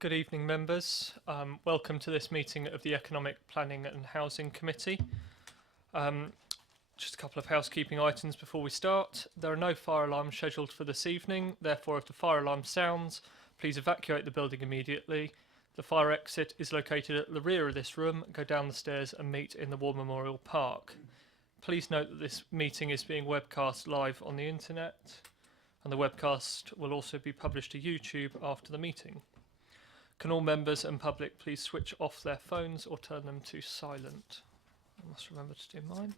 Good evening, members. Welcome to this meeting of the Economic Planning and Housing Committee. Just a couple of housekeeping items before we start. There are no fire alarms scheduled for this evening. Therefore, if the fire alarm sounds, please evacuate the building immediately. The fire exit is located at the rear of this room. Go down the stairs and meet in the War Memorial Park. Please note that this meeting is being webcast live on the internet, and the webcast will also be published to YouTube after the meeting. Can all members and public please switch off their phones or turn them to silent? I must remember to do mine.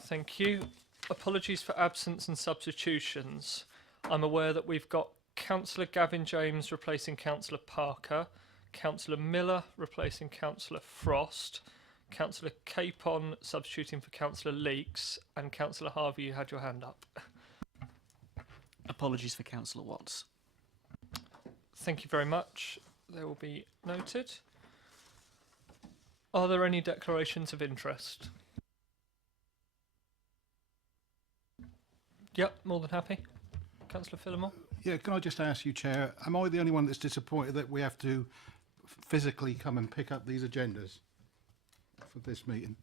Thank you. Apologies for absence and substitutions. I'm aware that we've got Councillor Gavin James replacing Councillor Parker, Councillor Miller replacing Councillor Frost, Councillor Capon substituting for Councillor Leeks, and Councillor Harvey, you had your hand up. Apologies for Councillor Watts. Thank you very much. They will be noted. Are there any declarations of interest? Yep, more than happy. Councillor Phillimore? Yeah, can I just ask you, Chair, am I the only one that's disappointed that we have to physically come and pick up these agendas for this meeting?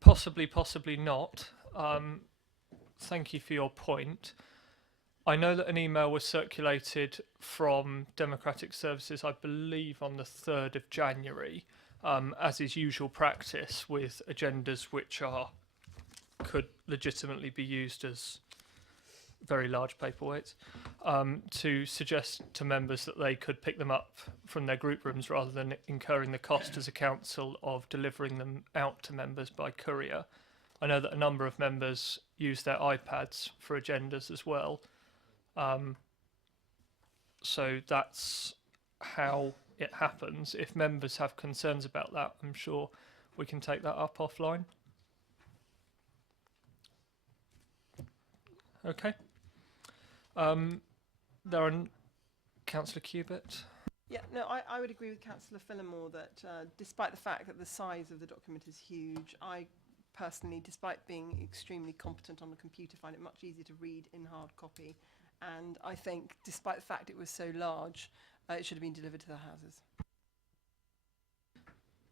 Possibly not. Thank you for your point. I know that an email was circulated from Democratic Services, I believe on the 3rd of January, as is usual practice with agendas which could legitimately be used as very large paperweights, to suggest to members that they could pick them up from their group rooms rather than incurring the cost as a council of delivering them out to members by courier. I know that a number of members use their iPads for agendas as well. So that's how it happens. If members have concerns about that, I'm sure we can take that up offline. Okay. There are Councillor Cubitt. Yeah, no, I would agree with Councillor Phillimore that despite the fact that the size of the document is huge, I personally, despite being extremely competent on the computer, find it much easier to read in hard copy. And I think, despite the fact it was so large, it should have been delivered to the houses.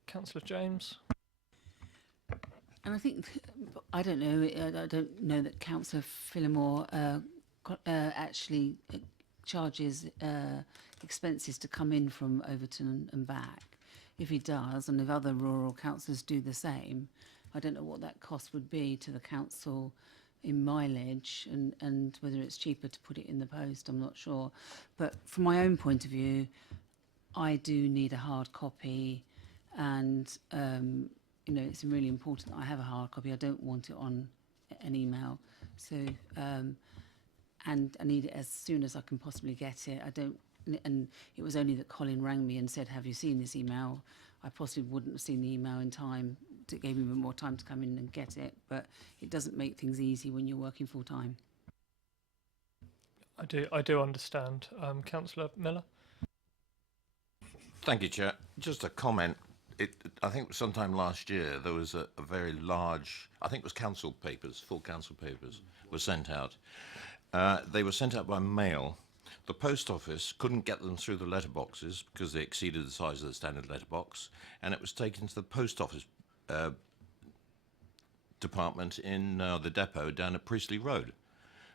Councillor James. And I think, I don't know that Councillor Phillimore actually charges expenses to come in from Overton and back. If he does, and if other rural councillors do the same, I don't know what that cost would be to the council in mileage, and whether it's cheaper to put it in the post, I'm not sure. But from my own point of view, I do need a hard copy, and you know, it's really important that I have a hard copy. I don't want it on an email, so and I need it as soon as I can possibly get it. I don't, and it was only that Colin rang me and said, "Have you seen this email?" I possibly wouldn't have seen the email in time. It gave me a bit more time to come in and get it, but it doesn't make things easy when you're working full time. I do understand. Councillor Miller. Thank you, Chair. Just a comment. I think sometime last year there was a very large, I think it was council papers, full council papers were sent out. They were sent out by mail. The post office couldn't get them through the letterboxes because they exceeded the size of the standard letterbox, and it was taken to the post office department in the depot down at Priestley Road,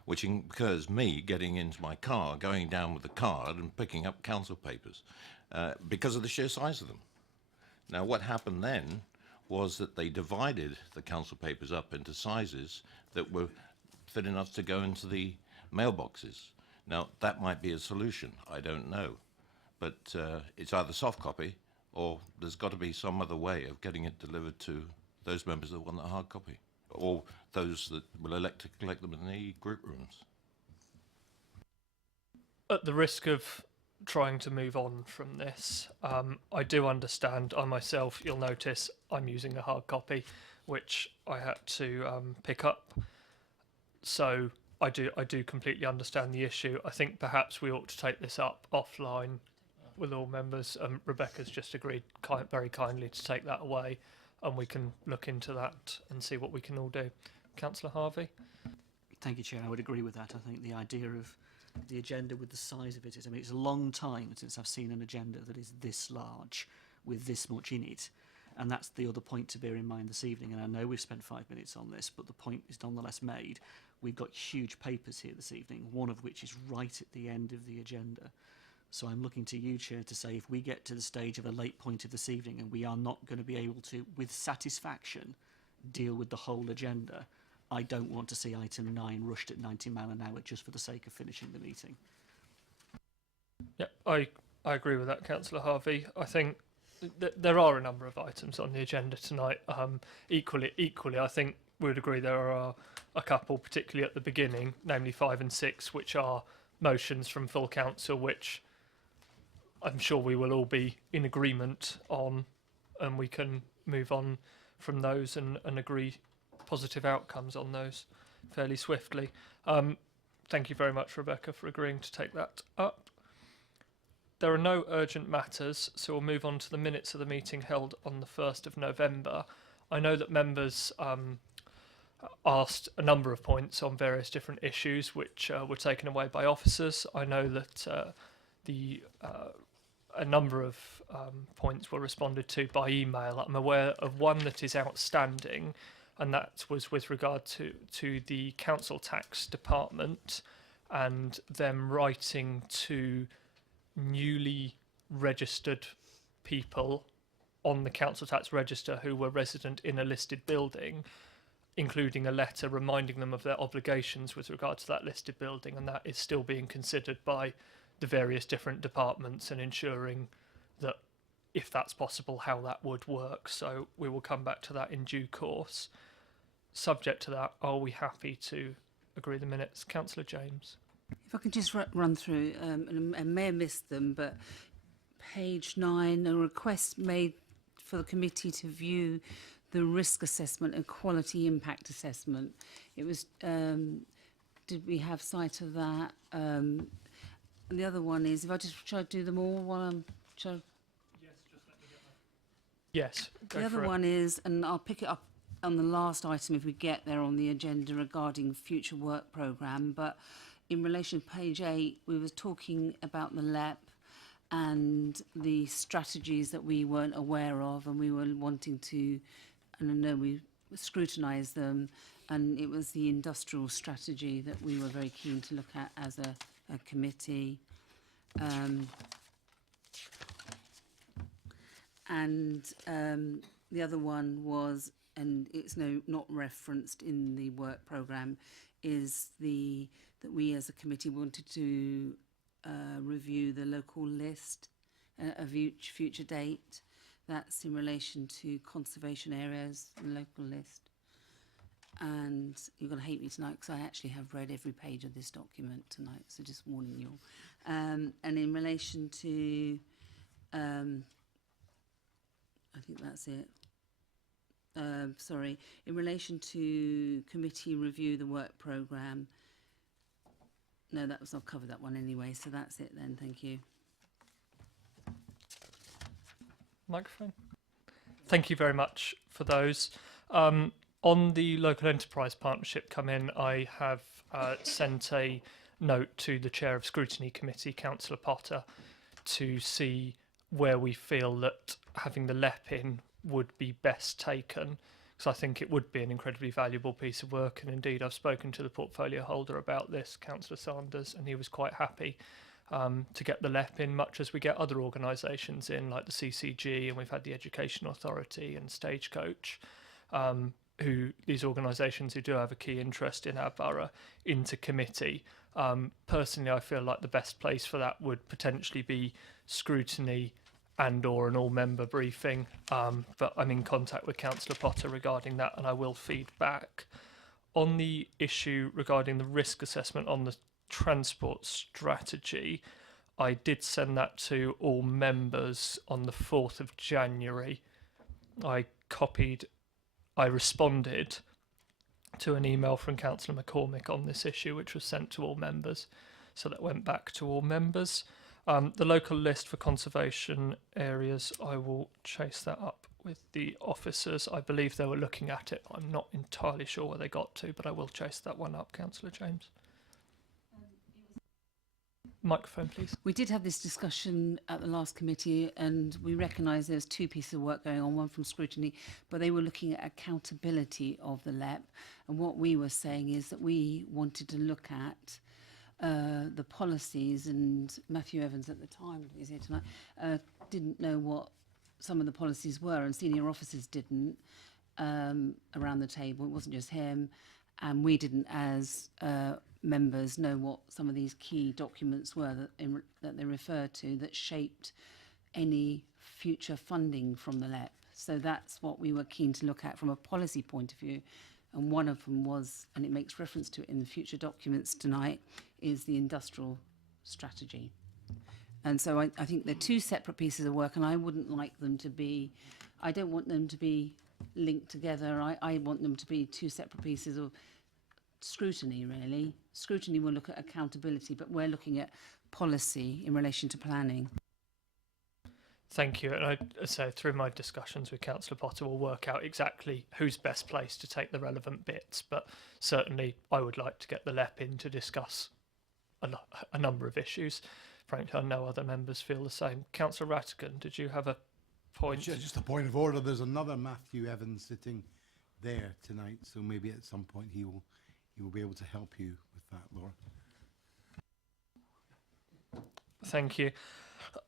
which incurs me getting into my car, going down with the card and picking up council papers because of the sheer size of them. Now, what happened then was that they divided the council papers up into sizes that were fit enough to go into the mailboxes. Now, that might be a solution, I don't know, but it's either soft copy or there's got to be some other way of getting it delivered to those members that want a hard copy, or those that will elect to collect them in the group rooms. At the risk of trying to move on from this, I do understand. I myself, you'll notice, I'm using a hard copy, which I had to pick up. So I do completely understand the issue. I think perhaps we ought to take this up offline with all members. Rebecca's just agreed very kindly to take that away, and we can look into that and see what we can all do. Councillor Harvey. Thank you, Chair. I would agree with that. I think the idea of the agenda with the size of it is, I mean, it's a long time since I've seen an agenda that is this large with this much in it. And that's the other point to bear in mind this evening. And I know we've spent 5 minutes on this, but the point is nonetheless made. We've got huge papers here this evening, one of which is right at the end of the agenda. So I'm looking to you, Chair, to say if we get to the stage of a late point of this evening and we are not going to be able to, with satisfaction, deal with the whole agenda, I don't want to see item 9 rushed at 90 mile an hour just for the sake of finishing the meeting. Yeah, I agree with that, Councillor Harvey. I think there are a number of items on the agenda tonight. Equally, I think we would agree there are a couple, particularly at the beginning, namely 5 and 6, which are motions from full council, which I'm sure we will all be in agreement on, and we can move on from those and agree positive outcomes on those fairly swiftly. Thank you very much, Rebecca, for agreeing to take that up. There are no urgent matters, so we'll move on to the minutes of the meeting held on the 1st of November. I know that members asked a number of points on various different issues which were taken away by officers. I know that a number of points were responded to by email. I'm aware of one that is outstanding, and that was with regard to the council tax department and them writing to newly registered people on the council tax register who were resident in a listed building, including a letter reminding them of their obligations with regard to that listed building, and that is still being considered by the various different departments and ensuring that, if that's possible, how that would work. So we will come back to that in due course. Subject to that, are we happy to agree the minutes? Councillor James. If I can just run through, and I may have missed them, but page 9, a request made for the committee to view the risk assessment and quality impact assessment. It was, did we have sight of that? And the other one is, if I just try to do them all while I'm trying. Yes, just let me get that. Yes, go The other for it. one is, and I'll pick it up on the last item if we get there on the agenda regarding future work programme, but in relation to page 8, we were talking about the LEP and the strategies that we weren't aware of, and we were wanting to, and I know we scrutinised them, and it was the industrial strategy that we were very keen to look at as a committee. The other one was, and it's not referenced in the work programme, is that we as a committee wanted to review the local list of each future date. That's in relation to conservation areas, the local list. And you're going to hate me tonight because I actually have read every page of this document tonight, so just warning you all. And in relation to, I think that's it. Sorry, in relation to committee review the work programme, no, I'll cover that one anyway, so that's it then, thank you. Microphone. Thank you very much for those. On the local enterprise partnership come in, I have sent a note to the chair of scrutiny committee, Councillor Potter, to see where we feel that having the LEP in would be best taken, because I think it would be an incredibly valuable piece of work. And indeed, I've spoken to the portfolio holder about this, Councillor Sanders, and he was quite happy to get the LEP in, much as we get other organisations in, like the CCG, and we've had the Education Authority and Stagecoach, these organisations who do have a key interest in our borough, into committee. Personally, I feel like the best place for that would potentially be scrutiny and/or an all-member briefing, but I'm in contact with Councillor Potter regarding that, and I will feed back. On the issue regarding the risk assessment on the transport strategy, I did send that to all members on the 4th of January. I responded to an email from Councillor McCormick on this issue, which was sent to all members, so that went back to all members. The local list for conservation areas, I will chase that up with the officers. I believe they were looking at it. I'm not entirely sure where they got to, but I will chase that one up, Councillor James. Microphone, please. We did have this discussion at the last committee, and we recognise there's two pieces of work going on, one from scrutiny, but they were looking at accountability of the LEP. And what we were saying is that we wanted to look at the policies, and Matthew Evans at the time, he's here tonight, didn't know what some of the policies were, and senior officers didn't around the table. It wasn't just him, and we didn't as members know what some of these key documents were that they referred to that shaped any future funding from the LEP. So that's what we were keen to look at from a policy point of view. And one of them was, and it makes reference to it in the future documents tonight, is the industrial strategy. And so I think they're two separate pieces of work, and I wouldn't like them to be, I don't want them to be linked together. I want them to be two separate pieces of scrutiny, really. Scrutiny will look at accountability, but we're looking at policy in relation to planning. Thank you. And I say through my discussions with Councillor Potter, we'll work out exactly who's best placed to take the relevant bits. But certainly, I would like to get the LEP in to discuss a number of issues. Frankly, I know other members feel the same. Councillor Rattigan, did you have a point? Just a point of order. There's another Matthew Evans sitting there tonight, so maybe at some point he will be able to help you with that, Laura. Thank you.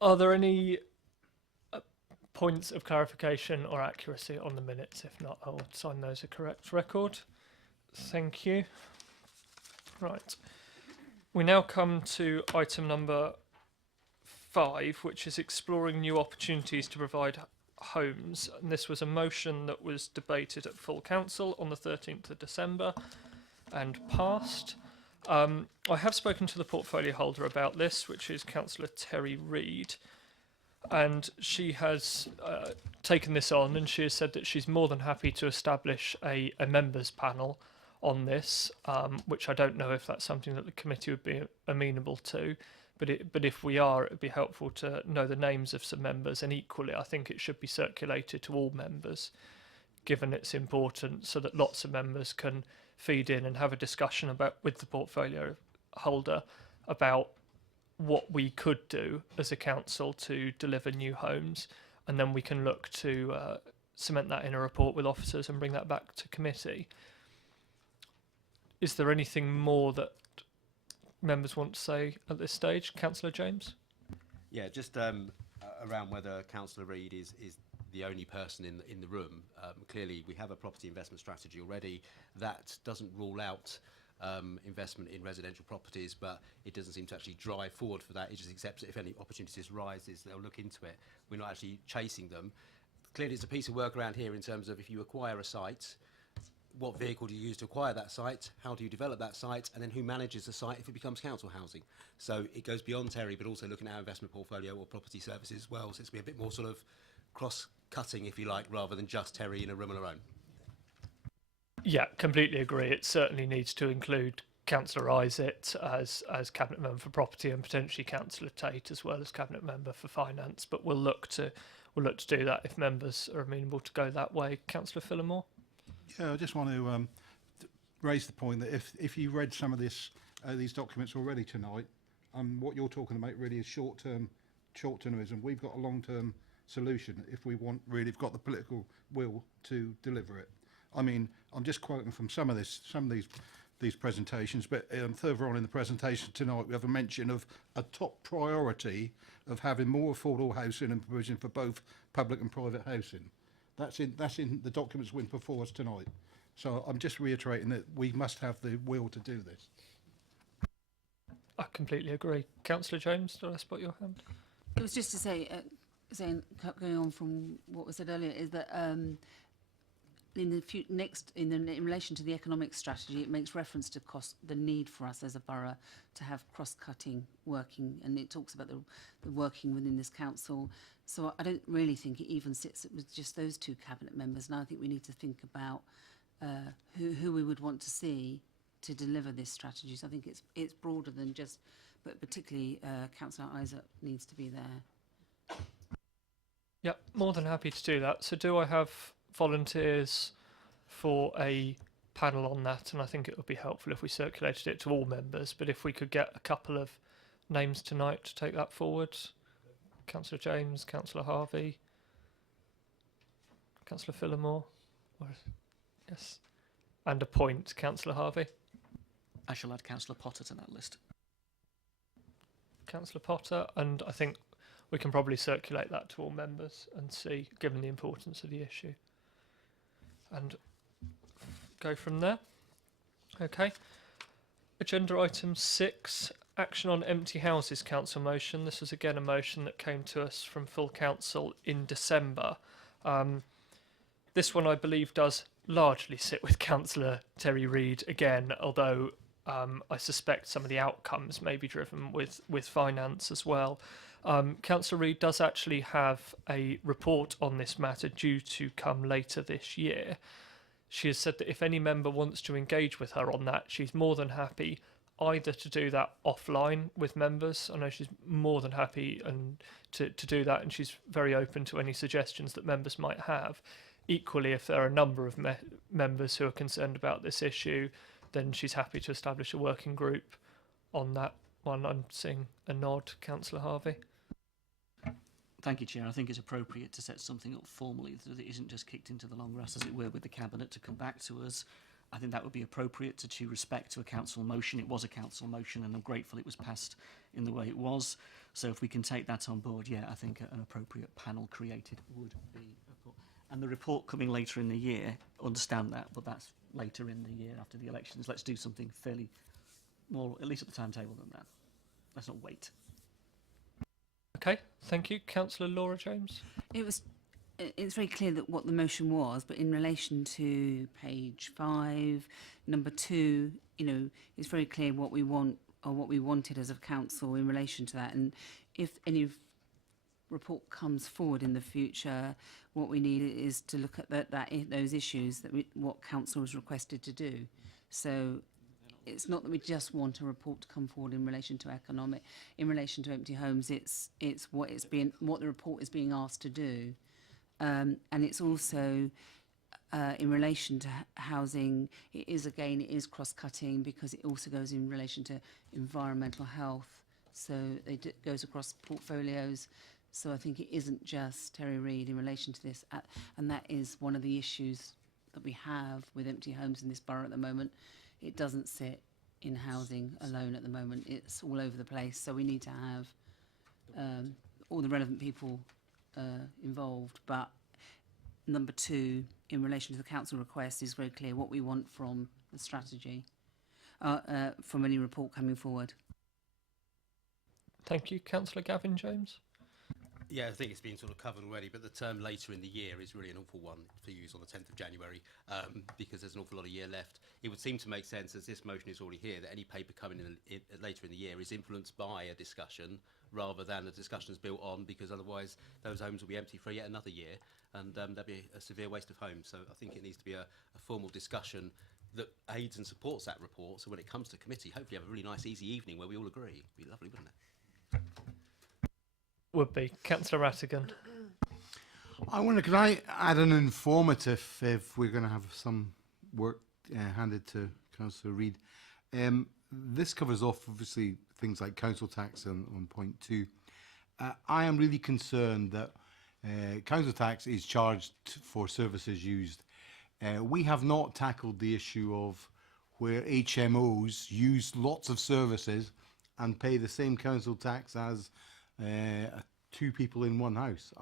Are there any points of clarification or accuracy on the minutes? If not, I'll sign those a correct record. Thank you. Right. We now come to item number 5, which is exploring new opportunities to provide homes. And this was a motion that was debated at full council on the 13th of December and passed. I have spoken to the portfolio holder about this, which is Councillor Terry Reid, and she has taken this on, and she has said that she's more than happy to establish a members panel on this, which I don't know if that's something that the committee would be amenable to, but if we are, it would be helpful to know the names of some members, and equally I think it should be circulated to all members, given its importance, so that lots of members can feed in and have a discussion about with the portfolio holder about what we could do as a council to deliver new homes, and then we can look to cement that in a report with officers and bring that back to committee. Is there anything more that members want to say at this stage? Councillor James? Yeah, just around whether Councillor Reid is the only person in the room. Clearly, we have a property investment strategy already. That doesn't rule out investment in residential properties, but it doesn't seem to actually drive forward for that. It just accepts that if any opportunities rises, they'll look into it. We're not actually chasing them. Clearly, it's a piece of work around here in terms of if you acquire a site, what vehicle do you use to acquire that site? How do you develop that site? And then who manages the site if it becomes council housing? So it goes beyond Terry, but also looking at our investment portfolio or property services as well. So it's be a bit more sort of cross-cutting, if you like, rather than just Terry in a room alone. Yeah, completely agree. It certainly needs to include Councillor Isett as Cabinet Member for Property and potentially Councillor Tate as well as Cabinet Member for Finance. But we'll look to do that if members are amenable to go that way. Councillor Phillimore? Yeah, I just want to raise the point that if you read some of these documents already tonight, what you're talking about really is short-termism. We've got a long-term solution if we've got the political will to deliver it. I mean, I'm just quoting from some of these presentations, but further on in the presentation tonight, we have a mention of a top priority of having more affordable housing and provision for both public and private housing. That's in the documents we put before us tonight. So I'm just reiterating that we must have the will to do this. I completely agree. Councillor James, did I spot your hand? It was just to say, going on from what was said earlier, is that in relation to the economic strategy, it makes reference to the need for us as a borough to have cross-cutting working, and it talks about the working within this council. So I don't really think it even sits with just those two cabinet members, and I think we need to think about who we would want to see to deliver this strategy. So I think it's broader than just, but particularly Councillor Isaac needs to be there. Yep, more than happy to do that. So do I have volunteers for a panel on that? And I think it would be helpful if we circulated it to all members, but if we could get a couple of names tonight to take that forward. Councillor James, Councillor Harvey, Councillor Phillimore, yes, and appoint Councillor Harvey. I shall add Councillor Potter to that list. Councillor Potter, and I think we can probably circulate that to all members and see, given the importance of the issue, and go from there. Okay. Agenda item 6, action on empty houses council motion. This was again a motion that came to us from full council in December. This one I believe does largely sit with Councillor Terry Reid again, although I suspect some of the outcomes may be driven with finance as well. Councillor Reid does actually have a report on this matter due to come later this year. She has said that if any member wants to engage with her on that, she's more than happy either to do that offline with members. I know she's more than happy to do that, and she's very open to any suggestions that members might have. Equally, if there are a number of members who are concerned about this issue, then she's happy to establish a working group on that one. I'm seeing a nod, Councillor Harvey. Thank you, Chair. I think it's appropriate to set something up formally so that it isn't just kicked into the long grass, as it were, with the Cabinet to come back to us. I think that would be appropriate to due respect to a council motion. It was a council motion, and I'm grateful it was passed in the way it was. So if we can take that on board, yeah, I think an appropriate panel created would be. And the report coming later in the year, understand that, but that's later in the year after the elections. Let's do something fairly more, at least at the timetable than that. Let's not wait. Okay, thank you. Councillor Laura James. It's very clear that what the motion was, but in relation to page 5, number 2, it's very clear what we want or what we wanted as a council in relation to that. And if any report comes forward in the future, what we need is to look at those issues what council has requested to do. So it's not that we just want a report to come forward in relation to in relation to empty homes. It's what the report is being asked to do. And it's also in relation to housing. It is cross-cutting because it also goes in relation to environmental health. So it goes across portfolios. So I think it isn't just Terry Reid in relation to this. And that is one of the issues that we have with empty homes in this borough at the moment. It doesn't sit in housing alone at the moment. It's all over the place. So we need to have all the relevant people involved. But number 2, in relation to the council request, is very clear what we want from the strategy, from any report coming forward. Thank you. Councillor Gavin James. Yeah, I think it's been sort of covered already, but the term later in the year is really an awful one to use on the 10th of January because there's an awful lot of year left. It would seem to make sense, as this motion is already here, that any paper coming in later in the year is influenced by a discussion rather than the discussion is built on, because otherwise those homes will be empty for yet another year, and that'd be a severe waste of homes. So I think it needs to be a formal discussion that aids and supports that report, so when it comes to committee, hopefully have a really nice, easy evening where we all agree. It'd be lovely, wouldn't it? Would be. Councillor Rattigan. I wonder, could I add an informative if we're going to have some work handed to Councillor Reid? This covers off, obviously, things like council tax on point 2. I am really concerned that council tax is charged for services used. We have not tackled the issue of where HMOs use lots of services and pay the same council tax as 2 people in one house.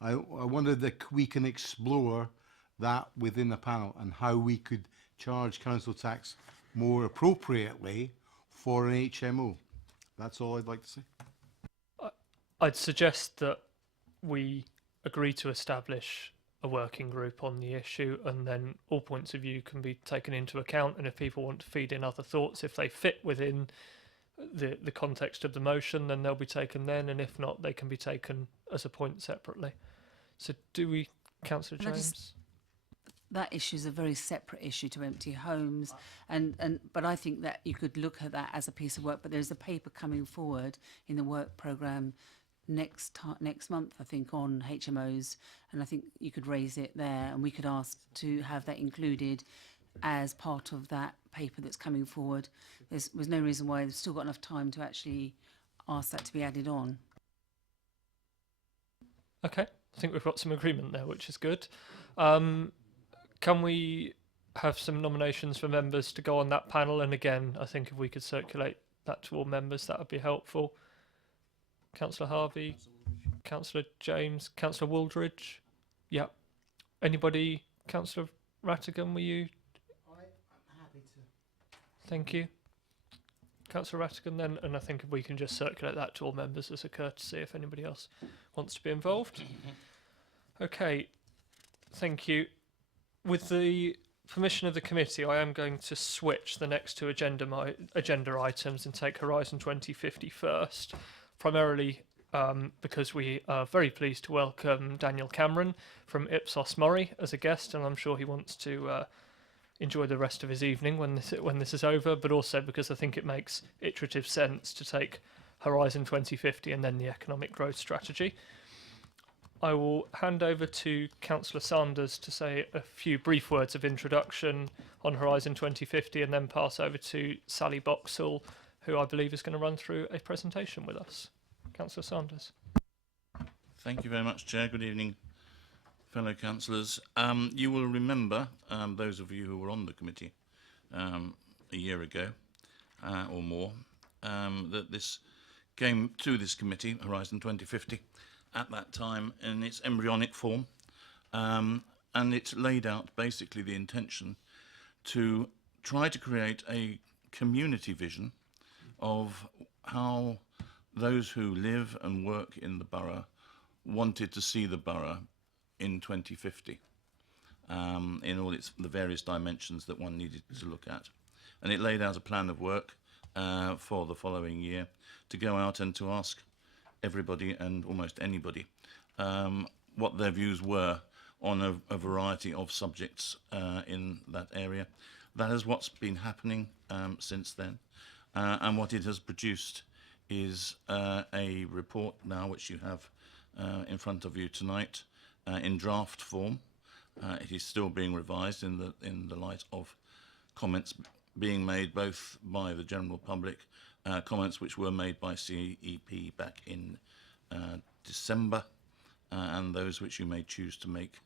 I wonder that we can explore that within the panel and how we could charge council tax more appropriately for an HMO. That's all I'd like to say. I'd suggest that we agree to establish a working group on the issue, and then all points of view can be taken into account, and if people want to feed in other thoughts, if they fit within the context of the motion, then they'll be taken then, and if not, they can be taken as a point separately. So do we, Councillor James? That issue is a very separate issue to empty homes, but I think that you could look at that as a piece of work. But there's a paper coming forward in the work programme next month, I think, on HMOs, and I think you could raise it there, and we could ask to have that included as part of that paper that's coming forward. There's no reason why they've still got enough time to actually ask that to be added on. Okay, I think we've got some agreement there, which is good. Can we have some nominations for members to go on that panel? And again, I think if we could circulate that to all members, that would be helpful. Councillor Harvey, Councillor James, Councillor Wooldridge. Yep. Anybody? Councillor Rattigan, were you? I'm happy to. Thank you. Councillor Rattigan then, and I think if we can just circulate that to all members as a courtesy if anybody else wants to be involved. Okay, thank you. With the permission of the committee, I am going to switch the next two agenda items and take Horizon 2050 first, primarily because we are very pleased to welcome Daniel Cameron from Ipsos Mori as a guest, and I'm sure he wants to enjoy the rest of his evening when this is over, but also because I think it makes iterative sense to take Horizon 2050 and then the economic growth strategy. I will hand over to Councillor Sanders to say a few brief words of introduction on Horizon 2050 and then pass over to Sally Boxall, who I believe is going to run through a presentation with us. Councillor Sanders. Thank you very much, Chair. Good evening, fellow councillors. You will remember, those of you who were on the committee a year ago or more, that this came to this committee, Horizon 2050, at that time in its embryonic form, and it laid out basically the intention to try to create a community vision of how those who live and work in the borough wanted to see the borough in 2050, in all the various dimensions that one needed to look at. And it laid out a plan of work for the following year to go out and to ask everybody and almost anybody what their views were on a variety of subjects in that area. That is what's been happening since then, and what it has produced is a report now which you have in front of you tonight in draft form. It is still being revised in the light of comments being made both by the general public, comments which were made by CEP back in December, and those which you may choose to make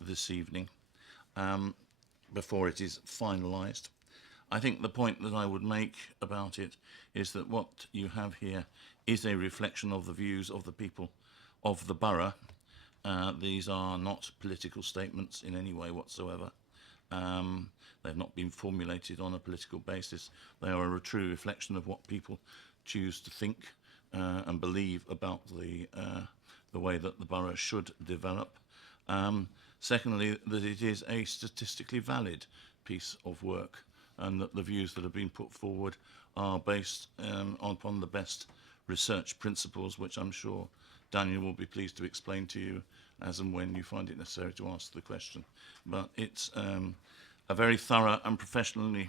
this evening before it is finalised. I think the point that I would make about it is that what you have here is a reflection of the views of the people of the borough. These are not political statements in any way whatsoever. They've not been formulated on a political basis. They are a true reflection of what people choose to think and believe about the way that the borough should develop. Secondly, that it is a statistically valid piece of work, and that the views that have been put forward are based upon the best research principles, which I'm sure Daniel will be pleased to explain to you as and when you find it necessary to ask the question. But it's a very thorough and professionally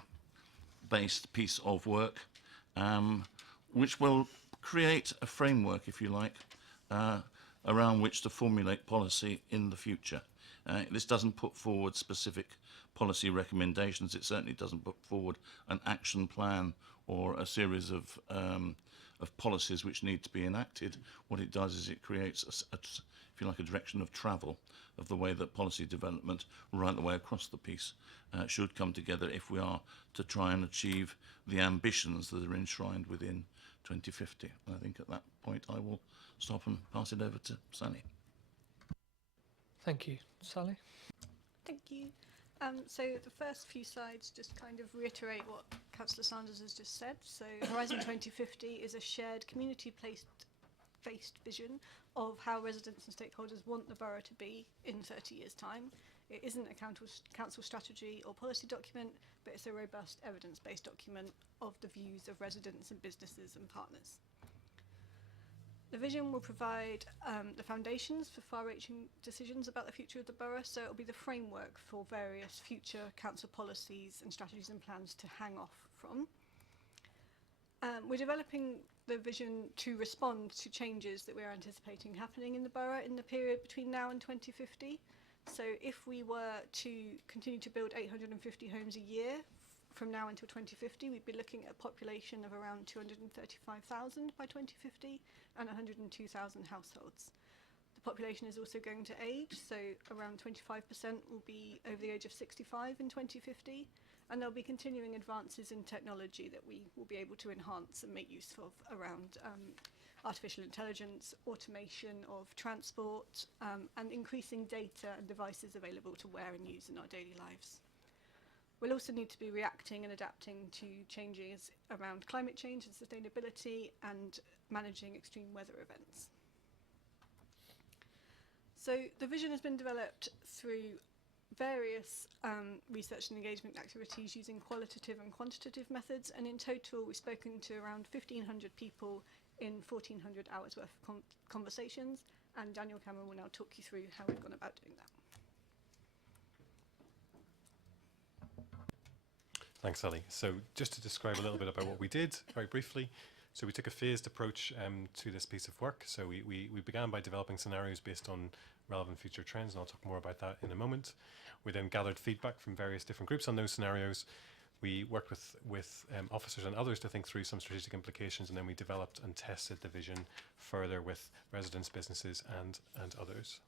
based piece of work, which will create a framework, if you like, around which to formulate policy in the future. This doesn't put forward specific policy recommendations. It certainly doesn't put forward an action plan or a series of policies which need to be enacted. What it does is it creates, if you like, a direction of travel of the way that policy development right the way across the piece should come together if we are to try and achieve the ambitions that are enshrined within 2050. And I think at that point I will stop and pass it over to Sally. Thank you. Sally? Thank you. So the first few slides just kind of reiterate what Councillor Sanders has just said. So Horizon 2050 is a shared community-based vision of how residents and stakeholders want the borough to be in 30 years' time. It isn't a council strategy or policy document, but it's a robust evidence-based document of the views of residents and businesses and partners. The vision will provide the foundations for far-reaching decisions about the future of the borough, so it will be the framework for various future council policies and strategies and plans to hang off from. We're developing the vision to respond to changes that we're anticipating happening in the borough in the period between now and 2050. So if we were to continue to build 850 homes a year from now until 2050, we'd be looking at a population of around 235,000 by 2050 and 102,000 households. The population is also going to age, so around 25% will be over the age of 65 in 2050, and there'll be continuing advances in technology that we will be able to enhance and make use of around artificial intelligence, automation of transport, and increasing data and devices available to wear and use in our daily lives. We'll also need to be reacting and adapting to changes around climate change and sustainability and managing extreme weather events. So the vision has been developed through various research and engagement activities using qualitative and quantitative methods, and in total we've spoken to around 1,500 people in 1,400 hours worth of conversations, and Daniel Cameron will now talk you through how we've gone about doing that. Thanks, Ali. So just to describe a little bit about what we did, very briefly. So we took a phased approach to this piece of work. So we began by developing scenarios based on relevant future trends, and I'll talk more about that in a moment. We then gathered feedback from various different groups on those scenarios. We worked with officers and others to think through some strategic implications, and then we developed and tested the vision further with residents, businesses, and others.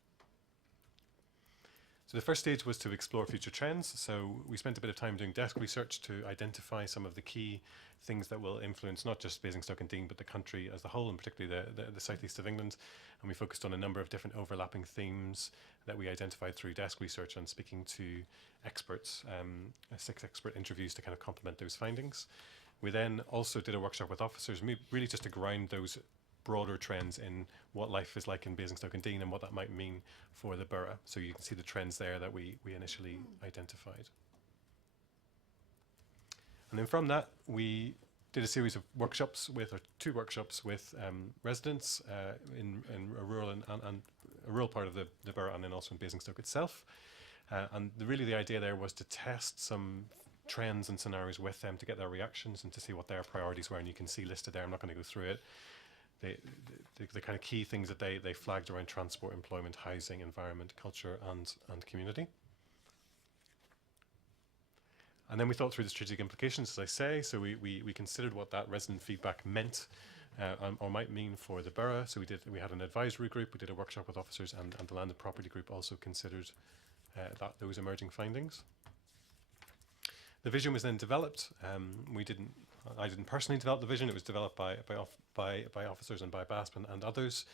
So the first stage was to explore future trends. So we spent a bit of time doing desk research to identify some of the key things that will influence not just Basingstoke and Deane, but the country as a whole, and particularly the southeast of England. And we focused on a number of different overlapping themes that we identified through desk research and speaking to experts, 6 expert interviews to kind of complement those findings. We then also did a workshop with officers, really just to ground those broader trends in what life is like in Basingstoke and Deane and what that might mean for the borough. So you can see the trends there that we initially identified. And then from that, we did a series of workshops with, or 2 workshops with residents in a rural and a rural part of the borough, and then also in Basingstoke itself. And really the idea there was to test some trends and scenarios with them to get their reactions and to see what their priorities were. And you can see listed there, I'm not going to go through it, the kind of key things that they flagged around transport, employment, housing, environment, culture, and community. And then we thought through the strategic implications, as I say. So we considered what that resident feedback meant or might mean for the borough. So we had an advisory group, we did a workshop with officers, and the land and property group also considered those emerging findings. The vision was then developed. I didn't personally develop the vision. It was developed by officers and by BASP and others.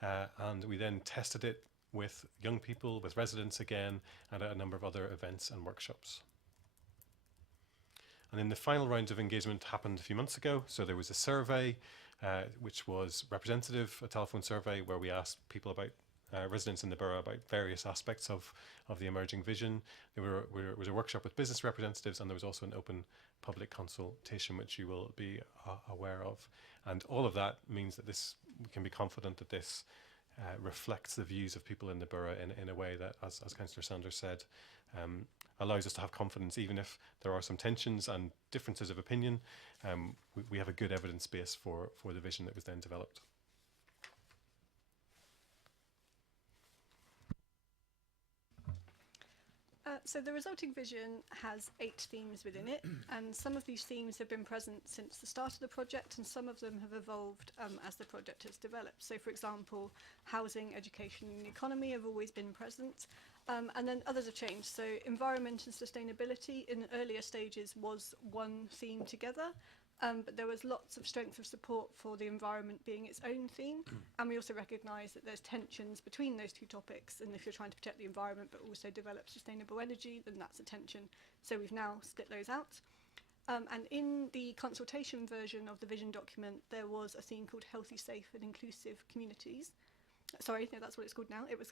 And we then tested it with young people, with residents again, and at a number of other events and workshops. And then the final round of engagement happened a few months ago. So there was a survey, which was representative, a telephone survey where we asked people about residents in the borough about various aspects of the emerging vision. There was a workshop with business representatives, and there was also an open public consultation, which you will be aware of. And all of that means that we can be confident that this reflects the views of people in the borough in a way that, as Councillor Sanders said, allows us to have confidence, even if there are some tensions and differences of opinion. We have a good evidence base for the vision that was then developed. So the resulting vision has 8 themes within it, and some of these themes have been present since the start of the project, and some of them have evolved as the project has developed. So, for example, housing, education and the economy have always been present, and then others have changed. So environment and sustainability in earlier stages was one theme together, but there was lots of strength of support for the environment being its own theme, and we also recognise that there's tensions between those 2 topics, and if you're trying to protect the environment but also develop sustainable energy, then that's a tension. So we've now split those out. And in the consultation version of the vision document, there was a theme called Healthy, Safe and Inclusive Communities. Sorry, no, that's what it's called now. It was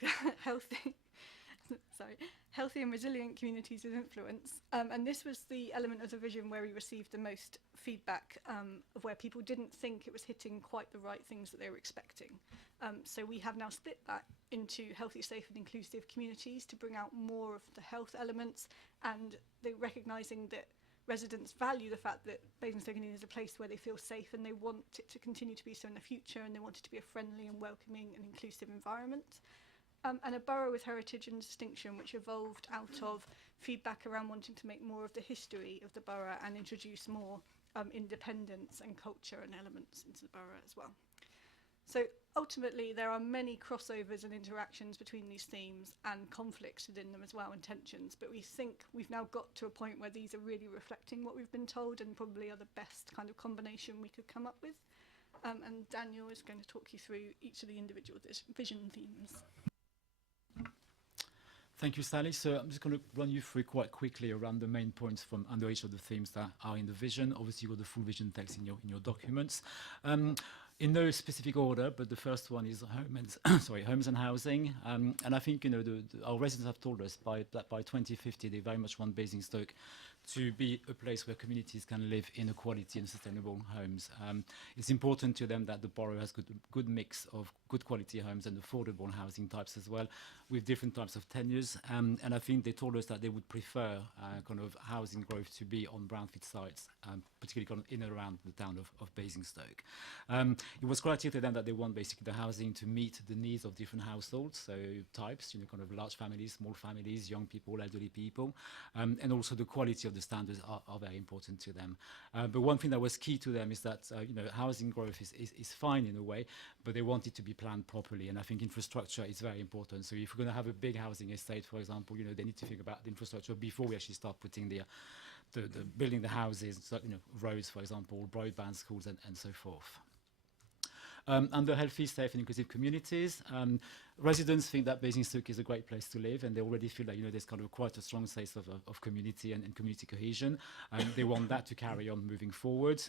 healthy and resilient communities with influence. And this was the element of the vision where we received the most feedback of where people didn't think it was hitting quite the right things that they were expecting. So we have now split that into healthy, safe and inclusive communities to bring out more of the health elements and the recognising that residents value the fact that Basingstoke is a place where they feel safe and they want it to continue to be so in the future, and they want it to be a friendly and welcoming and inclusive environment. And a borough with heritage and distinction, which evolved out of feedback around wanting to make more of the history of the borough and introduce more independence and culture and elements into the borough as well. So ultimately, there are many crossovers and interactions between these themes and conflicts within them as well, and tensions. But we think we've now got to a point where these are really reflecting what we've been told and probably are the best kind of combination we could come up with. And Daniel is going to talk you through each of the individual vision themes. Thank you, Sally. So I'm just going to run you through quite quickly around the main points from under each of the themes that are in the vision. Obviously, you've got the full vision text in your documents. In no specific order, but the first one is homes and housing. And I think our residents have told us that by 2050 they very much want Basingstoke to be a place where communities can live in quality and sustainable homes. It's important to them that the borough has good mix of good quality homes and affordable housing types as well, with different types of tenures. And I think they told us that they would prefer kind of housing growth to be on brownfield sites, particularly kind of in and around the town of Basingstoke. It was quite clear to them that they want basically the housing to meet the needs of different households, so types, kind of large families, small families, young people, elderly people, and also the quality of the standards are very important to them. But one thing that was key to them is that housing growth is fine in a way, but they want it to be planned properly, and I think infrastructure is very important. So if we're going to have a big housing estate, for example, they need to think about the infrastructure before we actually start putting the building the houses, so, roads, for example, broadband, schools, and so forth. Under healthy, safe and inclusive communities, residents think that Basingstoke is a great place to live, and they already feel like there's kind of quite a strong sense of community and community cohesion. They want that to carry on moving forward.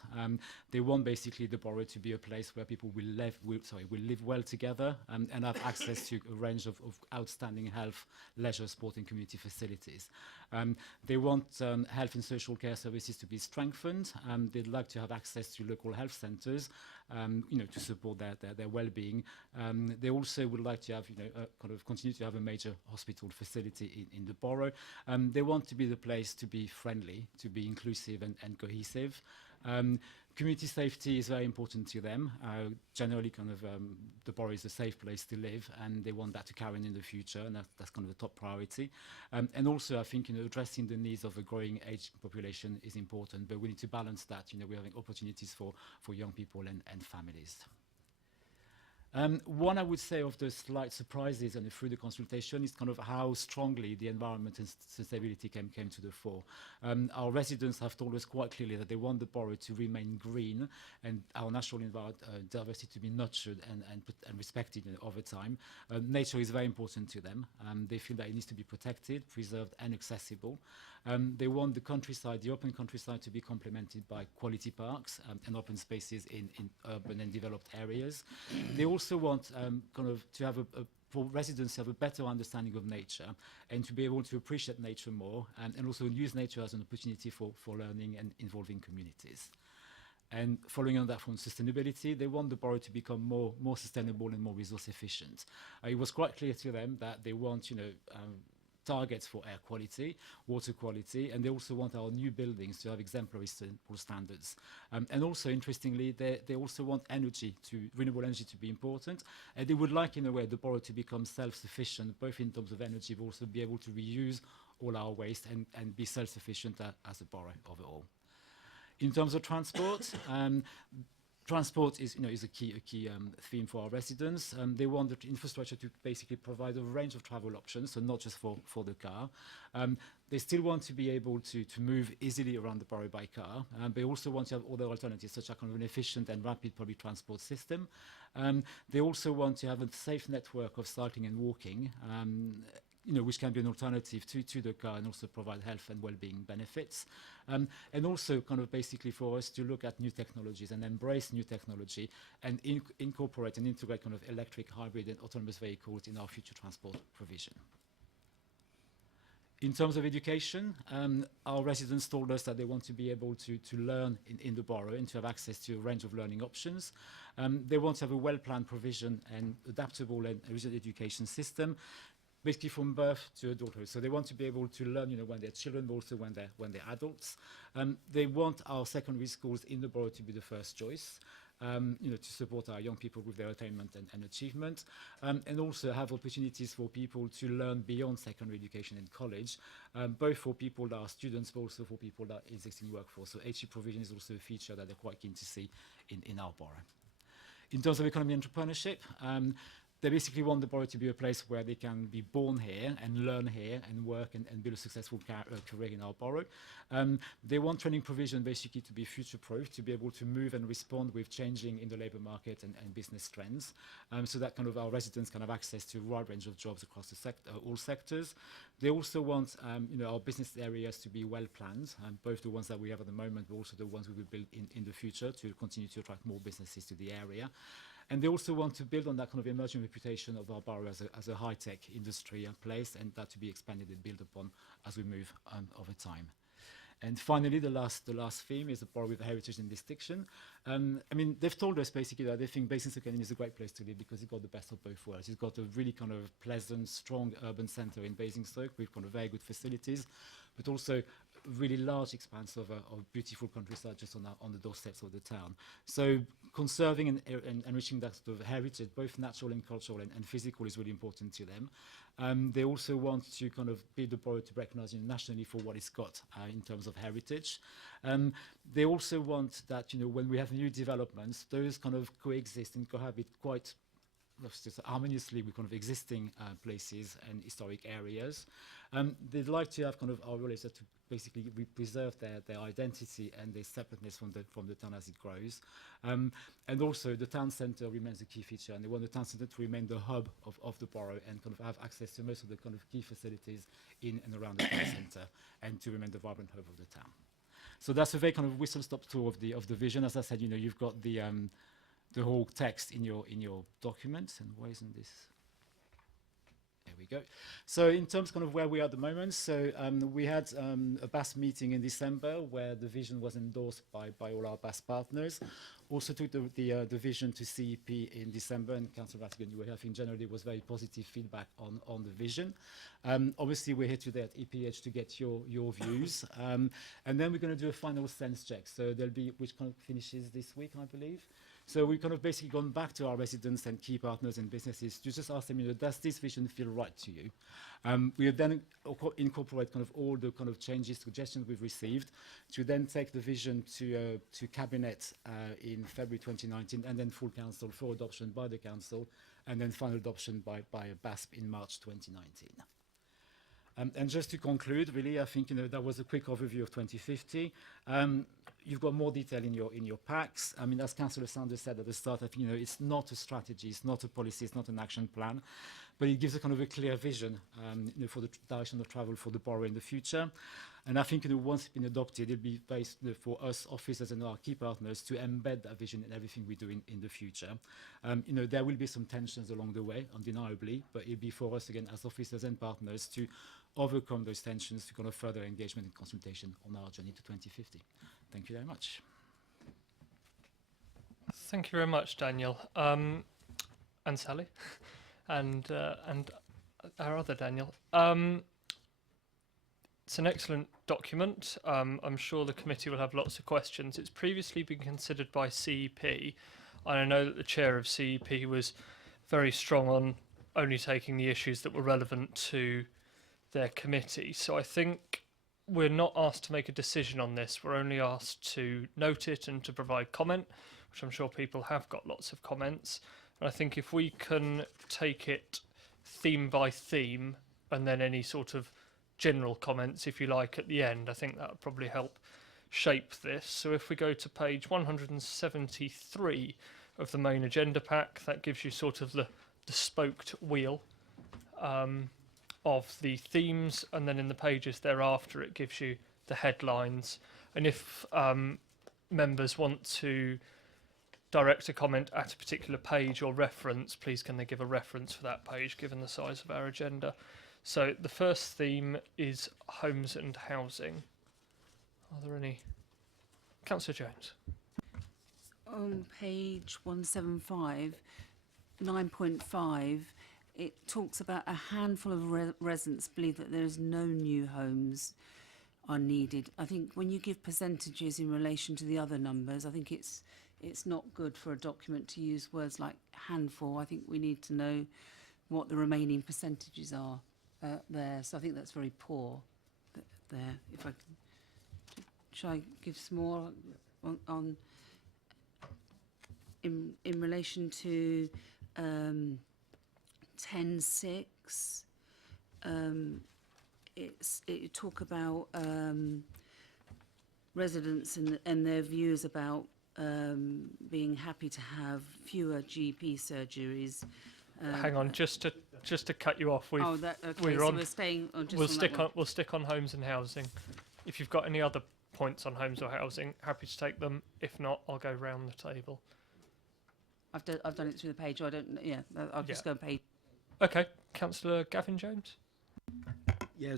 They want basically the borough to be a place where people will live well together and have access to a range of outstanding health, leisure, sport and community facilities. They want health and social care services to be strengthened. They'd like to have access to local health centres, to support their well-being. They also would like to have, kind of continue to have a major hospital facility in the borough. They want to be the place to be friendly, to be inclusive and cohesive. Community safety is very important to them. Generally, kind of the borough is a safe place to live, and they want that to carry on in the future, and that's kind of the top priority. And also, I think addressing the needs of a growing age population is important, but we need to balance that. We're having opportunities for young people and families. One, I would say, of the slight surprises and through the consultation is kind of how strongly the environment and sustainability came to the fore. Our residents have told us quite clearly that they want the borough to remain green and our natural diversity to be nurtured and respected over time. Nature is very important to them. They feel that it needs to be protected, preserved and accessible. They want the countryside, the open countryside, to be complemented by quality parks and open spaces in urban and developed areas. They also want kind of to have for residents to have a better understanding of nature and to be able to appreciate nature more and also use nature as an opportunity for learning and involving communities. And following on that from sustainability, they want the borough to become more sustainable and more resource efficient. It was quite clear to them that they want, targets for air quality, water quality, and they also want our new buildings to have exemplary standards. And also, interestingly, they also want renewable energy to be important, and they would like, in a way, the borough to become self-sufficient, both in terms of energy, but also be able to reuse all our waste and be self-sufficient as a borough overall. In terms of transport, transport is a key theme for our residents. They want the infrastructure to basically provide a range of travel options, so not just for the car. They still want to be able to move easily around the borough by car. They also want to have other alternatives, such as kind of an efficient and rapid public transport system. They also want to have a safe network of cycling and walking, which can be an alternative to the car and also provide health and well-being benefits. And also kind of basically for us to look at new technologies and embrace new technology and incorporate and integrate kind of electric, hybrid and autonomous vehicles in our future transport provision. In terms of education, our residents told us that they want to be able to learn in the borough and to have access to a range of learning options. They want to have a well-planned provision and adaptable and resilient education system, basically from birth to adulthood. So they want to be able to learn, when they're children, but also when they're adults. They want our secondary schools in the borough to be the first choice. To support our young people with their attainment and achievement, and also have opportunities for people to learn beyond secondary education and college, both for people that are students, but also for people that are in existing workforce. So HE provision is also a feature that they're quite keen to see in our borough. In terms of economy and entrepreneurship, they basically want the borough to be a place where they can be born here and learn here and work and build a successful career in our borough. They want training provision basically to be future-proof, to be able to move and respond with changing in the labour market and business trends, so that kind of our residents can have access to a wide range of jobs across the all sectors. They also want our business areas to be well planned, both the ones that we have at the moment, but also the ones we will build in the future to continue to attract more businesses to the area. And they also want to build on that kind of emerging reputation of our borough as a high-tech industry and place, and that to be expanded and built upon as we move over time. And finally, the last theme is the borough with heritage and distinction. They've told us basically that they think Basingstoke is a great place to live because it's got the best of both worlds. It's got a really kind of pleasant, strong urban centre in Basingstoke with kind of very good facilities, but also really large expanse of beautiful countryside just on the doorsteps of the town. So conserving and enriching that sort of heritage, both natural and cultural and physical, is really important to them. They also want to kind of build the borough to recognise nationally for what it's got in terms of heritage. They also want that, when we have new developments, those kind of coexist and cohabit quite harmoniously with kind of existing places and historic areas. They'd like to have kind of our role is to basically preserve their identity and their separateness from the town as it grows. And also the town centre remains a key feature, and they want the town centre to remain the hub of the borough and kind of have access to most of the kind of key facilities in and around the town centre, and to remain the vibrant hub of the town. So that's a very kind of whistle-stop tour of the vision. As I said, you've got the whole text in your documents, and why isn't this? There we go. So in terms kind of where we are at the moment, so we had a BAS meeting in December where the vision was endorsed by all our BAS partners. Also took the vision to CEP in December, and Councillor Vatican, you were here, I think generally was very positive feedback on the vision. Obviously we're here today at EPH to get your views, and then we're going to do a final sense check. So there'll be, which kind of finishes this week, I believe. So we've kind of basically gone back to our residents and key partners and businesses to just ask them, does this vision feel right to you? We then incorporate kind of all the kind of changes, suggestions we've received, to then take the vision to Cabinet in February 2019, and then full council for adoption by the council, and then final adoption by a BASP in March 2019. And just to conclude, really, I think that was a quick overview of 2050. You've got more detail in your packs. I mean, as Councillor Sanders said at the start, I think it's not a strategy, it's not a policy, it's not an action plan, but it gives a kind of a clear vision for the direction of travel for the borough in the future. And I think once it's been adopted, it'll be based for us officers and our key partners to embed that vision in everything we do in the future. There will be some tensions along the way, undeniably, but it'll be for us again as officers and partners to overcome those tensions to kind of further engagement and consultation on our journey to 2050. Thank you very much. Thank you very much, Daniel, and Sally, and our other Daniel. It's an excellent document. I'm sure the committee will have lots of questions. It's previously been considered by CEP, and I know that the chair of CEP was very strong on only taking the issues that were relevant to their committee. So I think we're not asked to make a decision on this. We're only asked to note it and to provide comment, which I'm sure people have got lots of comments. And I think if we can take it theme by theme, and then any sort of general comments, if you like, at the end, I think that would probably help shape this. So if we go to page 173 of the main agenda pack, that gives you sort of the spoked wheel of the themes, and then in the pages thereafter it gives you the headlines. And if members want to direct a comment at a particular page or reference, please can they give a reference for that page given the size of our agenda. So the first theme is homes and housing. Are there any? Councillor Jones. On page 175, 9.5, it talks about a handful of residents believe that there is no new homes are needed. I think when you give percentages in relation to the other numbers, I think it's not good for a document to use words like handful. I think we need to know what the remaining percentages are there. So I think that's very poor there. If I can, shall I give some more on in relation to 10.6? It talk about residents and their views about being happy to have fewer GP surgeries. Hang on, just to cut you off. Oh, that okay. We're So on. we're staying on just We'll on stick that one. on. We'll stick on homes and housing. If you've got any other points on homes or housing, happy to take them. If not, I'll go round the table. I've done it through the page. I don't. Yeah, I'll just go page. Okay, Councillor Gavin Jones. Yeah,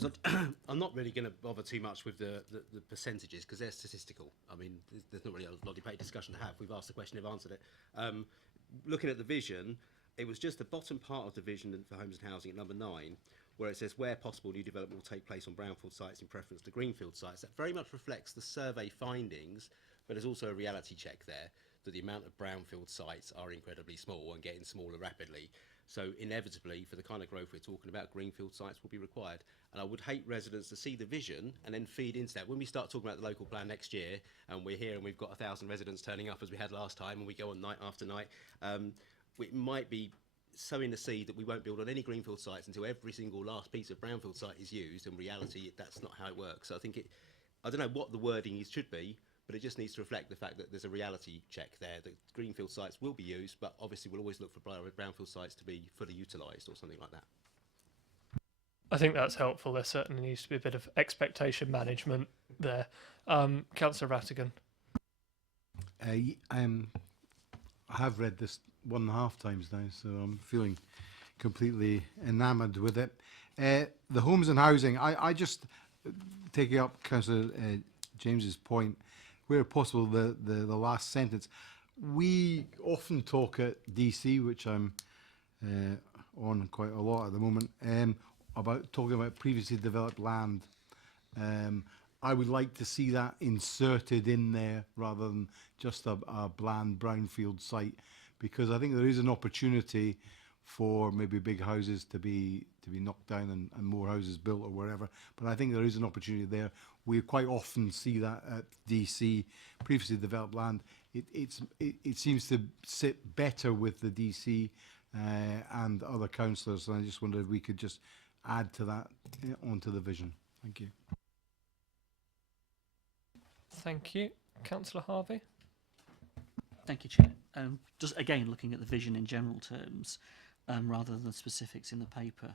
I'm not really going to bother too much with the percentages because they're statistical. I mean, there's not really a lot of debate discussion to have. We've asked the question, they've answered it. Looking at the vision, it was just the bottom part of the vision for homes and housing at number 9, where it says, where possible, new development will take place on brownfield sites in preference to greenfield sites. That very much reflects the survey findings, but there's also a reality check there that the amount of brownfield sites are incredibly small and getting smaller rapidly. So inevitably, for the kind of growth we're talking about, greenfield sites will be required. And I would hate residents to see the vision and then feed into that. When we start talking about the local plan next year, and we're here and we've got 1,000 residents turning up as we had last time, and we go on night after night, it might be sowing the seed that we won't build on any greenfield sites until every single last piece of brownfield site is used. In reality, that's not how it works. So I think I don't know what the wording should be, but it just needs to reflect the fact that there's a reality check there, that greenfield sites will be used, but obviously we'll always look for brownfield sites to be fully utilised or something like that. I think that's helpful. There certainly needs to be a bit of expectation management there. Councillor Rattigan. I have read this 1.5 times now, so I'm feeling completely enamoured with it. The homes and housing, I just, taking up Councillor James's point, where possible, the last sentence. We often talk at DC, which I'm on quite a lot at the moment, about talking about previously developed land. I would like to see that inserted in there rather than just a bland brownfield site, because I think there is an opportunity for maybe big houses to be knocked down and more houses built or wherever. But I think there is an opportunity there. We quite often see that at DC, previously developed land. It seems to sit better with the DC and other councillors. And I just wonder if we could just add to that onto the vision. Thank you. Thank you. Councillor Harvey. Thank you, Chair. Just again, looking at the vision in general terms, rather than the specifics in the paper.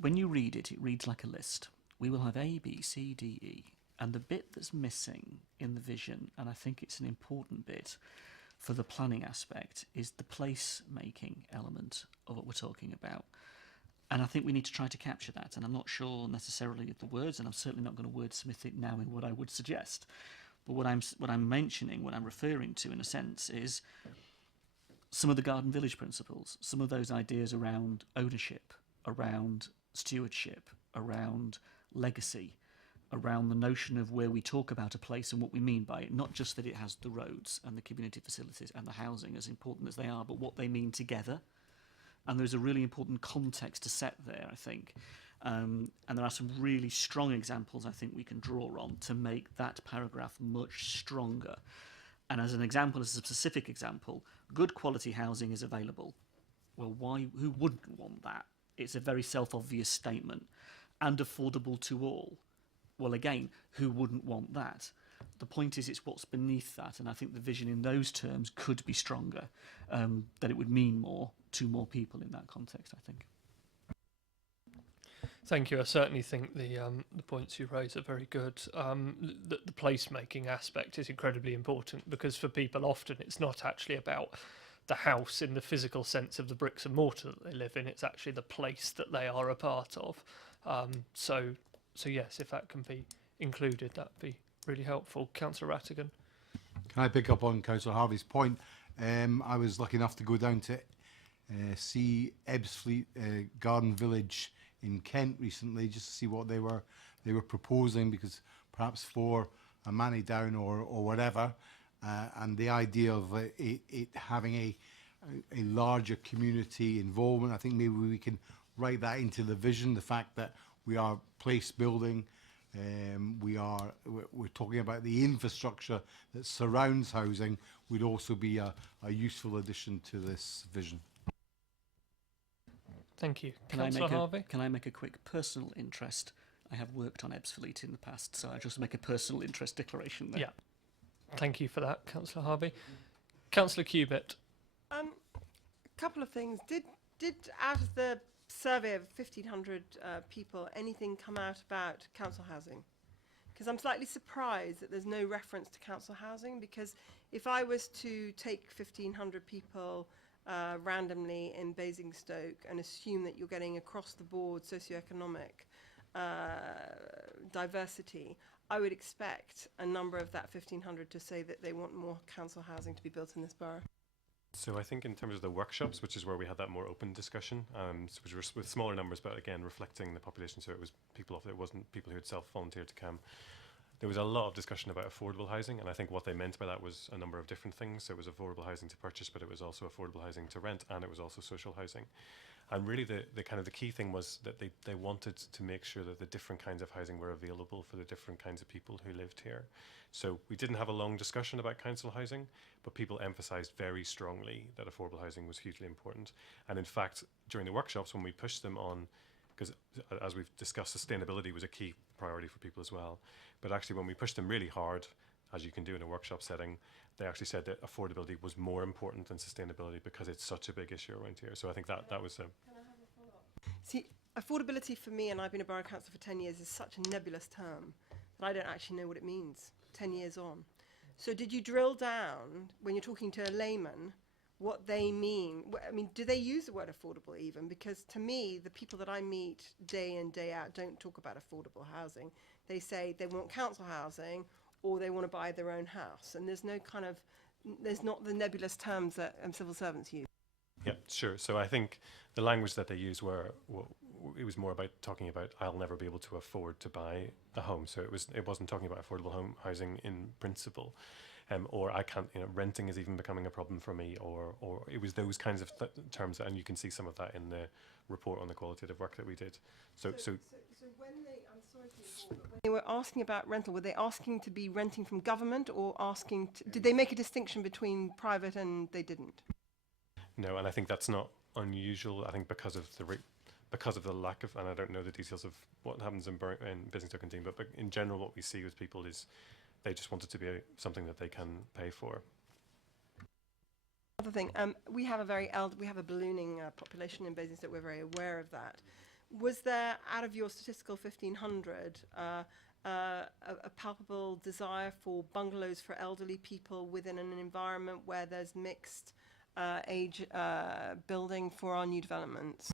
When you read it, it reads like a list. We will have A, B, C, D, E. And the bit that's missing in the vision, and I think it's an important bit for the planning aspect, is the place-making element of what we're talking about. And I think we need to try to capture that. And I'm not sure necessarily of the words, and I'm certainly not going to wordsmith it now in what I would suggest. But what I'm mentioning, what I'm referring to in a sense, is some of the Garden Village principles, some of those ideas around ownership, around stewardship, around legacy, around the notion of where we talk about a place and what we mean by it, not just that it has the roads and the community facilities and the housing, as important as they are, but what they mean together. And there's a really important context to set there, I think. And there are some really strong examples I think we can draw on to make that paragraph much stronger. And as an example, as a specific example, good quality housing is available. Well, who wouldn't want that? It's a very self-obvious statement. And affordable to all. Well, again, who wouldn't want that? The point is, it's what's beneath that, and I think the vision in those terms could be stronger, that it would mean more to more people in that context, I think. Thank you. I certainly think the points you raise are very good. The placemaking aspect is incredibly important, because for people often it's not actually about the house in the physical sense of the bricks and mortar that they live in. It's actually the place that they are a part of. So yes, if that can be included, that'd be really helpful. Councillor Rattigan. Can I pick up on Councillor Harvey's point? I was lucky enough to go down to see Ebbsfleet Garden Village in Kent recently, just to see what they were proposing, because perhaps for a Manny Down or whatever, and the idea of it having a larger community involvement. I think maybe we can write that into the vision, the fact that we are place building, we're talking about the infrastructure that surrounds housing would also be a useful addition to this vision. Thank you. Can I Councillor Harvey? Can I make a quick personal interest? I have worked on Ebbsfleet in the past, so I just make a personal interest declaration there. Yeah. Thank you for that, Councillor Harvey. Councillor Cubitt. A couple of things. Did out of the survey of 1,500 people, anything come out about council housing? Because I'm slightly surprised that there's no reference to council housing, because if I was to take 1,500 people randomly in Basingstoke and assume that you're getting across the board socioeconomic diversity, I would expect a number of that 1,500 to say that they want more council housing to be built in this borough. So I think in terms of the workshops, which is where we had that more open discussion, which was with smaller numbers, but again reflecting the population, so it was people it wasn't people who had self-volunteered to come. There was a lot of discussion about affordable housing, and I think what they meant by that was a number of different things. So it was affordable housing to purchase, but it was also affordable housing to rent, and it was also social housing. And really the kind of the key thing was that they wanted to make sure that the different kinds of housing were available for the different kinds of people who lived here. So we didn't have a long discussion about council housing, but people emphasised very strongly that affordable housing was hugely important. And in fact, during the workshops, when we pushed them on, because as we've discussed, sustainability was a key priority for people as well. But actually, when we pushed them really hard, as you can do in a workshop setting, they actually said that affordability was more important than sustainability because it's such a big issue around here. So I think that was a... See, affordability for me, and I've been a borough councillor for 10 years, is such a nebulous term that I don't actually know what it means 10 years on. So did you drill down, when you're talking to a layman, what they mean? I mean, do they use the word affordable even? Because to me, the people that I meet day in, day out don't talk about affordable housing. They say they want council housing or they want to buy their own house. And there's no kind of, there's not the nebulous terms that civil servants use. Yeah, sure. So I think the language that they used it was more about talking about I'll never be able to afford to buy a home. So it wasn't talking about affordable home housing in principle, or I can't, renting is even becoming a problem for me, or it was those kinds of terms, and you can see some of that in the report on the qualitative work that we did. So when they, I'm sorry to interrupt, but when they were asking about rental, were they asking to be renting from government or asking to, did they make a distinction between private and they didn't? No, and I think that's not unusual. I think because of the lack of, and I don't know the details of what happens in Basingstoke and Dean, but in general, what we see with people is they just want it to be something that they can pay for. Another thing, we have a ballooning population in Basingstoke. We're very aware of that. Was there, out of your statistical 1,500, a palpable desire for bungalows for elderly people within an environment where there's mixed age building for our new developments?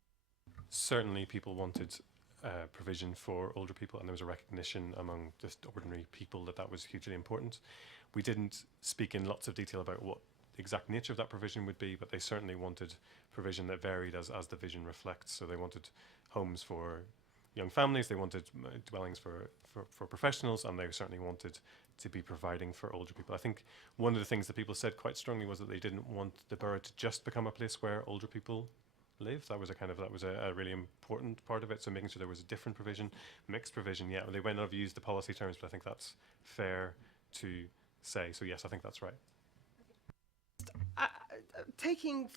Certainly people wanted provision for older people, and there was a recognition among just ordinary people that was hugely important. We didn't speak in lots of detail about what the exact nature of that provision would be, but they certainly wanted provision that varied as the vision reflects. So they wanted homes for young families, they wanted dwellings for professionals, and they certainly wanted to be providing for older people. I think one of the things that people said quite strongly was that they didn't want the borough to just become a place where older people live. That was a really important part of it. So making sure there was a different provision, mixed provision. Yeah, they might not have used the policy terms, but I think that's fair to say. So yes, I think that's right. Taking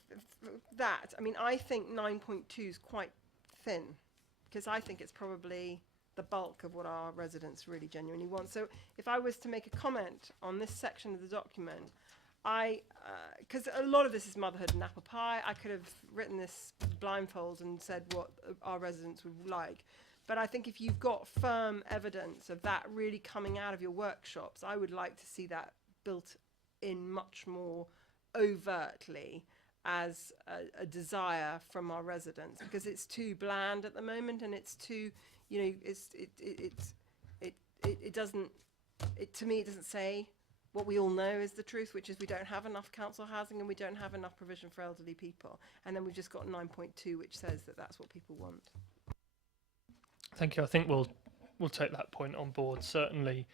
that, I mean, I think 9.2 is quite thin, because I think it's probably the bulk of what our residents really genuinely want. So if I was to make a comment on this section of the document, because a lot of this is motherhood and apple pie, I could have written this blindfold and said what our residents would like. But I think if you've got firm evidence of that really coming out of your workshops, I would like to see that built in much more overtly as a desire from our residents, because it's too bland at the moment, and it's too, it doesn't, to me it doesn't say what we all know is the truth, which is we don't have enough council housing and we don't have enough provision for elderly people. And then we've just got 9.2, which says that that's what people want. Thank you. I think we'll take that point on board. Certainly,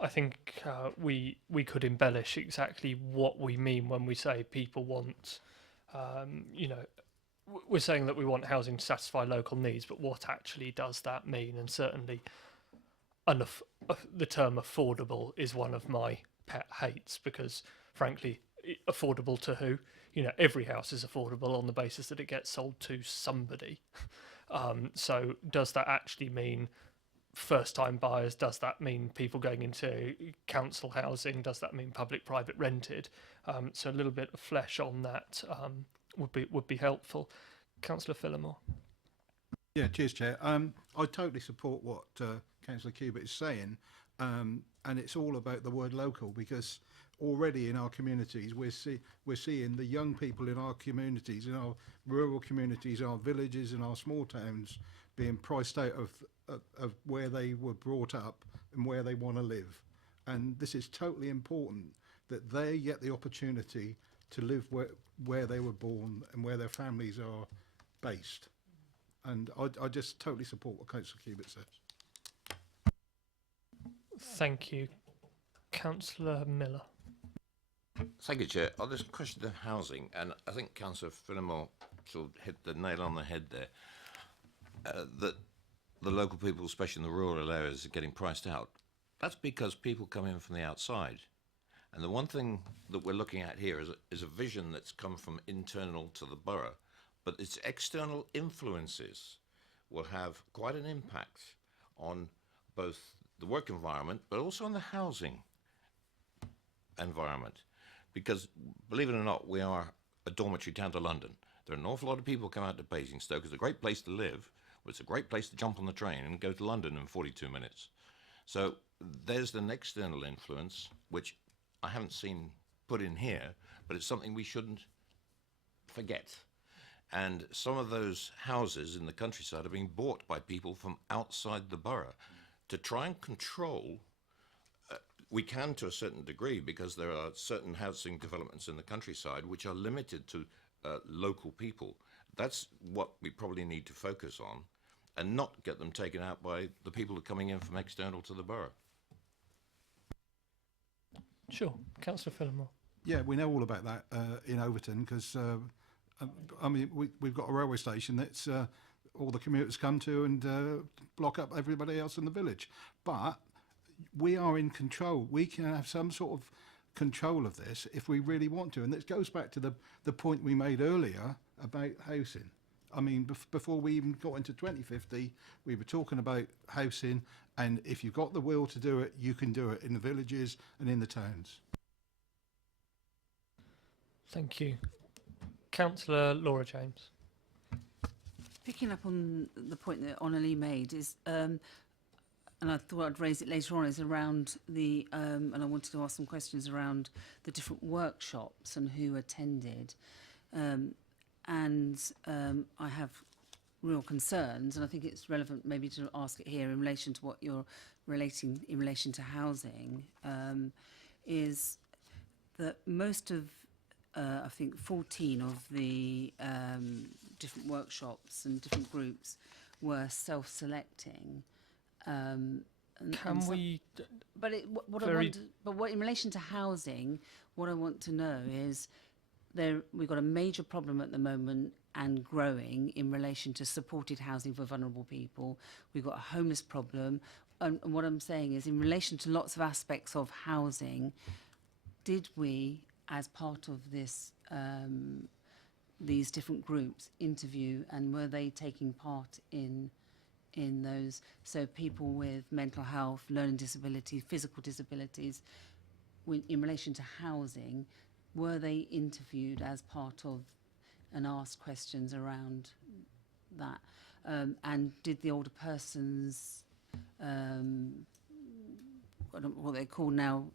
I think we could embellish exactly what we mean when we say people want. We're saying that we want housing to satisfy local needs, but what actually does that mean? And certainly, the term affordable is one of my pet hates because, frankly, affordable to who? Every house is affordable on the basis that it gets sold to somebody. So does that actually mean first-time buyers? Does that mean people going into council housing? Does that mean public-private rented? So a little bit of flesh on that would be helpful. Councillor Phillimore. Yeah, cheers, Chair. I totally support what Councillor Cubitt is saying, and it's all about the word local, because already in our communities we're seeing the young people in our communities, in our rural communities, our villages and our small towns being priced out of where they were brought up and where they want to live. And this is totally important that they get the opportunity to live where they were born and where their families are based. And I just totally support what Councillor Cubitt says. Thank you. Councillor Miller. Thank you, Chair. On this question of housing, and I think Councillor Finnemore sort of hit the nail on the head there, that the local people, especially in the rural areas, are getting priced out. That's because people come in from the outside. And the one thing that we're looking at here is a vision that's come from internal to the borough, but its external influences will have quite an impact on both the work environment, but also on the housing environment. Because, believe it or not, we are a dormitory town to London. There are an awful lot of people come out to Basingstoke. It's a great place to live, but it's a great place to jump on the train and go to London in 42 minutes. So there's an external influence, which I haven't seen put in here, but it's something we shouldn't forget. And some of those houses in the countryside are being bought by people from outside the borough to try and control. We can to a certain degree, because there are certain housing developments in the countryside which are limited to local people. That's what we probably need to focus on, and not get them taken out by the people who are coming in from external to the borough. Sure. Councillor Phillimore. Yeah, we know all about that in Overton, because I mean we've got a railway station that's all the commuters come to and block up everybody else in the village. But we are in control. We can have some sort of control of this if we really want to. And this goes back to the point we made earlier about housing. I mean, before we even got into 2050, we were talking about housing, and if you've got the will to do it, you can do it in the villages and in the towns. Thank you. Councillor Laura James. Picking up on the point that Onali made is, and I thought I'd raise it later on, is around the, and I wanted to ask some questions around the different workshops and who attended. I have real concerns, and I think it's relevant maybe to ask it here in relation to what you're relating in relation to housing, is that most of, I think 14 of the different workshops and different groups were self-selecting. Can we? But what in relation to housing, what I want to know is we've got a major problem at the moment and growing in relation to supported housing for vulnerable people. We've got a homeless problem, and what I'm saying is in relation to lots of aspects of housing, did we, as part of this, these different groups, interview, and were they taking part in those? So people with mental health, learning disabilities, physical disabilities, in relation to housing, were they interviewed as part of and asked questions around that? And did the older persons, I don't know what they're called now,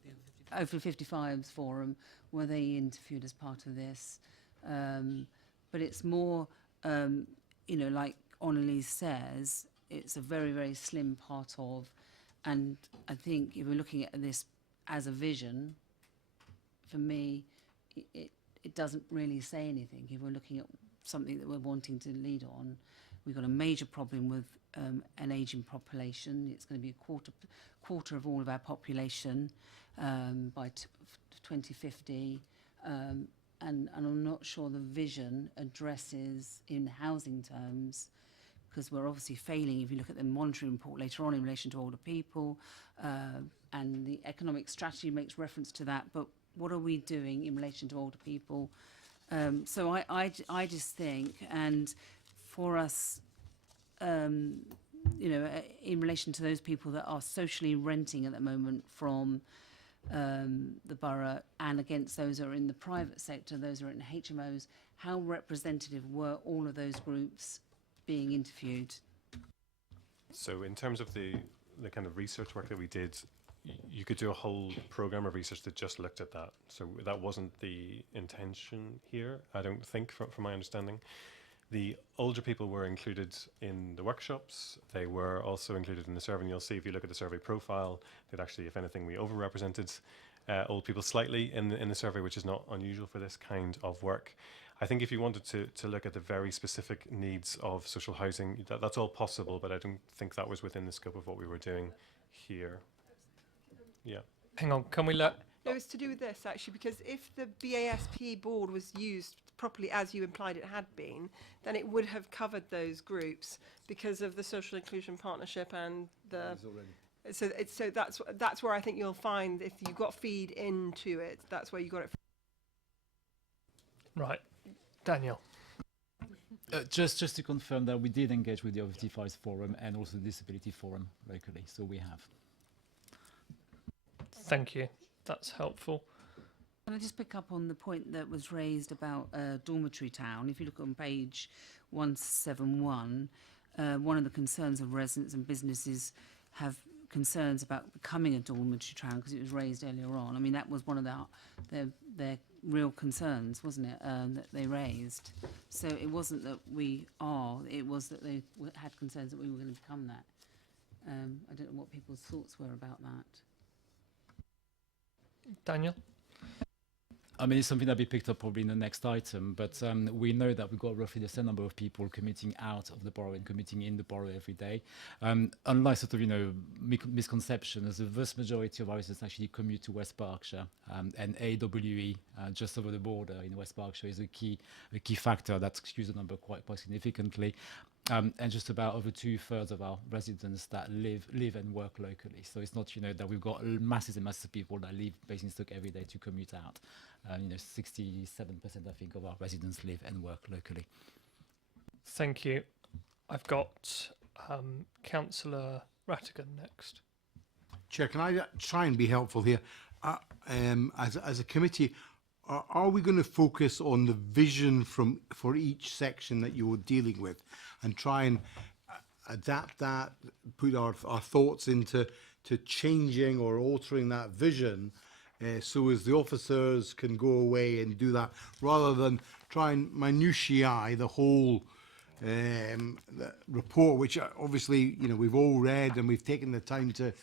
over 55s forum, were they interviewed as part of this? But it's more, like Onali says, it's a very, very slim part of, and I think if we're looking at this as a vision, for me, it doesn't really say anything. If we're looking at something that we're wanting to lead on, we've got a major problem with an ageing population. It's going to be a quarter of all of our population by 2050. And I'm not sure the vision addresses in housing terms, because we're obviously failing. If you look at the monitoring report later on in relation to older people, and the economic strategy makes reference to that, but what are we doing in relation to older people? So I just think, and for us, you know, in relation to those people that are socially renting at the moment from the borough, and against those who are in the private sector, those who are in HMOs, how representative were all of those groups being interviewed? So in terms of the kind of research work that we did, you could do a whole program of research that just looked at that. So that wasn't the intention here, I don't think, from my understanding. The older people were included in the workshops. They were also included in the survey. And you'll see if you look at the survey profile that actually, if anything, we overrepresented old people slightly in the survey, which is not unusual for this kind of work. I think if you wanted to look at the very specific needs of social housing, that's all possible, but I don't think that was within the scope of what we were doing here. Yeah. Hang on, can we let... No, it's to do with this, actually, because if the BASP board was used properly, as you implied it had been, then it would have covered those groups because of the social inclusion partnership and the... So that's where I think you'll find, if you got feed into it, that's where you got it from. Right. Daniel. Just to confirm that we did engage with the Over55 Forum and also the Disability Forum locally, so we have. Thank you. That's helpful. Can I just pick up on the point that was raised about dormitory town? If you look on page 171, one of the concerns of residents and businesses have concerns about becoming a dormitory town, because it was raised earlier on. I mean, that was one of their real concerns, wasn't it, that they raised. So it wasn't that we are, it was that they had concerns that we were going to become that. I don't know what people's thoughts were about that. Daniel? I mean, it's something that will be picked up probably in the next item, but we know that we've got roughly the same number of people commuting out of the borough and commuting in the borough every day. Unlike sort of, you know, misconception, as the vast majority of our residents actually commute to West Berkshire, and AWE, just over the border in West Berkshire, is a key factor that skews the number quite significantly. And just about over 2/3 of our residents that live and work locally. So it's not, you know, that we've got masses and masses of people that leave Basingstoke every day to commute out. You know, 67%, I think, of our residents live and work locally. Thank you. I've got Councillor Rattigan next. Chair, can I try and be helpful here? As a committee, are we going to focus on the vision for each section that you're dealing with, and try and adapt that, put our thoughts into changing or altering that vision, so as the officers can go away and do that, rather than try and minutiae the whole the report, which obviously, you know, we've all read and we've taken the time to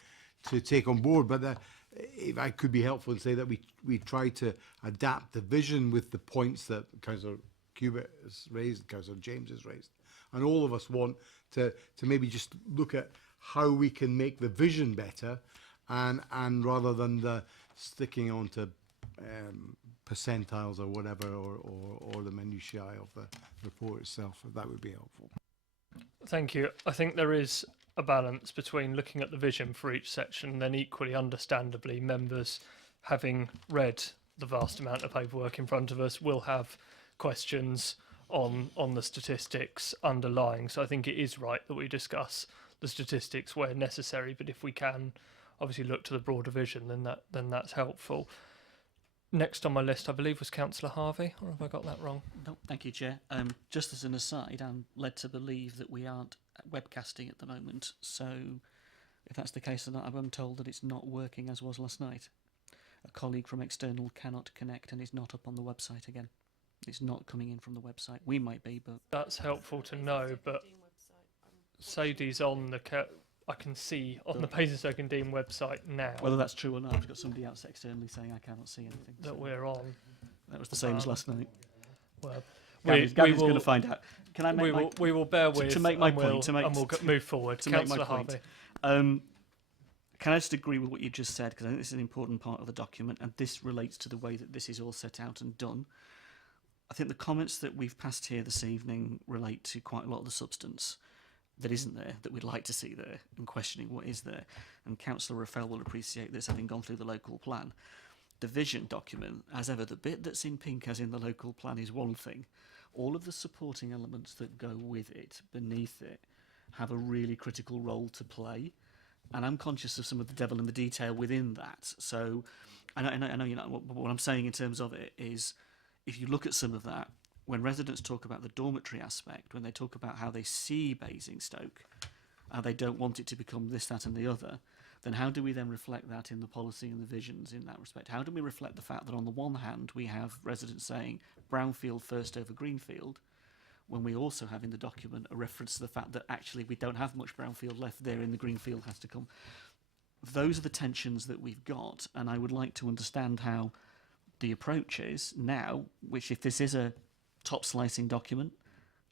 take on board. But if I could be helpful and say that we try to adapt the vision with the points that Councillor Cubitt has raised, Councillor James has raised, and all of us want to maybe just look at how we can make the vision better, and rather than the sticking on to percentiles or whatever, or the minutiae of the report itself. That would be helpful. Thank you. I think there is a balance between looking at the vision for each section, and then equally understandably, members, having read the vast amount of paperwork in front of us, will have questions on the statistics underlying. So I think it is right that we discuss the statistics where necessary, but if we can obviously look to the broader vision, then that's helpful. Next on my list, I believe, was Councillor Harvey, or have I got that wrong? No, thank you, Chair. Just as an aside, I'm led to believe that we aren't webcasting at the moment, so if that's the case, then I'm told that it's not working as was last night. A colleague from external cannot connect and is not up on the website again. It's not coming in from the website. We might be, but... That's helpful to know, but Sadie's on the I can see on the Basingstoke and Dean website now Whether that's true or not, I've got somebody else externally saying I cannot see anything. that so we're on. that was the same as last night. Well, Gabby's going to find out. Can I make we will bear to with make my and point, we'll move forward. to make my Councillor point. Harvey. Can I just agree with what you just said, because I think this is an important part of the document, and this relates to the way that this is all set out and done. I think the comments that we've passed here this evening relate to quite a lot of the substance that isn't there, that we'd like to see there, and questioning what is there. And Councillor Raffel will appreciate this, having gone through the local plan. The vision document, as ever, the bit that's in pink as in the local plan is one thing. All of the supporting elements that go with it, beneath it, have a really critical role to play. And I'm conscious of some of the devil in the detail within that. So I know you know what I'm saying in terms of it is, if you look at some of that, when residents talk about the dormitory aspect, when they talk about how they see Basingstoke, how they don't want it to become this, that and the other, then how do we then reflect that in the policy and the visions in that respect? How do we reflect the fact that on the one hand we have residents saying brownfield first over greenfield, when we also have in the document a reference to the fact that actually we don't have much brownfield left there and the greenfield has to come. Those are the tensions that we've got, and I would like to understand how the approach is now, which if this is a top slicing document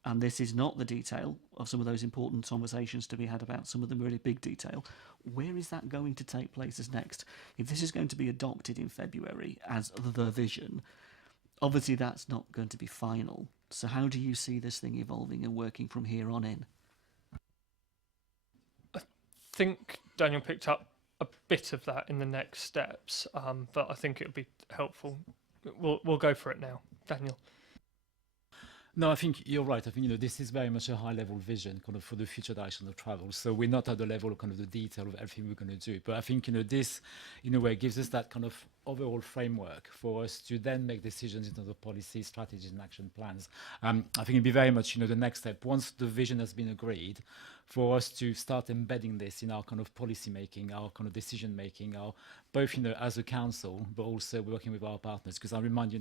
and this is not the detail of some of those important conversations to be had about some of the really big detail, where is that going to take place as next? If this is going to be adopted in February as the vision, obviously that's not going to be final. So how do you see this thing evolving and working from here on in? I think Daniel picked up a bit of that in the next steps, but I think it would be helpful. We'll go for it now, Daniel. No, I think you're right. I think this is very much a high-level vision, kind of for the future direction of travel. So we're not at the level of kind of the detail of everything we're going to do. But I think this, in a way, gives us that kind of overall framework for us to then make decisions in terms of policy, strategies, and action plans. I think it'd be very much the next step once the vision has been agreed, for us to start embedding this in our kind of policy making, our kind of decision making, our both as a council, but also working with our partners. Because I remind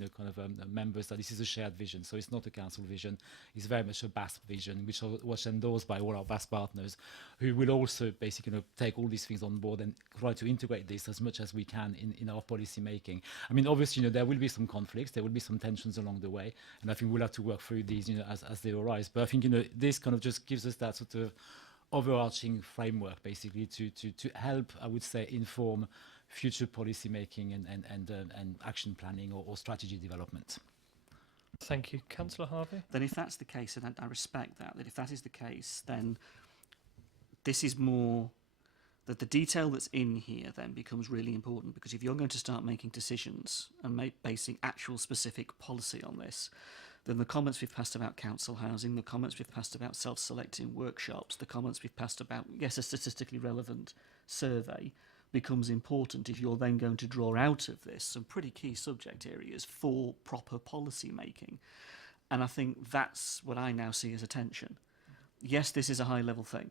members that this is a shared vision, so it's not a council vision; it's very much a BASP vision, which was endorsed by all our BASP partners, who will also basically take all these things on board and try to integrate this as much as we can in our policy making. I mean, obviously, there will be some conflicts, there will be some tensions along the way, and I think we'll have to work through these, as they arise. But I think this kind of just gives us that sort of overarching framework, basically, to help, I would say, inform future policy making and action planning or strategy development. Thank you. Councillor Harvey? Then if that's the case, and I respect that if that is the case, then this is more that the detail that's in here then becomes really important, because if you're going to start making decisions and basing actual specific policy on this, then the comments we've passed about council housing, the comments we've passed about self-selecting workshops, the comments we've passed about, yes, a statistically relevant survey becomes important if you're then going to draw out of this some pretty key subject areas for proper policy making. And I think that's what I now see as a tension. Yes, this is a high level thing.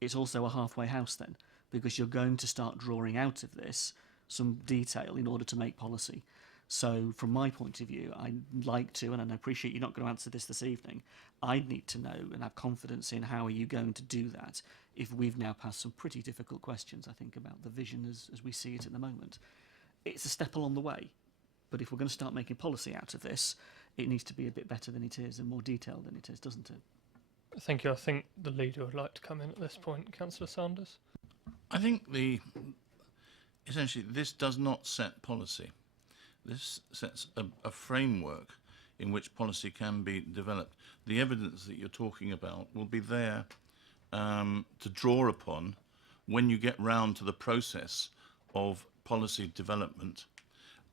It's also a halfway house then, because you're going to start drawing out of this some detail in order to make policy. So from my point of view, I'd like to, and I appreciate you're not going to answer this evening, I'd need to know and have confidence in how are you going to do that if we've now passed some pretty difficult questions, I think, about the vision as we see it at the moment. It's a step along the way, but if we're going to start making policy out of this, it needs to be a bit better than it is and more detailed than it is, doesn't it? Thank you. I think the leader would like to come in at this point. Councillor Sanders? I think essentially this does not set policy. This sets a framework in which policy can be developed. The evidence that you're talking about will be there to draw upon when you get round to the process of policy development.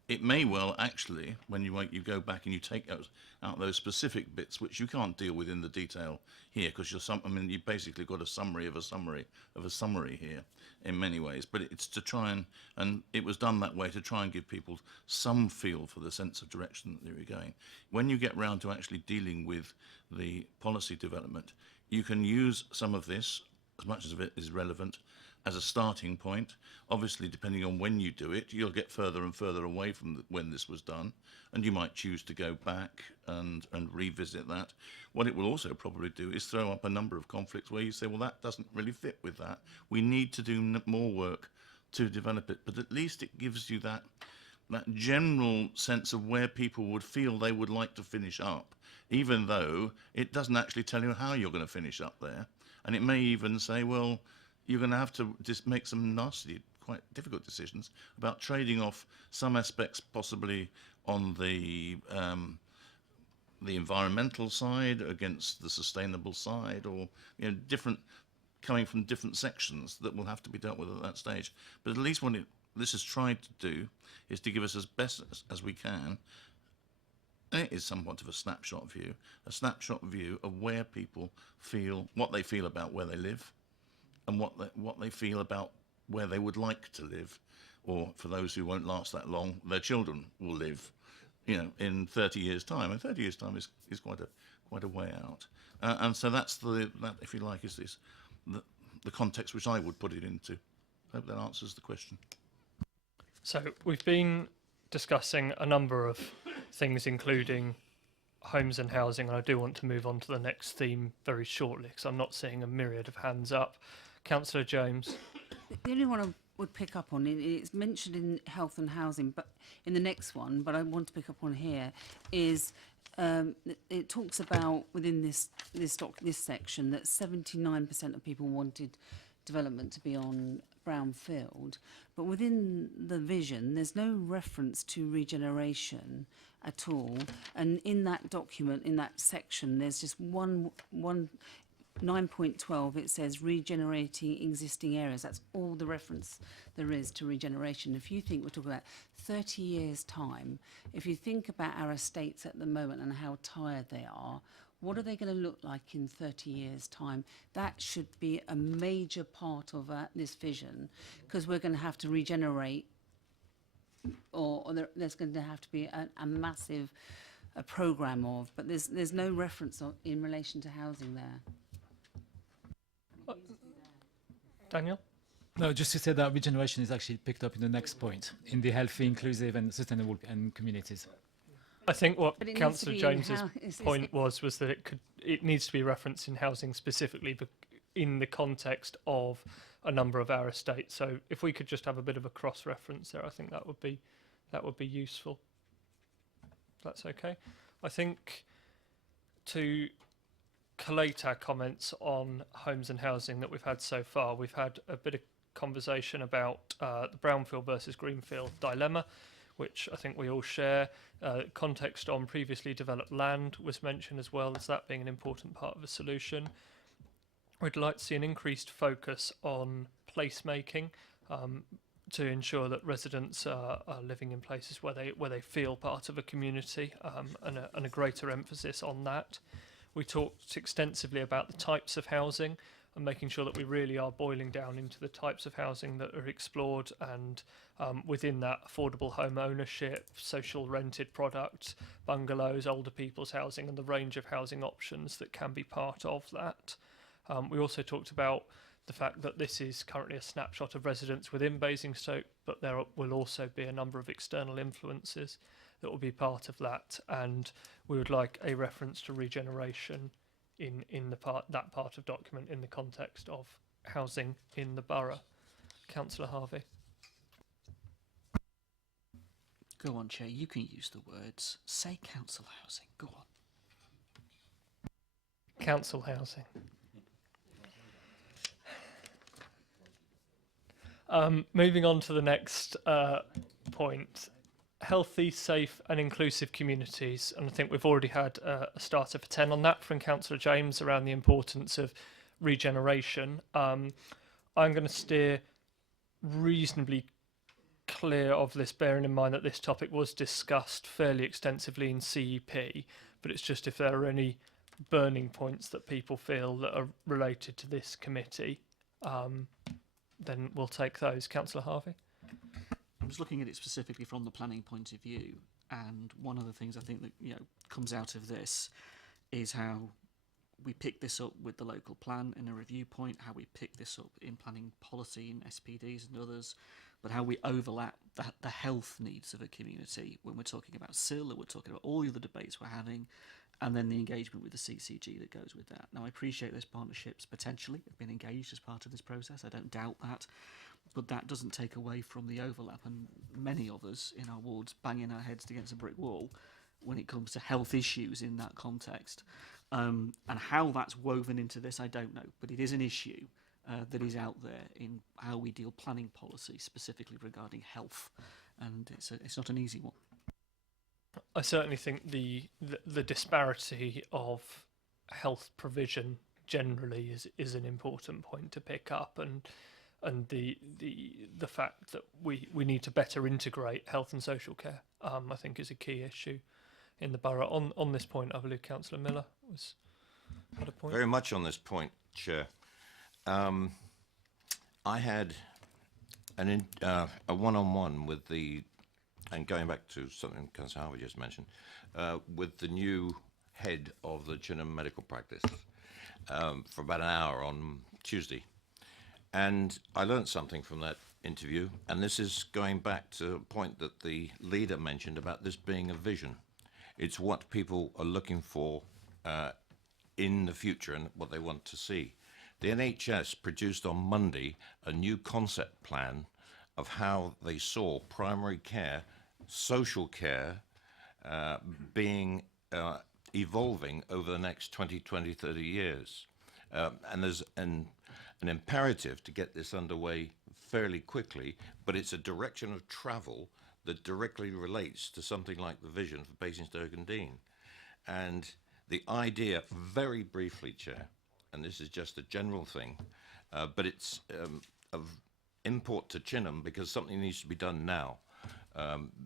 It may well actually, when you go back and you take out those specific bits which you can't deal with in the detail here, because you've basically got a summary of a summary of a summary here in many ways. But it's to try and it was done that way to try and give people some feel for the sense of direction that they were going. When you get round to actually dealing with the policy development, you can use some of this, as much as of it is relevant, as a starting point. Obviously, depending on when you do it, you'll get further and further away from when this was done, and you might choose to go back and revisit that. What it will also probably do is throw up a number of conflicts where you say, well, that doesn't really fit with that. We need to do more work to develop it, but at least it gives you that general sense of where people would feel they would like to finish up, even though it doesn't actually tell you how you're going to finish up there. And it may even say, well, you're going to have to just make some nasty, quite difficult decisions about trading off some aspects possibly on the environmental side against the sustainable side, or different, coming from different sections that will have to be dealt with at that stage. But at least what this has tried to do is to give us as best as we can. And it is somewhat of a snapshot view of where people feel, what they feel about where they live, and what they feel about where they would like to live, or for those who won't last that long, their children will live, in 30 years' time. And 30 years' time is quite a way out. And so that, if you like, is the context which I would put it into. I hope that answers the question. So we've been discussing a number of things, including homes and housing, and I do want to move on to the next theme very shortly because I'm not seeing a myriad of hands up. Councillor James. The only one I would pick up on, it's mentioned in health and housing, but in the next one, but I want to pick up on here, is it talks about within this section that 79% of people wanted development to be on brownfield, but within the vision there's no reference to regeneration at all, and in that document, in that section, there's just one 9.12, it says regenerating existing areas. That's all the reference there is to regeneration. If you think we're talking about 30 years time, if you think about our estates at the moment and how tired they are, what are they going to look like in 30 years' time? That should be a major part of this vision, because we're going to have to regenerate, or there's going to have to be a massive programme of, but there's no reference in relation to housing there. Daniel? No, just to say that regeneration is actually picked up in the next point, in the healthy, inclusive and sustainable and communities. I think what But it needs Councillor to be James's point was that it needs to be referenced in housing specifically in the context of a number of our estates. So if we could just have a bit of a cross-reference there, I think that would be useful. That's okay. I think to collate our comments on homes and housing that we've had so far, we've had a bit of conversation about the brownfield versus greenfield dilemma, which I think we all share. Context on previously developed land was mentioned as well as that being an important part of the solution. We'd like to see an increased focus on placemaking to ensure that residents are living in places where they feel part of a community, and a greater emphasis on that. We talked extensively about the types of housing and making sure that we really are boiling down into the types of housing that are explored, and within that, affordable home ownership, social rented products, bungalows, older people's housing, and the range of housing options that can be part of that. We also talked about the fact that this is currently a snapshot of residents within Basingstoke, but there will also be a number of external influences that will be part of that, and we would like a reference to regeneration in that part of document in the context of housing in the borough. Councillor Harvey. Go on, Chair, you can use the words. Say council housing, go on. Council housing. Moving on to the next point. Healthy, safe and inclusive communities, and I think we've already had a starter for 10 on that from Councillor James around the importance of regeneration. I'm going to steer reasonably clear of this, bearing in mind that this topic was discussed fairly extensively in CEP, but it's just if there are any burning points that people feel that are related to this committee, then we'll take those. Councillor Harvey? I was looking at it specifically from the planning point of view, and one of the things I think that comes out of this is how we pick this up with the local plan in a review point, how we pick this up in planning policy in SPDs and others, but how we overlap the health needs of a community when we're talking about SIL, or we're talking about all the other debates we're having, and then the engagement with the CCG that goes with that. Now, I appreciate those partnerships potentially have been engaged as part of this process. I don't doubt that. But that doesn't take away from the overlap, and many of us in our wards banging our heads against a brick wall when it comes to health issues in that context. And how that's woven into this, I don't know. But it is an issue that is out there in how we deal planning policy, specifically regarding health. And it's not an easy one. I certainly think the disparity of health provision generally is an important point to pick up, and the fact that we need to better integrate health and social care, I think, is a key issue in the borough. On this point, I believe Councillor Miller had a point. Very much on this point, Chair. I had a one-on-one with and going back to something Councillor Harvey just mentioned, with the new head of the Chinham Medical Practice for about an hour on Tuesday. And I learned something from that interview, and this is going back to a point that the leader mentioned about this being a vision. It's what people are looking for in the future and what they want to see. The NHS produced on Monday a new concept plan of how they saw primary care, social care being evolving over the next 20, 30 years. And there's an imperative to get this underway fairly quickly, but it's a direction of travel that directly relates to something like the vision for Basingstoke and Dean. And the idea, very briefly, Chair, and this is just a general thing, but it's of import to Chinham because something needs to be done now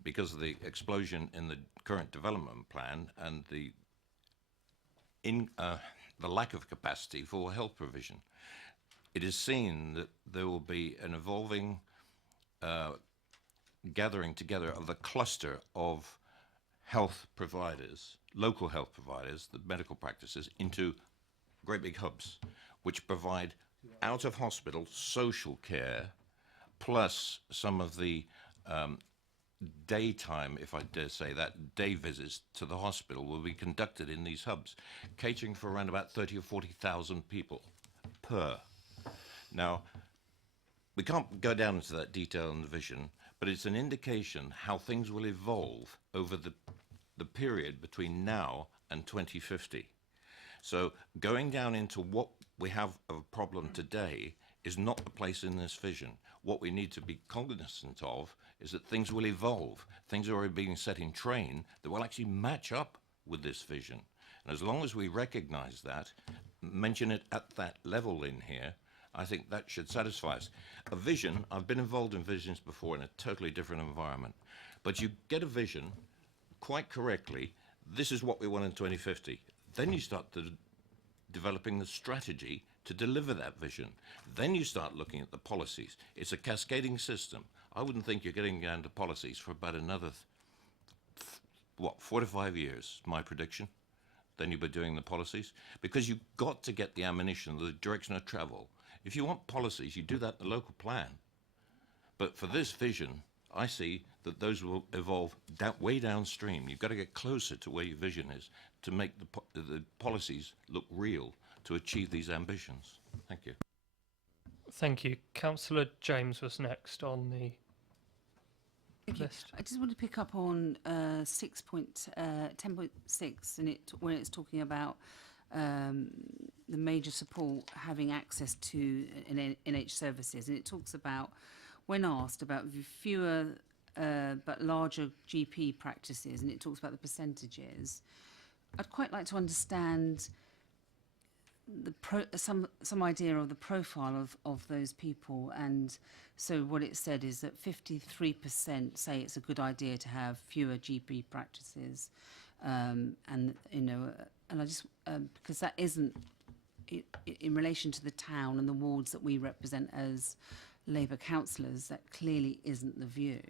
because of the explosion in the current development plan and the lack of capacity for health provision. It is seen that there will be an evolving gathering together of a cluster of health providers, local health providers, the medical practices, into great big hubs, which provide out of hospital social care, plus some of the daytime, if I dare say that, day visits to the hospital will be conducted in these hubs, catering for around about 30 or 40,000 people per. Now, we can't go down into that detail in the vision, but it's an indication how things will evolve over the period between now and 2050. So going down into what we have of a problem today is not the place in this vision. What we need to be cognizant of is that things will evolve. Things are already being set in train that will actually match up with this vision. And as long as we recognize that, mention it at that level in here, I think that should satisfy us. A vision, I've been involved in visions before in a totally different environment, but you get a vision quite correctly, this is what we want in 2050. Then you start developing the strategy to deliver that vision. Then you start looking at the policies. It's a cascading system. I wouldn't think you're getting down to policies for about another, 4 to 5 years, my prediction. Then you'll be doing the policies. Because you've got to get the ammunition, the direction of travel. If you want policies, you do that in the local plan. But for this vision, I see that those will evolve way downstream. You've got to get closer to where your vision is to make the policies look real to achieve these ambitions. Thank you. Thank you. Councillor James was next on the list. I just want to pick up on 10.6 and when it's talking about the major support having access to NH services, and it talks about, when asked about fewer but larger GP practices, and it talks about the percentages. I'd quite like to understand some idea of the profile of those people. And so what it said is that 53% say it's a good idea to have fewer GP practices, and I just because that isn't in relation to the town and the wards that we represent as Labour councillors, that clearly isn't the view.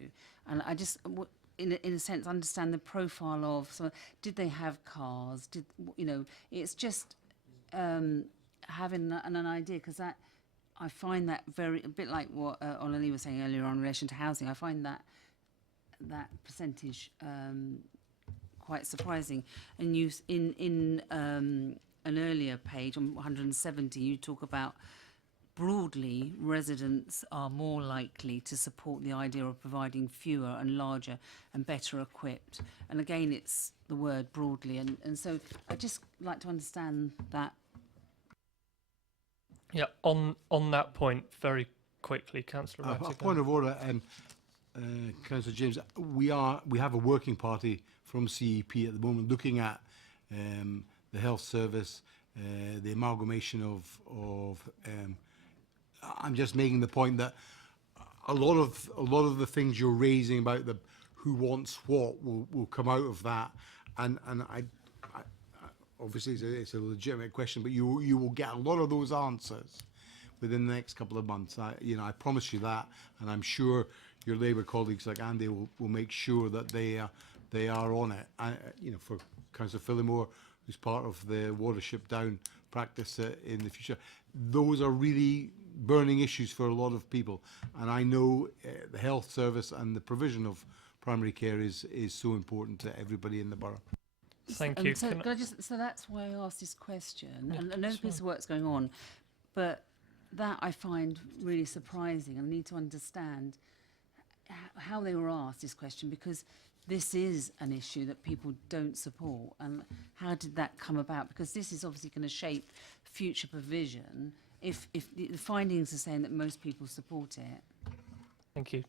And I just, in a sense, understand the profile of. So, did they have cars? It's just having an idea, because that I find that a bit like what Olali was saying earlier on in relation to housing. I find that percentage quite surprising. And you in an earlier page on 170, you talk about broadly residents are more likely to support the idea of providing fewer and larger and better equipped. And again, it's the word broadly, and so I'd just like to understand that. Yeah, on that point, very quickly, Councillor A Rattigan. point of order, Councillor James. We have a working party from CEP at the moment looking at the health service, the amalgamation of. I'm just making the point that a lot of the things you're raising about the who wants what will come out of that, and I obviously it's a legitimate question, but you will get a lot of those answers within the next couple of months. I promise you that, and I'm sure your Labour colleagues like Andy will make sure that they are on it. For Councillor Phillimore, who's part of the Watership Down practice in the future, those are really burning issues for a lot of people, and I know the health service and the provision of primary care is so important to everybody in the borough. Thank you. So, Can can I just, so that's why I asked this question. Yeah, And I know that's the piece of work's going on, but that I find really surprising. I need to understand how they were asked this question, because this is an issue that people don't support. And how did that come about? Because this is obviously going to shape future provision if the findings are saying that most people support it. Thank you.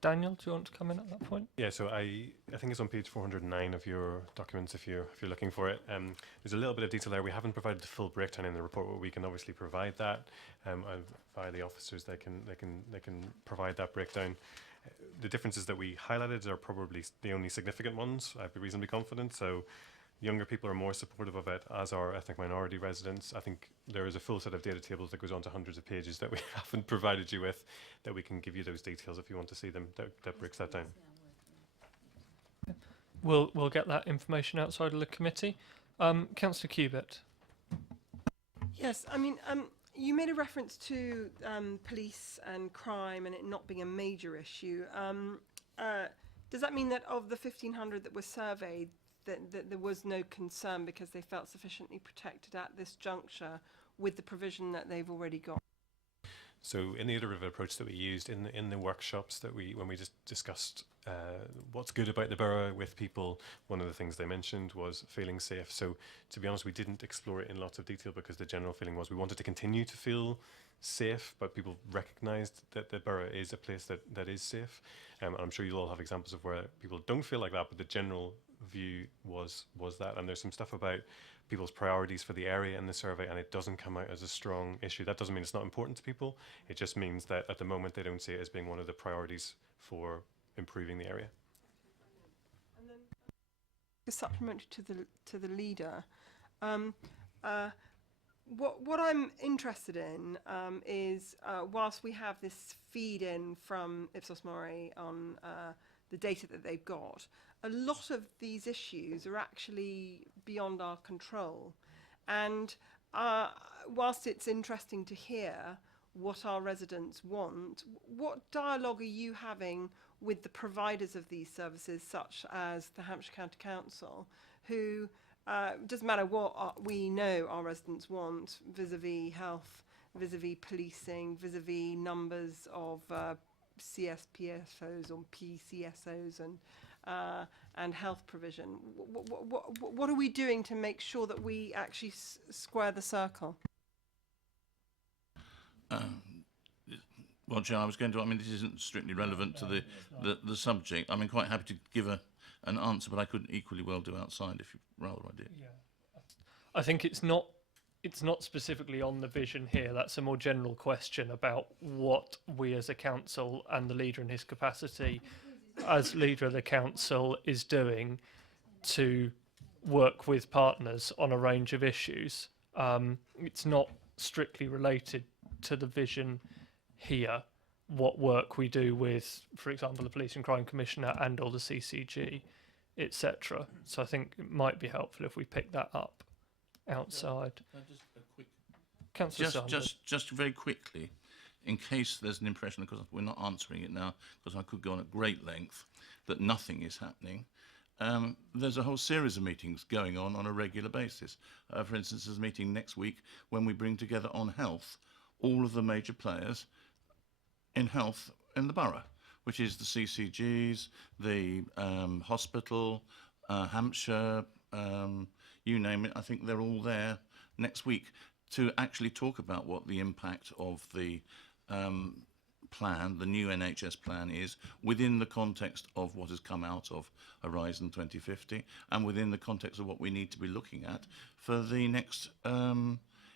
Daniel, do you want to come in at that point? Yeah, so I think it's on page 409 of your documents if you're looking for it. There's a little bit of detail there. We haven't provided the full breakdown in the report, but we can obviously provide that via the officers. They can provide that breakdown. The differences that we highlighted are probably the only significant ones. I'd be reasonably confident. So younger people are more supportive of it, as are ethnic minority residents. I think there is a full set of data tables that goes on to hundreds of pages that we haven't provided you with, that we can give you those details if you want to see them, that breaks that down. We'll get that information outside of the committee. Councillor Cubitt. Yes, I mean, you made a reference to police and crime and it not being a major issue. Does that mean that of the 1,500 that were surveyed, that there was no concern because they felt sufficiently protected at this juncture with the provision that they've already got? So in the iterative approach that we used in the workshops that when we just discussed what's good about the borough with people, one of the things they mentioned was feeling safe. So to be honest, we didn't explore it in lots of detail because the general feeling was we wanted to continue to feel safe, but people recognised that the borough is a place that is safe. I'm sure you'll all have examples of where people don't feel like that, but the general view was that. And there's some stuff about people's priorities for the area in the survey, and it doesn't come out as a strong issue. That doesn't mean it's not important to people. It just means that at the moment they don't see it as being one of the priorities for improving the area. And then a supplementary to the leader. What I'm interested in is whilst we have this feed in from Ipsos Mori on the data that they've got, a lot of these issues are actually beyond our control. And whilst it's interesting to hear what our residents want, what dialogue are you having with the providers of these services, such as the Hampshire County Council, who doesn't matter what we know our residents want vis-a-vis health, vis-a-vis policing, vis-a-vis numbers of CSPSOs or PCSOs and health provision. What are we doing to make sure that we actually square the circle? Well, Chair, I was going to. I mean, this isn't strictly relevant to the subject. I mean, quite happy to give an answer, but I could equally well do outside if you rather I did. Yeah, I think it's not specifically on the vision here. That's a more general question about what we as a council and the leader in his capacity as leader of the council is doing to work with partners on a range of issues. It's not strictly related to the vision here, what work we do with, for example, the Police and Crime Commissioner and or the CCG, etc. So I think it might be helpful if we pick that up. outside. Just a quick Councillor Sanders. Just very quickly, in case there's an impression, because we're not answering it now, because I could go on at great length, that nothing is happening. There's a whole series of meetings going on a regular basis. For instance, there's a meeting next week when we bring together on health all of the major players in health in the borough, which is the CCGs, the hospital, Hampshire, you name it. I think they're all there next week to actually talk about what the impact of the plan, the new NHS plan, is within the context of what has come out of Horizon 2050 and within the context of what we need to be looking at for the next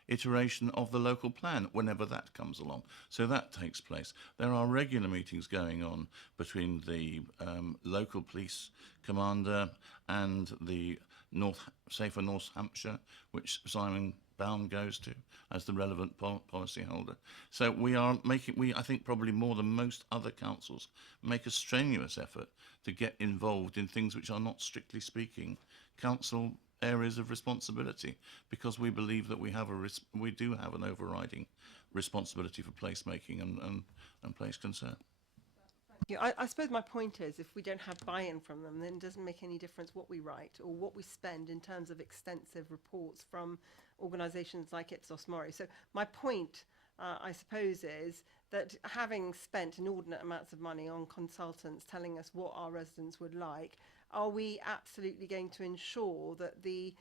iteration of the local plan, whenever that comes along. So that takes place. There are regular meetings going on between the local police commander and the Safer North Hampshire, which Simon Bound goes to as the relevant policy holder. So we are making, I think probably more than most other councils, make a strenuous effort to get involved in things which are not, strictly speaking, council areas of responsibility, because we believe that we do have an overriding responsibility for placemaking and place concern. Yeah, I suppose my point is, if we don't have buy-in from them, then it doesn't make any difference what we write or what we spend in terms of extensive reports from organisations like Ipsos Mori. So my point, I suppose, is that having spent inordinate amounts of money on consultants telling us what our residents would like, are we absolutely going to ensure that the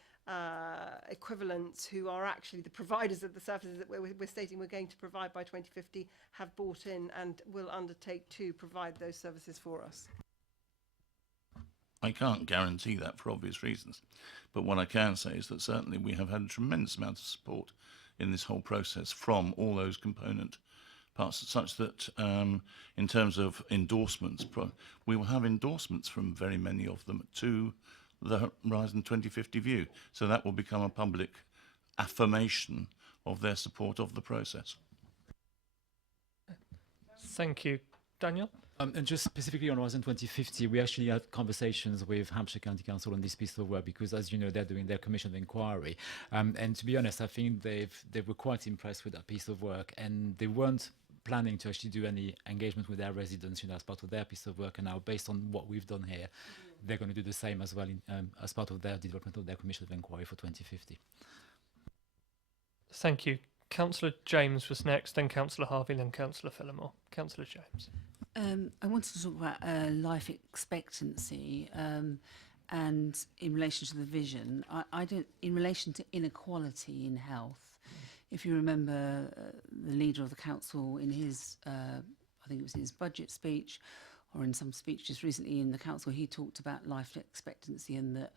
equivalents who are actually the providers of the services that we're stating we're going to provide by 2050 have bought in and will undertake to provide those services for us? I can't guarantee that for obvious reasons, but what I can say is that certainly we have had a tremendous amount of support in this whole process from all those component parts, such that in terms of endorsements, we will have endorsements from very many of them to the Horizon 2050 view. So that will become a public affirmation of their support of the process. Thank you. Daniel? And just specifically on Horizon 2050, we actually had conversations with Hampshire County Council on this piece of work because, as you know, they're doing their commission inquiry. And to be honest, I think they were quite impressed with that piece of work, and they weren't planning to actually do any engagement with their residents, as part of their piece of work. And now, based on what we've done here, they're going to do the same as well as part of their development of their commission of inquiry for 2050. Thank you. Councillor James was next, then Councillor Harvey, then Councillor Phillimore. Councillor James. I wanted to talk about life expectancy and in relation to the vision. I don't, in relation to inequality in health, if you remember the leader of the council in his, I think it was in his budget speech or in some speech just recently in the council, he talked about life expectancy and that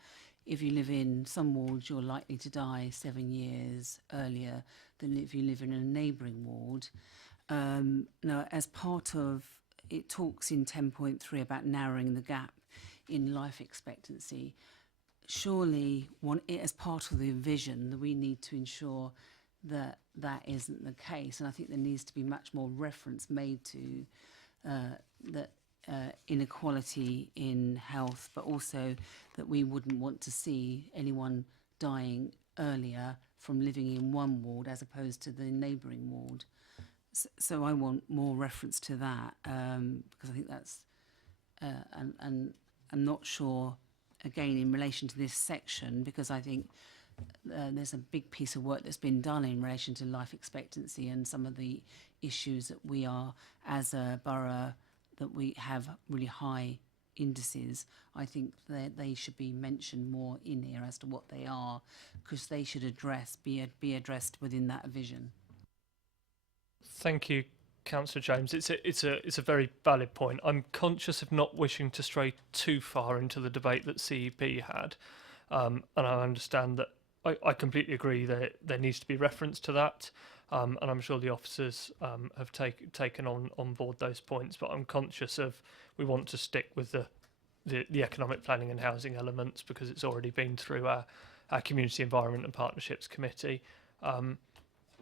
if you live in some wards, you're likely to die 7 years earlier than if you live in a neighbouring ward. Now, as part of, it talks in 10.3 about narrowing the gap in life expectancy. Surely, as part of the vision, that we need to ensure that that isn't the case. And I think there needs to be much more reference made to that inequality in health, but also that we wouldn't want to see anyone dying earlier from living in one ward as opposed to the neighbouring ward. So I want more reference to that because I think that's, and I'm not sure, again, in relation to this section, because I think there's a big piece of work that's been done in relation to life expectancy and some of the issues that we are, as a borough, that we have really high indices. I think that they should be mentioned more in here as to what they are, because they should be addressed within that vision. Thank you, Councillor James. It's a very valid point. I'm conscious of not wishing to stray too far into the debate that CEP had, and I understand that I completely agree that there needs to be reference to that, and I'm sure the officers have taken on board those points. But I'm conscious of we want to stick with the economic planning and housing elements because it's already been through our Community Environment and Partnerships Committee.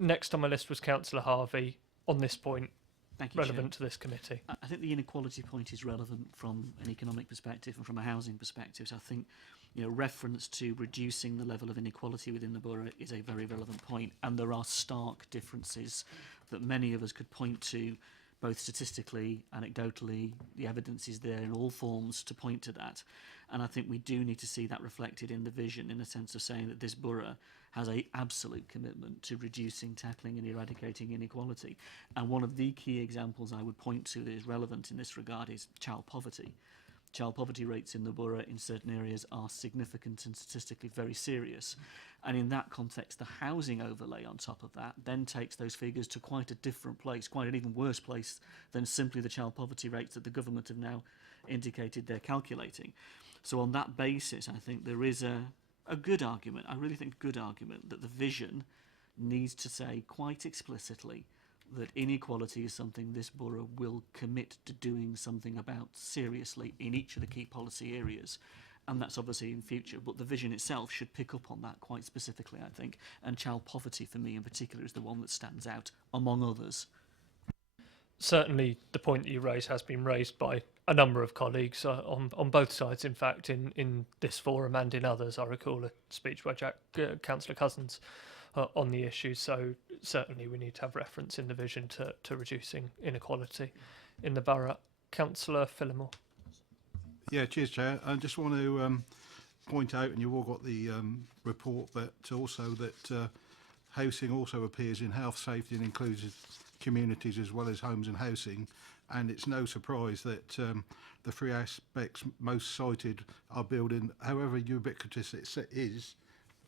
Next on my list was Councillor Harvey on this point. Thank you, relevant Chair. to this committee. I think the inequality point is relevant from an economic perspective and from a housing perspective. So I think reference to reducing the level of inequality within the borough is a very relevant point, and there are stark differences that many of us could point to, both statistically, anecdotally. The evidence is there in all forms to point to that, and I think we do need to see that reflected in the vision, in a sense of saying that this borough has a absolute commitment to reducing, tackling and eradicating inequality. And one of the key examples I would point to that is relevant in this regard is child poverty. Child poverty rates in the borough in certain areas are significant and statistically very serious. And in that context, the housing overlay on top of that then takes those figures to quite a different place, quite an even worse place than simply the child poverty rates that the government have now indicated they're calculating. So on that basis, I think there is a good argument, I really think good argument, that the vision needs to say quite explicitly that inequality is something this borough will commit to doing something about seriously in each of the key policy areas. And that's obviously in future, but the vision itself should pick up on that quite specifically, I think. And child poverty, for me in particular, is the one that stands out among others. Certainly the point that you raise has been raised by a number of colleagues on both sides, in fact, in this forum and in others. I recall a speech by Councillor Cousins on the issue, so certainly we need to have reference in the vision to reducing inequality in the borough. Councillor Phillimore. Yeah, cheers, Chair. I just want to point out, and you've all got the report, but also that housing also appears in health, safety and inclusive communities as well as homes and housing. And it's no surprise that the three aspects most cited are building, however ubiquitous it is,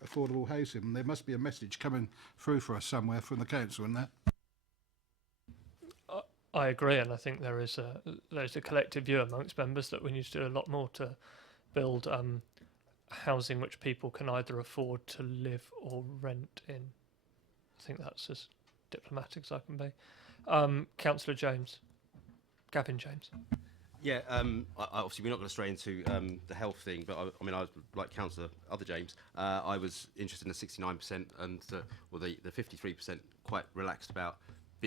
affordable housing. There must be a message coming through for us somewhere from the council in that. I agree, and I think there's a collective view amongst members that we need to do a lot more to build housing which people can either afford to live or rent in. I think that's as diplomatic as I can be. Councillor James. Gavin James. Yeah, obviously we're not going to stray into the health thing, but I mean, I like Councillor Other James. I was interested in the 69% and the 53% quite relaxed about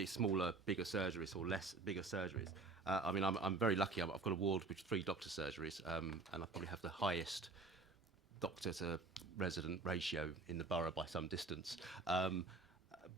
smaller, bigger surgeries or less bigger surgeries. I mean, I'm very lucky. I've got a ward with 3 doctor surgeries, and I probably have the highest doctor to resident ratio in the borough by some distance.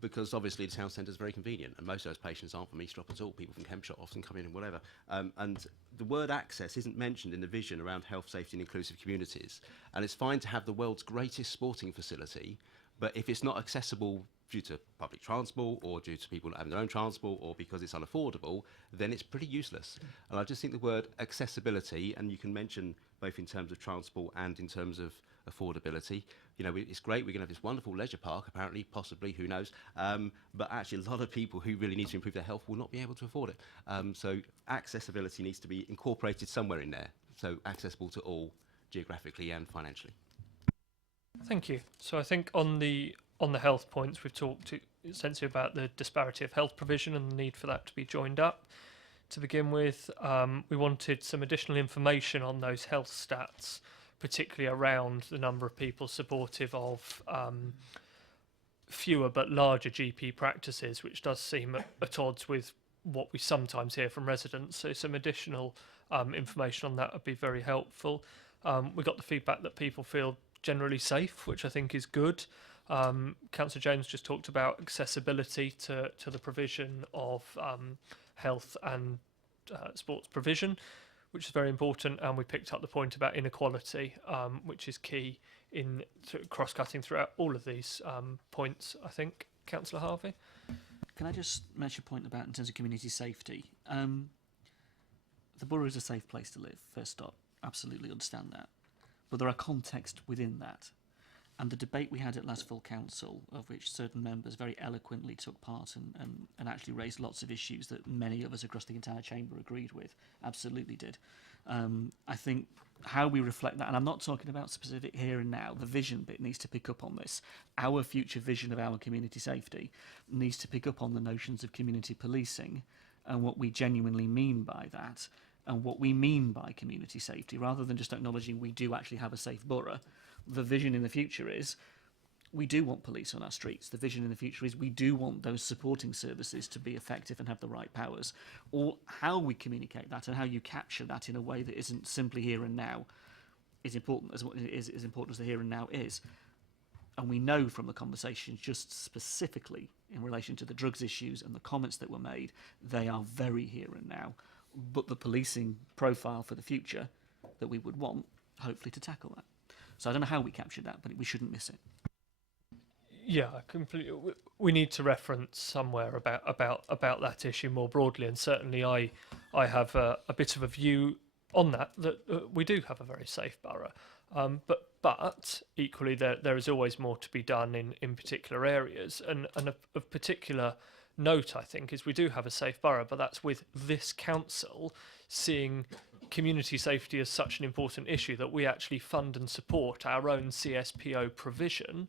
Because obviously the town centre is very convenient, and most of those patients aren't from East Drop at all. People from Kempshire often come in and whatever. And the word access isn't mentioned in the vision around health, safety and inclusive communities. And it's fine to have the world's greatest sporting facility, but if it's not accessible due to public transport or due to people not having their own transport or because it's unaffordable, then it's pretty useless. And I just think the word accessibility, and you can mention both in terms of transport and in terms of affordability. You know, it's great, we're going to have this wonderful leisure park, apparently, possibly, who knows, but actually a lot of people who really need to improve their health will not be able to afford it. So accessibility needs to be incorporated somewhere in there, so accessible to all, geographically and financially. Thank you. So I think on the health points, we've talked essentially about the disparity of health provision and the need for that to be joined up. To begin with, we wanted some additional information on those health stats, particularly around the number of people supportive of fewer but larger GP practices, which does seem at odds with what we sometimes hear from residents. So some additional information on that would be very helpful. We got the feedback that people feel generally safe, which I think is good. Councillor James just talked about accessibility to the provision of health and sports provision, which is very important, and we picked up the point about inequality, which is key in cross-cutting throughout all of these points, I think. Councillor Harvey? Can I just mention a point about in terms of community safety? The borough is a safe place to live, first stop. Absolutely understand that. But there are contexts within that. And the debate we had at last full council, of which certain members very eloquently took part and actually raised lots of issues that many of us across the entire chamber agreed with, absolutely did. I think how we reflect that, and I'm not talking about specific here and now, the vision bit needs to pick up on this. Our future vision of our community safety needs to pick up on the notions of community policing and what we genuinely mean by that and what we mean by community safety, rather than just acknowledging we do actually have a safe borough. The vision in the future is we do want police on our streets. The vision in the future is we do want those supporting services to be effective and have the right powers. Or how we communicate that and how you capture that in a way that isn't simply here and now is important as the here and now is. And we know from the conversations, just specifically in relation to the drugs issues and the comments that were made, they are very here and now. But the policing profile for the future that we would want, hopefully, to tackle that. So I don't know how we captured that, but we shouldn't miss it. Yeah, completely. We need to reference somewhere about that issue more broadly, and certainly I have a bit of a view on that we do have a very safe borough, but equally there is always more to be done in particular areas, and of particular note I think is we do have a safe borough, but that's with this council seeing community safety as such an important issue that we actually fund and support our own CSPO provision,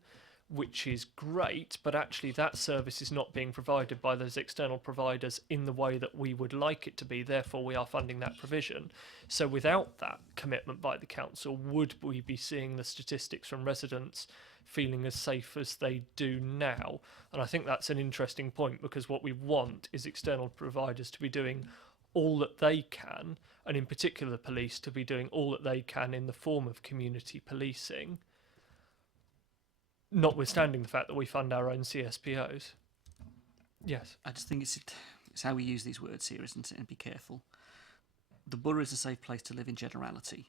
which is great, but actually that service is not being provided by those external providers in the way that we would like it to be. Therefore, we are funding that provision. So without that commitment by the council, would we be seeing the statistics from residents feeling as safe as they do now? And I think that's an interesting point, because what we want is external providers to be doing all that they can, and in particular the police to be doing all that they can in the form of community policing, notwithstanding the fact that we fund our own CSPOs. Yes. I just think it's how we use these words here, isn't it? And be careful. The borough is a safe place to live in generality.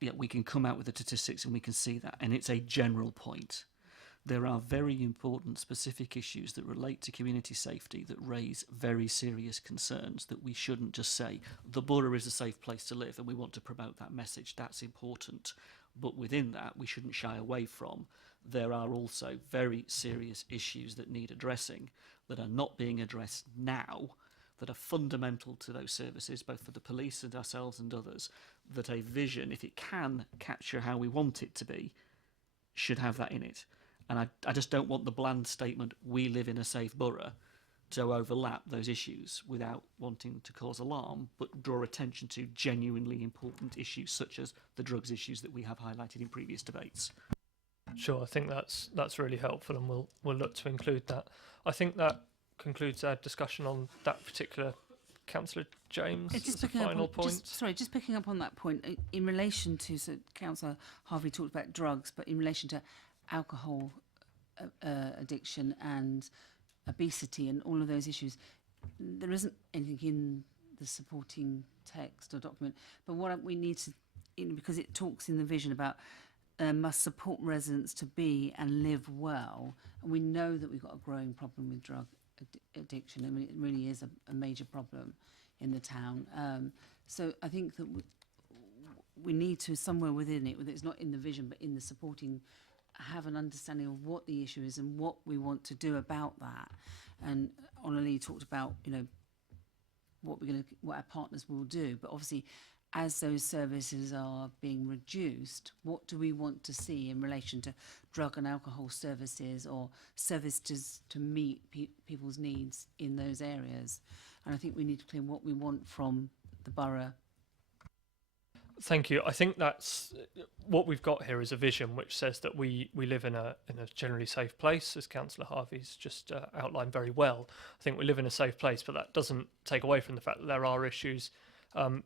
Yeah, we can come out with the statistics and we can see that, and it's a general point. There are very important specific issues that relate to community safety that raise very serious concerns that we shouldn't just say, the borough is a safe place to live and we want to promote that message. That's important. But within that, we shouldn't shy away from. There are also very serious issues that need addressing that are not being addressed now, that are fundamental to those services, both for the police and ourselves and others, that a vision, if it can capture how we want it to be, should have that in it. And I just don't want the bland statement, we live in a safe borough, to overlap those issues without wanting to cause alarm, but draw attention to genuinely important issues such as the drugs issues that we have highlighted in previous debates. Sure, I think that's really helpful, and we'll look to include that. I think that concludes our discussion on that particular. Councillor James, as a final point. Just picking up on that point, in relation to, so Councillor Harvey talked about drugs, but in relation to alcohol addiction and obesity and all of those issues, there isn't anything in the supporting text or document, but what we need to, because it talks in the vision about must support residents to be and live well, and we know that we've got a growing problem with drug addiction. I mean, it really is a major problem in the town. So I think that we need to, somewhere within it, whether it's not in the vision but in the supporting, have an understanding of what the issue is and what we want to do about that. And Ollie talked about, what our partners will do, but obviously as those services are being reduced, what do we want to see in relation to drug and alcohol services or services to meet people's needs in those areas? And I think we need to clear what we want from the borough. Thank you. I think that's what we've got here is a vision which says that we live in a generally safe place, as Councillor Harvey's just outlined very well. I think we live in a safe place, but that doesn't take away from the fact that there are issues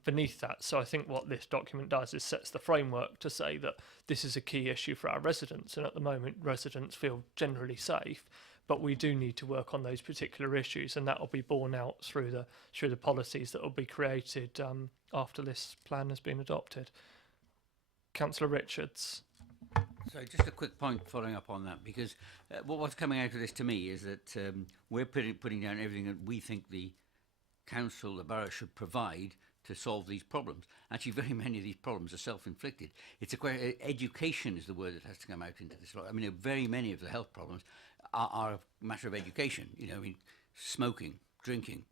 beneath that. So I think what this document does is sets the framework to say that this is a key issue for our residents, and at the moment residents feel generally safe, but we do need to work on those particular issues, and that will be borne out through the policies that will be created after this plan has been adopted. Councillor Richards. So just a quick point following up on that, because what's coming out of this to me is that we're putting down everything that we think the council, the borough, should provide to solve these problems. Actually, very many of these problems are self-inflicted. It's education is the word that has to come out into this. I mean, very many of the health problems are a matter of education. Smoking, drinking,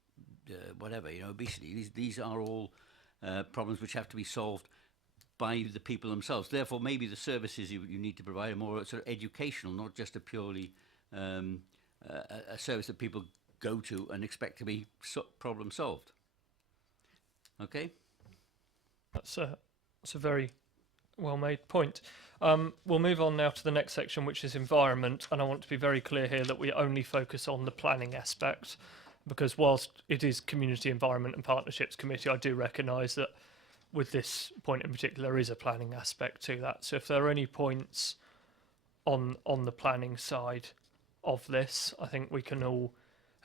whatever. Obesity. These are all problems which have to be solved by the people themselves. Therefore, maybe the services you need to provide are more sort of educational, not just a purely a service that people go to and expect to be problem solved. Okay? That's a very well-made point. We'll move on now to the next section, which is environment, and I want to be very clear here that we only focus on the planning aspect, because whilst it is Community Environment and Partnerships Committee, I do recognise that with this point in particular, there is a planning aspect to that. So if there are any points on the planning side of this, I think we can all.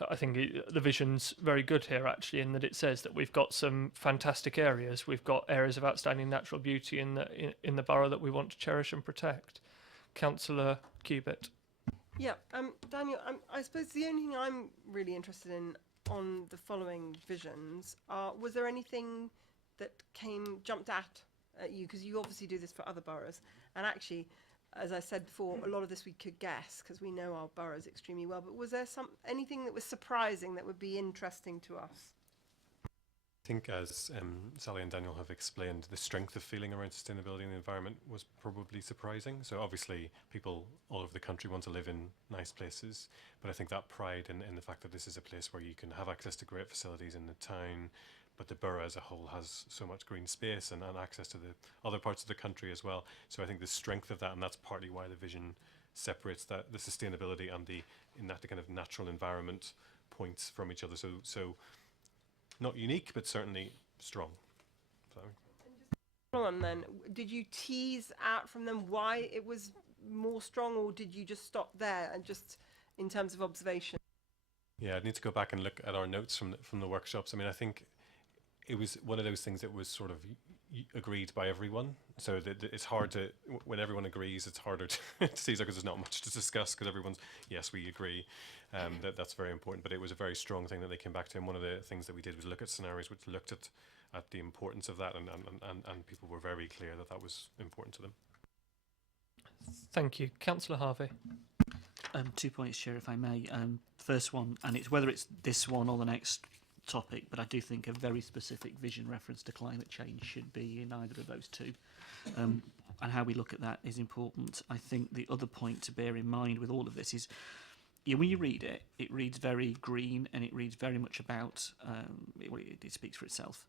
I think the vision's very good here, actually, in that it says that we've got some fantastic areas. We've got areas of outstanding natural beauty in the borough that we want to cherish and protect. Councillor Cubitt. Yeah, Daniel, I suppose the only thing I'm really interested in on the following visions was there anything that jumped at you, because you obviously do this for other boroughs, and actually, as I said before, a lot of this we could guess because we know our boroughs extremely well, but was there anything that was surprising that would be interesting to us? I think, as Sally and Daniel have explained, the strength of feeling around sustainability and the environment was probably surprising. So obviously people all over the country want to live in nice places, but I think that pride in the fact that this is a place where you can have access to great facilities in the town, but the borough as a whole has so much green space and access to the other parts of the country as well. So I think the strength of that, and that's partly why the vision separates the sustainability and the kind of natural environment points from each other. So not unique, but certainly strong. So. Follow on then, did you tease out from them why it was more strong, or did you just stop there and just in terms of observation? Yeah, I'd need to go back and look at our notes from the workshops. I mean, I think it was one of those things that was sort of agreed by everyone. So it's hard to, when everyone agrees, it's harder to see, because there's not much to discuss, because everyone's, yes, we agree. That's very important, but it was a very strong thing that they came back to. And one of the things that we did was look at scenarios which looked at the importance of that, and people were very clear that that was important to them. Thank you. Councillor Harvey. 2 points, Chair, if I may. First one, and it's whether it's this one or the next topic, but I do think a very specific vision reference to climate change should be in either of those two. And how we look at that is important. I think the other point to bear in mind with all of this is, when you read it, it reads very green, and it reads very much about, it speaks for itself.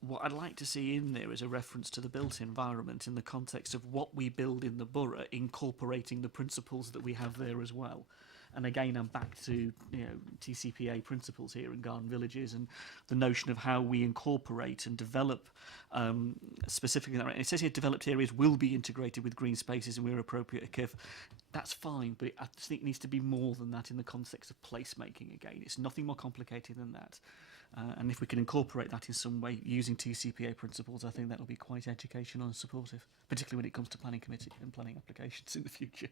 What I'd like to see in there is a reference to the built environment in the context of what we build in the borough, incorporating the principles that we have there as well. And again, I'm back to TCPA principles here in Garden Villages, and the notion of how we incorporate and develop specifically that. It says here developed areas will be integrated with green spaces and where appropriate a curve. That's fine, but I just think it needs to be more than that in the context of placemaking. Again, it's nothing more complicated than that. And if we can incorporate that in some way using TCPA principles, I think that will be quite educational and supportive, particularly when it comes to planning committee and planning applications in the future.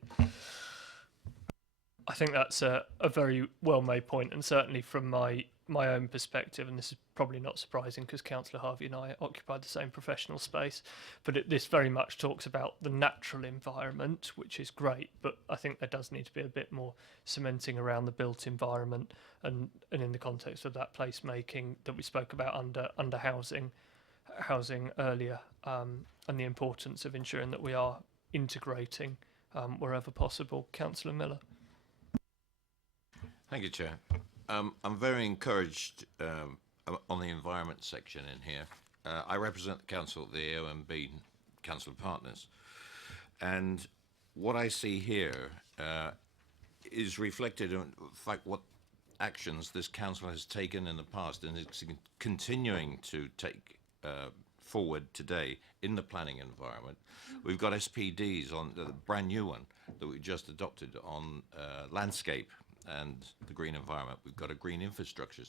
I think that's a very well-made point, and certainly from my own perspective, and this is probably not surprising because Councillor Harvey and I occupy the same professional space, but this very much talks about the natural environment, which is great, but I think there does need to be a bit more cementing around the built environment and in the context of that placemaking that we spoke about under housing earlier, and the importance of ensuring that we are integrating wherever possible. Councillor Miller. Thank you, Chair. I'm very encouraged on the environment section in here. I represent the council, the AONB Council of Partners, and what I see here is reflected in fact what actions this council has taken in the past, and it's continuing to take forward today in the planning environment. We've got SPDs on the brand new one that we just adopted on landscape and the green environment. We've got a green infrastructure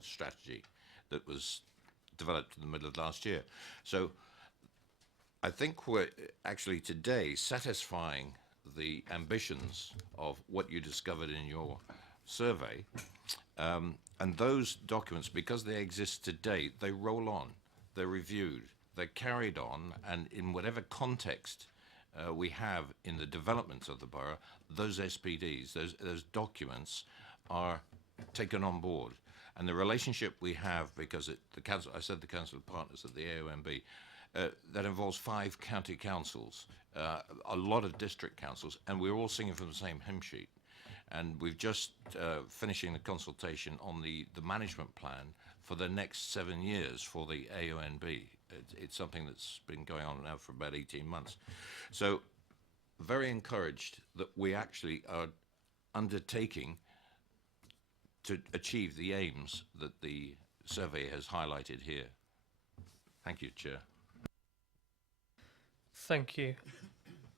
strategy that was developed in the middle of last year. So I think we're actually today satisfying the ambitions of what you discovered in your survey. And those documents, because they exist today, they roll on, they're reviewed, they're carried on, and in whatever context we have in the development of the borough, those SPDs, those documents are taken on board. And the relationship we have, because the council, I said the Council of Partners at the AONB, that involves 5 county councils, a lot of district councils, and we're all singing from the same hymn sheet. And we've just finishing the consultation on the management plan for the next 7 years for the AONB. It's something that's been going on now for about 18 months. So very encouraged that we actually are undertaking to achieve the aims that the survey has highlighted here. Thank you, Chair. Thank you.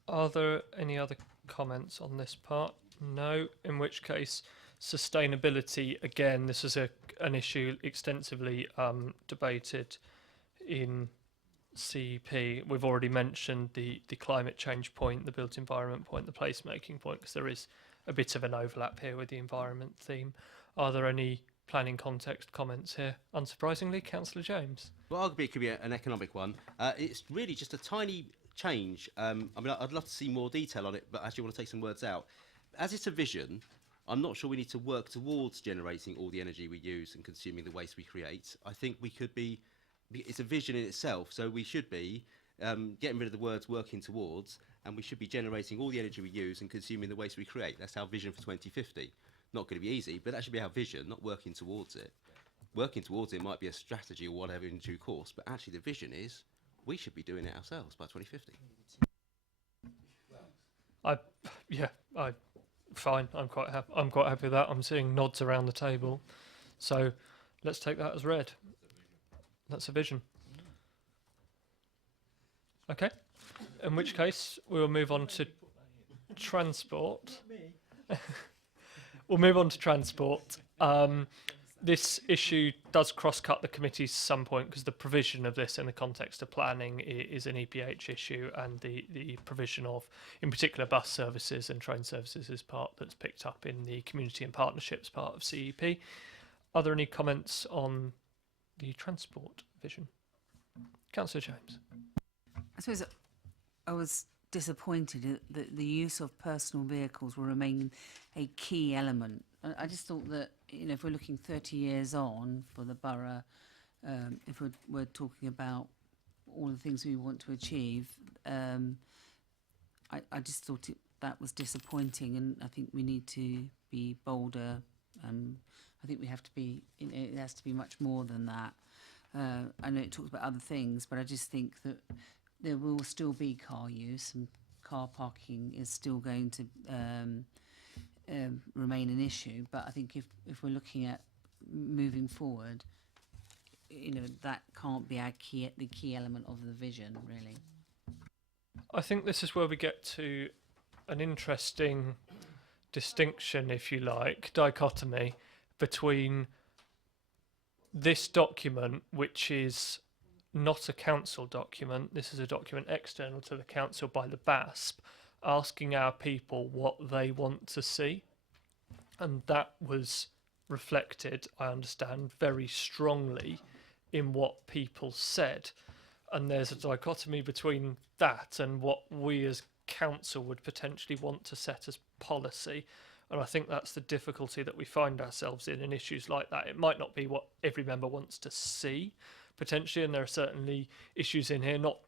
Are there any other comments on this part? No, in which case sustainability, again, this is an issue extensively debated in CEP. We've already mentioned the climate change point, the built environment point, the placemaking point, because there is a bit of an overlap here with the environment theme. Are there any planning context comments here? Unsurprisingly, Councillor James. Well, arguably it could be an economic one. It's really just a tiny change. I mean, I'd love to see more detail on it, but I actually want to take some words out. As it's a vision, I'm not sure we need to work towards generating all the energy we use and consuming the waste we create. I think we could be, it's a vision in itself, so we should be getting rid of the words working towards, and we should be generating all the energy we use and consuming the waste we create. That's our vision for 2050. Not going to be easy, but that should be our vision, not working towards it. Working towards it might be a strategy or whatever in due course, but actually the vision is we should be doing it ourselves by 2050. Fine. I'm quite happy with that. I'm seeing nods around the table, so let's take that as read. That's a vision. Okay. In which case, we will move on to transport. We'll move on to transport. This issue does cross-cut the committees at some point because the provision of this in the context of planning is an EPH issue, and the provision of, in particular, bus services and train services is part that's picked up in the community and partnerships part of CEP. Are there any comments on the transport vision? Councillor James. I suppose I was disappointed that the use of personal vehicles will remain a key element. I just thought that, you know, if we're looking 30 years on for the borough, if we're talking about all the things we want to achieve, I just thought that was disappointing, and I think we need to be bolder. I think we have to be, you know, it has to be much more than that. I know it talks about other things, but I just think that there will still be car use, and car parking is still going to remain an issue. But I think if we're looking at moving forward, you know, that can't be the key element of the vision, really. I think this is where we get to an interesting distinction, if you like, dichotomy between this document, which is not a council document. This is a document external to the council by the BASP, asking our people what they want to see. And that was reflected, I understand, very strongly in what people said. And there's a dichotomy between that and what we as council would potentially want to set as policy. And I think that's the difficulty that we find ourselves in issues like that. It might not be what every member wants to see, potentially, and there are certainly issues in here, not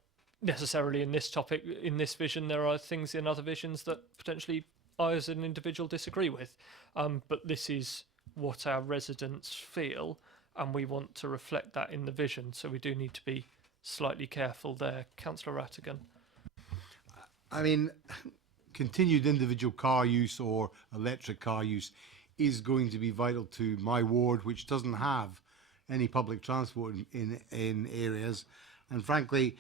necessarily in this topic, in this vision. There are things in other visions that potentially I as an individual disagree with. But this is what our residents feel, and we want to reflect that in the vision. So we do need to be slightly careful there. Councillor Rattigan. I mean, continued individual car use or electric car use is going to be vital to my ward, which doesn't have any public transport in areas. And frankly,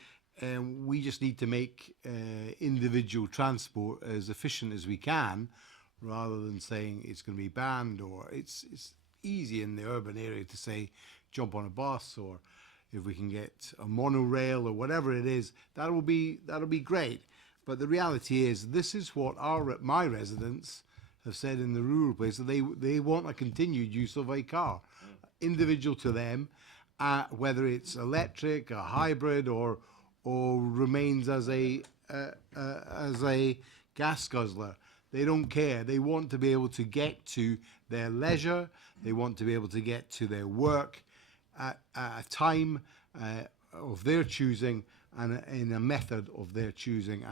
we just need to make individual transport as efficient as we can, rather than saying it's going to be banned. Or it's easy in the urban area to say jump on a bus, or if we can get a monorail or whatever it is, that'll be great. But the reality is, this is what my residents have said in the rural place, that they want a continued use of a car, individual to them, whether it's electric, a hybrid, or remains as a gas guzzler. They don't care. They want to be able to get to their leisure. They want to be able to get to their work at a time of their choosing, and in a method of their choosing.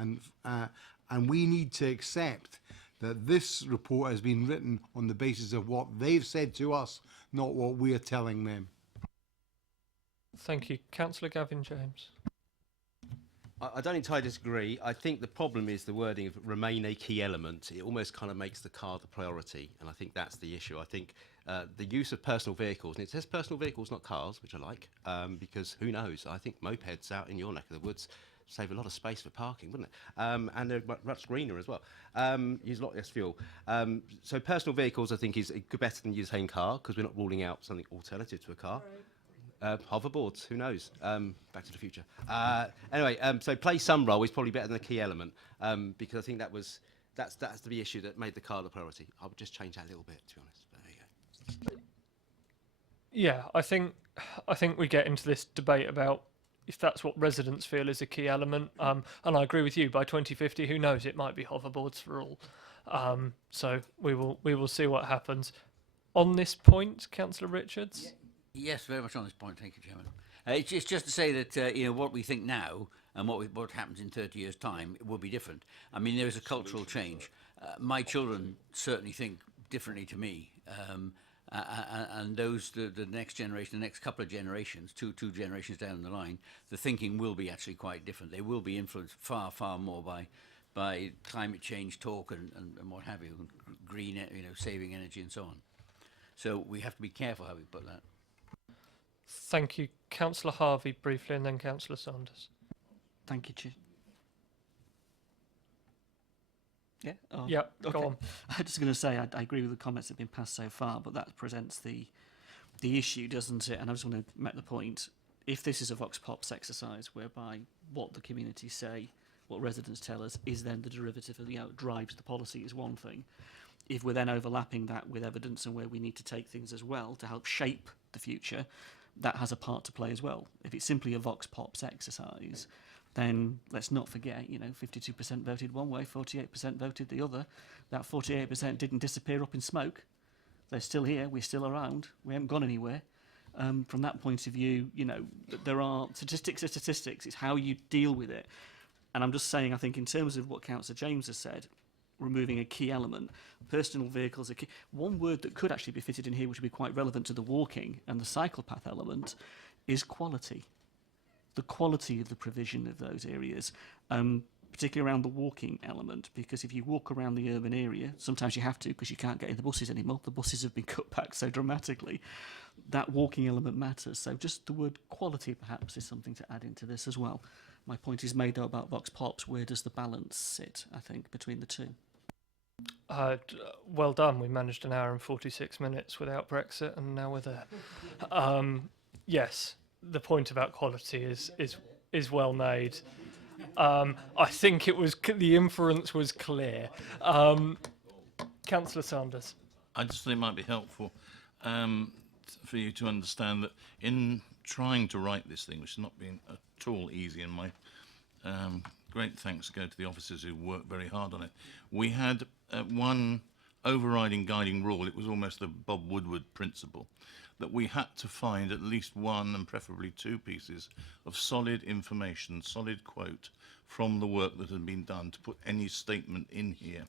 And we need to accept that this report has been written on the basis of what they've said to us, not what we're telling them. Thank you. Councillor Gavin James. I don't entirely disagree. I think the problem is the wording of remain a key element. It almost kind of makes the car the priority, and I think that's the issue. I think the use of personal vehicles, and it says personal vehicles, not cars, which I like, because who knows? I think mopeds out in your neck of the woods save a lot of space for parking, wouldn't it? And they're much greener as well. Use a lot less fuel. So personal vehicles, I think, is better than using car, because we're not ruling out something alternative to a car. Hoverboards, who knows? Back to the future. Anyway, so play some role is probably better than a key element, because I think that's the issue that made the car the priority. I would just change that a little bit, to be honest. But there you go. Yeah, I think we get into this debate about if that's what residents feel is a key element. And I agree with you. By 2050, who knows? It might be hoverboards for all. So we will see what happens. On this point, Councillor Richards. Yes, very much on this point. Thank you, Chairman. It's just to say that what we think now and what happens in 30 years' time will be different. I mean, there is a cultural change. My children certainly think differently to me, and the next generation, the next couple of generations, two generations down the line, the thinking will be actually quite different. They will be influenced far more by climate change talk and what have you, green, saving energy and so on. So we have to be careful how we put that. Thank you. Councillor Harvey briefly, and then Councillor Saunders. Thank you, Chair. Yeah. Oh, Yeah, okay. go on. I'm just going to say I agree with the comments that have been passed so far, but that presents the issue, doesn't it? And I just want to make the point: if this is a vox pops exercise whereby what the community say, what residents tell us, is then the derivative of drives the policy, is one thing. If we're then overlapping that with evidence and where we need to take things as well to help shape the future, that has a part to play as well. If it's simply a vox pops exercise, then let's not forget, 52% voted one way, 48% voted the other. That 48% didn't disappear up in smoke. They're still here. We're still around. We haven't gone anywhere. From that point of view, there are statistics are statistics. It's how you deal with it. And I'm just saying, I think in terms of what Councillor James has said, removing a key element, personal vehicles are key. One word that could actually be fitted in here, which would be quite relevant to the walking and the cycle path element, is quality. The quality of the provision of those areas, particularly around the walking element, because if you walk around the urban area, sometimes you have to because you can't get in the buses anymore. The buses have been cut back so dramatically. That walking element matters. So just the word quality perhaps is something to add into this as well. My point is made though about vox pops. Where does the balance sit, I think, between the two? Well done. We managed an hour and 46 minutes without Brexit, and now we're there. Yes, the point about quality is well made. I think the inference was clear. Councillor Saunders. I just think it might be helpful for you to understand that in trying to write this thing, which has not been at all easy, and my great thanks go to the officers who worked very hard on it. We had one overriding guiding rule. It was almost the Bob Woodward principle, that we had to find at least one and preferably two pieces of solid information, solid quote from the work that had been done to put any statement in here.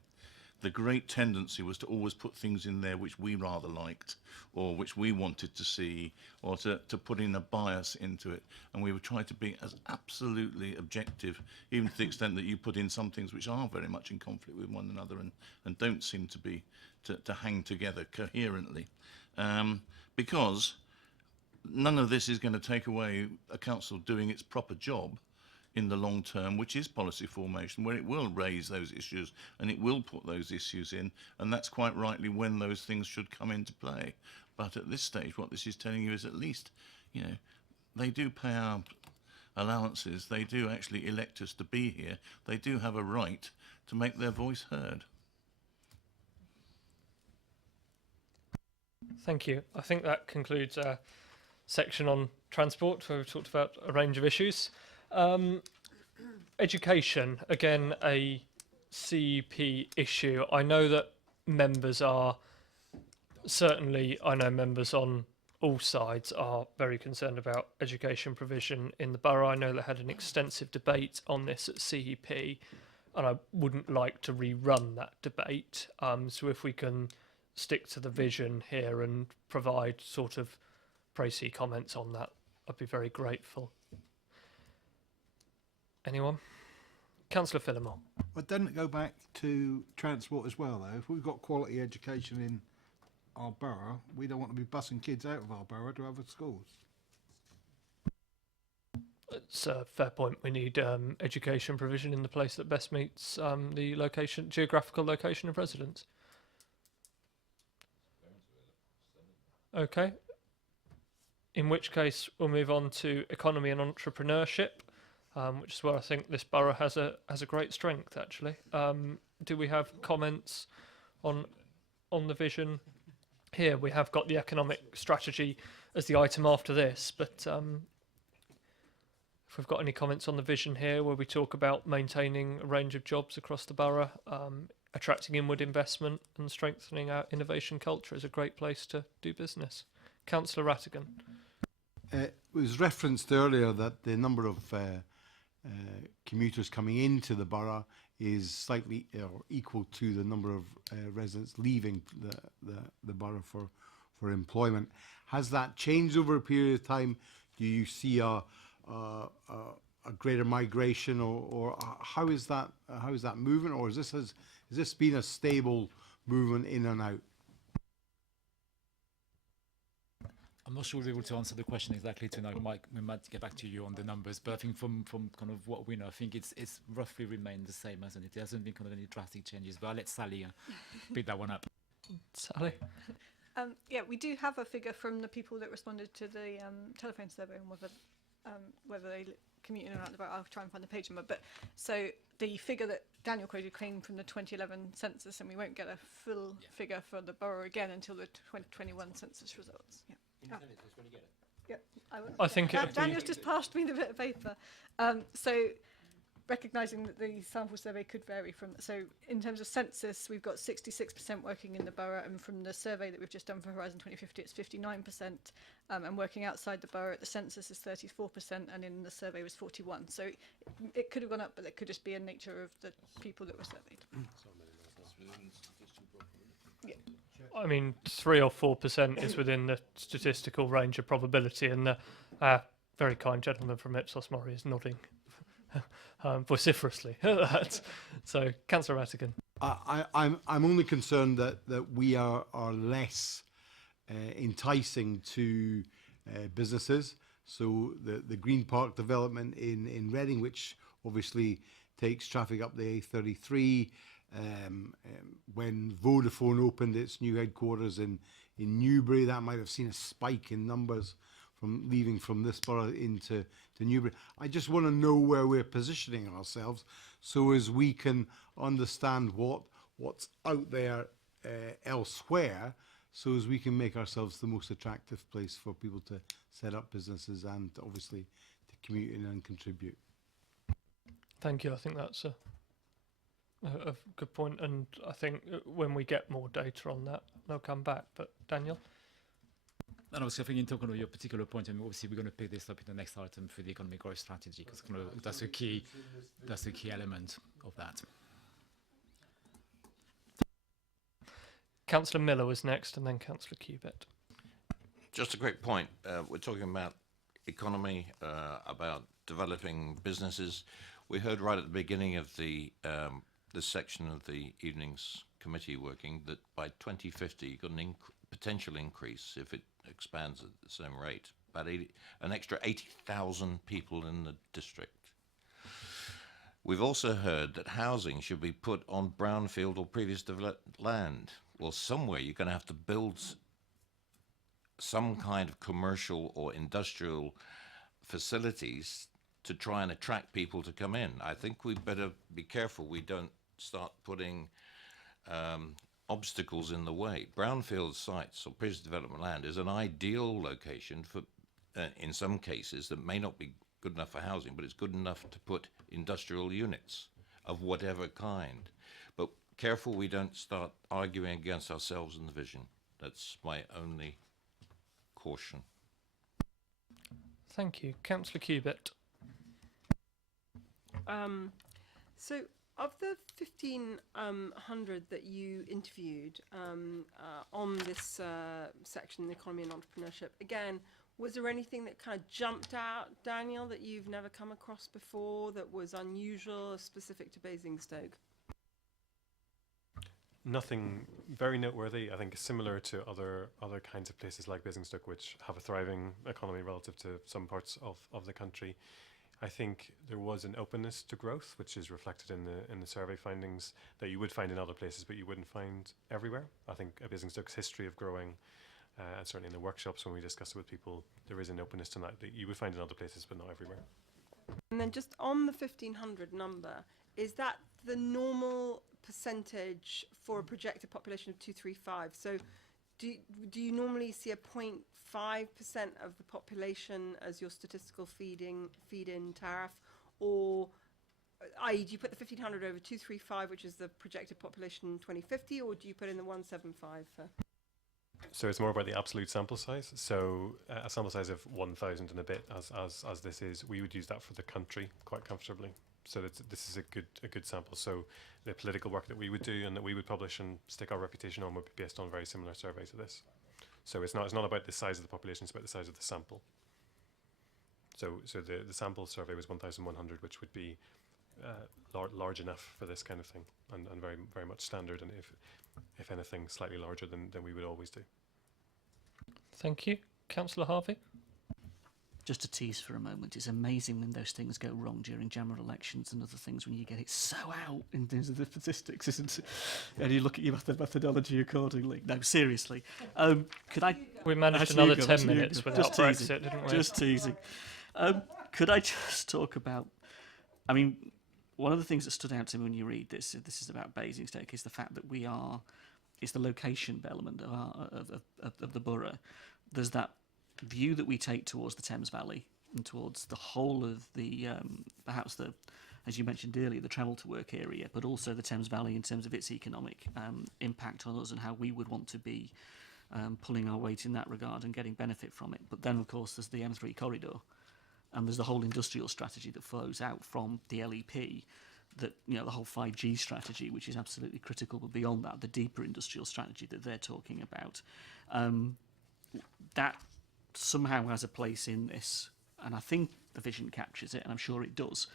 The great tendency was to always put things in there which we rather liked or which we wanted to see, or to put in a bias into it. And we would try to be as absolutely objective, even to the extent that you put in some things which are very much in conflict with one another and don't seem to be to hang together coherently. Because none of this is going to take away a council doing its proper job in the long term, which is policy formation, where it will raise those issues and it will put those issues in, and that's quite rightly when those things should come into play. But at this stage, what this is telling you is at least, they do pay our allowances, they do actually elect us to be here, they do have a right to make their voice heard. Thank you. I think that concludes our section on transport, where we've talked about a range of issues. Education, again, a CEP issue. I know that members are, certainly I know members on all sides are very concerned about education provision in the borough. I know they had an extensive debate on this at CEP, and I wouldn't like to rerun that debate. So if we can stick to the vision here and provide sort of précis comments on that, I'd be very grateful. Anyone? Councillor Phillimore. But doesn't it go back to transport as well, though? If we've got quality education in our borough, we don't want to be busing kids out of our borough to other schools. It's a fair point. We need education provision in the place that best meets the geographical location of residence. Okay. In which case, we'll move on to economy and entrepreneurship, which is where I think this borough has a great strength. Actually, do we have comments on the vision? Here we have got the economic strategy as the item after this, but if we've got any comments on the vision here, where we talk about maintaining a range of jobs across the borough, attracting inward investment and strengthening our innovation culture is a great place to do business. Councillor Rattigan. It was referenced earlier that the number of commuters coming into the borough is slightly or equal to the number of residents leaving the borough for employment. Has that changed over a period of time? Do you see a greater migration, or how is that moving, or has this been a stable movement in and out? I'm not sure we'll be able to answer the question exactly tonight. We might get back to you on the numbers, but I think from kind of what we know, I think it's roughly remained the same, hasn't it? There hasn't been kind of any drastic changes, but I'll let Sally pick that one up. Sally? Yeah, we do have a figure from the people that responded to the telephone survey on whether they commute in and out the borough. I'll try and find the page number. But so the figure that Daniel quoted came from the 2011 census, and we won't get a full figure for the borough again until the 2021 census results. Yeah. Yeah, I think it would Daniel's just passed me the bit of paper. So recognising that the sample survey could vary from, so in terms of census, we've got 66% working in the borough, and from the survey that we've just done for Horizon 2050, it's 59%, and working outside the borough at the census is 34%, and in the survey was 41. So it could have gone up, but it could just be a nature of the people that were surveyed. Yeah. I mean, 3 or 4% is within the statistical range of probability, and the very kind gentleman from Ipsos Mori is nodding vociferously at that. So, Councillor Rattigan. I'm only concerned that we are less enticing to businesses. So the Green Park development in Reading, which obviously takes traffic up the A33. When Vodafone opened its new headquarters in Newbury, that might have seen a spike in numbers from leaving from this borough into Newbury. I just want to know where we're positioning ourselves, so as we can understand what's out there elsewhere, so as we can make ourselves the most attractive place for people to set up businesses and obviously to commute in and contribute. Thank you. I think that's a good point, and I think when we get more data on that, they'll come back. But Daniel? And obviously, I think in talking about your particular point, I mean, obviously we're going to pick this up in the next item for the economic growth strategy, because that's a key element of that. Councillor Miller was next, and then Councillor Cubitt. Just a great point. We're talking about economy, about developing businesses. We heard right at the beginning of this section of the evening's committee working that by 2050 you've got an potential increase, if it expands at the same rate, about an extra 80,000 people in the district. We've also heard that housing should be put on brownfield or previous developed land. Well, somewhere you're going to have to build some kind of commercial or industrial facilities to try and attract people to come in. I think we'd better be careful we don't start putting obstacles in the way. Brownfield sites or previous development land is an ideal location for, in some cases, that may not be good enough for housing, but it's good enough to put industrial units of whatever kind. But careful we don't start arguing against ourselves in the vision. That's my only caution. Thank you. Councillor Cubitt. So of the 1,500 that you interviewed on this section, the economy and entrepreneurship, again, was there anything that kind of jumped out, Daniel, that you've never come across before, that was unusual or specific to Basingstoke? nothing very noteworthy. I think similar to other kinds of places like Basingstoke, which have a thriving economy relative to some parts of the country. I think there was an openness to growth, which is reflected in the survey findings that you would find in other places, but you wouldn't find everywhere. I think Basingstoke's history of growing, and certainly in the workshops when we discuss it with people, there is an openness to that you would find in other places, but not everywhere. And then just on the 1,500 number, is that the normal percentage for a projected population of 235? So do you normally see a 0.5% of the population as your statistical feed-in tariff, or i.e. do you put the 1,500 over 235, which is the projected population in 2050, or do you put in the 175 for? So it's more about the absolute sample size. So a sample size of 1,000 and a bit, as this is, we would use that for the country quite comfortably. So this is a good sample. So the political work that we would do and that we would publish and stick our reputation on would be based on a very similar survey to this. So it's not about the size of the population, it's about the size of the sample. So the sample survey was 1,100, which would be large enough for this kind of thing, and very very much standard, and if anything slightly larger than we would always do. Thank you. Councillor Harvey? Just to tease for a moment, it's amazing when those things go wrong during general elections and other things, when you get it so out in terms of the statistics, isn't it? And you look at your methodology accordingly. No, seriously. Could I... We managed Actually, another Hugo, 10 actually, minutes Hugo. without Just teasing. Brexit, didn't we? Just teasing. Could I just talk about... I mean, one of the things that stood out to me when you read this is about Basingstoke, is the fact that it's the location element of the borough. There's that view that we take towards the Thames Valley and towards the whole of the, perhaps the, as you mentioned earlier, the travel to work area, but also the Thames Valley in terms of its economic impact on us and how we would want to be pulling our weight in that regard and getting benefit from it. But then, of course, there's the M3 corridor, and there's the whole industrial strategy that flows out from the LEP, that, you know, the whole 5G strategy, which is absolutely critical, but beyond that, the deeper industrial strategy that they're talking about. That somehow has a place in this, and I think the vision captures it, and I'm sure it does,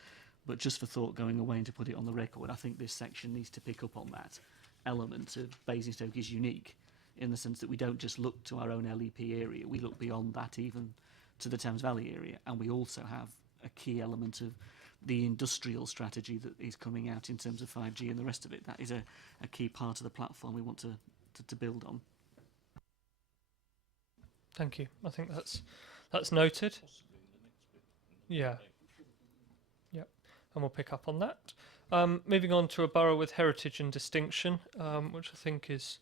but just for thought going away and to put it on the record, I think this section needs to pick up on that element of Basingstoke is unique in the sense that we don't just look to our own LEP area, we look beyond that even to the Thames Valley area, and we also have a key element of the industrial strategy that is coming out in terms of 5G and the rest of it. That is a key part of the platform we want to build on. Thank you. I think that's noted. Yeah. Yep. And we'll pick up on that. Moving on to a borough with heritage and distinction, which I think is,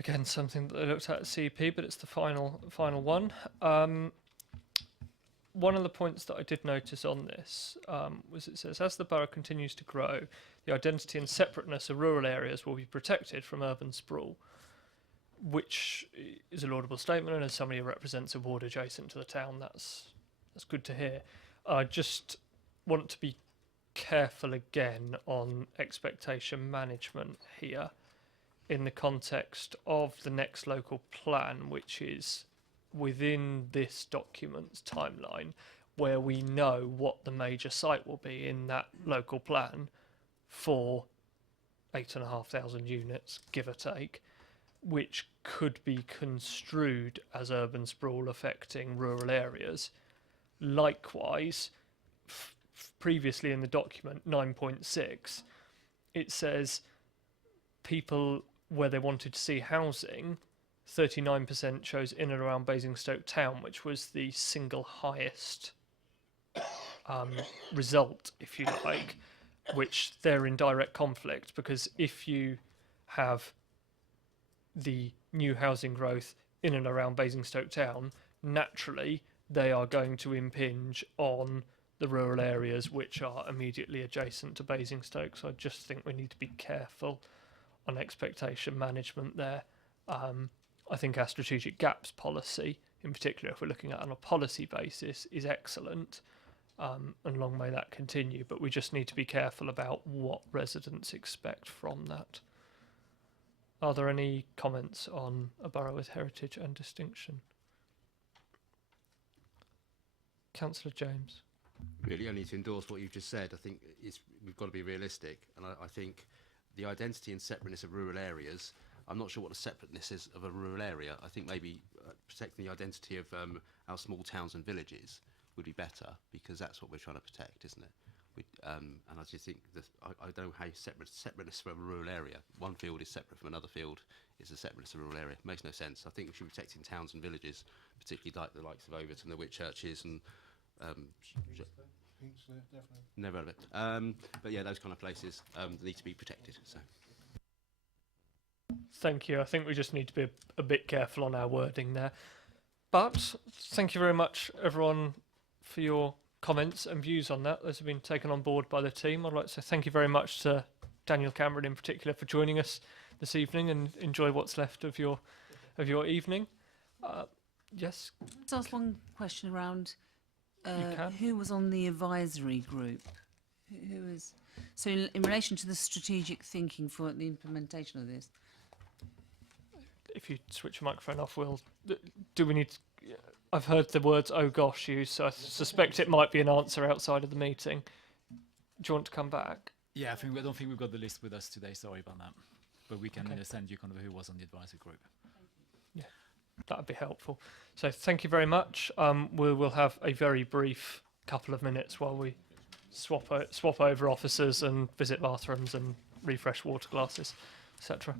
again, something that they looked at CEP, but it's the final one. One of the points that I did notice on this was it says, as the borough continues to grow, the identity and separateness of rural areas will be protected from urban sprawl, which is a laudable statement, and as somebody who represents a ward adjacent to the town, that's good to hear. I just want to be careful again on expectation management here in the context of the next local plan, which is within this document's timeline, where we know what the major site will be in that local plan for 8,500 units, give or take, which could be construed as urban sprawl affecting rural areas. Likewise, previously in the document 9.6, it says people where they wanted to see housing, 39% chose in and around Basingstoke town, which was the single highest result, if you like, which they're in direct conflict, because if you have the new housing growth in and around Basingstoke town, naturally they are going to impinge on the rural areas which are immediately adjacent to Basingstoke. So I just think we need to be careful on expectation management there. I think our strategic gaps policy, in particular if we're looking at it on a policy basis, is excellent, and long may that continue, but we just need to be careful about what residents expect from that. Are there any comments on a borough with heritage and distinction? Councillor James. Really, only to endorse what you've just said. I think we've got to be realistic, and I think the identity and separateness of rural areas, I'm not sure what the separateness is of a rural area. I think maybe protecting the identity of our small towns and villages would be better, because that's what we're trying to protect, isn't it? And I just think that I don't know how separateness from a rural area. One field is separate from another field. Is the separateness of a rural area? It makes no sense. I think we should be protecting towns and villages, particularly like the likes of Overton, the Whitchurches, and never heard of it. But yeah, those kind of places need to be protected. So. Thank you. I think we just need to be a bit careful on our wording there. But thank you very much, everyone, for your comments and views on that. Those have been taken on board by the team. I'd like to say thank you very much to Daniel Cameron in particular for joining us this evening, and enjoy what's left of your evening. Yes. Let's ask one question around can. who was on the advisory group. Who is so in relation to the strategic thinking for the implementation of this? If you switch your microphone off, do we need? I've heard the words "oh gosh" used, so I suspect it might be an answer outside of the meeting. Do you want to come back? Yeah, I don't think we've got the list with us today. Sorry about that, but we can send you kind of who was on the advisory group. Yeah, that would be helpful. So thank you very much. We will have a very brief couple of minutes while we swap over officers and visit bathrooms and refresh water glasses, etc.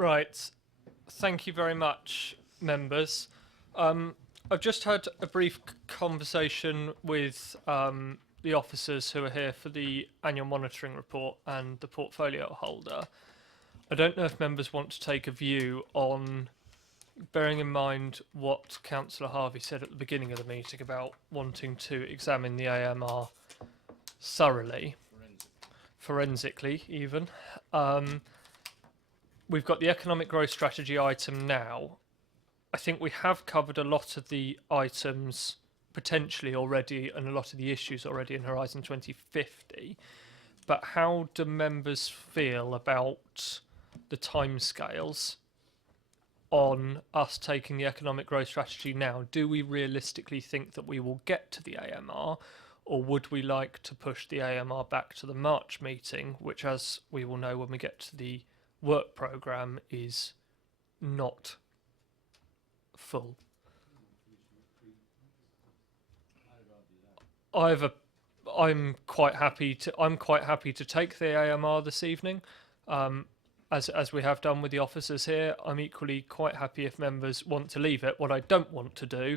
Right. Thank you very much, members. I've just had a brief conversation with the officers who are here for the annual monitoring report and the portfolio holder. I don't know if members want to take a view on, bearing in mind what Councillor Harvey said at the beginning of the meeting about wanting to examine the AMR thoroughly, forensically even. We've got the economic growth strategy item now. I think we have covered a lot of the items potentially already and a lot of the issues already in Horizon 2050. But how do members feel about the timescales on us taking the economic growth strategy now? Do we realistically think that we will get to the AMR, or would we like to push the AMR back to the March meeting, which, as we will know when we get to the work programme, is not full? I'm quite happy to take the AMR this evening, as we have done with the officers here. I'm equally quite happy if members want to leave it. What I don't want to do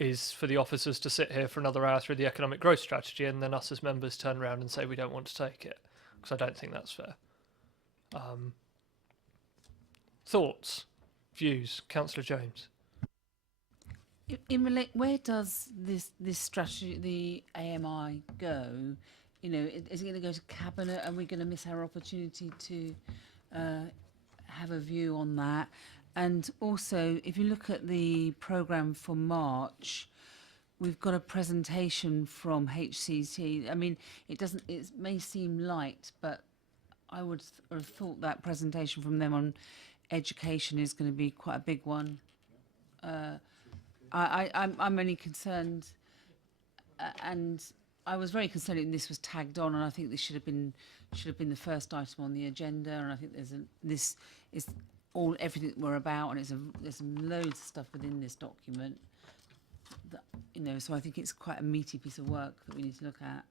is for the officers to sit here for another hour through the economic growth strategy and then us as members turn around and say we don't want to take it, because I don't think that's fair. Thoughts, views, Councillor James. Where does this strategy, the AMI, go? You know, is it going to go to cabinet? Are we going to miss our opportunity to have a view on that? And also, if you look at the programme for March, we've got a presentation from HCT. I mean, it may seem light, but I would have thought that presentation from them on education is going to be quite a big one. I'm only concerned, and I was very concerned that this was tagged on, and I think this should have been the first item on the agenda. And I think this is everything that we're about, and there's loads of stuff within this document. That, you know, so I think it's quite a meaty piece of work that we need to look at,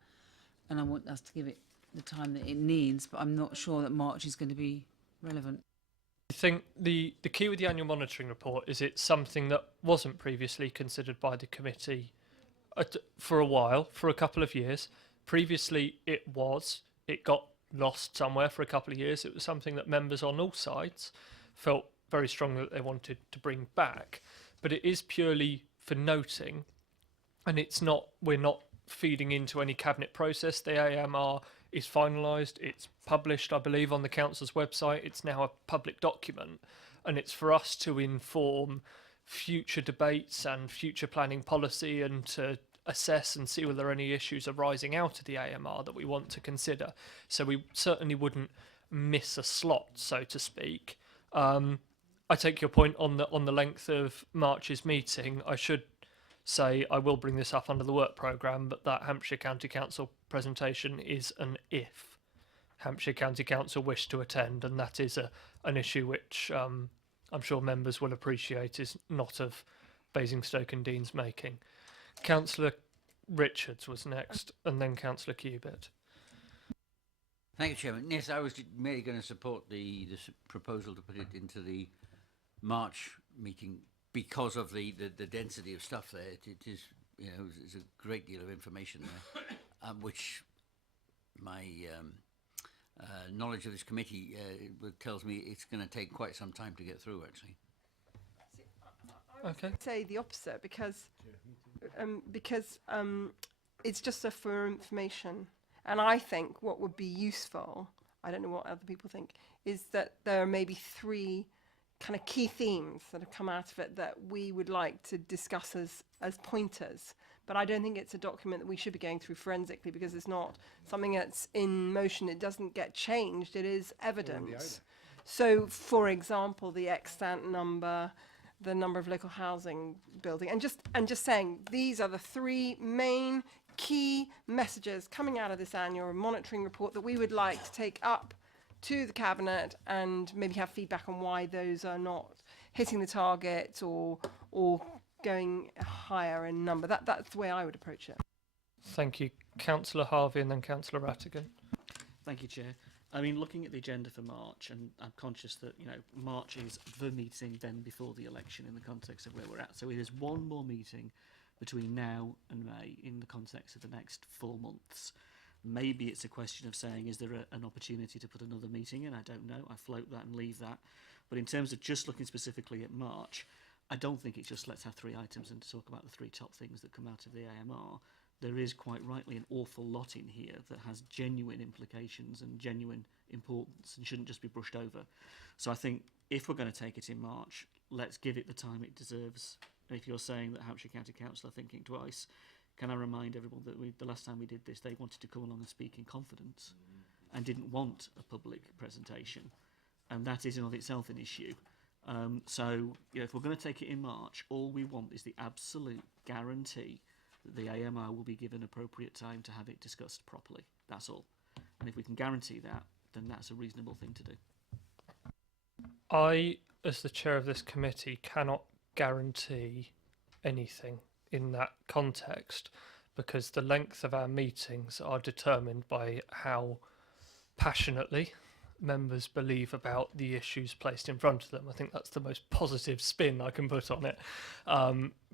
and I want us to give it the time that it needs. But I'm not sure that March is going to be relevant. I think the key with the annual monitoring report is it's something that wasn't previously considered by the committee for a while, for a couple of years. Previously it got lost somewhere for a couple of years. It was something that members on all sides felt very strongly that they wanted to bring back, but it is purely for noting, and we're not feeding into any cabinet process. The AMR is finalised, it's published, I believe, on the council's website. It's now a public document, and it's for us to inform future debates and future planning policy, and to assess and see whether there are any issues arising out of the AMR that we want to consider. So we certainly wouldn't miss a slot, so to speak. I take your point on the length of March's meeting. I should say I will bring this up under the work programme, but that Hampshire County Council presentation is an if Hampshire County Council wish to attend, and that is an issue which I'm sure members will appreciate is not of Basingstoke and Dean's making. Councillor Richards was next, and then Councillor Cubitt. Thank you, Chairman. Yes, I was merely going to support the proposal to put it into the March meeting because of the density of stuff there. It is, you know, there's a great deal of information there, which my knowledge of this committee tells me it's going to take quite some time to get through, actually. Okay. I'd say the opposite, because it's just for information. And I think what would be useful, I don't know what other people think, is that there are maybe 3 kind of key themes that have come out of it that we would like to discuss as pointers. But I don't think it's a document that we should be going through forensically, because it's not something that's in motion. It doesn't get changed. It is evidence. So, for example, the extant number, the number of local housing building, and just saying these are the 3 main key messages coming out of this annual monitoring report that we would like to take up to the cabinet, and maybe have feedback on why those are not hitting the target or going higher in number. That's the way I would approach it. Thank you. Councillor Harvey and then Councillor Rattigan. Thank you, Chair. I mean, looking at the agenda for March, and I'm conscious that, you know, March is the meeting then before the election in the context of where we're at. So it is one more meeting between now and May in the context of the next 4 months. Maybe it's a question of saying, is there an opportunity to put another meeting in? I don't know. I float that and leave that. But in terms of just looking specifically at March, I don't think it's just let's have 3 items and to talk about the 3 top things that come out of the AMR. There is quite rightly an awful lot in here that has genuine implications and genuine importance and shouldn't just be brushed over. So I think if we're going to take it in March, let's give it the time it deserves. And if you're saying that Hampshire County Council are thinking twice, can I remind everyone that the last time we did this, they wanted to come along and speak in confidence and didn't want a public presentation. And that is in of itself an issue. So, you know, if we're going to take it in March, all we want is the absolute guarantee that the AMR will be given appropriate time to have it discussed properly. That's all. And if we can guarantee that, then that's a reasonable thing to do. I, as the chair of this committee, cannot guarantee anything in that context because the length of our meetings are determined by how passionately members believe about the issues placed in front of them. I think that's the most positive spin I can put on it.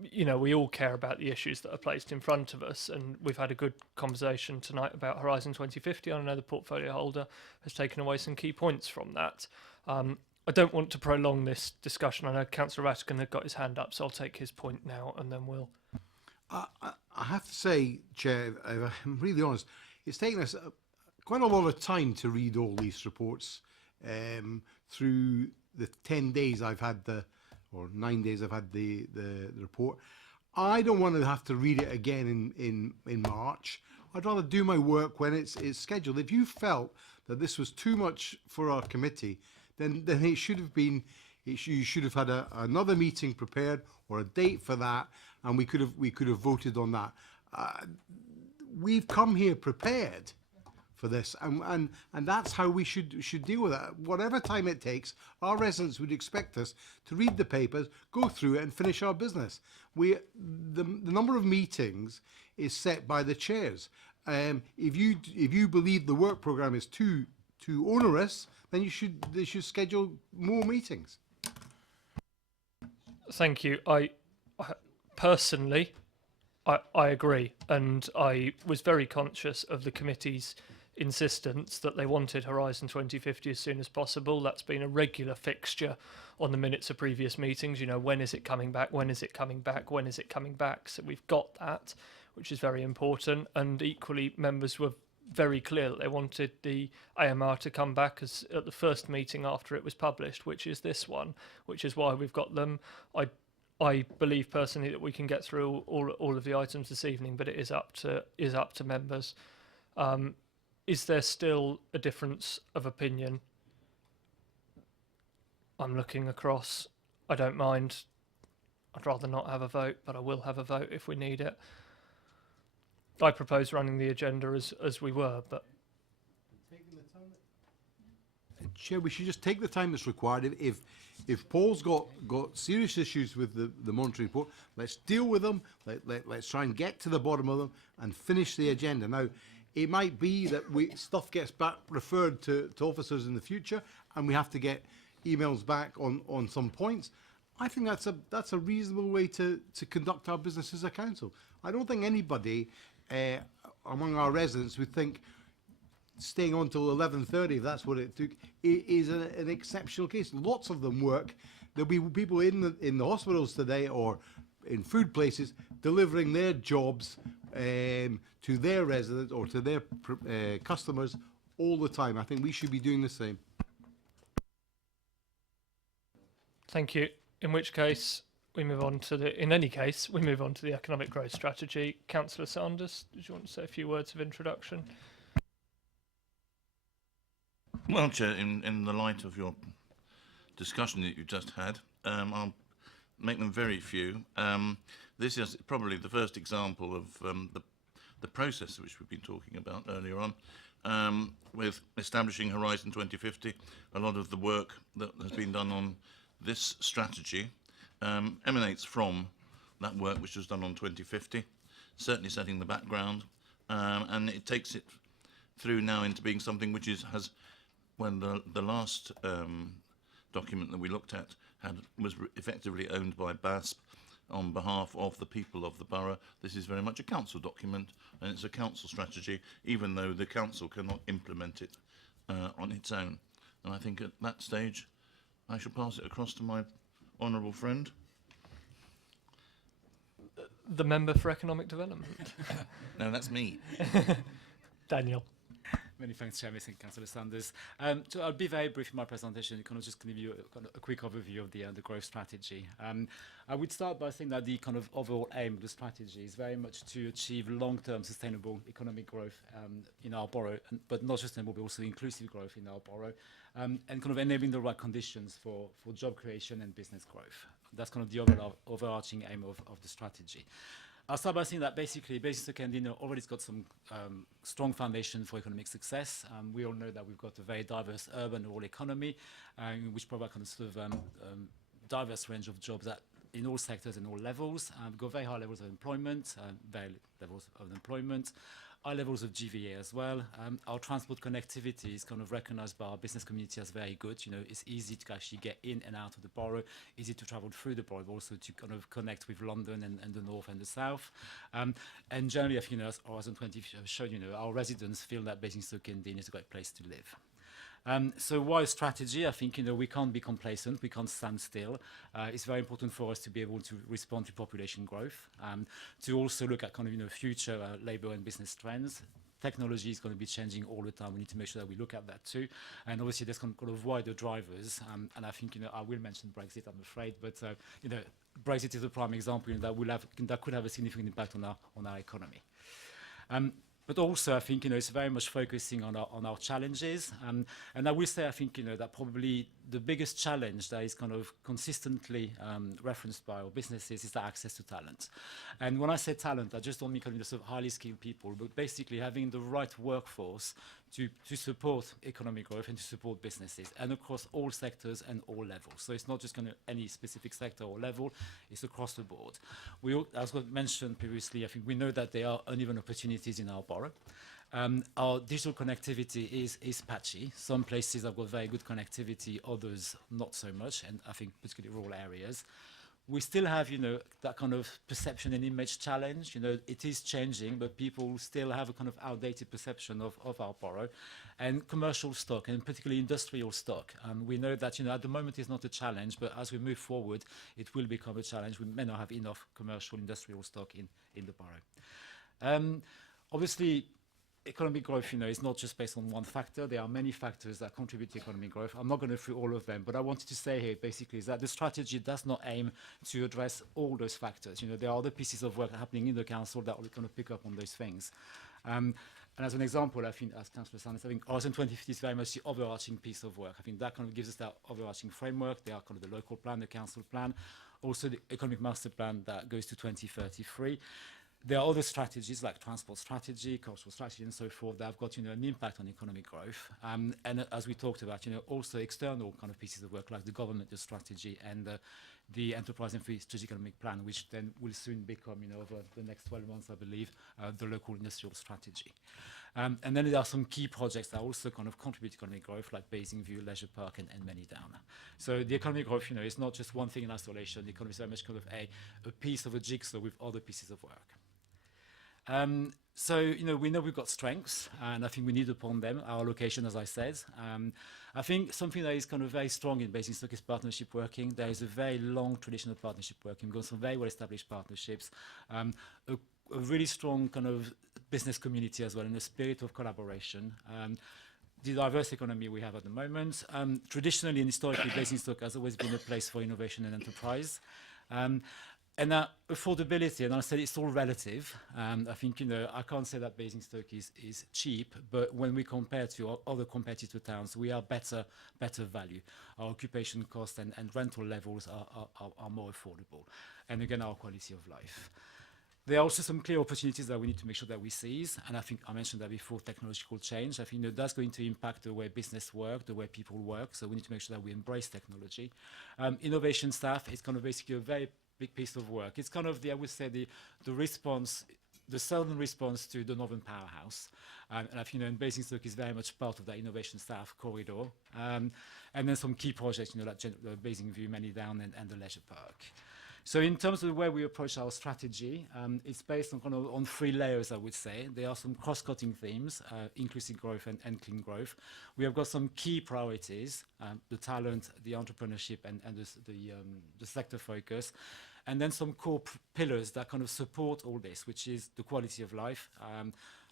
You know, we all care about the issues that are placed in front of us, and we've had a good conversation tonight about Horizon 2050. I know the portfolio holder has taken away some key points from that. I don't want to prolong this discussion. I know Councillor Rattigan had got his hand up, so I'll take his point now, and then we'll... I have to say, Chair, if I'm really honest, it's taken us quite a lot of time to read all these reports through the 10 days I've had or 9 days I've had the report. I don't want to have to read it again in March. I'd rather do my work when it's scheduled. If you felt that this was too much for our committee, then it should have been, you should have had another meeting prepared or a date for that, and we could have voted on that. We've come here prepared for this, and that's how we should deal with it. Whatever time it takes, our residents would expect us to read the papers, go through it, and finish our business. The number of meetings is set by the chairs. If you believe the work programme is too onerous, then they should schedule more meetings. Thank you. I personally, I agree, and I was very conscious of the committee's insistence that they wanted Horizon 2050 as soon as possible. That's been a regular fixture on the minutes of previous meetings. You know, when is it coming back? When is it coming back? When is it coming back? So we've got that, which is very important. And equally, members were very clear that they wanted the AMR to come back as at the first meeting after it was published, which is this one, which is why we've got them. I believe personally that we can get through all of the items this evening, but it is up to members. Is there still a difference of opinion? I'm looking across. I don't mind. I'd rather not have a vote, but I will have a vote if we need it. I propose running the agenda as we were, but... Chair, we should just take the time that's required. If Paul's got serious issues with the monitoring report, let's deal with them. Let's try and get to the bottom of them and finish the agenda. Now, it might be that stuff gets back referred to officers in the future, and we have to get emails back on some points. I think that's a reasonable way to conduct our business as a council. I don't think anybody among our residents would think staying on till 11:30, if that's what it took, is an exceptional case. Lots of them work. There'll be people in the hospitals today or in food places delivering their jobs to their residents or to their customers all the time. I think we should be doing the same. Thank you. In which case, we move on to the economic growth strategy. Councillor Sanders, did you want to say a few words of introduction? Well, Chair, in the light of your discussion that you just had, I'll make them very few. This is probably the first example of the process which we've been talking about earlier on, with establishing Horizon 2050. A lot of the work that has been done on this strategy emanates from that work which was done on 2050, certainly setting the background, and it takes it through now into being something which has when the last document that we looked at was effectively owned by BASP on behalf of the people of the borough. This is very much a council document, and it's a council strategy, even though the council cannot implement it on its own. And I think at that stage, I shall pass it across to my honourable friend. The Member for Economic Development. No, that's me. Daniel. Many thanks, Chairman and Councillor Sanders. So I'll be very brief in my presentation, kind of just give you a quick overview of the growth strategy. I would start by saying that the kind of overall aim of the strategy is very much to achieve long-term sustainable economic growth in our borough, but not just sustainable, but also inclusive growth in our borough, and kind of enabling the right conditions for job creation and business growth. That's kind of the overarching aim of the strategy. I'll start by saying that basically Basingstoke and Deane already got some strong foundation for economic success. We all know that we've got a very diverse urban and rural economy, which provide kind of sort of diverse range of jobs that in all sectors and all levels. We've got very high levels of employment, high levels of GVA as well. Our transport connectivity is kind of recognized by our business community as very good. You know, it's easy to actually get in and out of the borough, easy to travel through the borough, but also to kind of connect with London and the north and the south. And generally, as Horizon 20 showed, our residents feel that Basingstoke and Deane is a great place to live. So why strategy? I think, we can't be complacent. We can't stand still. It's very important for us to be able to respond to population growth, to also look at kind of, future labour and business trends. Technology is going to be changing all the time. We need to make sure that we look at that too. And obviously there's kind of wider drivers. And I think, I will mention Brexit, I'm afraid, but, Brexit is a prime example that could have a significant impact on our economy. But also, I think, it's very much focusing on our challenges. And I will say, I think, that probably the biggest challenge that is kind of consistently referenced by our businesses is the access to talent. And when I say talent, I just don't mean kind of sort of highly skilled people, but basically having the right workforce to support economic growth and to support businesses, and across all sectors and all levels. So it's not just kind of any specific sector or level, it's across the board. As was mentioned previously, I think we know that there are uneven opportunities in our borough. Our digital connectivity is patchy. Some places have got very good connectivity, others not so much, and I think particularly rural areas. We still have, that kind of perception and image challenge. It is changing, but people still have a kind of outdated perception of our borough. And commercial stock, and particularly industrial stock. We know that, at the moment it's not a challenge, but as we move forward, it will become a challenge. We may not have enough commercial industrial stock in the borough. Obviously, economic growth, is not just based on one factor. There are many factors that contribute to economic growth. I'm not going to go through all of them, but I wanted to say here basically is that the strategy does not aim to address all those factors. There are other pieces of work happening in the council that will kind of pick up on those things. And as an example, I think, as Councillor Sanders, I think Horizon 2050 is very much the overarching piece of work. I think that kind of gives us that overarching framework. There are kind of the local plan, the council plan, also the economic master plan that goes to 2033. There are other strategies like transport strategy, cultural strategy, and so forth that have got an impact on economic growth. And as we talked about, also external kind of pieces of work like the government strategy and the enterprise and free strategic economic plan, which then will soon become, over the next 12 months, I believe, the local industrial strategy. And then there are some key projects that also kind of contribute to economic growth, like Basingview, Leisure Park, and many down. So the economic growth, is not just one thing in isolation. The economy is very much kind of a piece of a jigsaw with other pieces of work. So, we know we've got strengths, and I think we need upon them, our location, as I said. I think something that is kind of very strong in Basingstoke is partnership working. There is a very long tradition of partnership working. We've got some very well-established partnerships, a really strong kind of business community as well, and a spirit of collaboration. The diverse economy we have at the moment. Traditionally and historically, Basingstoke has always been a place for innovation and enterprise. And affordability, and I said it's all relative. I think, I can't say that Basingstoke is cheap, but when we compare to other competitor towns, we are better value. Our occupation costs and rental levels are more affordable. And again, our quality of life. There are also some clear opportunities that we need to make sure that we seize. And I think I mentioned that before, technological change. I think that's going to impact the way business work, the way people work. So we need to make sure that we embrace technology. Innovation staff is kind of basically a very big piece of work. It's kind of I would say the response the southern response to the northern powerhouse. And I think, and Basingstoke is very much part of that Innovation South corridor. And then some key projects, like Basingview, Many Down, and the Leisure Park. So in terms of the way we approach our strategy, it's based on on 3 layers, I would say. There are some cross-cutting themes, inclusive growth and clean growth. We have got some key priorities, the talent, the entrepreneurship, and the sector focus. And then some core pillars that kind of support all this, which is the quality of life,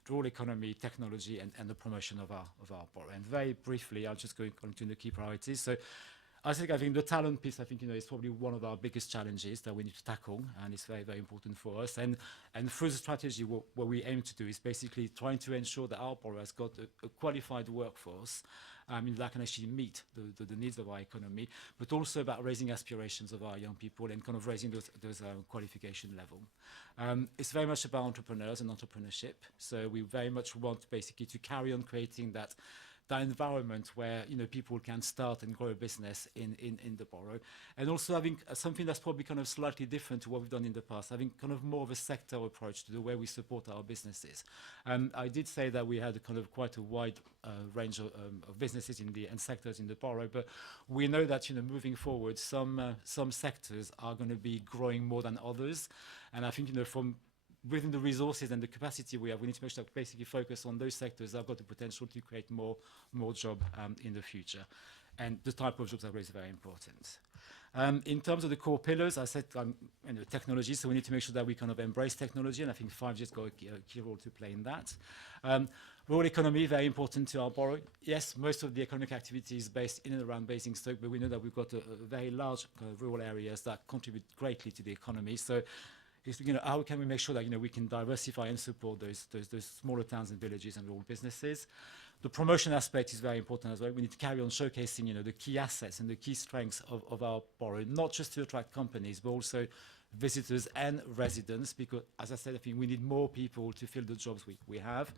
rural economy, technology, and the promotion of our borough. And very briefly, I'll just go into the key priorities. So I think the talent piece, I think, is probably one of our biggest challenges that we need to tackle, and it's very, very important for us. And through the strategy, what we aim to do is basically trying to ensure that our borough has got a qualified workforce that can actually meet the needs of our economy, but also about raising aspirations of our young people and kind of raising those qualification level. It's very much about entrepreneurs and entrepreneurship. So we very much want basically to carry on creating that environment where people can start and grow a business in the borough, and also having something that's probably kind of slightly different to what we've done in the past, having kind of more of a sector approach to the way we support our businesses. I did say that we had kind of quite a wide range of businesses and sectors in the borough, but we know that moving forward, some sectors are going to be growing more than others, and I think from within the resources and the capacity we have, we need to make sure that basically focus on those sectors that have got the potential to create more jobs in the future. And the type of jobs I raise is very important. In terms of the core pillars, I said technology, so we need to make sure that we kind of embrace technology, and I think 5G's got a key role to play in that. Rural economy, very important to our borough. Yes, most of the economic activity is based in and around Basingstoke, but we know that we've got a very large rural areas that contribute greatly to the economy. So how can we make sure that we can diversify and support those smaller towns and villages and rural businesses? The promotion aspect is very important as well. We need to carry on showcasing the key assets and the key strengths of our borough, not just to attract companies, but also visitors and residents, because, as I said, I think we need more people to fill the jobs we have.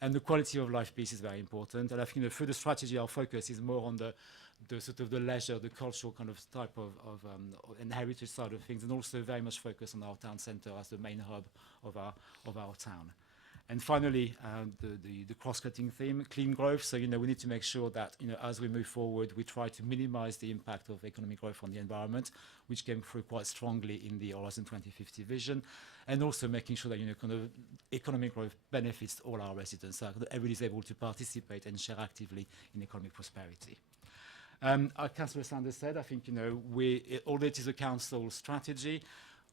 And the quality of life piece is very important. And I think through the strategy, our focus is more on the sort of the leisure, the cultural kind of type of and heritage side of things, and also very much focus on our town centre as the main hub of our town. And finally, the cross-cutting theme, clean growth. So we need to make sure that as we move forward, we try to minimise the impact of economic growth on the environment, which came through quite strongly in the Horizon 2050 vision, and also making sure that kind of economic growth benefits all our residents, so that everybody is able to participate and share actively in economic prosperity. Councillor Sanders said, I think, although it is a council strategy,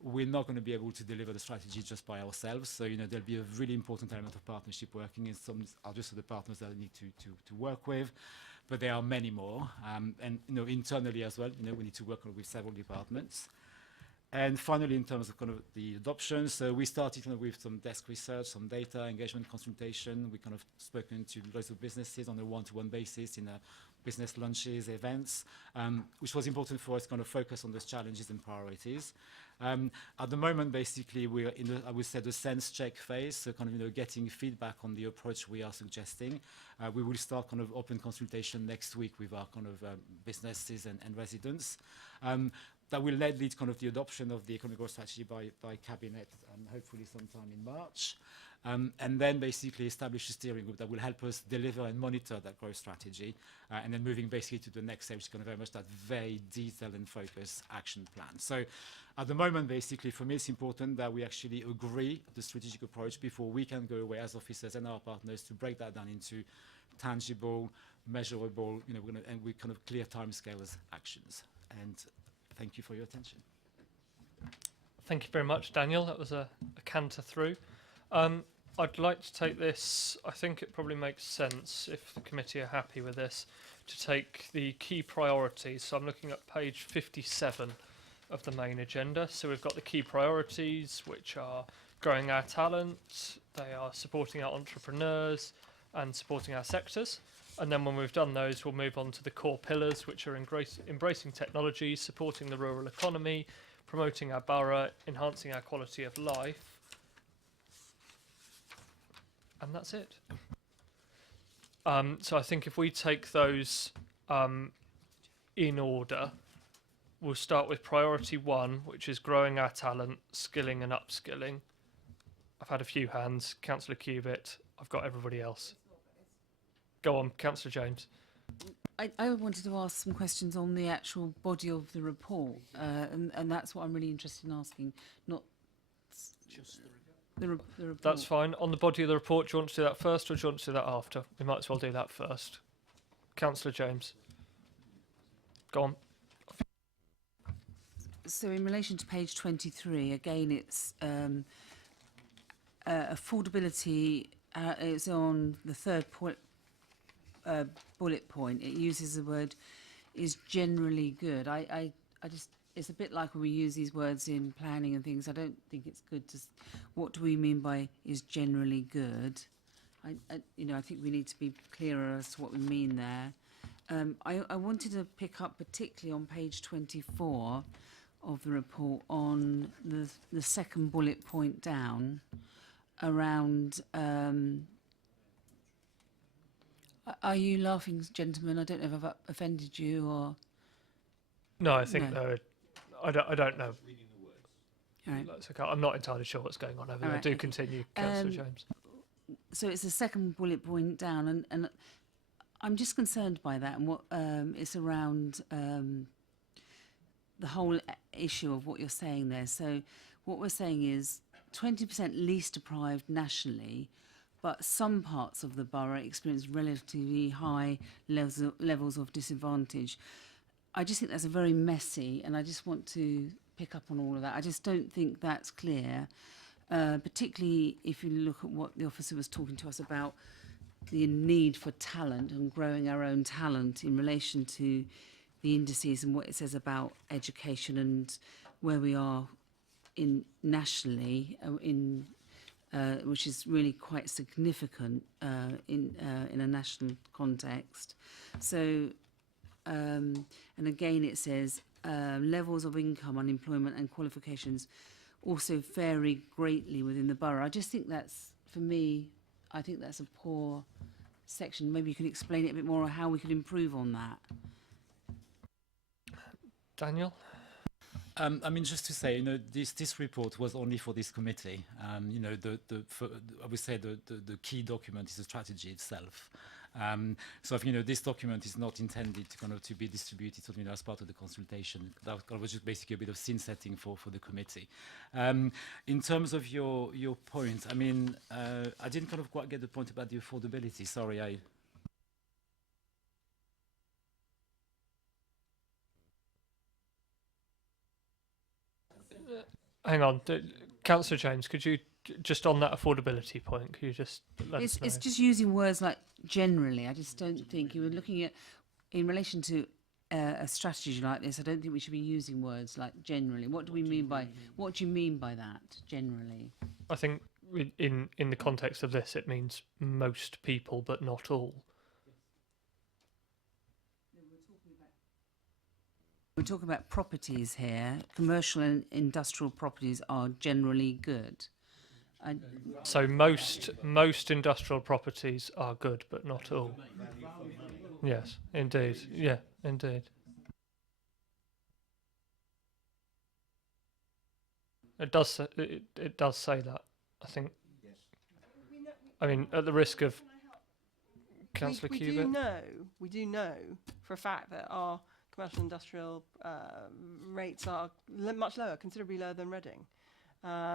we're not going to be able to deliver the strategy just by ourselves. So, there'll be a really important element of partnership working, and some are just the partners that I need to work with. But there are many more. And, internally as well, we need to work with several departments. And finally, in terms of kind of the adoption, so we started with some desk research, some data, engagement consultation. We kind of spoken to lots of businesses on a one-to-one basis in business lunches, events, which was important for us to kind of focus on those challenges and priorities. At the moment, basically, we're in, I would say, the sense check phase, so kind of, getting feedback on the approach we are suggesting. We will start kind of open consultation next week with our kind of businesses and residents. That will lead kind of the adoption of the economic growth strategy by Cabinet, hopefully sometime in March. And then basically establish a steering group that will help us deliver and monitor that growth strategy. And then moving basically to the next stage, which is kind of very much that very detailed and focused action plan. So at the moment, basically, for me, it's important that we actually agree the strategic approach before we can go away as officers and our partners to break that down into tangible, measurable, and we kind of clear timescales actions. And thank you for your attention. Thank you very much, Daniel. That was a canter through. I'd like to take this, I think it probably makes sense, if the committee are happy with this, to take the key priorities. So I'm looking at page 57 of the main agenda. So we've got the key priorities, which are growing our talent, they are supporting our entrepreneurs and supporting our sectors. And then when we've done those, we'll move on to the core pillars, which are embracing technology, supporting the rural economy, promoting our borough, enhancing our quality of life. And that's it. So I think if we take those in order, we'll start with priority 1, which is growing our talent, skilling and upskilling. I've had a few hands. Councillor Cubitt, I've got everybody else. Go on, Councillor James. I wanted to ask some questions on the actual body of the report, and that's what I'm really interested in asking, not just the report. That's fine. On the body of the report, do you want to do that first or do you want to do that after? We might as well do that first. Councillor James. Go on. So in relation to page 23, again, it's affordability. It's on the third bullet point. It uses the word is generally good. I just, it's a bit like when we use these words in planning and things. I don't think it's good to. What do we mean by is generally good? I think we need to be clearer as to what we mean there. I wanted to pick up particularly on page 24 of the report on the second bullet point down around. Are you laughing, gentlemen? I don't know if I've offended you or. No, I think No. I don't know. All right. That's okay. I'm not entirely sure what's going on over there. All right, Do okay. continue, Councillor James. So it's the second bullet point down, and I'm just concerned by that and what it's around the whole issue of what you're saying there. So what we're saying is 20% least deprived nationally, but some parts of the borough experience relatively high levels of disadvantage. I just think that's a very messy, and I just want to pick up on all of that. I just don't think that's clear, particularly if you look at what the officer was talking to us about, the need for talent and growing our own talent in relation to the indices and what it says about education and where we are in nationally which is really quite significant in a national context. So, and again, it says levels of income, unemployment, and qualifications also vary greatly within the borough. I just think that's, for me, I think that's a poor section. Maybe you could explain it a bit more, or how we could improve on that. Daniel? I mean, just to say, this report was only for this committee. I would say the key document is the strategy itself. So if this document is not intended to be distributed as part of the consultation. That was just basically a bit of scene setting for the committee. In terms of your point, I mean, I didn't quite get the point about the affordability. Sorry, Hang on, Councillor James, could you just on that affordability point? Could you just let us know? It's just using words like generally. I just don't think you were looking at in relation to a strategy like this. I don't think we should be using words like generally. What do we mean by? What do you mean by that generally? I think in the context of this, it means most people, but not all. We're talking about properties here. Commercial and industrial properties are generally good. So most industrial properties are good, but not all. Yes, indeed. Yeah, indeed. It does say that, I think. I mean, at the risk of Councillor Cubitt. We do know for a fact that our commercial industrial rates are much lower, considerably lower than Reading.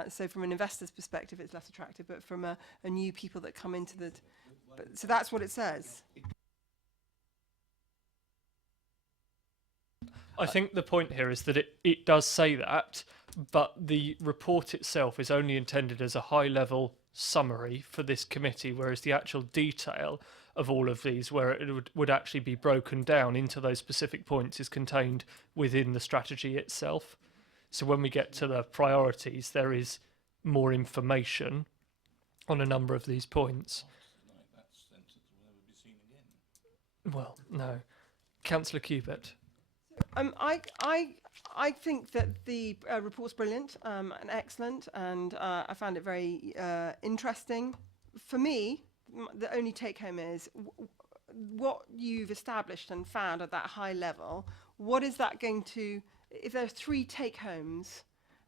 So from an investor's perspective, it's less attractive, but from a new people that come into the... so that's what it says. I think the point here is that it does say that, but the report itself is only intended as a high-level summary for this committee, whereas the actual detail of all of these, where it would actually be broken down into those specific points, is contained within the strategy itself. So when we get to the priorities, there is more information on a number of these points. Well, no. Councillor Cubitt. I think that the report's brilliant and excellent, and I found it very interesting. For me, the only take-home is what you've established and found at that high level. What is that going to... If there are 3 take-homes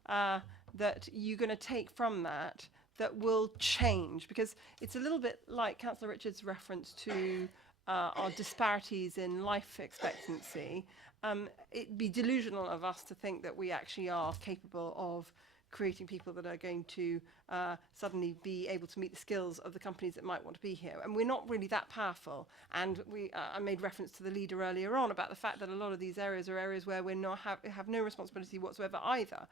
that you're going to take from that that will change, because it's a little bit like Councillor Richards' reference to our disparities in life expectancy. It'd be delusional of us to think that we actually are capable of creating people that are going to suddenly be able to meet the skills of the companies that might want to be here. And we're not really that powerful. And I made reference to the leader earlier on about the fact that a lot of these areas are areas where we're not have no responsibility whatsoever either.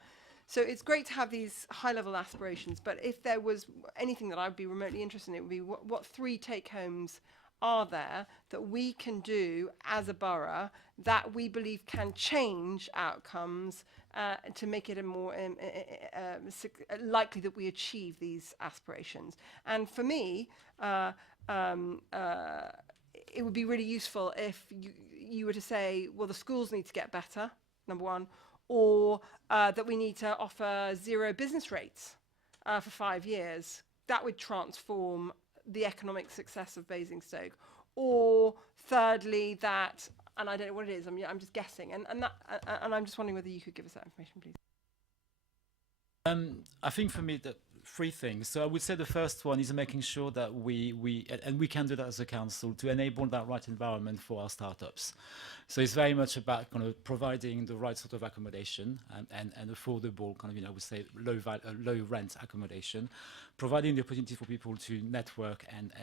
So it's great to have these high-level aspirations, but if there was anything that I'd be remotely interested in, it would be what 3 take-homes are there that we can do as a borough that we believe can change outcomes to make it a more likely that we achieve these aspirations. And for me, it would be really useful if you were to say, well, the schools need to get better, number one, or that we need to offer 0 business rates for 5 years. That would transform the economic success of Basingstoke. Or thirdly, that, and I don't know what it is, I'm just guessing, and I'm just wondering whether you could give us that information, please. I think for me, the 3 things. So I would say the first one is making sure that we can do that as a council, to enable that right environment for our startups. So it's very much about kind of providing the right sort of accommodation and affordable kind of, I would say low rent accommodation, providing the opportunity for people to network and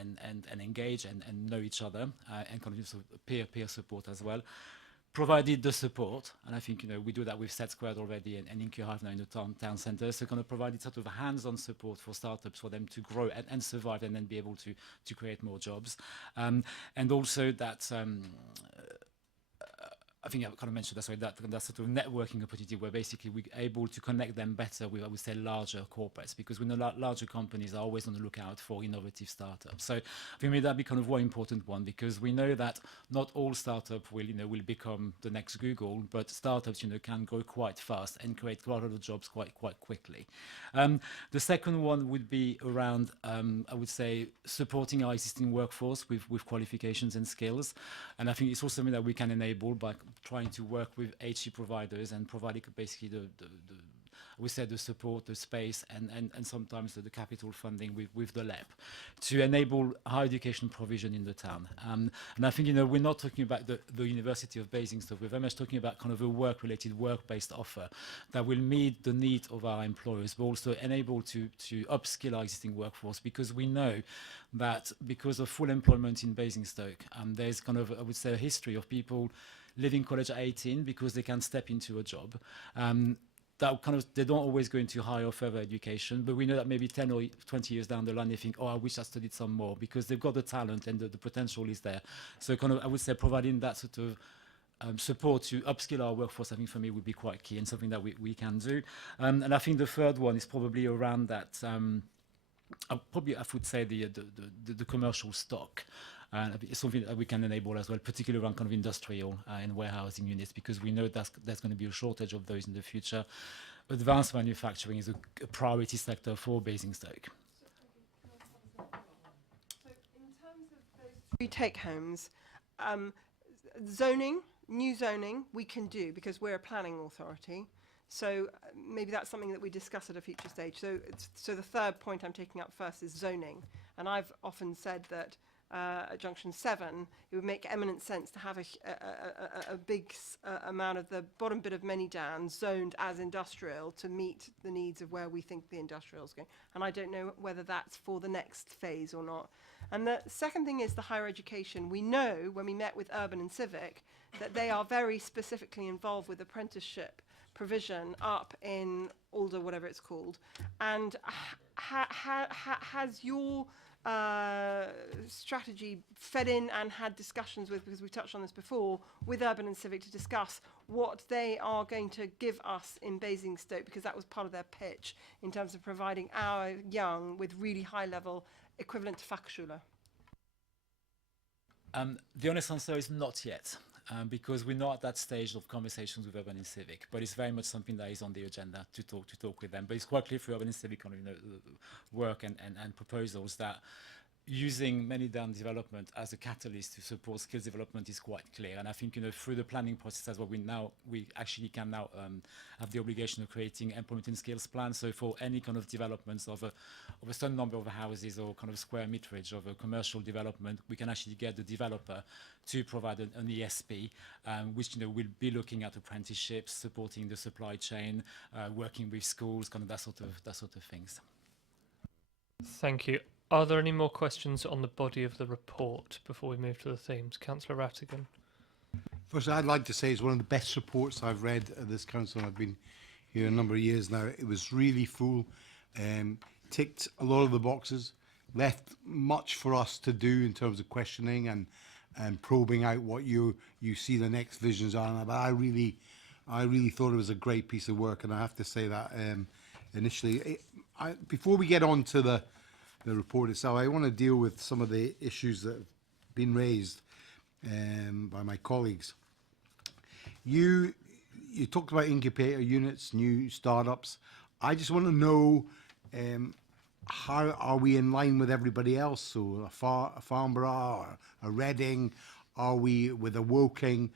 engage and know each other, and kind of sort of peer support as well. Provided the support, and I think we do that with Set Squared already and Incure now in the town centre, so kind of provided sort of hands-on support for startups for them to grow and survive and then be able to create more jobs, and also that I think I kind of mentioned that sort of networking opportunity where basically we're able to connect them better with, I would say, larger corporates, because we know larger companies are always on the lookout for innovative startups. So for me, that'd be kind of one important one, because we know that not all startups will become the next Google, but startups, can grow quite fast and create quite a lot of jobs quite quickly. The second one would be around, I would say, supporting our existing workforce with qualifications and skills. And I think it's also something that we can enable by trying to work with HE providers and providing basically the support, the space, and sometimes the capital funding with the LEP to enable higher education provision in the town. And I think, we're not talking about the University of Basingstoke. We're very much talking about kind of a work-based offer that will meet the needs of our employers, but also enable to upskill our existing workforce, because we know that because of full employment in Basingstoke, there's kind of, I would say, a history of people leaving college at 18 because they can step into a job. That kind of, they don't always go into higher or further education, but we know that maybe 10 or 20 years down the line, they think, oh, I wish I studied some more, because they've got the talent and the potential is there. So kind of, I would say, providing that sort of support to upskill our workforce, I think for me would be quite key and something that we can do. And I think the third one is probably around that, I would say the commercial stock. It's something that we can enable as well, particularly around kind of industrial and warehousing units, because we know there's going to be a shortage of those in the future. Advanced manufacturing is a priority sector for Basingstoke. So in terms of those 3 take-homes, new zoning, we can do because we're a planning authority. So maybe that's something that we discuss at a future stage. So the third point I'm taking up first is zoning. And I've often said that at Junction 7, it would make eminent sense to have a big amount of the bottom bit of Manydown zoned as industrial to meet the needs of where we think the industrial is going. And I don't know whether that's for the next phase or not. And the second thing is the higher education. We know when we met with Urban and Civic that they are very specifically involved with apprenticeship provision up in Alder, whatever it's called. And has your strategy fed in and had discussions with, because we touched on this before, with Urban and Civic to discuss what they are going to give us in Basingstoke, because that was part of their pitch in terms of providing our young with really high level equivalent to Fachschule? The honest answer is not yet. Because we're not at that stage of conversations with Urban and Civic, but it's very much something that is on the agenda to talk with them. But it's quite clear for Urban and Civic work and proposals that using many down development as a catalyst to support skills development is quite clear. And I think, through the planning process as well, we actually can now have the obligation of creating employment and skills plans. So for any kind of developments of a certain number of houses or kind of square meterage of a commercial development, we can actually get the developer to provide an ESP, which will be looking at apprenticeships, supporting the supply chain, working with schools, kind of that sort of things. Thank you. Are there any more questions on the body of the report before we move to the themes? Councillor Rattigan. First, I'd like to say it's one of the best reports I've read at this council. I've been here a number of years now. It was really full, ticked a lot of the boxes, left much for us to do in terms of questioning and probing out what you see the next visions are. But I really thought it was a great piece of work, and I have to say that initially. Before we get on to the report itself, I want to deal with some of the issues that have been raised by my colleagues. You talked about incubator units, new startups. I just want to know, how are we in line with everybody else? So a Farnborough, or a Reading, are we with a Woking?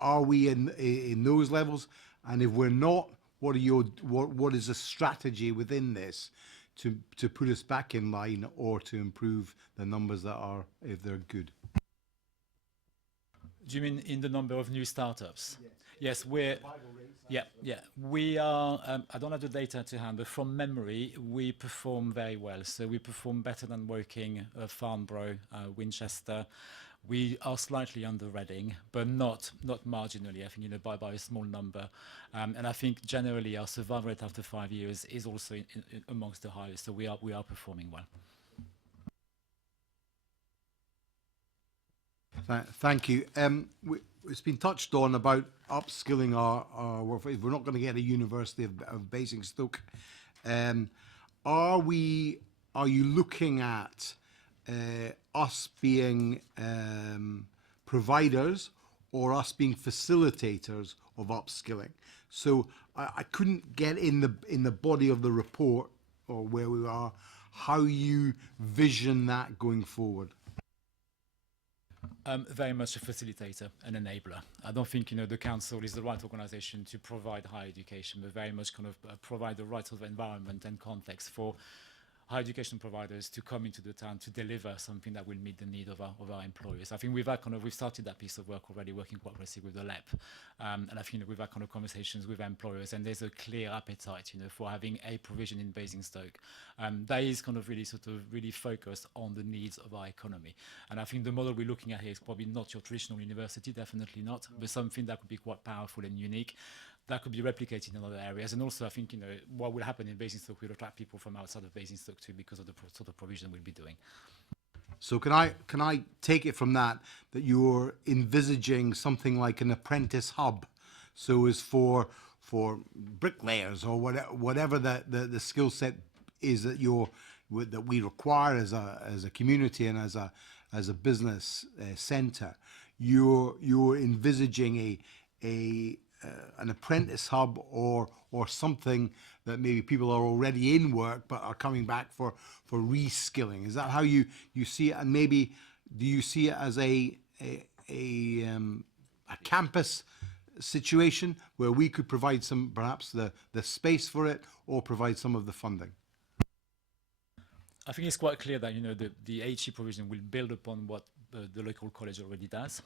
Are we in those levels? And if we're not, what is the strategy within this to put us back in line or to improve the numbers that are, if they're good? Do you mean in the number of new startups? Yes, we are. I don't have the data to hand, but from memory, we perform very well. So we perform better than Woking, Farnborough, Winchester. We are slightly under Reading, but not marginally. I think by a small number, and I think generally our survival rate after 5 years is also in amongst the highest. So we are performing well. Thank you. It's been touched on about upskilling our workforce. We're not going to get a University of Basingstoke. Are you looking at us being providers or us being facilitators of upskilling? So I couldn't get in the body of the report or where we are, how you vision that going forward. Very much a facilitator, an enabler. I don't think the council is the right organisation to provide higher education, but very much kind of provide the right sort of environment and context for higher education providers to come into the town to deliver something that will meet the need of our employers. I think we've started that piece of work already, working quite closely with the LEP, and I think we've had kind of conversations with employers, and there's a clear appetite, for having a provision in Basingstoke that is kind of really focused on the needs of our economy. And I think the model we're looking at here is probably not your traditional university, definitely not, but something that could be quite powerful and unique, that could be replicated in other areas. And also I think, what will happen in Basingstoke will attract people from outside of Basingstoke too, because of the sort of provision we'll be doing. So can I take it from that you're envisaging something like an apprentice hub? So is for bricklayers or whatever the skill set is that we require as a community and as a business centre. You're envisaging an apprentice hub or something that maybe people are already in work but are coming back for reskilling. Is that how you see it? And maybe do you see it as a campus situation where we could provide perhaps the space for it or provide some of the funding? I think it's quite clear that the HE provision will build upon what the local college already does.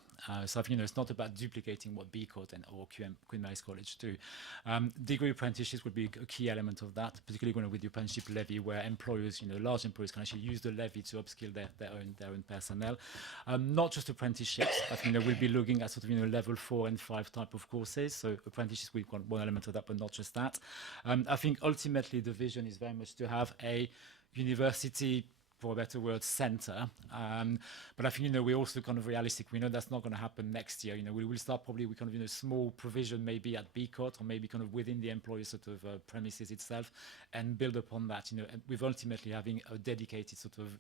So I think it's not about duplicating what BCOT or Queen Mary's College do. Degree apprenticeships would be a key element of that, particularly with the apprenticeship levy, where employers, large employers, can actually use the levy to upskill their own personnel. Not just apprenticeships. I think we'll be looking at sort of level 4 and 5 type of courses. So apprenticeships will be one element of that, but not just that. I think ultimately the vision is very much to have a university, for a better word, centre. But I think, we're also kind of realistic. We know that's not going to happen next year. We will start probably with kind of, small provision maybe at BCOT or maybe kind of within the employer sort of premises itself, and build upon that, with ultimately having a dedicated sort of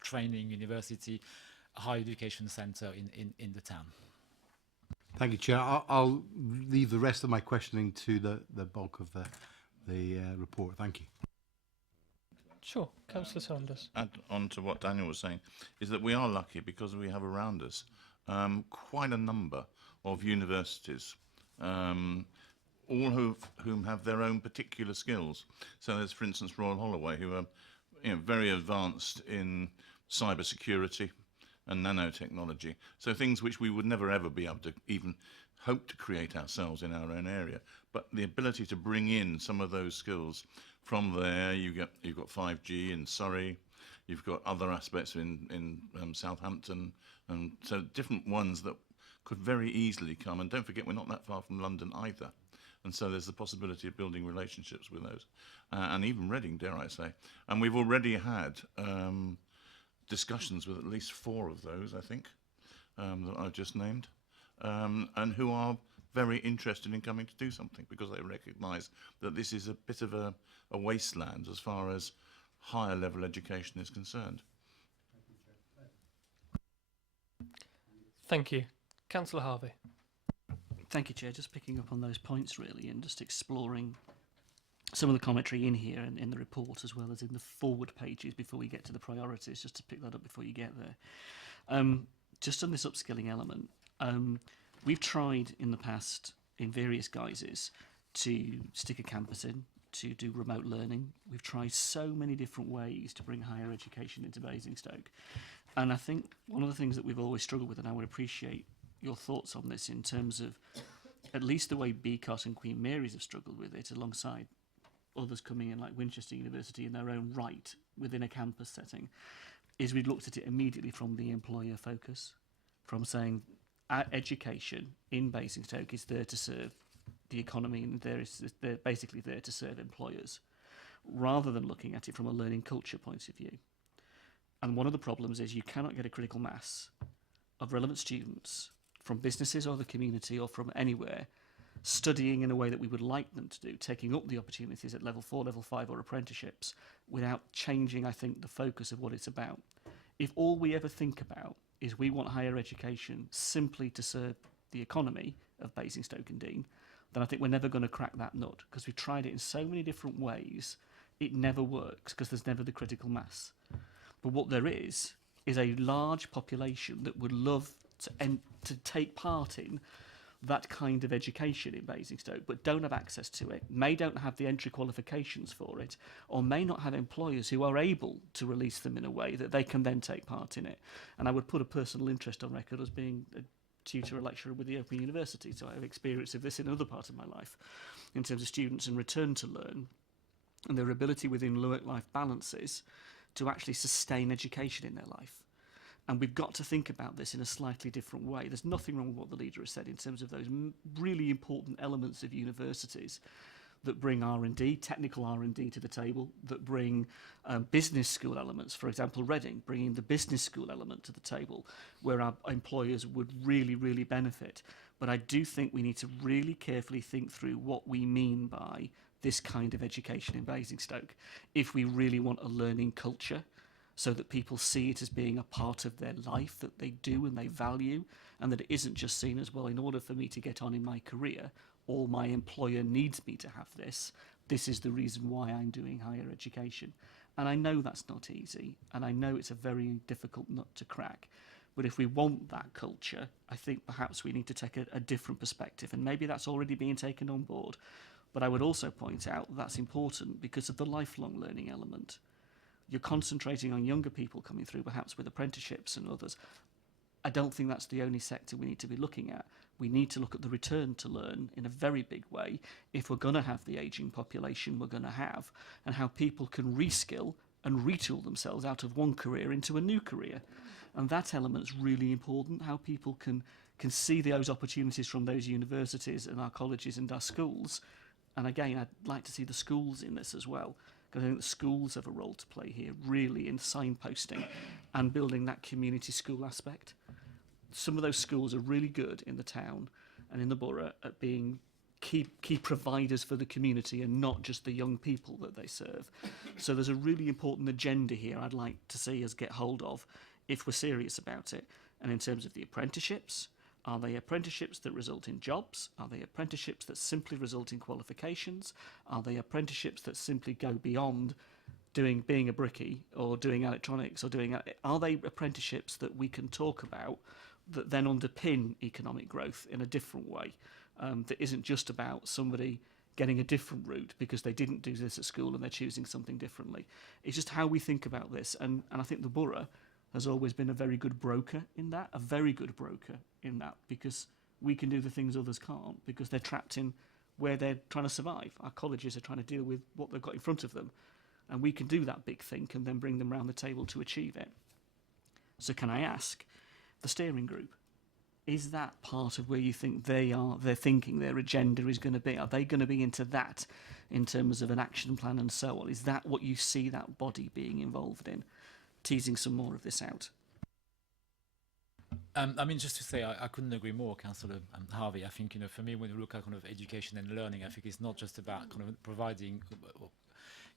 training university, higher education centre in the town. Thank you, Chair. I'll leave the rest of my questioning to the bulk of the report. Thank you. Sure, Councillor Saunders. Add on to what Daniel was saying, is that we are lucky because we have around us quite a number of universities, all whom have their own particular skills. So there's, for instance, Royal Holloway, who are very advanced in cyber security and nanotechnology. So things which we would never ever be able to even hope to create ourselves in our own area. But the ability to bring in some of those skills from there, you've got 5G in Surrey, you've got other aspects in Southampton, and so different ones that could very easily come. And don't forget, we're not that far from London either. And so there's the possibility of building relationships with those. And even Reading, dare I say. And we've already had discussions with at least 4 of those, I think, that I've just named, and who are very interested in coming to do something because they recognise that this is a bit of a wasteland as far as higher level education is concerned. Thank you. Councillor Harvey. Thank you, Chair. Just picking up on those points, really, and just exploring some of the commentary in here and in the report, as well as in the forward pages before we get to the priorities, just to pick that up before you get there. Just on this upskilling element, we've tried in the past, in various guises, to stick a campus in, to do remote learning. We've tried so many different ways to bring higher education into Basingstoke. And I think one of the things that we've always struggled with, and I would appreciate your thoughts on this in terms of at least the way BCOS and Queen Mary's have struggled with it, alongside others coming in like Winchester University in their own right within a campus setting, is we've looked at it immediately from the employer focus, from saying our education in Basingstoke is there to serve the economy and they're basically there to serve employers, rather than looking at it from a learning culture point of view. And one of the problems is you cannot get a critical mass of relevant students from businesses or the community or from anywhere studying in a way that we would like them to do, taking up the opportunities at level 4, level 5 or apprenticeships, without changing, I think, the focus of what it's about. If all we ever think about is we want higher education simply to serve the economy of Basingstoke and Dean, then I think we're never going to crack that nut, because we've tried it in so many different ways, it never works because there's never the critical mass. But what there is a large population that would love to take part in that kind of education in Basingstoke, but don't have access to it, may don't have the entry qualifications for it, or may not have employers who are able to release them in a way that they can then take part in it. And I would put a personal interest on record as being a tutor, a lecturer with the Open University, so I have experience of this in other parts of my life, in terms of students and return to learn, and their ability within work-life balances to actually sustain education in their life. And we've got to think about this in a slightly different way. There's nothing wrong with what the leader has said in terms of those really important elements of universities that bring R&D, technical R&D to the table, that bring business school elements. For example, Reading, bringing the business school element to the table, where our employers would really, really benefit. But I do think we need to really carefully think through what we mean by this kind of education in Basingstoke, if we really want a learning culture, so that people see it as being a part of their life that they do and they value, and that it isn't just seen as, well, in order for me to get on in my career, or my employer needs me to have this, this is the reason why I'm doing higher education. And I know that's not easy, and I know it's a very difficult nut to crack. But if we want that culture, I think perhaps we need to take a different perspective, and maybe that's already being taken on board. But I would also point out that's important because of the lifelong learning element. You're concentrating on younger people coming through, perhaps with apprenticeships and others. I don't think that's the only sector we need to be looking at. We need to look at the return to learn in a very big way if we're going to have the ageing population we're going to have, and how people can reskill and retool themselves out of one career into a new career. And that element's really important, how people can see those opportunities from those universities and our colleges and our schools. And again, I'd like to see the schools in this as well, because I think the schools have a role to play here, really, in signposting and building that community school aspect. Some of those schools are really good in the town and in the borough at being key providers for the community and not just the young people that they serve. So there's a really important agenda here I'd like to see us get hold of if we're serious about it. And in terms of the apprenticeships, are they apprenticeships that result in jobs? Are they apprenticeships that simply result in qualifications? Are they apprenticeships that simply go beyond being a brickie or doing electronics or are they apprenticeships that we can talk about that then underpin economic growth in a different way, that isn't just about somebody getting a different route because they didn't do this at school and they're choosing something differently. It's just how we think about this, and I think the borough has always been a very good broker in that, because we can do the things others can't because they're trapped in where they're trying to survive. Our colleges are trying to deal with what they've got in front of them, and we can do that big think and then bring them round the table to achieve it. So can I ask, the steering group, is that part of where you think they're thinking their agenda is going to be? Are they going to be into that in terms of an action plan and so on? Is that what you see that body being involved in? Teasing some more of this out. I mean, just to say, I couldn't agree more, Councillor Harvey. I think, for me, when you look at kind of education and learning, I think it's not just about kind of providing,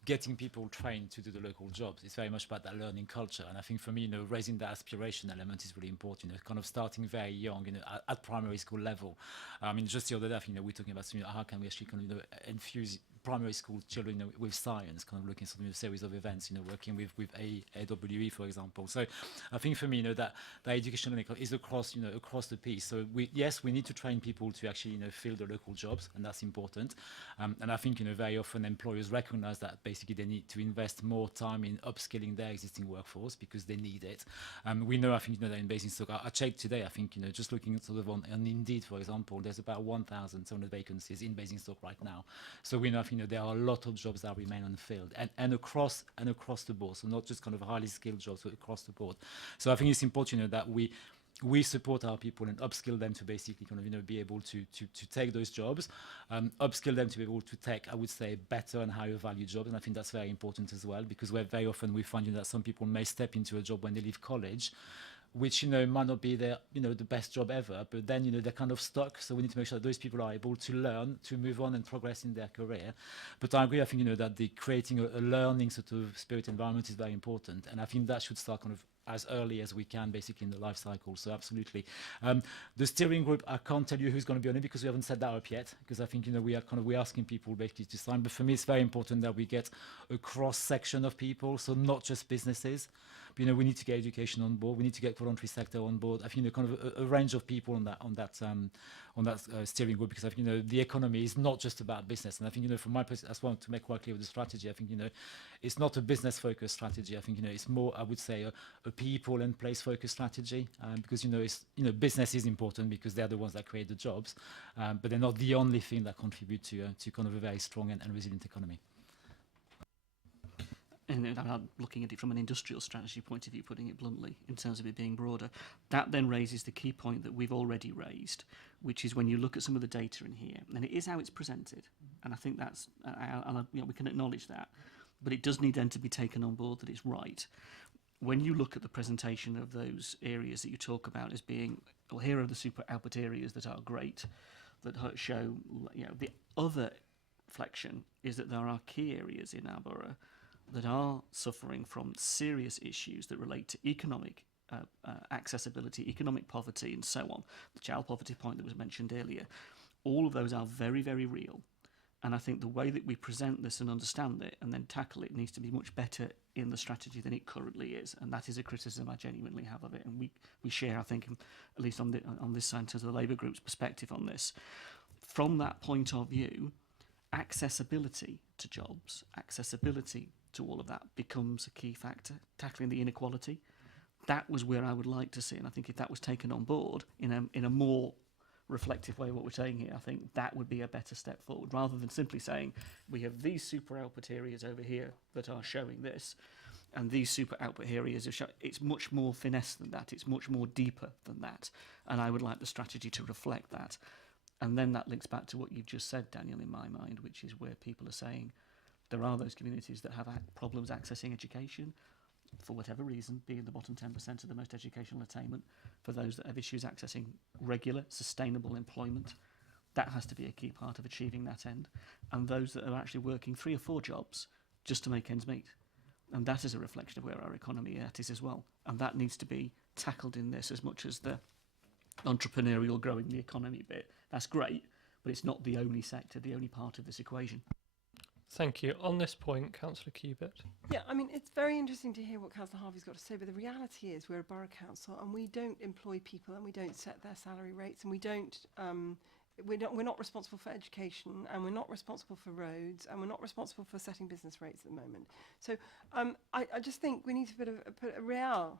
getting people trained to do the local jobs. It's very much about that learning culture. And I think for me, raising that aspiration element is really important, kind of starting very young, at primary school level. I mean, just the other day, we're talking about, how can we actually kind of, infuse primary school children with science, kind of looking at a series of events, working with AWE, for example. So I think for me, that education is across, across the piece. So we need to train people to actually, fill the local jobs, and that's important. And I think, very often employers recognize that basically they need to invest more time in upskilling their existing workforce because they need it. We know, I think, that in Basingstoke, I checked today, I think, just looking at sort of on Indeed, for example, there's about 1,700 vacancies in Basingstoke right now. So we know, there are a lot of jobs that remain unfilled and across the board. So not just kind of highly skilled jobs, but across the board. So I think it's important, that we support our people and upskill them to basically kind of, be able to take those jobs, upskill them to be able to take, I would say, better and higher value jobs. And I think that's very important as well, because very often we find that some people may step into a job when they leave college, which, might not be their, the best job ever, but then, they're kind of stuck. So we need to make sure that those people are able to learn, to move on and progress in their career. But I agree, I think, that the creating a learning sort of spirit environment is very important. And I think that should start kind of as early as we can, basically, in the life cycle. So absolutely. The steering group, I can't tell you who's going to be on it because we haven't set that up yet, because I think, we're asking people basically to sign. But for me, it's very important that we get a cross-section of people, so not just businesses. But, we need to get education on board. We need to get voluntary sector on board. I think, kind of a range of people on that steering group, because I think, the economy is not just about business. And I think, from my perspective, that's one to make quite clear with the strategy. I think, it's not a business-focused strategy. I think, it's more, I would say, a people and place-focused strategy, because, it's, business is important because they're the ones that create the jobs, but they're not the only thing that contribute to kind of a very strong and resilient economy. And I'm looking at it from an industrial strategy point of view, putting it bluntly, in terms of it being broader. That then raises the key point that we've already raised, which is when you look at some of the data in here, and it is how it's presented, and I think that's, we can acknowledge that, but it does need then to be taken on board that it's right. When you look at the presentation of those areas that you talk about as being, well, here are the super output areas that are great, that show, the other flexion is that there are key areas in our borough that are suffering from serious issues that relate to economic accessibility, economic poverty, and so on. The child poverty point that was mentioned earlier. All of those are very, very real. And I think the way that we present this and understand it and then tackle it needs to be much better in the strategy than it currently is. And that is a criticism I genuinely have of it. And we share, I think, at least on this side, in terms of the Labour Group's perspective on this. From that point of view, accessibility to jobs, accessibility to all of that becomes a key factor. Tackling the inequality, that was where I would like to see, and I think if that was taken on board in a more reflective way of what we're saying here, I think that would be a better step forward, rather than simply saying we have these super output areas over here that are showing this, and these super output areas are showing. It's much more finesse than that. It's much more deeper than that, and I would like the strategy to reflect that. And then that links back to what you've just said, Daniel, in my mind, which is where people are saying there are those communities that have problems accessing education for whatever reason, being the bottom 10% of the most educational attainment, for those that have issues accessing regular, sustainable employment. That has to be a key part of achieving that end. And those that are actually working 3 or 4 jobs just to make ends meet. And that is a reflection of where our economy is as well. And that needs to be tackled in this as much as the entrepreneurial growing the economy bit. That's great, but it's not the only sector, the only part of this equation. Thank you. On this point, Councillor Cubitt. Yeah, I mean, it's very interesting to hear what Councillor Harvey's got to say, but the reality is we're a borough council and we don't employ people and we don't set their salary rates and we don't, we're not responsible for education and we're not responsible for roads and we're not responsible for setting business rates at the moment. So I just think we need to put a real,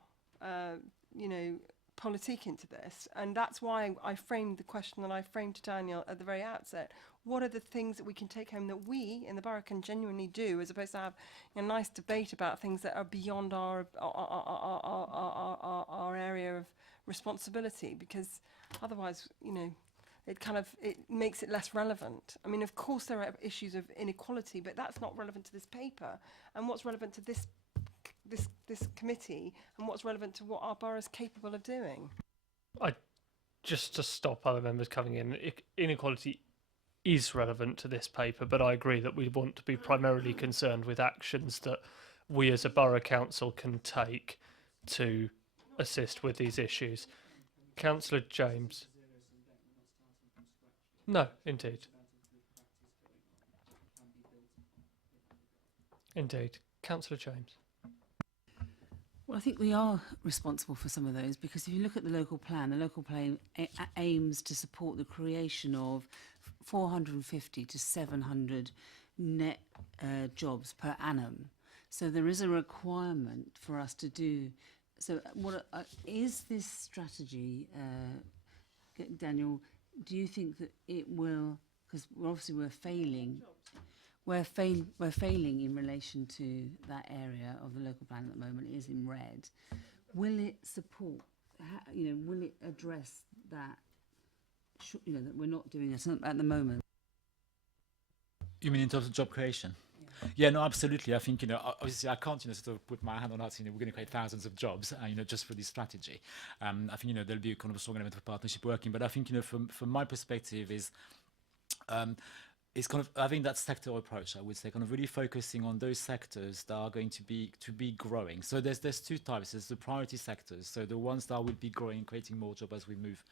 you know, politique into this, and that's why I framed the question that I framed to Daniel at the very outset. What are the things that we can take home that we in the borough can genuinely do, as opposed to have a nice debate about things that are beyond our area of responsibility? Because otherwise, you know, it makes it less relevant. I mean, of course there are issues of inequality, but that's not relevant to this paper. And what's relevant to this committee, and what's relevant to what our borough is capable of doing? Just to stop other members coming in, inequality is relevant to this paper, but I agree that we want to be primarily concerned with actions that we as a borough council can take to assist with these issues. Councillor James. No, indeed. Indeed. Councillor James. Well, I think we are responsible for some of those, because if you look at the local plan aims to support the creation of 450 to 700 net jobs per annum. So there is a requirement for us to do. So what is this strategy, Daniel? Do you think that it will? Because obviously we're failing. We're failing in relation to that area of the local plan at the moment. It is in red. Will it support? Will it address that? That we're not doing it at the moment. You mean in terms of job creation? Yeah, no, absolutely. I think, obviously I can't, sort of put my hand on heart, we're going to create thousands of jobs, just for this strategy. I think, there'll be a kind of a strong element of partnership working, but I think, from my perspective is, it's kind of having that sector approach, I would say, kind of really focusing on those sectors that are going to be growing. So there's two types. There's the priority sectors, so the ones that will be growing, creating more jobs as we move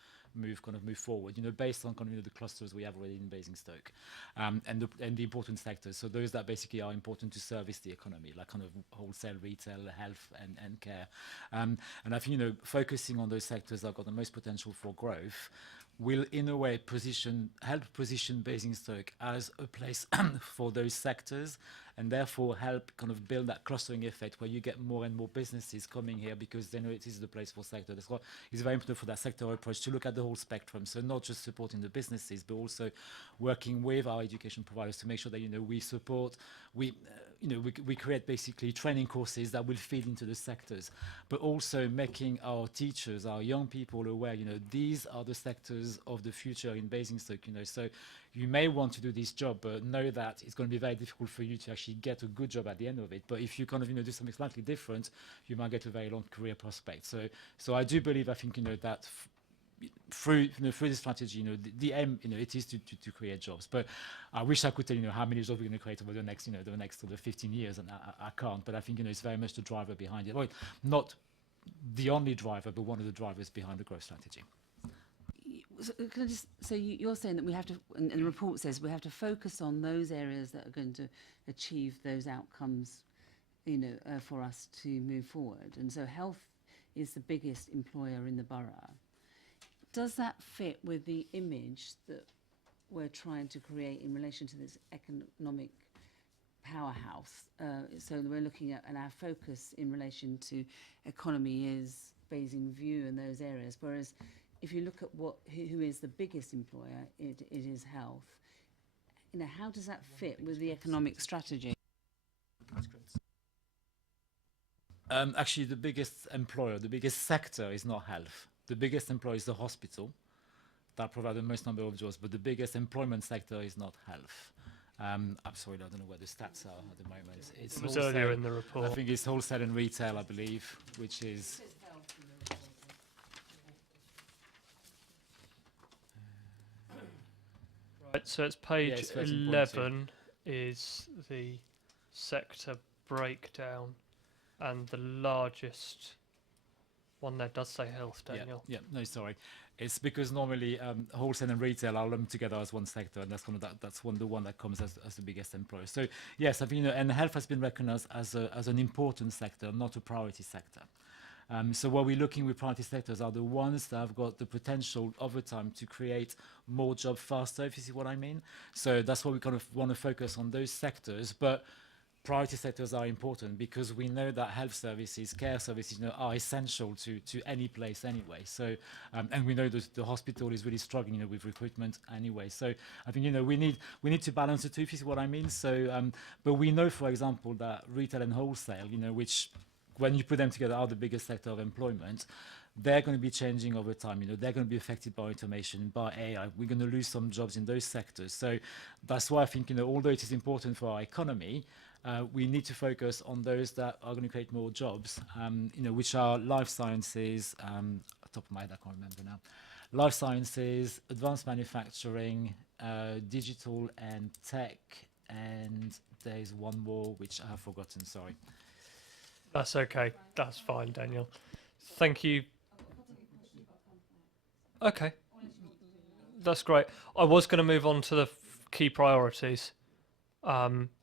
forward, based on kind of the clusters we have already in Basingstoke, and the important sectors. So those that basically are important to service the economy, like kind of wholesale, retail, health, and care. And I think focusing on those sectors that have got the most potential for growth will in a way help position Basingstoke as a place for those sectors, and therefore help kind of build that clustering effect where you get more and more businesses coming here because they know it is the place for sector. That's why it's very important for that sector approach to look at the whole spectrum. So not just supporting the businesses, but also working with our education providers to make sure that we support, we create basically training courses that will feed into the sectors, but also making our teachers, our young people aware, these are the sectors of the future in Basingstoke, so you may want to do this job, but know that it's going to be very difficult for you to actually get a good job at the end of it. But if you kind of, do something slightly different, you might get a very long career prospect. So I do believe, I think, that through this strategy, the aim, it is to create jobs. But I wish I could tell you how many jobs we're going to create over the next sort of 15 years, and I can't. But I think it's very much the driver behind it. Well, not the only driver, but one of the drivers behind the growth strategy. So can I just say, you're saying that we have to, and the report says we have to focus on those areas that are going to achieve those outcomes, for us to move forward. And so health is the biggest employer in the borough. Does that fit with the image that we're trying to create in relation to this economic powerhouse? So we're looking at, and our focus in relation to economy is Basingview and those areas, whereas if you look at who is the biggest employer, it is health. How does that fit with the economic strategy? Actually, the biggest employer, the biggest sector is not health. The biggest employer is the hospital that provides the most number of jobs, but the biggest employment sector is not health. I'm sorry, I don't know where the stats are at the moment. It was earlier in the report. I think it's wholesale and retail, I believe, which is... Right, so it's page 11 is the sector breakdown, and the largest one there does say health, Daniel. Yeah, no, sorry. It's because normally wholesale and retail are lumped together as one sector, and that's kind of that's the one that comes as the biggest employer. So yes, I think, and health has been recognised as an important sector, not a priority sector. So what we're looking with priority sectors are the ones that have got the potential over time to create more jobs faster, if you see what I mean. So that's why we kind of want to focus on those sectors, but priority sectors are important because we know that health services, care services, are essential to any place anyway. So, and we know the hospital is really struggling, with recruitment anyway. So I think, we need to balance the two, if you see what I mean. So, but we know, for example, that retail and wholesale, which when you put them together are the biggest sector of employment, they're going to be changing over time. They're going to be affected by automation, by AI. We're going to lose some jobs in those sectors. So that's why I think, although it is important for our economy, we need to focus on those that are going to create more jobs, which are life sciences, top of my head, I can't remember now, life sciences, advanced manufacturing, digital and tech, and there's one more which I have forgotten, sorry. That's okay. That's fine, Daniel. Thank you. Okay. That's great. I was going to move on to the key priorities.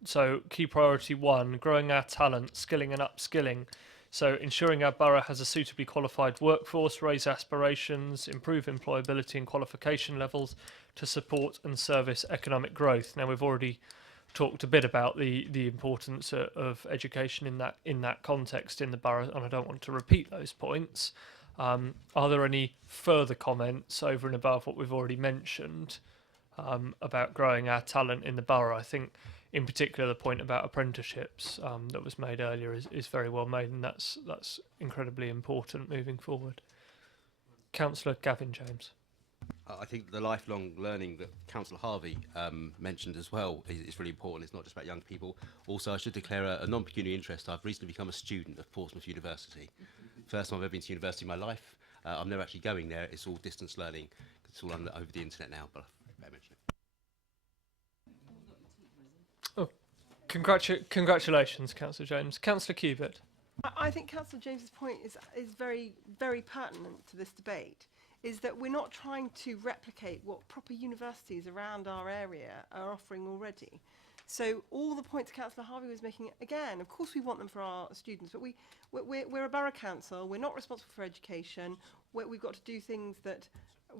So key priority 1, growing our talent, skilling and upskilling. So ensuring our borough has a suitably qualified workforce, raise aspirations, improve employability and qualification levels to support and service economic growth. Now, we've already talked a bit about the importance of education in that context in the borough, and I don't want to repeat those points. Are there any further comments over and above what we've already mentioned about growing our talent in the borough? I think, in particular, the point about apprenticeships that was made earlier is very well made, and that's incredibly important moving forward. Councillor Gavin James. I think the lifelong learning that Councillor Harvey mentioned as well is really important. It's not just about young people. Also, I should declare a non-pecuniary interest. I've recently become a student of Portsmouth University. First time I've ever been to university in my life. I'm never actually going there. It's all distance learning. It's all over the internet now, but I better mention it. Oh, congratulations, Councillor James. Councillor Cubitt. I think Councillor James's point is very, very pertinent to this debate, is that we're not trying to replicate what proper universities around our area are offering already. So all the points Councillor Harvey was making, again, of course we want them for our students, but we're a borough council, we're not responsible for education, we've got to do things that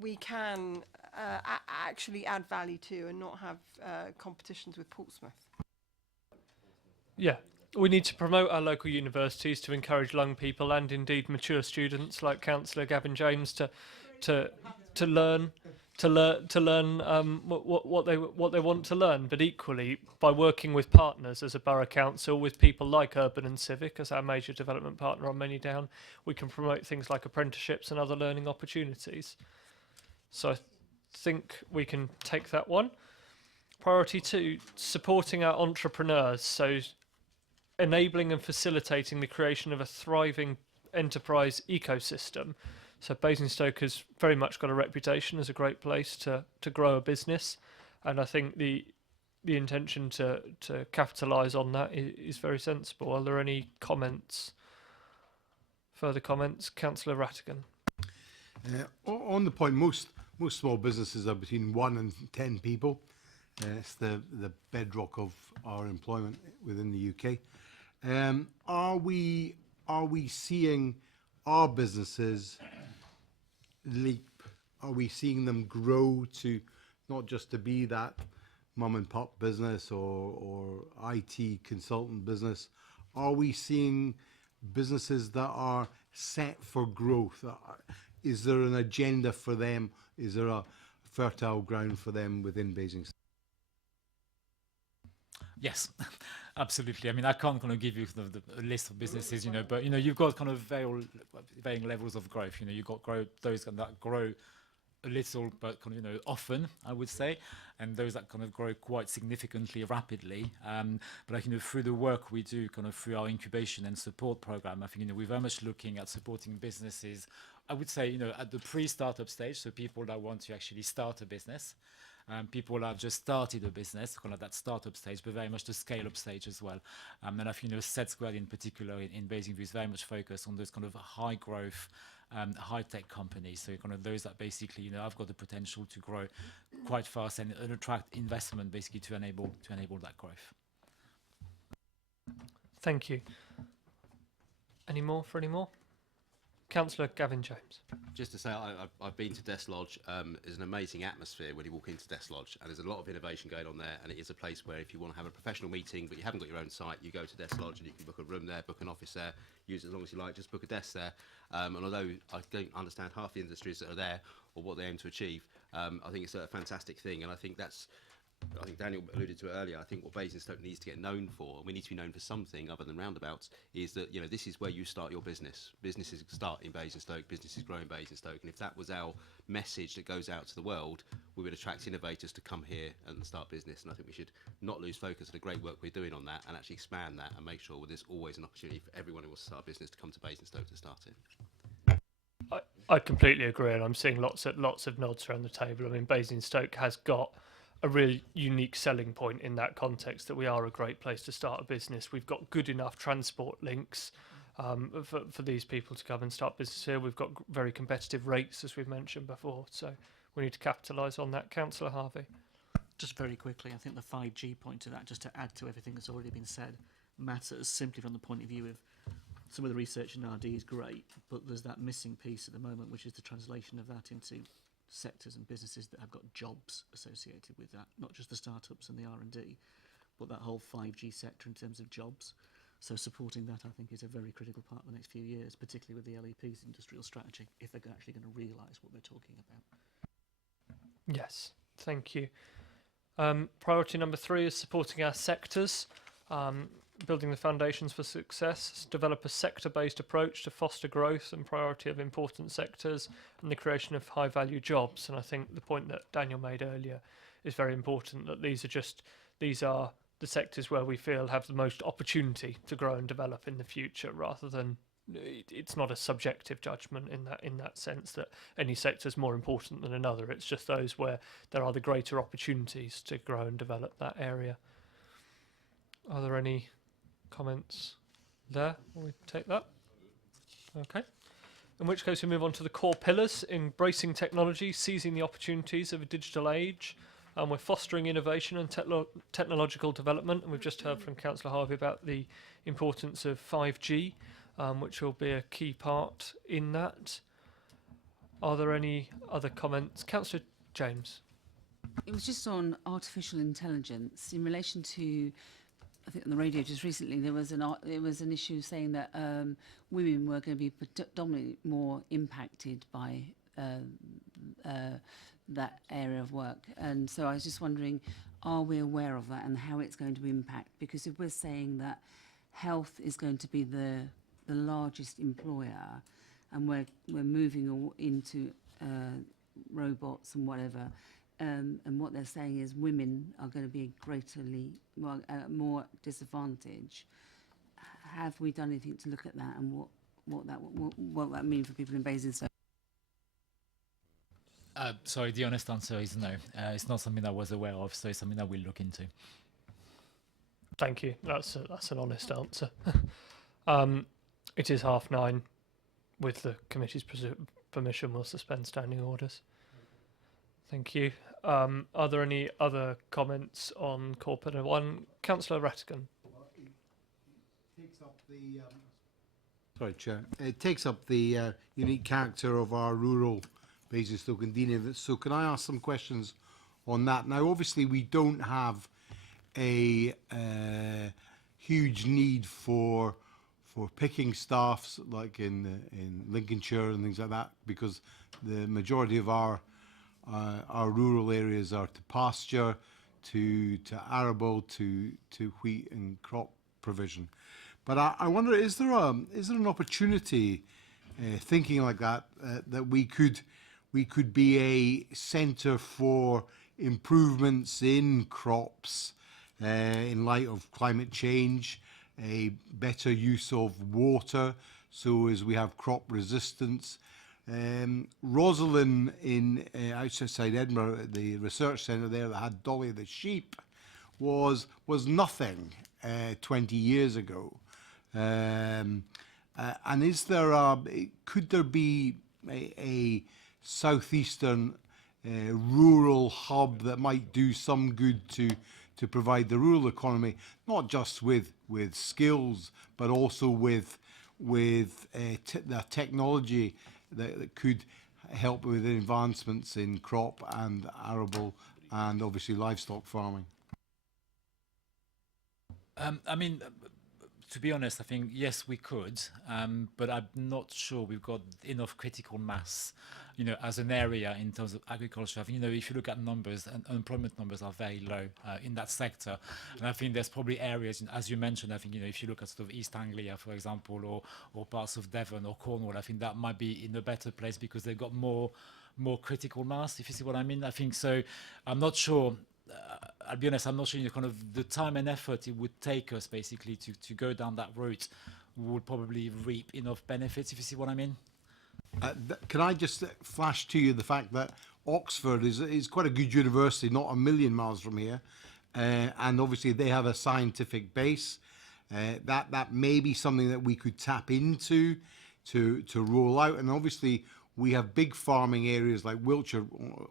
we can actually add value to and not have competitions with Portsmouth. Yeah, we need to promote our local universities to encourage young people and indeed mature students like Councillor Gavin James to learn what they want to learn, but equally by working with partners as a borough council, with people like Urban and Civic as our major development partner on Many Down, we can promote things like apprenticeships and other learning opportunities. So I think we can take that one. Priority 2, supporting our entrepreneurs, so enabling and facilitating the creation of a thriving enterprise ecosystem. So Basingstoke has very much got a reputation as a great place to grow a business, and I think the intention to capitalise on that is very sensible. Are there any comments? Further comments, Councillor Rattigan. On the point, most small businesses are between 1 and 10 people. It's the bedrock of our employment within the UK. Are we seeing our businesses leap? Are we seeing them grow to not just to be that mum and pop business or IT consultant business? Are we seeing businesses that are set for growth? Is there an agenda for them? Is there a fertile ground for them within Basingstoke? Yes, absolutely. I mean, I can't kind of give you the list of businesses, but you've got kind of varying levels of growth. You've got those that grow a little, but kind of often, I would say, and those that kind of grow quite significantly, rapidly. But through the work we do, kind of through our incubation and support program, I think we're very much looking at supporting businesses. I would say at the pre-startup stage, so people that want to actually start a business. People have just started a business, kind of that startup stage, but very much the scale-up stage as well. And I think Set Squared in particular in Basingstoke is very much focused on those kind of high growth, high tech companies. So kind of those that basically have got the potential to grow quite fast and attract investment basically to enable that growth. Thank you. Any more? Councillor Gavin James. Just to say, I've been to Desk Lodge. There's an amazing atmosphere when you walk into Desk Lodge, and there's a lot of innovation going on there. And it is a place where if you want to have a professional meeting, but you haven't got your own site, you go to Desk Lodge and you can book a room there, book an office there, use it as long as you like, just book a desk there. And although I don't understand half the industries that are there or what they aim to achieve, I think it's a fantastic thing. And I think Daniel alluded to it earlier. I think what Basingstoke needs to get known for, and we need to be known for something other than roundabouts, is that this is where you start your business. Businesses start in Basingstoke, businesses grow in Basingstoke, and if that was our message that goes out to the world, we would attract innovators to come here and start business. And I think we should not lose focus of the great work we're doing on that, and actually expand that and make sure there's always an opportunity for everyone who wants to start a business to come to Basingstoke to start it. I completely agree, and I'm seeing lots of nods around the table. I mean, Basingstoke has got a really unique selling point in that context, that we are a great place to start a business. We've got good enough transport links for these people to come and start business here. We've got very competitive rates, as we've mentioned before, so we need to capitalise on that. Councillor Harvey. Just very quickly, I think the 5G point to that, just to add to everything that's already been said, matters simply from the point of view of some of the research in RD is great, but there's that missing piece at the moment, which is the translation of that into sectors and businesses that have got jobs associated with that, not just the startups and the R&D, but that whole 5G sector in terms of jobs. So supporting that, I think, is a very critical part of the next few years, particularly with the LEP's industrial strategy, if they're actually going to realise what they're talking about. Yes, thank you. Priority number 3 is supporting our sectors, building the foundations for success, develop a sector-based approach to foster growth and priority of important sectors and the creation of high-value jobs. And I think the point that Daniel made earlier is very important, that these are the sectors where we feel have the most opportunity to grow and develop in the future, rather than it's not a subjective judgment in that sense that any sector is more important than another. It's just those where there are the greater opportunities to grow and develop that area. Are there any comments there? Will we take that? Okay. In which case we move on to the core pillars: embracing technology, seizing the opportunities of a digital age. And we're fostering innovation and technological development. And we've just heard from Councillor Harvey about the importance of 5G, which will be a key part in that. Are there any other comments? Councillor James. It was just on artificial intelligence in relation to, I think on the radio just recently there was an issue saying that women were going to be predominantly more impacted by that area of work. And so I was just wondering, are we aware of that and how it's going to impact? Because if we're saying that health is going to be the largest employer, and we're moving into robots and whatever, and what they're saying is women are going to be more disadvantaged. Have we done anything to look at that, and what that means for people in Basingstoke? Sorry, the honest answer is no. It's not something that I was aware of, so it's something that we'll look into. Thank you. That's an honest answer. It is 9:30. With the committee's permission, we'll suspend standing orders. Thank you. Are there any other comments on core pillar 1? Councillor Rattigan. Sorry, Chair. It takes up the unique character of our rural Basingstoke and Deane. So can I ask some questions on that? Now, obviously, we don't have a huge need for picking staffs like in Lincolnshire and things like that, because the majority of our rural areas are to pasture, to arable, to wheat and crop provision. But I wonder, is there an opportunity, thinking like that, that we could be a centre for improvements in crops in light of climate change, a better use of water, so as we have crop resistance, Rosalind in outside Edinburgh, at the research centre there that had Dolly the sheep, was nothing 20 years ago. And is there could there be a southeastern rural hub that might do some good to provide the rural economy, not just with skills, but also with the technology that could help with the advancements in crop and arable and obviously livestock farming? I mean, to be honest, I think yes, we could, but I'm not sure we've got enough critical mass, as an area in terms of agriculture. I think, if you look at numbers, and unemployment numbers are very low in that sector, and I think there's probably areas, as you mentioned, I think, if you look at sort of East Anglia, for example, or parts of Devon or Cornwall, I think that might be in a better place because they've got more critical mass, if you see what I mean. I think so. I'm not sure. I'll be honest, I'm not sure kind of the time and effort it would take us basically to go down that route would probably reap enough benefits, if you see what I mean. Can I just flash to you the fact that Oxford is quite a good university, not a million miles from here, and obviously they have a scientific base. That may be something that we could tap into to roll out, and obviously we have big farming areas like Wiltshire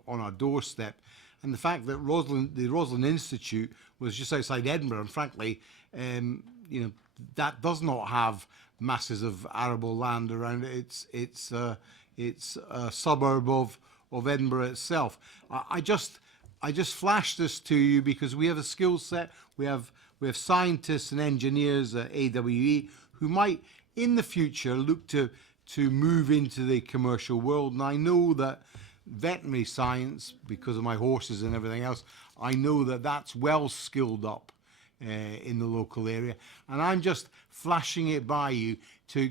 on our doorstep. And the fact that the Rosalind Institute was just outside Edinburgh, and frankly, that does not have masses of arable land around it. It's a suburb of Edinburgh itself. I just flashed this to you because we have a skill set. We have scientists and engineers at AWE who might, in the future, look to move into the commercial world. And I know that veterinary science, because of my horses and everything else, I know that that's well skilled up in the local area, and I'm just flashing it by you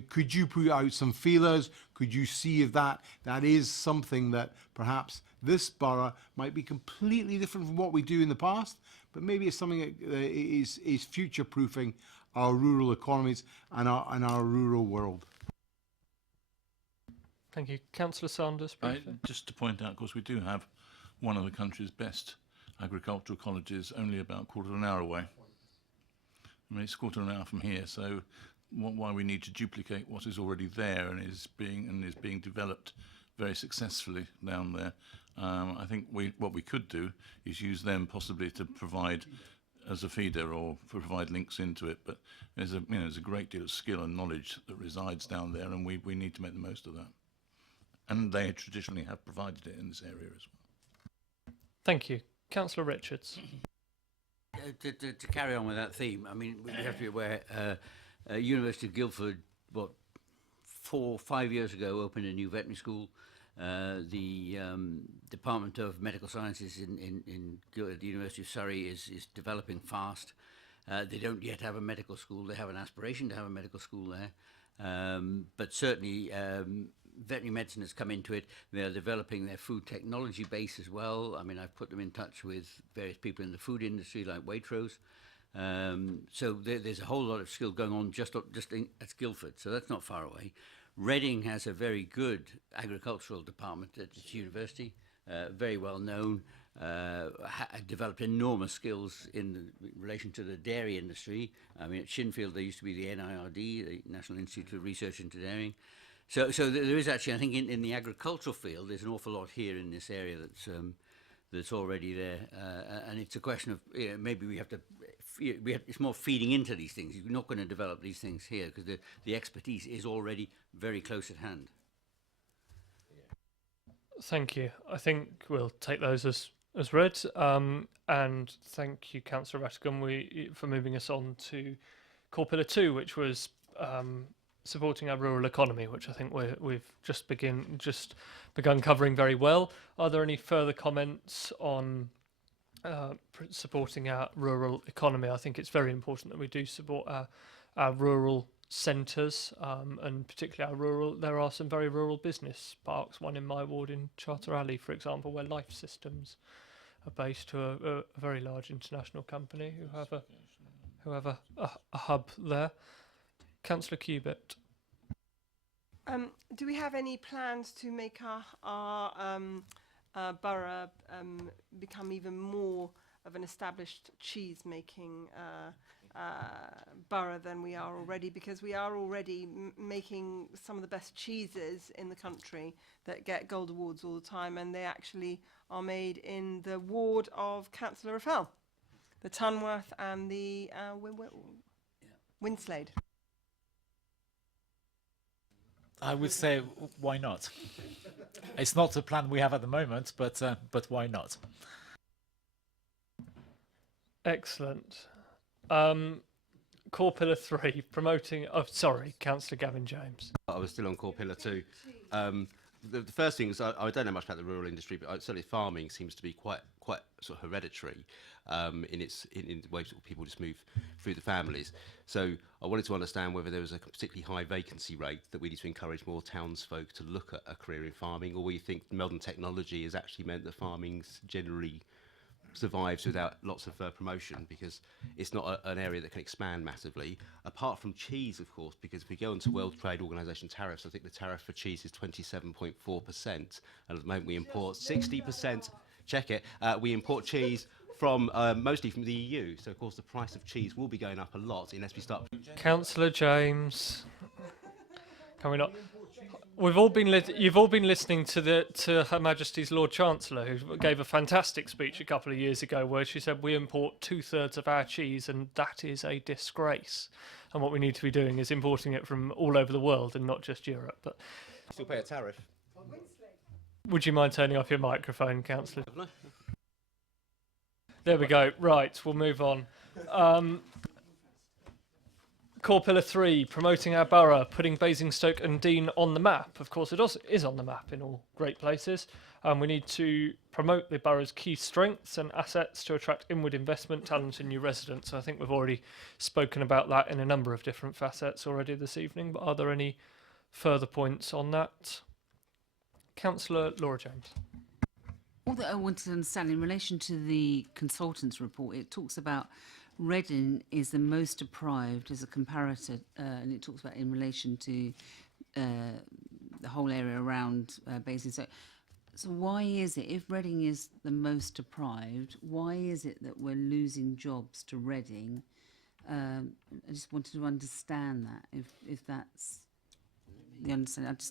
could you put out some feelers? Could you see if that is something that perhaps this borough might be completely different from what we do in the past, but maybe it's something that is future proofing our rural economies and our rural world. Thank you. Councillor Sanders, briefly. Just to point out, of course, we do have one of the country's best agricultural colleges only about a quarter of an hour away. I mean, it's a quarter of an hour from here, so why we need to duplicate what is already there and is being developed very successfully down there. I think what we could do is use them possibly to provide as a feeder or provide links into it. But there's a great deal of skill and knowledge that resides down there, and we need to make the most of that. And they traditionally have provided it in this area as well. Thank you. Councillor Richards. To carry on with that theme, I mean, we have to be aware, University of Guildford, 4 or 5 years ago, opened a new veterinary school. The Department of Medical Sciences in the University of Surrey is developing fast. They don't yet have a medical school. They have an aspiration to have a medical school there. But certainly veterinary medicine has come into it. They're developing their food technology base as well. I mean, I've put them in touch with various people in the food industry like Waitrose. So there's a whole lot of skill going on just at Guildford, so that's not far away. Reading has a very good agricultural department at its university, very well known, developed enormous skills in relation to the dairy industry. I mean, at Shinfield there used to be the NIRD, the National Institute of Research into Dairying. So there is actually, I think, in the agricultural field, there's an awful lot here in this area that's already there, and it's a question of maybe we have to. It's more feeding into these things. You're not going to develop these things here because the expertise is already very close at hand. Thank you. I think we'll take those as read, and thank you, Councillor Rattigan, for moving us on to Core Pillar 2, which was supporting our rural economy, which I think we've just begun covering very well. Are there any further comments on supporting our rural economy? I think it's very important that we do support our rural centres, and particularly there are some very rural business parks, one in my ward in Charter Alley, for example, where Life Systems are based, to a very large international company who have a hub there. Councillor Cubitt. Do we have any plans to make our borough become even more of an established cheese-making borough than we are already? Because we are already making some of the best cheeses in the country that get gold awards all the time, and they actually are made in the ward of Councillor Raffel, the Tunworth and the Winslade. I would say, why not? It's not a plan we have at the moment, but why not? Excellent. Core Pillar 3, promoting... Oh, sorry, Councillor Gavin James. I was still on core pillar 2. The first thing is I don't know much about the rural industry, but certainly farming seems to be quite sort of hereditary in the way sort of people just move through the families. So I wanted to understand whether there was a particularly high vacancy rate that we need to encourage more townsfolk to look at a career in farming, or we think modern technology has actually meant that farming's generally survives without lots of promotion, because it's not an area that can expand massively, apart from cheese, of course, because if we go into World Trade Organization tariffs, I think the tariff for cheese is 27.4%, and at the moment we import 60%, check it, we import cheese from mostly from the EU, so of course the price of cheese will be going up a lot unless we start... Councillor James, can we not... You've all been listening to Her Majesty's Lord Chancellor, who gave a fantastic speech a couple of years ago, where she said we import 2/3 of our cheese, and that is a disgrace. And what we need to be doing is importing it from all over the world and not just Europe. But Still pay a tariff. would you mind turning off your microphone, Councillor? There we go. Right, we'll move on. Core Pillar 3, promoting our borough, putting Basingstoke and Dean on the map. Of course, it also is on the map in all great places. We need to promote the borough's key strengths and assets to attract inward investment, talent and new residents. I think we've already spoken about that in a number of different facets already this evening, but are there any further points on that? Councillor Laura James. All that I wanted to understand in relation to the consultants' report, it talks about Reading is the most deprived as a comparator, and it talks about in relation to the whole area around Basingstoke. So why is it, if Reading is the most deprived, why is it that we're losing jobs to Reading? I just wanted to understand that, if that's... You understand?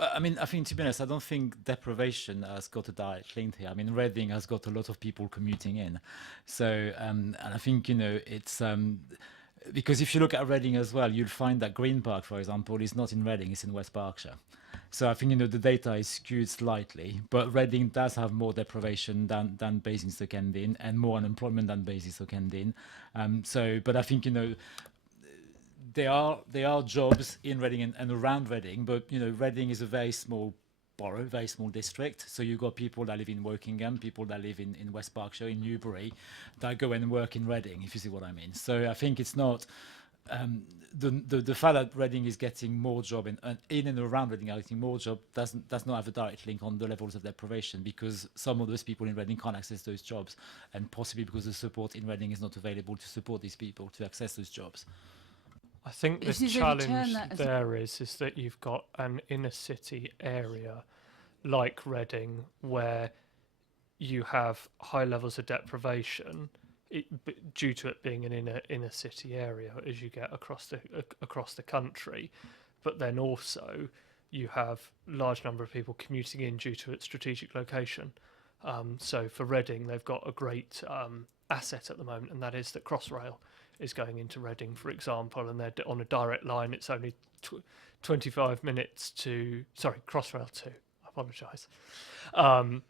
I mean, I think, to be honest, I don't think deprivation has got a direct link here. I mean, Reading has got a lot of people commuting in. So, and I think, you know, it's... because if you look at Reading as well, you'll find that Green Park, for example, is not in Reading, it's in West Berkshire. So I think, you know, the data is skewed slightly, but Reading does have more deprivation than Basingstoke and Dean, and more unemployment than Basingstoke and Dean. But I think, you know, there are jobs in Reading and around Reading, but you know, Reading is a very small borough, very small district. So you've got people that live in Wokingham, people that live in West Berkshire, in Newbury, that go and work in Reading, if you see what I mean. So I think it's not the fact that Reading is getting more job and in and around Reading are getting more job does not have a direct link on the levels of deprivation, because some of those people in Reading can't access those jobs, and possibly because the support in Reading is not available to support these people to access those jobs. I think the challenge there is that you've got an inner city area like Reading where you have high levels of deprivation due to it being an inner city area as you get across the country, but then also you have large number of people commuting in due to its strategic location. So for Reading, they've got a great asset at the moment, and that is that Crossrail is going into Reading, for example, and they're on a direct line. It's only 25 minutes to... Sorry, Crossrail 2, I apologise. And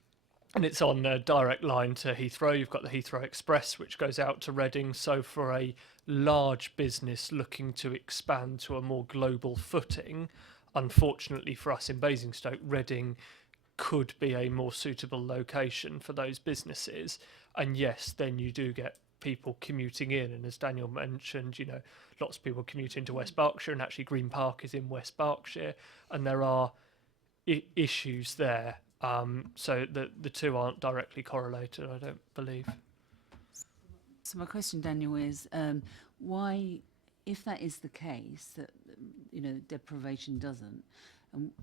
it's on a direct line to Heathrow. You've got the Heathrow Express, which goes out to Reading. So for a large business looking to expand to a more global footing, unfortunately for us in Basingstoke, Reading could be a more suitable location for those businesses. And yes, then you do get people commuting in, and as Daniel mentioned, you know, lots of people commute into West Berkshire, and actually Green Park is in West Berkshire, and there are issues there. So the two aren't directly correlated, I don't believe. So my question, Daniel, is why if that is the case, that deprivation doesn't,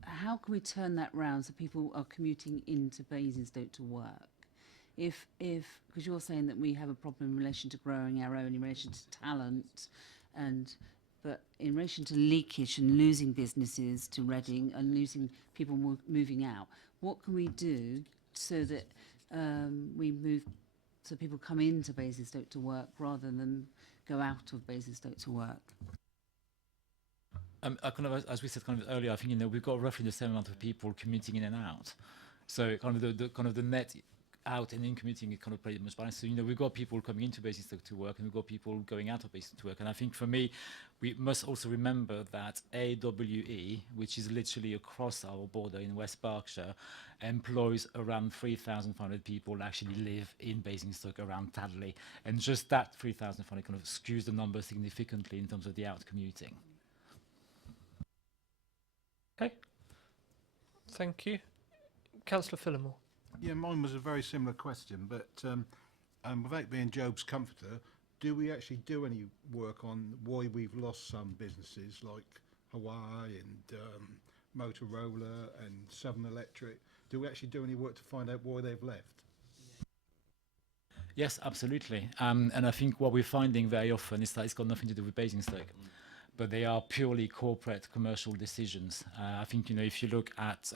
how can we turn that round so people are commuting into Basingstoke to work? If because you're saying that we have a problem in relation to growing our own, in relation to talent, but in relation to leakage and losing businesses to Reading and losing people moving out, what can we do so that so people come into Basingstoke to work rather than go out of Basingstoke to work? As we said earlier, I think we've got roughly the same amount of people commuting in and out. So the net out and in commuting is pretty much balanced. So we've got people coming into Basingstoke to work, and we've got people going out of Basingstoke to work. And I think for me, we must also remember that AWE, which is literally across our border in West Berkshire, employs around 3,500 people actually live in Basingstoke around Tadley, and just that 3,500 skews the number significantly in terms of the out commuting. Okay. Thank you. Councillor Phillimore. Yeah, mine was a very similar question, but without being Job's comforter, do we actually do any work on why we've lost some businesses like Hawaii and Motorola and Southern Electric? Do we actually do any work to find out why they've left? Yes, absolutely. And I think what we're finding very often is that it's got nothing to do with Basingstoke, but they are purely corporate commercial decisions. I think, if you look at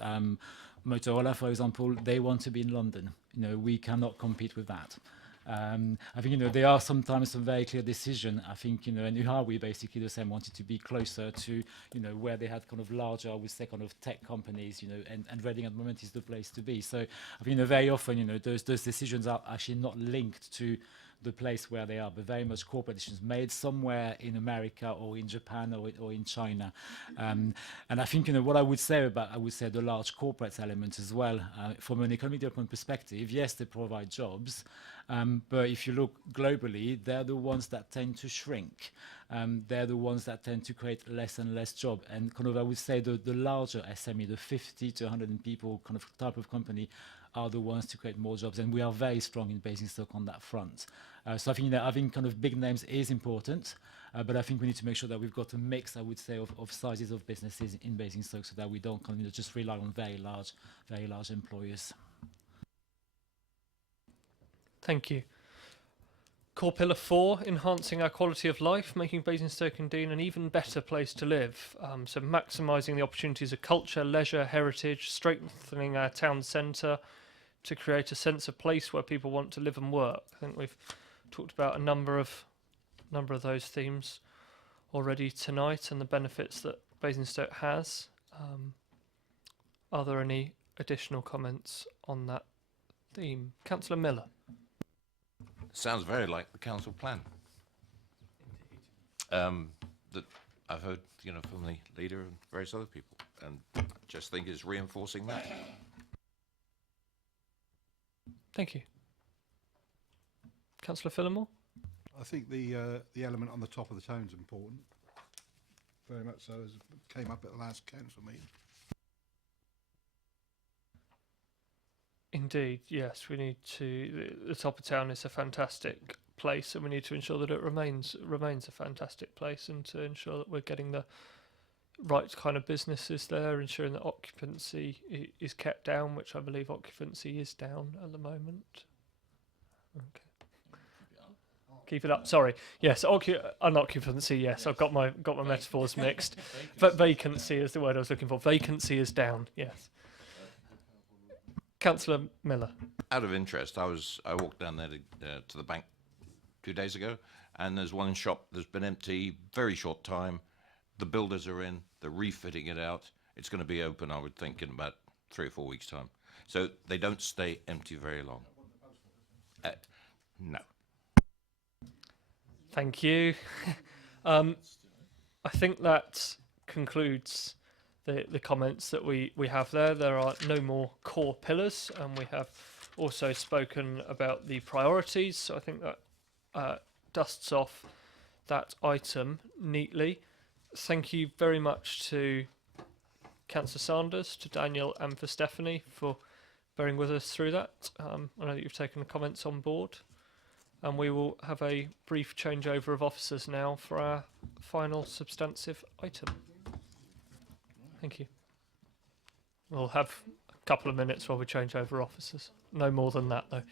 Motorola, for example, they want to be in London. We cannot compete with that. I think, there are sometimes some very clear decision. I think, and Huawei basically the same, wanted to be closer to, where they had larger, I would say, tech companies, and Reading at the moment is the place to be. So I think, very often, those decisions are actually not linked to the place where they are, but very much corporate decisions made somewhere in America or in Japan or in China. And I think, what I would say the large corporate element as well, from an economic development perspective, yes, they provide jobs, but if you look globally, they're the ones that tend to shrink. They're the ones that tend to create less and less job. And I would say the larger SME, the 50 to 100 people type of company, are the ones to create more jobs, and we are very strong in Basingstoke on that front. So I think that having big names is important, but I think we need to make sure that we've got a mix, I would say, of sizes of businesses in Basingstoke, so that we don't just rely on very large employers. Thank you. Core Pillar 4, enhancing our quality of life, making Basingstoke and Dean an even better place to live. So maximising the opportunities of culture, leisure, heritage, strengthening our town centre to create a sense of place where people want to live and work. I think we've talked about a number of those themes already tonight and the benefits that Basingstoke has. Are there any additional comments on that theme? Councillor Miller. Sounds very like the council plan. That I've heard, from the leader and various other people, and just think is reinforcing that. Thank you. Councillor Phillimore. I think the element on the top of the town is important. Very much so, as it came up at the last council meeting. Indeed, yes. We need to. The top of town is a fantastic place, and we need to ensure that it remains a fantastic place, and to ensure that we're getting the right kind of businesses there, ensuring that occupancy is kept down, which I believe occupancy is down at the moment. Okay. Keep it up. Sorry. Yes, unoccupancy. Yes, I've got my metaphors mixed. But vacancy is the word I was looking for. Vacancy is down. Yes. Councillor Miller. Out of interest, I walked down there to the bank 2 days ago, and there's one shop that's been empty very short time. The builders are in, they're refitting it out. It's going to be open, I would think, in about 3 or 4 weeks' time. So they don't stay empty very long. No. Thank you. I think that concludes the comments that we have there. There are no more core pillars, and we have also spoken about the priorities. So I think that dusts off that item neatly. Thank you very much to Councillor Sanders, to Daniel, and for Stephanie for bearing with us through that. I know that you've taken the comments on board. And we will have a brief changeover of officers now for our final substantive item. Thank you. We'll have a couple of minutes while we change over officers. No more than that, though.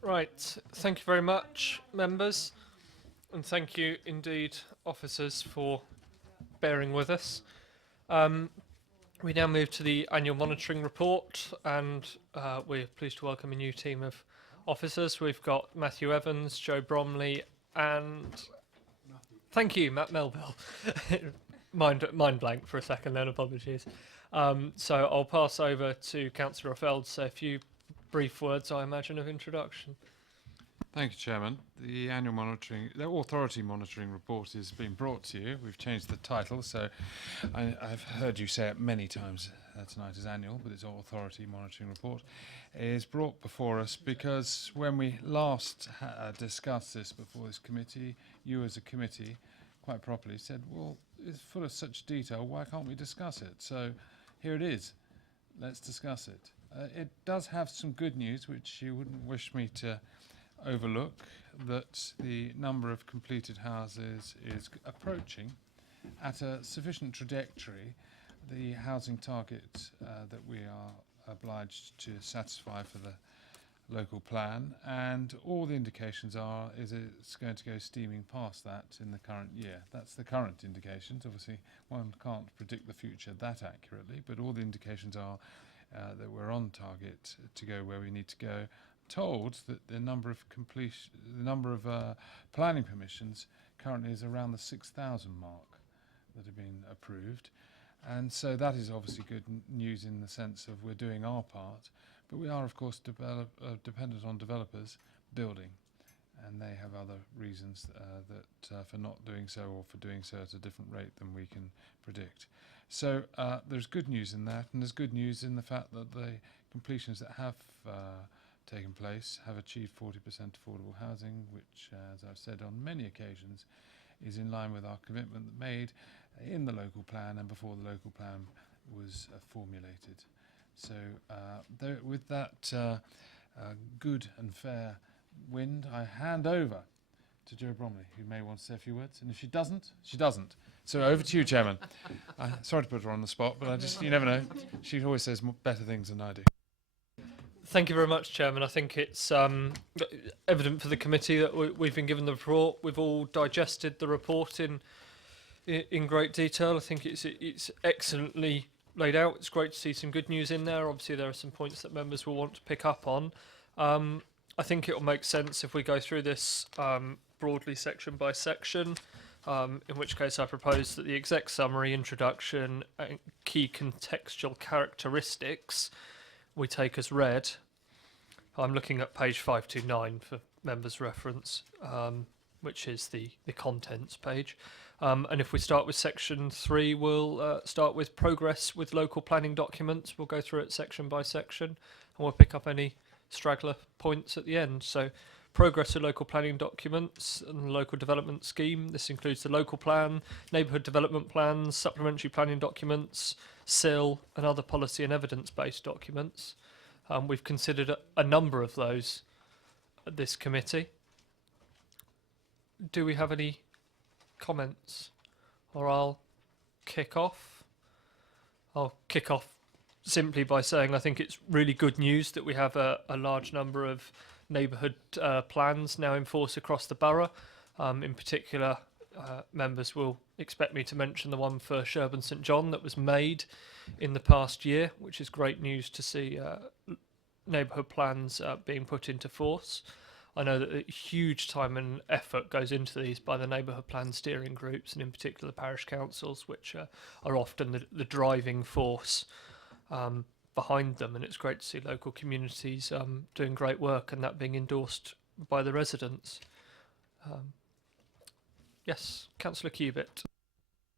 Right, thank you very much, members, and thank you indeed, officers, for bearing with us. We now move to the annual monitoring report, and we're pleased to welcome a new team of officers. We've got Matthew Evans, Joe Bromley, and thank you, Matt Melville. mind blank for a second then, apologies. So I'll pass over to Councillor Offeld to say a few brief words, I imagine, of introduction. Thank you, Chairman. The authority monitoring report is being brought to you. We've changed the title, so I've heard you say it many times tonight as annual, but it's authority monitoring report. It is brought before us because when we last discussed this before this committee, you as a committee quite properly said, well, it's full of such detail, why can't we discuss it? So here it is. Let's discuss it. It does have some good news, which you wouldn't wish me to overlook, that the number of completed houses is approaching at a sufficient trajectory the housing target that we are obliged to satisfy for the local plan, and all the indications are is it's going to go steaming past that in the current year. That's the current indications. Obviously one can't predict the future that accurately, but all the indications are that we're on target to go where we need to go. Told that the number of planning permissions currently is around the 6,000 mark that have been approved, and so that is obviously good news in the sense of we're doing our part, But we are, of course, dependent on developers building, and they have other reasons for not doing so, or for doing so at a different rate than we can predict. So there's good news in that, and there's good news in the fact that the completions that have taken place have achieved 40% affordable housing, which, as I've said on many occasions, is in line with our commitment made in the local plan and before the local plan was formulated. So with that good and fair wind, I hand over to Jo Bromley, who may want to say a few words, and if she doesn't, she doesn't. So over to you, Chairman. Sorry to put her on the spot, but you never know. She always says better things than I do. Thank you very much, Chairman. I think it's evident for the committee that we've been given the report. We've all digested the report in great detail. I think it's excellently laid out. It's great to see some good news in there. Obviously, there are some points that members will want to pick up on. I think it will make sense if we go through this broadly section by section, in which case I propose that the exec summary, introduction, and key contextual characteristics we take as read. I'm looking at page 529 for members' reference, which is the contents page. And if we start with section 3, we'll start with progress with local planning documents. We'll go through it section by section, and we'll pick up any straggler points at the end. So progress with local planning documents and the local development scheme. This includes the local plan, neighbourhood development plans, supplementary planning documents, SIL, and other policy and evidence-based documents. We've considered a number of those at this committee. Do we have any comments? Or I'll kick off. I'll kick off simply by saying I think it's really good news that we have a large number of neighbourhood plans now in force across the borough. In particular, members will expect me to mention the one for Sherburn St John that was made in the past year, which is great news to see neighbourhood plans being put into force. I know that huge time and effort goes into these by the neighbourhood plan steering groups, and in particular the parish councils, which are often the driving force behind them, and it's great to see local communities doing great work and that being endorsed by the residents. Yes, Councillor Cubitt.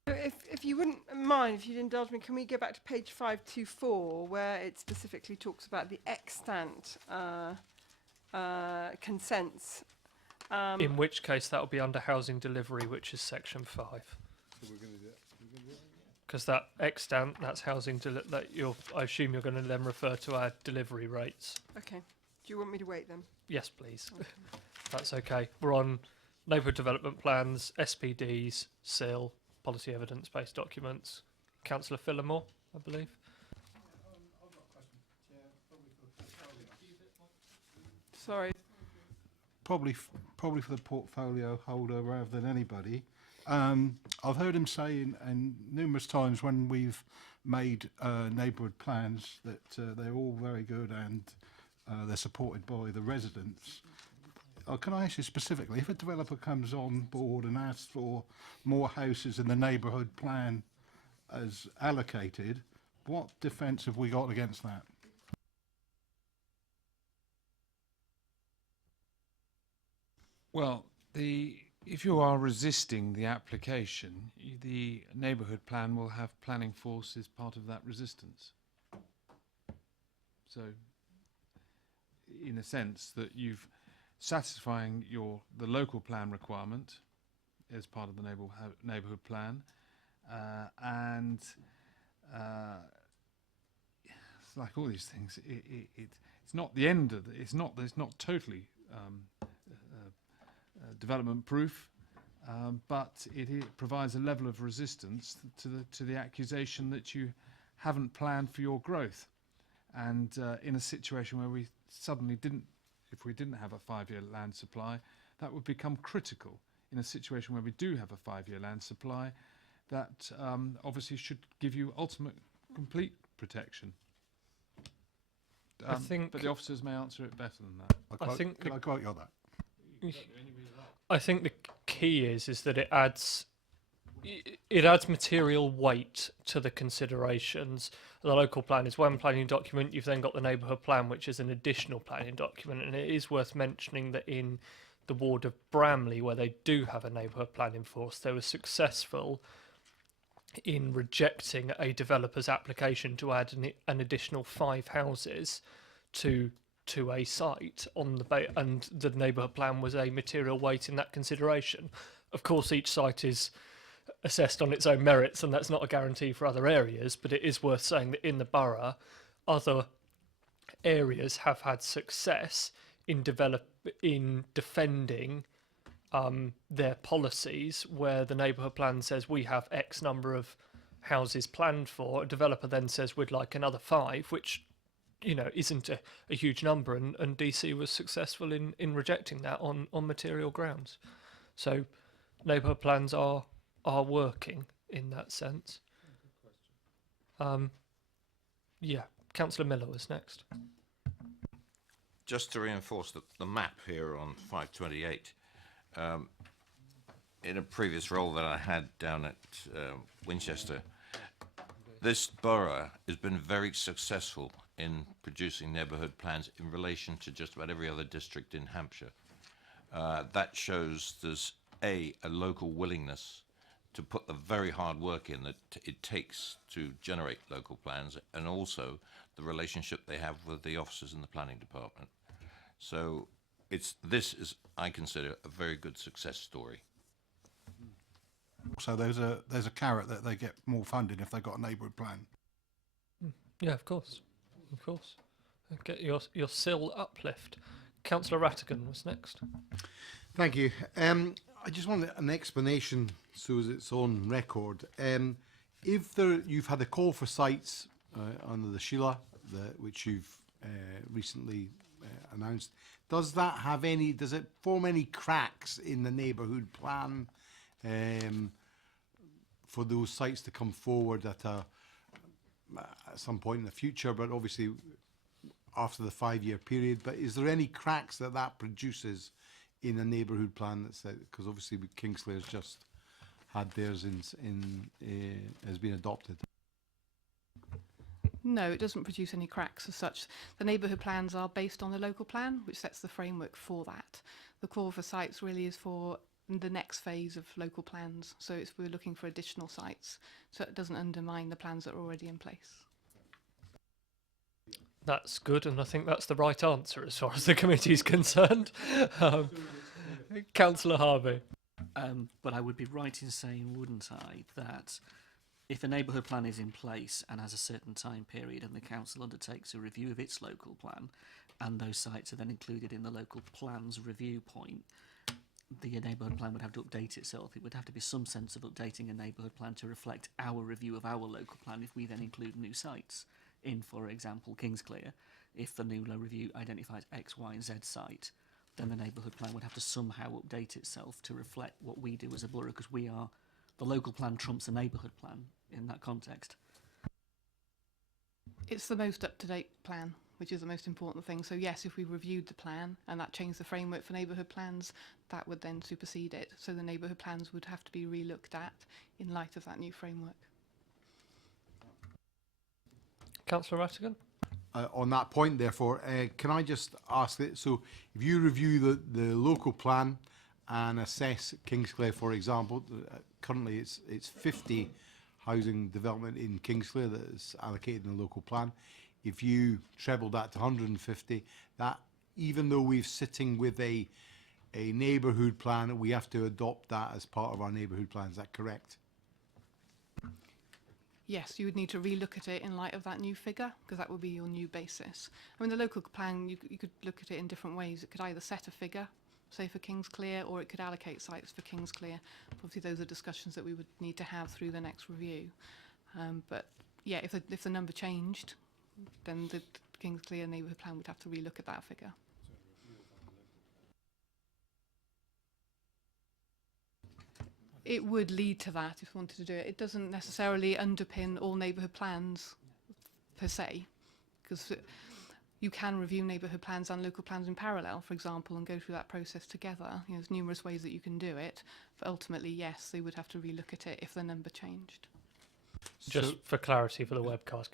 If you wouldn't mind, if you'd indulge me, can we go back to page 524, where it specifically talks about the extant consents? In which case that will be under housing delivery, which is section 5. So we're going to do it. Because that extant, that's housing I assume you're going to then refer to our delivery rates. Okay. Do you want me to wait then? Yes, please. Okay. That's okay. We're on neighbourhood development plans, SPDs, SIL, policy evidence-based documents. Councillor Phillimore, I believe. Sorry. Probably for the portfolio holder rather than anybody. I've heard him say and numerous times when we've made neighbourhood plans that they're all very good and they're supported by the residents. Can I ask you specifically, if a developer comes on board and asks for more houses in the neighbourhood plan as allocated, what defence have we got against that? Well, if you are resisting the application, the neighbourhood plan will have planning force as part of that resistance. So, in a sense, that you've satisfying the local plan requirement as part of the neighbourhood plan, and it's like all these things. It's not the end of it's not totally development proof, but it provides a level of resistance to the accusation that you haven't planned for your growth, and in a situation where we suddenly didn't. If we didn't have a 5-year land supply, that would become critical. In a situation where we do have a 5-year land supply, that obviously should give you ultimate, complete protection. I think, but the officers may answer it better than that. Can I quote you on that? I think the key is that it adds it adds material weight to the considerations. The local plan is one planning document. You've then got the neighbourhood plan, which is an additional planning document. And it is worth mentioning that in the ward of Bramley, where they do have a neighbourhood plan in force, they were successful in rejecting a developer's application to add an additional 5 houses to a site on the and the neighbourhood plan was a material weight in that consideration. Of course, each site is assessed on its own merits, and that's not a guarantee for other areas, but it is worth saying that in the borough, other areas have had success in defending their policies, where the neighbourhood plan says we have X number of houses planned for. A developer then says we'd like another 5, which isn't a huge number, and DC was successful in rejecting that on material grounds. So neighbourhood plans are working in that sense. Yeah, Councillor Miller was next. Just to reinforce the map here on 528, in a previous role that I had down at Winchester, this borough has been very successful in producing neighbourhood plans in relation to just about every other district in Hampshire. That shows there's a local willingness to put the very hard work in that it takes to generate local plans, and also the relationship they have with the officers in the planning department. So this is, I consider, a very good success story. So there's a carrot that they get more funding if they've got a neighbourhood plan. Yeah, of course. Get your SIL uplift. Councillor Rattigan was next. Thank you. I just want an explanation so as it's on record. If you've had a call for sites under the Sheila, which you've recently announced, does it form any cracks in the neighbourhood plan for those sites to come forward at some point in the future, but obviously after the 5-year period? But is there any cracks that produces in a neighbourhood plan because obviously Kingsley has just had theirs has been adopted? No, it doesn't produce any cracks as such. The neighbourhood plans are based on the local plan, which sets the framework for that. The call for sites really is for the next phase of local plans. So we're looking for additional sites, so it doesn't undermine the plans that are already in place. That's good, and I think that's the right answer as far as the committee is concerned. Councillor Harvey. But I would be right in saying, wouldn't I, that if a neighbourhood plan is in place and has a certain time period and the council undertakes a review of its local plan and those sites are then included in the local plan's review point, the neighbourhood plan would have to update itself. It would have to be some sense of updating a neighbourhood plan to reflect our review of our local plan if we then include new sites in, for example, Kingsclear. If the new review identifies X, Y and Z site, then the neighbourhood plan would have to somehow update itself to reflect what we do as a borough, because the local plan trumps a neighbourhood plan in that context. It's the most up-to-date plan, which is the most important thing. So yes, if we reviewed the plan and that changed the framework for neighbourhood plans, that would then supersede it. So the neighbourhood plans would have to be re-looked at in light of that new framework. Councillor Rattigan? On that point, therefore, can I just ask that, so if you review the local plan and assess Kingsclear, for example, currently it's 50 housing development in Kingsclear that is allocated in the local plan. If you treble that to 150, that even though we're sitting with a neighbourhood plan, we have to adopt that as part of our neighbourhood plan. Is that correct? Yes, you would need to relook at it in light of that new figure, because that would be your new basis. I mean, the local plan, you could look at it in different ways. It could either set a figure, say for Kingsclear, or it could allocate sites for Kingsclear. Obviously, those are discussions that we would need to have through the next review. But yeah, if the number changed, then the Kingsclear neighbourhood plan would have to relook at that figure. It would lead to that if we wanted to do it. It doesn't necessarily underpin all neighbourhood plans per se, because you can review neighbourhood plans and local plans in parallel, for example, and go through that process together. You know, there's numerous ways that you can do it, but ultimately, yes, they would have to relook at it if the number changed. Just for clarity for the webcast,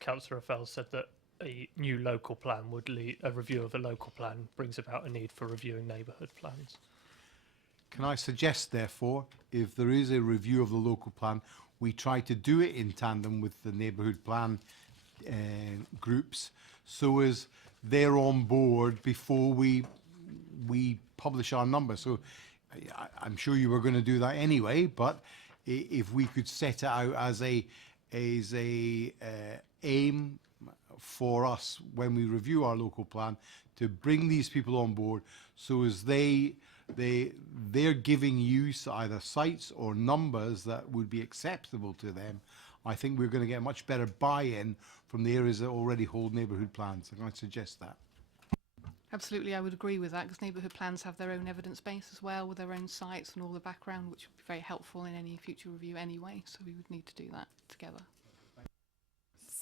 Councillor Fell said that a new local plan would lead, a review of a local plan brings about a need for reviewing neighbourhood plans. Can I suggest, therefore, if there is a review of the local plan, we try to do it in tandem with the neighbourhood plan groups, so as they're on board before we publish our numbers. So I'm sure you were going to do that anyway, but if we could set it out as a aim for us when we review our local plan to bring these people on board, so as they're giving you either sites or numbers that would be acceptable to them, I think we're going to get much better buy-in from the areas that already hold neighbourhood plans. And I'd suggest that. Absolutely, I would agree with that, because neighbourhood plans have their own evidence base as well, with their own sites and all the background, which would be very helpful in any future review anyway, so we would need to do that together.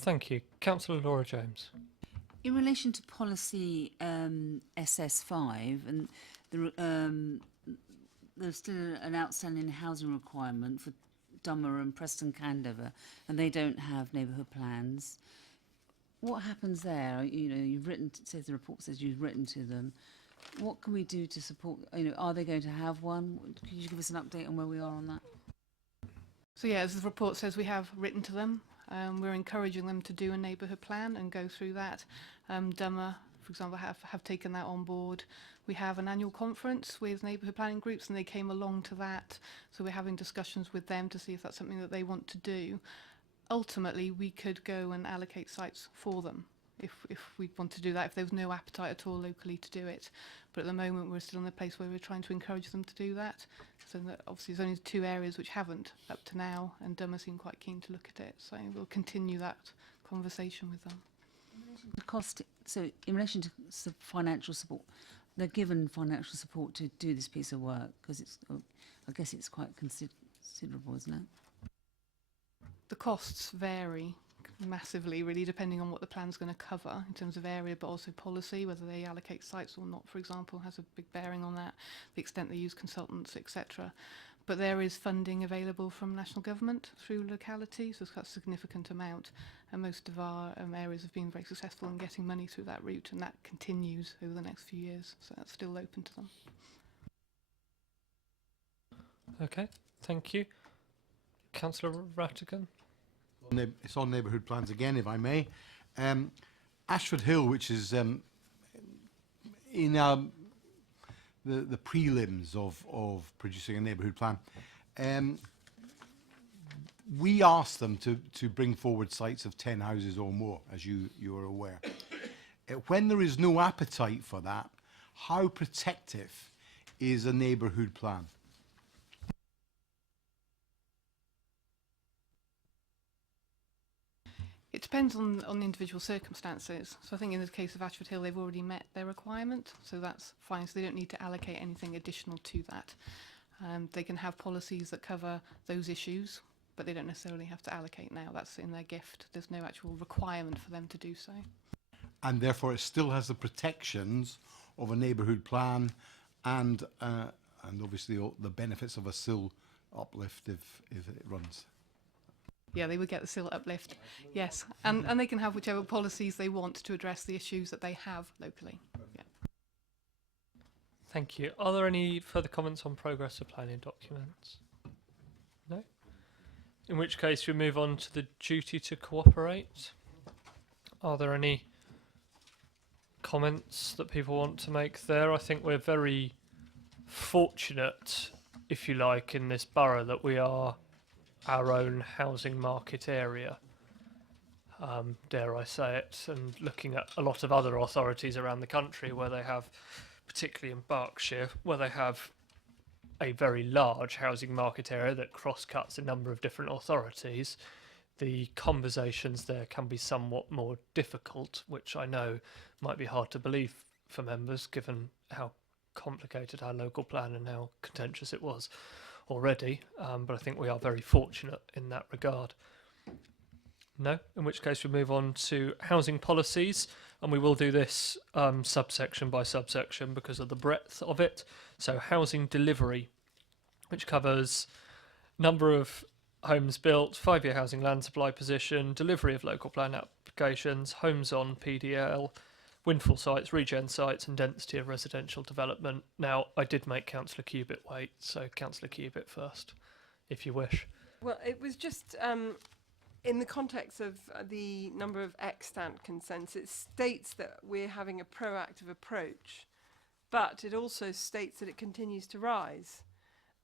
Thank you. Councillor Laura James. In relation to policy SS5, and there's still an outstanding housing requirement for Dummer and Preston Candover, and they don't have neighbourhood plans. What happens there? You know, you've written. It says the report says you've written to them. What can we do to support? You know, are they going to have one? Could you give us an update on where we are on that? So yeah, as the report says, we have written to them. We're encouraging them to do a neighbourhood plan and go through that. Dummer, for example, have taken that on board. We have an annual conference with neighbourhood planning groups, and they came along to that. So we're having discussions with them to see if that's something that they want to do. Ultimately, we could go and allocate sites for them if we want to do that, if there was no appetite at all locally to do it. But at the moment, we're still in a place where we're trying to encourage them to do that. So that obviously there's only 2 areas which haven't up to now, and Dummer seem quite keen to look at it. So we'll continue that conversation with them. The cost. So in relation to financial support, they're given financial support to do this piece of work, because it's, I guess it's quite considerable, isn't it? The costs vary massively, really, depending on what the plan's going to cover in terms of area, but also policy, whether they allocate sites or not, for example, has a big bearing on that, the extent they use consultants, etc. But there is funding available from national government through localities, so that's a significant amount, and most of our areas have been very successful in getting money through that route, and that continues over the next few years, so that's still open to them. Okay, thank you. Councillor Rattigan. It's on neighbourhood plans again, if I may. Ashford Hill, which is in the prelims of producing a neighbourhood plan, we asked them to bring forward sites of 10 houses or more, as you are aware. When there is no appetite for that, how protective is a neighbourhood plan? It depends on individual circumstances. So I think in the case of Ashford Hill, they've already met their requirement, so that's fine. So they don't need to allocate anything additional to that. They can have policies that cover those issues, but they don't necessarily have to allocate now. That's in their gift. There's no actual requirement for them to do so. And therefore it still has the protections of a neighbourhood plan and obviously all the benefits of a SIL uplift if it runs. Yeah, they would get the SIL uplift, yes. And they can have whichever policies they want to address the issues that they have locally. Yeah. Thank you. Are there any further comments on progress of planning documents? No? In which case we move on to the duty to cooperate. Are there any comments that people want to make there? I think we're very fortunate, if you like, in this borough that we are our own housing market area, dare I say it, and looking at a lot of other authorities around the country where they have, particularly in Berkshire, where they have a very large housing market area that cross-cuts a number of different authorities, the conversations there can be somewhat more difficult, which I know might be hard to believe for members, given how complicated our local plan and how contentious it was already, but I think we are very fortunate in that regard. No? In which case we move on to housing policies. And we will do this subsection by subsection because of the breadth of it. So housing delivery, which covers number of homes built, 5-year housing land supply position, delivery of local plan applications, homes on PDL, windfall sites, regen sites, and density of residential development. Now, I did make Councillor Cubitt wait, so Councillor Cubitt first, if you wish. Well, it was just in the context of the number of extant consents, it states that we're having a proactive approach, but it also states that it continues to rise.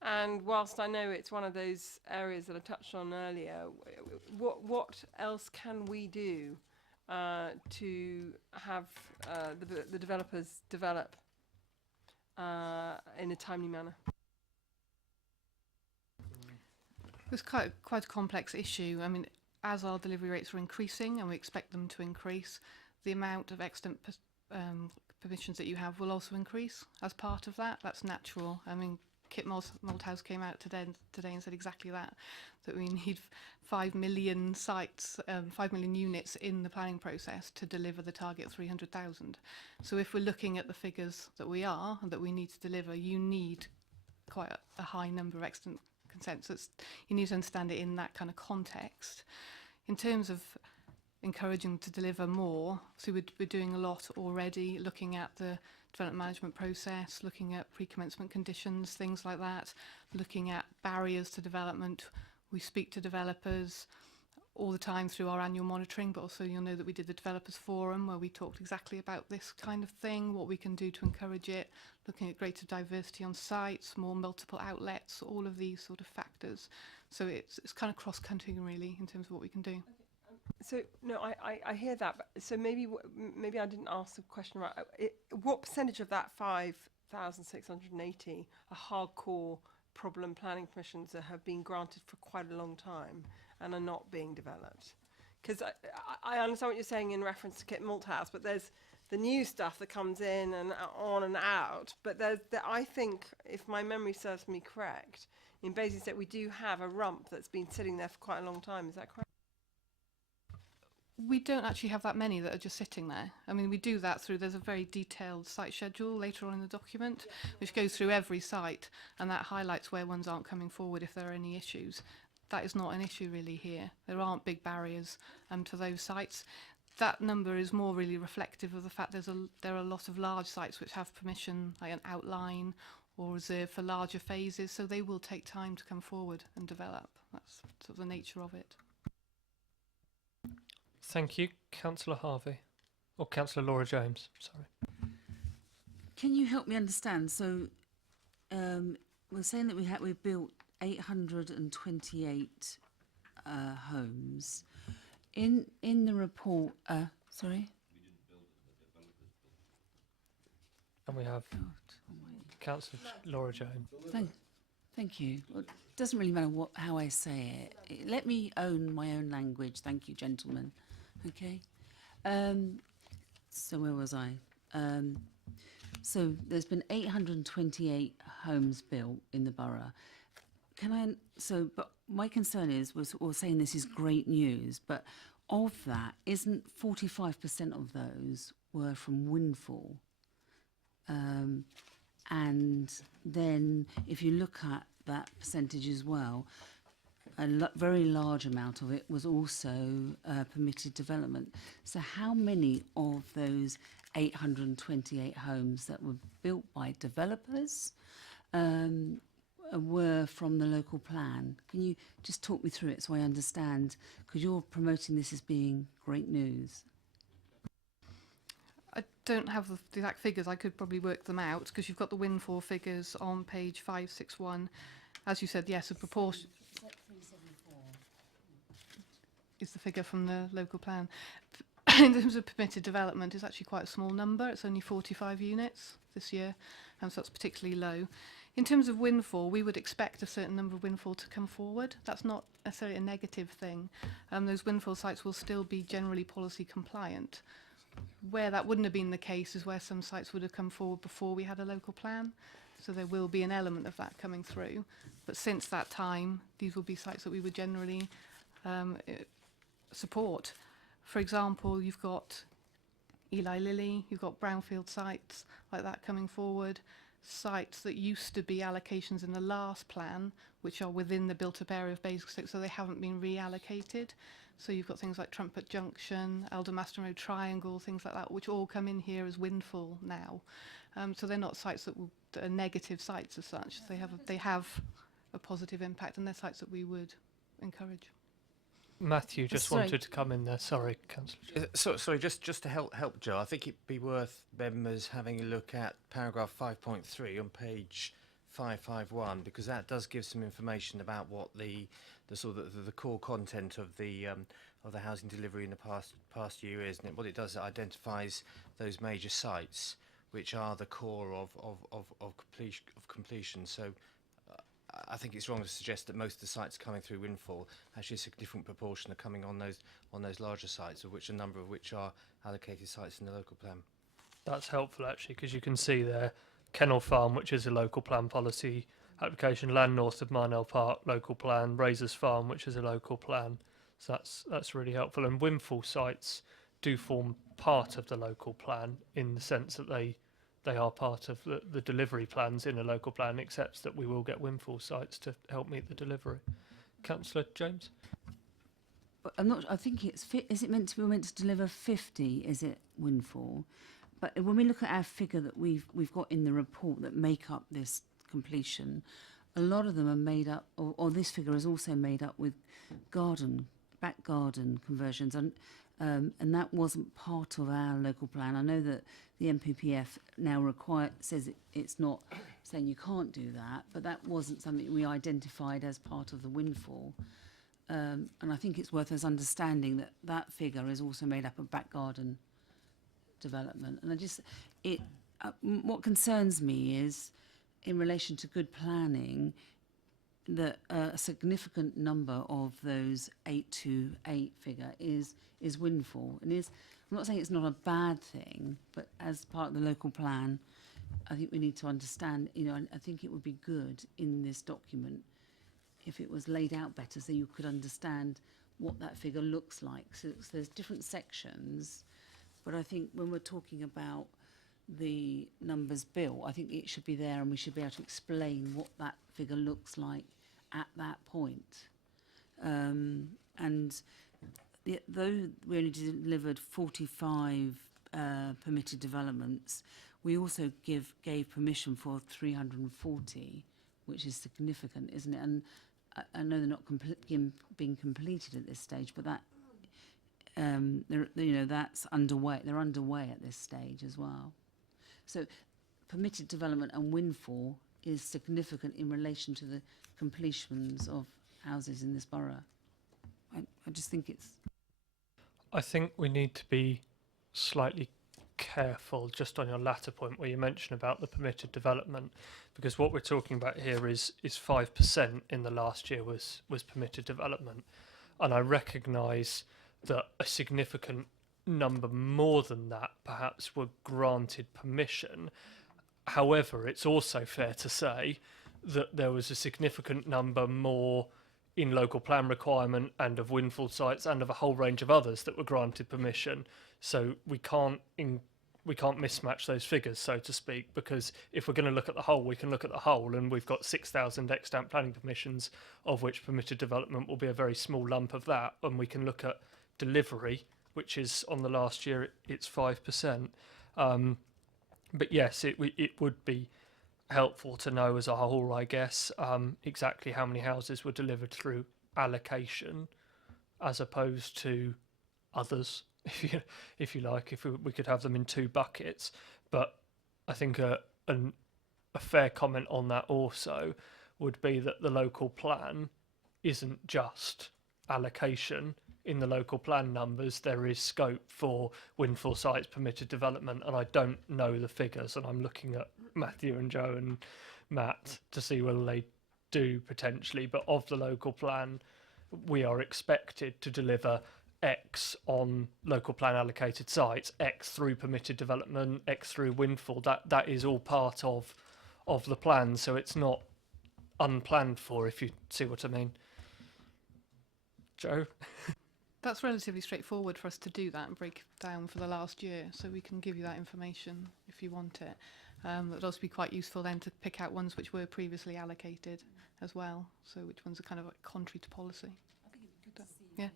And whilst I know it's one of those areas that I touched on earlier, what else can we do to have the developers develop in a timely manner? It's quite a complex issue. I mean, as our delivery rates are increasing, and we expect them to increase, the amount of extant permissions that you have will also increase as part of that. That's natural. I mean, Kit Malthouse came out today and said exactly that we need 5 million sites, 5 million units in the planning process to deliver the target 300,000. So if we're looking at the figures that we are and that we need to deliver, you need quite a high number of extant consensus. You need to understand it in that kind of context. In terms of encouraging to deliver more, so we're doing a lot already, looking at the development management process, looking at pre-commencement conditions, things like that, looking at barriers to development. We speak to developers all the time through our annual monitoring, but also you'll know that we did the developers forum where we talked exactly about this kind of thing, what we can do to encourage it, looking at greater diversity on sites, more multiple outlets, all of these sort of factors. So it's kind of cross-cutting really in terms of what we can do. So no, I hear that. But so maybe maybe I didn't ask the question right. What percentage of that 5,680 are hardcore problem planning permissions that have been granted for quite a long time and are not being developed? Because I understand what you're saying in reference to Kit Malthouse, but there's the new stuff that comes in and on and out. But I think, if my memory serves me correct, in Basingstoke we do have a rump that's been sitting there for quite a long time. Is that correct? We don't actually have that many that are just sitting there. I mean, we do that through, there's a very detailed site schedule later on in the document, which goes through every site, and that highlights where ones aren't coming forward if there are any issues. That is not an issue really here. There aren't big barriers to those sites. That number is more really reflective of the fact there are a lot of large sites which have permission, like an outline or reserved for larger phases, so they will take time to come forward and develop. That's sort of the nature of it. Thank you. Councillor Harvey. Or Councillor Laura James, sorry. Can you help me understand? So we're saying that we built 828 homes. In the report, sorry? And we have Councillor Laura James. Thank you. Well, it doesn't really matter how I say it. Let me own my own language. Thank you, gentlemen. Okay. So where was I? So there's been 828 homes built in the borough. But my concern is, we're saying this is great news, but of that, isn't 45% of those were from windfall? And then if you look at that percentage as well, a very large amount of it was also permitted development. So how many of those 828 homes that were built by developers were from the local plan? Can you just talk me through it so I understand? Because you're promoting this as being great news. I don't have the exact figures. I could probably work them out because you've got the windfall figures on page 561. As you said, yes, a proportion is the figure from the local plan. In terms of permitted development, it's actually quite a small number. It's only 45 units this year, and so that's particularly low. In terms of windfall, we would expect a certain number of windfall to come forward. That's not necessarily a negative thing. Those windfall sites will still be generally policy compliant. Where that wouldn't have been the case is where some sites would have come forward before we had a local plan. So there will be an element of that coming through. But since that time, these will be sites that we would generally support. For example, you've got Eli Lilly, you've got brownfield sites like that coming forward, sites that used to be allocations in the last plan, which are within the built-up area of Basingstoke, so they haven't been reallocated. So you've got things like Trumpet Junction, Aldermaston Road Triangle, things like that, which all come in here as windfall now. So they're not sites that are negative sites as such. They have a positive impact, and they're sites that we would encourage. Matthew just Sorry. wanted to come in there. Sorry, Councillor. Sorry, just to help Joe, I think it'd be worth members having a look at paragraph 5.3 on page 551, because that does give some information about what the sort of the core content of the housing delivery in the past year is, and what it does, it identifies those major sites which are the core of completion. So I think it's wrong to suggest that most of the sites coming through windfall, actually a significant proportion are coming on those larger sites, of which a number of which are allocated sites in the local plan. That's helpful actually, because you can see there Kennel Farm, which is a local plan policy application, land north of Marnell Park, local plan, Razors Farm, which is a local plan. So that's really helpful. And windfall sites do form part of the local plan in the sense that they are part of the delivery plans in a local plan, except that we will get windfall sites to help meet the delivery. Councillor James? But I'm not. I think it's. Is it meant to be? We're meant to deliver 50? Is it windfall? But when we look at our figure that we've got in the report that make up this completion, a lot of them are made up, or this figure is also made up with back garden conversions, and that wasn't part of our local plan. I know that the MPPF now says it's not saying you can't do that, but that wasn't something we identified as part of the windfall. And I think it's worth us understanding that that figure is also made up of back garden development. And what concerns me is, in relation to good planning, that a significant number of those 828 figure is windfall. And I'm not saying it's not a bad thing, but as part of the local plan, I think we need to understand, I think it would be good in this document if it was laid out better so you could understand what that figure looks like. So there's different sections, but I think when we're talking about the numbers built, I think it should be there and we should be able to explain what that figure looks like at that point. Though we only delivered 45 permitted developments, we also gave permission for 340, which is significant, isn't it? And I know they're not being completed at this stage, but that that's underway. They're underway at this stage as well. So permitted development and windfall is significant in relation to the completions of houses in this borough. I just think it's... I think we need to be slightly careful just on your latter point where you mention about the permitted development, because what we're talking about here is 5% in the last year was permitted development, and I recognise that a significant number more than that perhaps were granted permission. However, it's also fair to say that there was a significant number more in local plan requirement and of windfall sites and of a whole range of others that were granted permission. So we can't mismatch those figures, so to speak, because if we're going to look at the whole, we can look at the whole, and we've got 6,000 extant planning permissions, of which permitted development will be a very small lump of that, and we can look at delivery, which is on the last year it's 5%. But yes, it would be helpful to know as a whole, I guess, exactly how many houses were delivered through allocation as opposed to others, if you like, if we could have them in two buckets. But I think a fair comment on that also would be that the local plan isn't just allocation. In the local plan numbers, there is scope for windfall sites, permitted development, and I don't know the figures, and I'm looking at Matthew and Joe and Matt to see whether they do potentially, but of the local plan, we are expected to deliver X on local plan allocated sites, X through permitted development, X through windfall. That is all part of the plan, so it's not unplanned for, if you see what I mean. Joe? That's relatively straightforward for us to do that and break it down for the last year, so we can give you that information if you want it. It would also be quite useful then to pick out ones which were previously allocated as well, so which ones are kind of like contrary to policy. Yeah.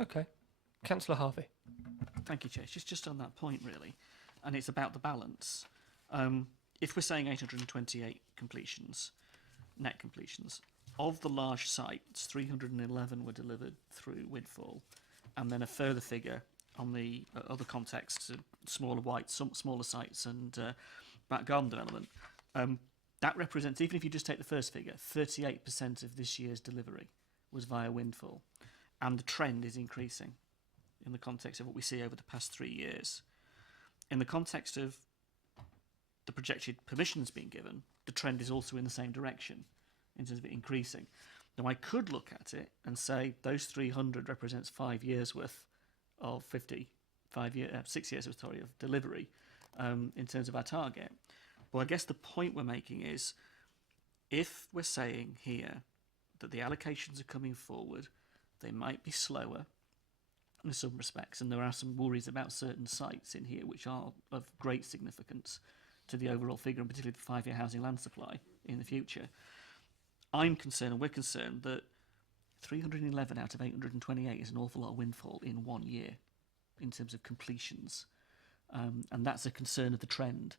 Okay. Councillor Harvey. Thank you, Chair. It's just on that point, really, and it's about the balance. If we're saying 828 completions, net completions, of the large sites, 311 were delivered through Windfall, and then a further figure on the other contexts, smaller sites and back garden development. That represents, even if you just take the first figure, 38% of this year's delivery was via Windfall, and the trend is increasing in the context of what we see over the past 3 years. In the context of the projected permissions being given, the trend is also in the same direction in terms of it increasing. Now, I could look at it and say those 300 represents 5 years worth of 6 years of delivery in terms of our target. But I guess the point we're making is, if we're saying here that the allocations are coming forward, they might be slower in some respects, and there are some worries about certain sites in here which are of great significance to the overall figure, and particularly the 5-year housing land supply in the future. I'm concerned, and we're concerned, that 311 out of 828 is an awful lot of Windfall in 1 year in terms of completions. And that's a concern of the trend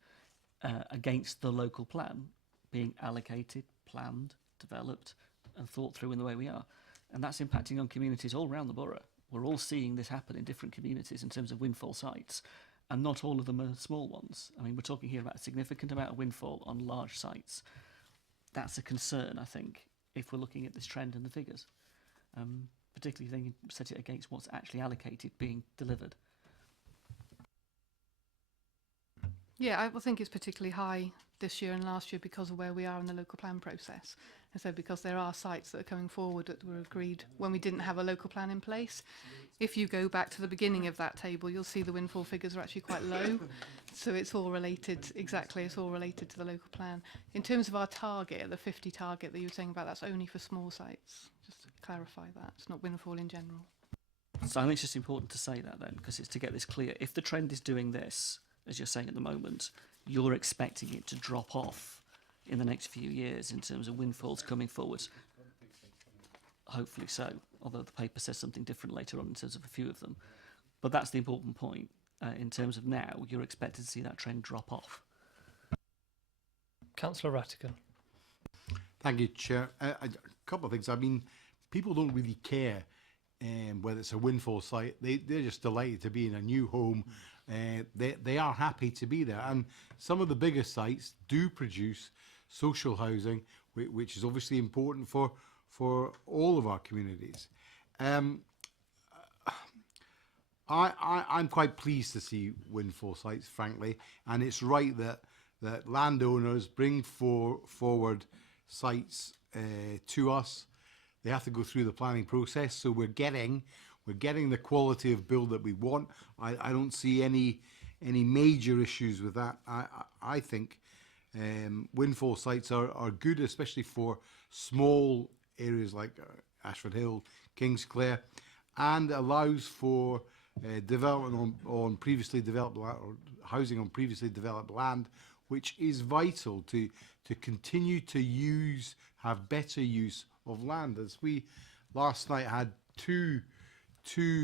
against the local plan being allocated, planned, developed and thought through in the way we are. And that's impacting on communities all around the borough. We're all seeing this happen in different communities in terms of Windfall sites, and not all of them are small ones. I mean, we're talking here about a significant amount of Windfall on large sites. That's a concern, I think, if we're looking at this trend and the figures, particularly if you set it against what's actually allocated being delivered. Yeah, I think it's particularly high this year and last year because of where we are in the local plan process. And so because there are sites that are coming forward that were agreed when we didn't have a local plan in place. If you go back to the beginning of that table, you'll see the Windfall figures are actually quite low. So it's all related, exactly, it's all related to the local plan. In terms of our target, the 50 target that you were saying about, that's only for small sites. Just to clarify that, it's not Windfall in general. So I think it's just important to say that then, because it's to get this clear. If the trend is doing this, as you're saying at the moment, you're expecting it to drop off in the next few years in terms of Windfalls coming forward. Hopefully so, although the paper says something different later on in terms of a few of them. But that's the important point. In terms of now, you're expected to see that trend drop off. Councillor Rattigan. Thank you, Chair. A couple of things. I mean, people don't really care whether it's a Windfall site. They're just delighted to be in a new home. They are happy to be there. And some of the bigger sites do produce social housing, which is obviously important for all of our communities. I'm quite pleased to see Windfall sites, frankly, and it's right that landowners bring forward sites to us. They have to go through the planning process, so we're getting the quality of build that we want. I don't see any major issues with that. I think Windfall sites are good, especially for small areas like Ashford Hill, Kingsclere, and allows for development on previously developed land, or housing on previously developed land, which is vital to continue to have better use of land. As we last night had two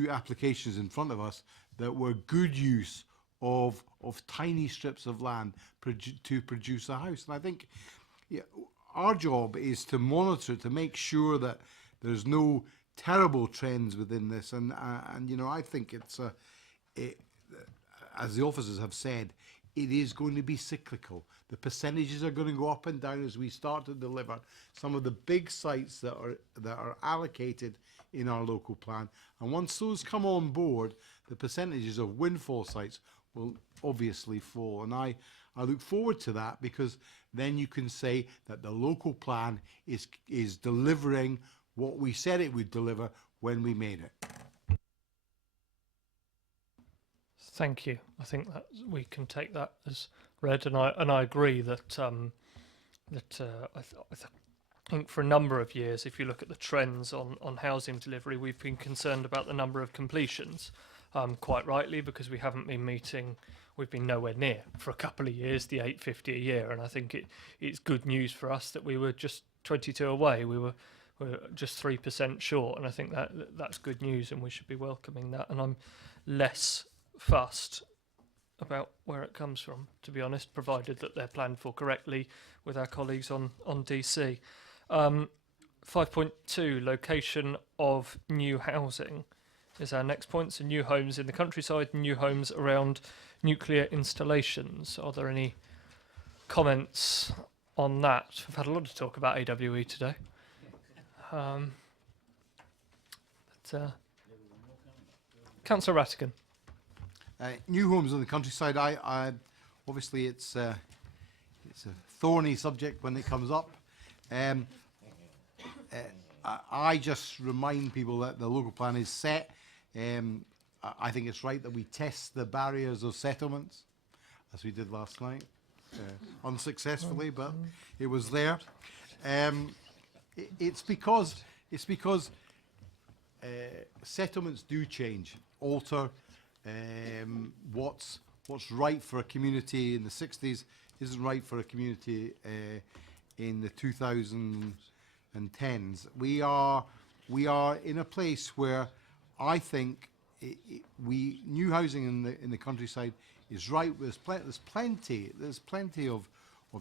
applications in front of us that were good use of tiny strips of land to produce a house. And I think our job is to monitor, to make sure that there's no terrible trends within this. And you know, I think it's as the officers have said, it is going to be cyclical. The percentages are going to go up and down as we start to deliver some of the big sites that are allocated in our local plan. And once those come on board, the percentages of Windfall sites will obviously fall. And I look forward to that, because then you can say that the local plan is delivering what we said it would deliver when we made it. Thank you. I think that we can take that as read, and I agree that I think for a number of years, if you look at the trends on housing delivery, we've been concerned about the number of completions, quite rightly, because we haven't been meeting, we've been nowhere near for a couple of years, the 850 a year. And I think it's good news for us that we were just 22 away. We're just 3% short. And I think that's good news, and we should be welcoming that. And I'm less fussed about where it comes from, to be honest, provided that they're planned for correctly with our colleagues on DC. 5.2, location of new housing is our next point. So new homes in the countryside, new homes around nuclear installations. Are there any comments on that? We've had a lot of talk about AWE today. Councillor Rattigan. New homes in the countryside. I obviously it's a thorny subject when it comes up. I just remind people that the local plan is set. I think it's right that we test the barriers of settlements, as we did last night, unsuccessfully, but it was there. It's because settlements do change, alter. What's right for a community in the 60s isn't right for a community in the 2010s. We are in a place where I think new housing in the countryside is right. There's plenty of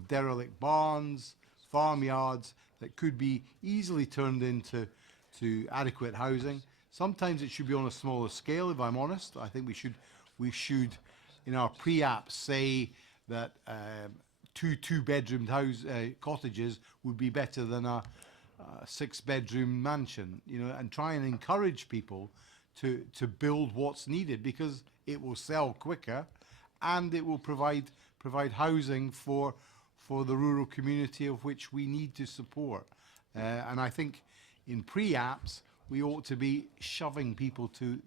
derelict barns, farmyards that could be easily turned into adequate housing. Sometimes it should be on a smaller scale, if I'm honest. I think we should in our pre-app say that two-bedroomed cottages would be better than a 6-bedroom mansion, and try and encourage people to build what's needed, because it will sell quicker and it will provide housing for the rural community of which we need to support. And I think in pre-apps we ought to be shoving people to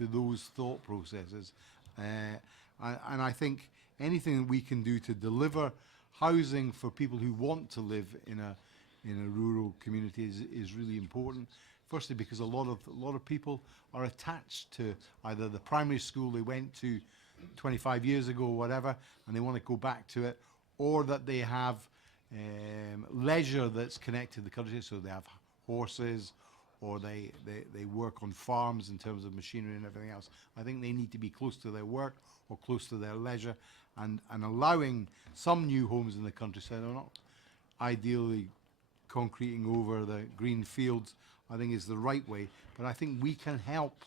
those thought processes. And I think anything that we can do to deliver housing for people who want to live in a rural community is really important. Firstly, because a lot of people are attached to either the primary school they went to 25 years ago or whatever, and they want to go back to it, or that they have leisure that's connected to the country, so they have horses, or they work on farms in terms of machinery and everything else. I think they need to be close to their work or close to their leisure, and allowing some new homes in the countryside are not ideally concreting over the green fields, I think is the right way. But I think we can help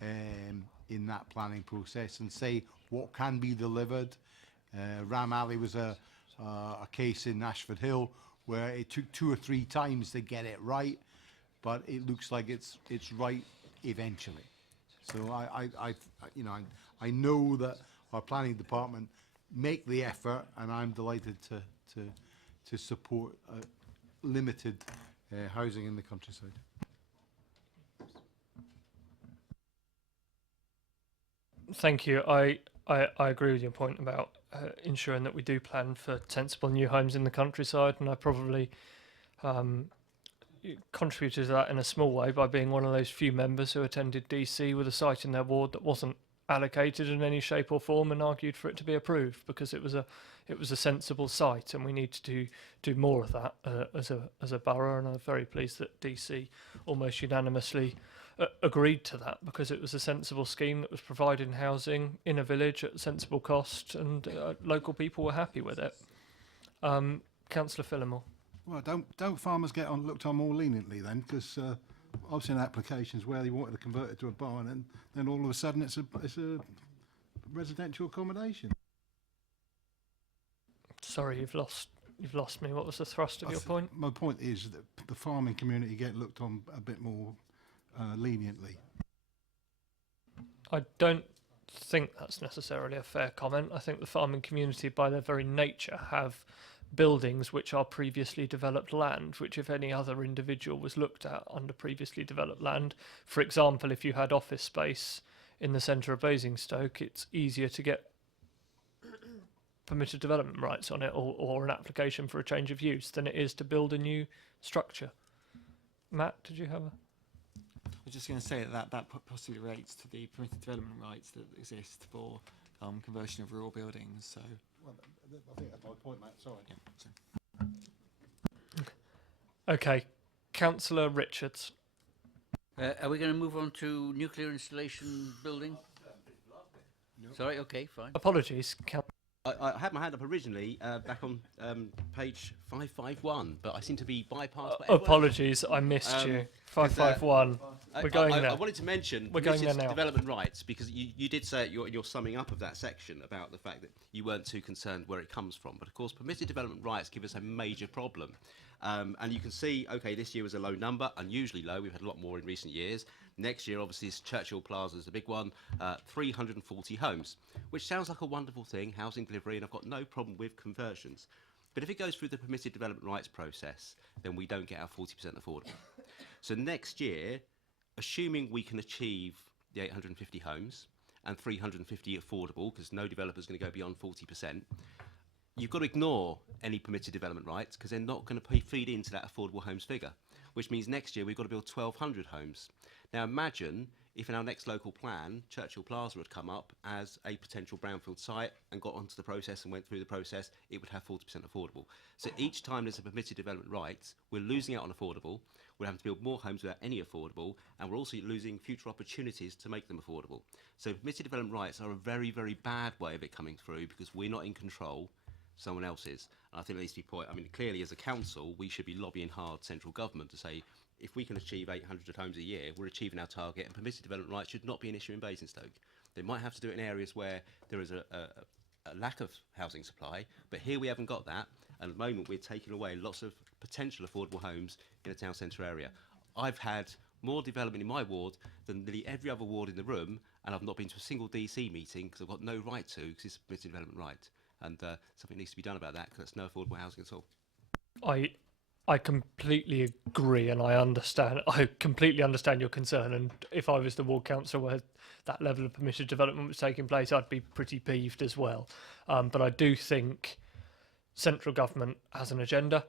in that planning process and say what can be delivered. Ram Alley was a case in Ashford Hill where it took 2 or 3 times to get it right, but it looks like it's right eventually. So I know that our planning department make the effort, and I'm delighted to support limited housing in the countryside. Thank you. I agree with your point about ensuring that we do plan for sensible new homes in the countryside, and I probably contributed to that in a small way by being one of those few members who attended DC with a site in their ward that wasn't allocated in any shape or form, and argued for it to be approved because it was a sensible site, and we need to do more of that as a borough. And I'm very pleased that DC almost unanimously agreed to that, because it was a sensible scheme that was providing housing in a village at a sensible cost, and local people were happy with it. Councillor Phillimore. Well, don't farmers get looked on more leniently then? Because I've seen applications where they wanted to convert it to a barn, and then all of a sudden it's a residential accommodation. Sorry, you've lost me. What was the thrust of your point? My point is that the farming community get looked on a bit more leniently. I don't think that's necessarily a fair comment. I think the farming community, by their very nature, have buildings which are previously developed land, which if any other individual was looked at under previously developed land, for example, if you had office space in the centre of Basingstoke, it's easier to get permitted development rights on it, or an application for a change of use, than it is to build a new structure. Matt, did you have a... I was just going to say that possibly relates to the permitted development rights that exist for conversion of rural buildings. So, Well, I think that's my point, Matt. Sorry. yeah, so. Okay, Councillor Richards. Are we going to move on to nuclear installation building? Sorry, okay, fine. Apologies, I had my hand up originally back on page 551, but I seem to be bypassed. by everyone. Apologies, I missed you. 551. We're going there. I wanted to mention We're going there permitted now. development rights, because you did say in your summing up of that section about the fact that you weren't too concerned where it comes from. But of course, permitted development rights give us a major problem. And you can see, okay, this year was a low number, unusually low. We've had a lot more in recent years. Next year, obviously, is Churchill Plaza is the big one, 340 homes, which sounds like a wonderful thing, housing delivery, and I've got no problem with conversions. But if it goes through the permitted development rights process, then we don't get our 40% affordable. So next year, assuming we can achieve the 850 homes and 350 affordable, because no developer is going to go beyond 40%, you've got to ignore any permitted development rights because they're not going to feed into that affordable homes figure, which means next year we've got to build 1,200 homes. Now imagine if in our next local plan, Churchill Plaza had come up as a potential brownfield site and got onto the process and went through the process, it would have 40% affordable. So each time there's a permitted development rights, we're losing out on affordable, we're having to build more homes without any affordable, and we're also losing future opportunities to make them affordable. So permitted development rights are a very, very bad way of it coming through because we're not in control, someone else is. And I think there needs to be point. I mean, clearly as a council, we should be lobbying hard central government to say, if we can achieve 800 homes a year, we're achieving our target, and permitted development rights should not be an issue in Basingstoke. They might have to do it in areas where there is a lack of housing supply, but here we haven't got that, and at the moment we're taking away lots of potential affordable homes in a town centre area. I've had more development in my ward than nearly every other ward in the room, and I've not been to a single DC meeting because I've got no right to, because it's a permitted development right. And something needs to be done about that, because there's no affordable housing at all. I completely agree, and I completely understand your concern. And if I was the ward council where that level of permitted development was taking place, I'd be pretty peeved as well. But I do think central government has an agenda,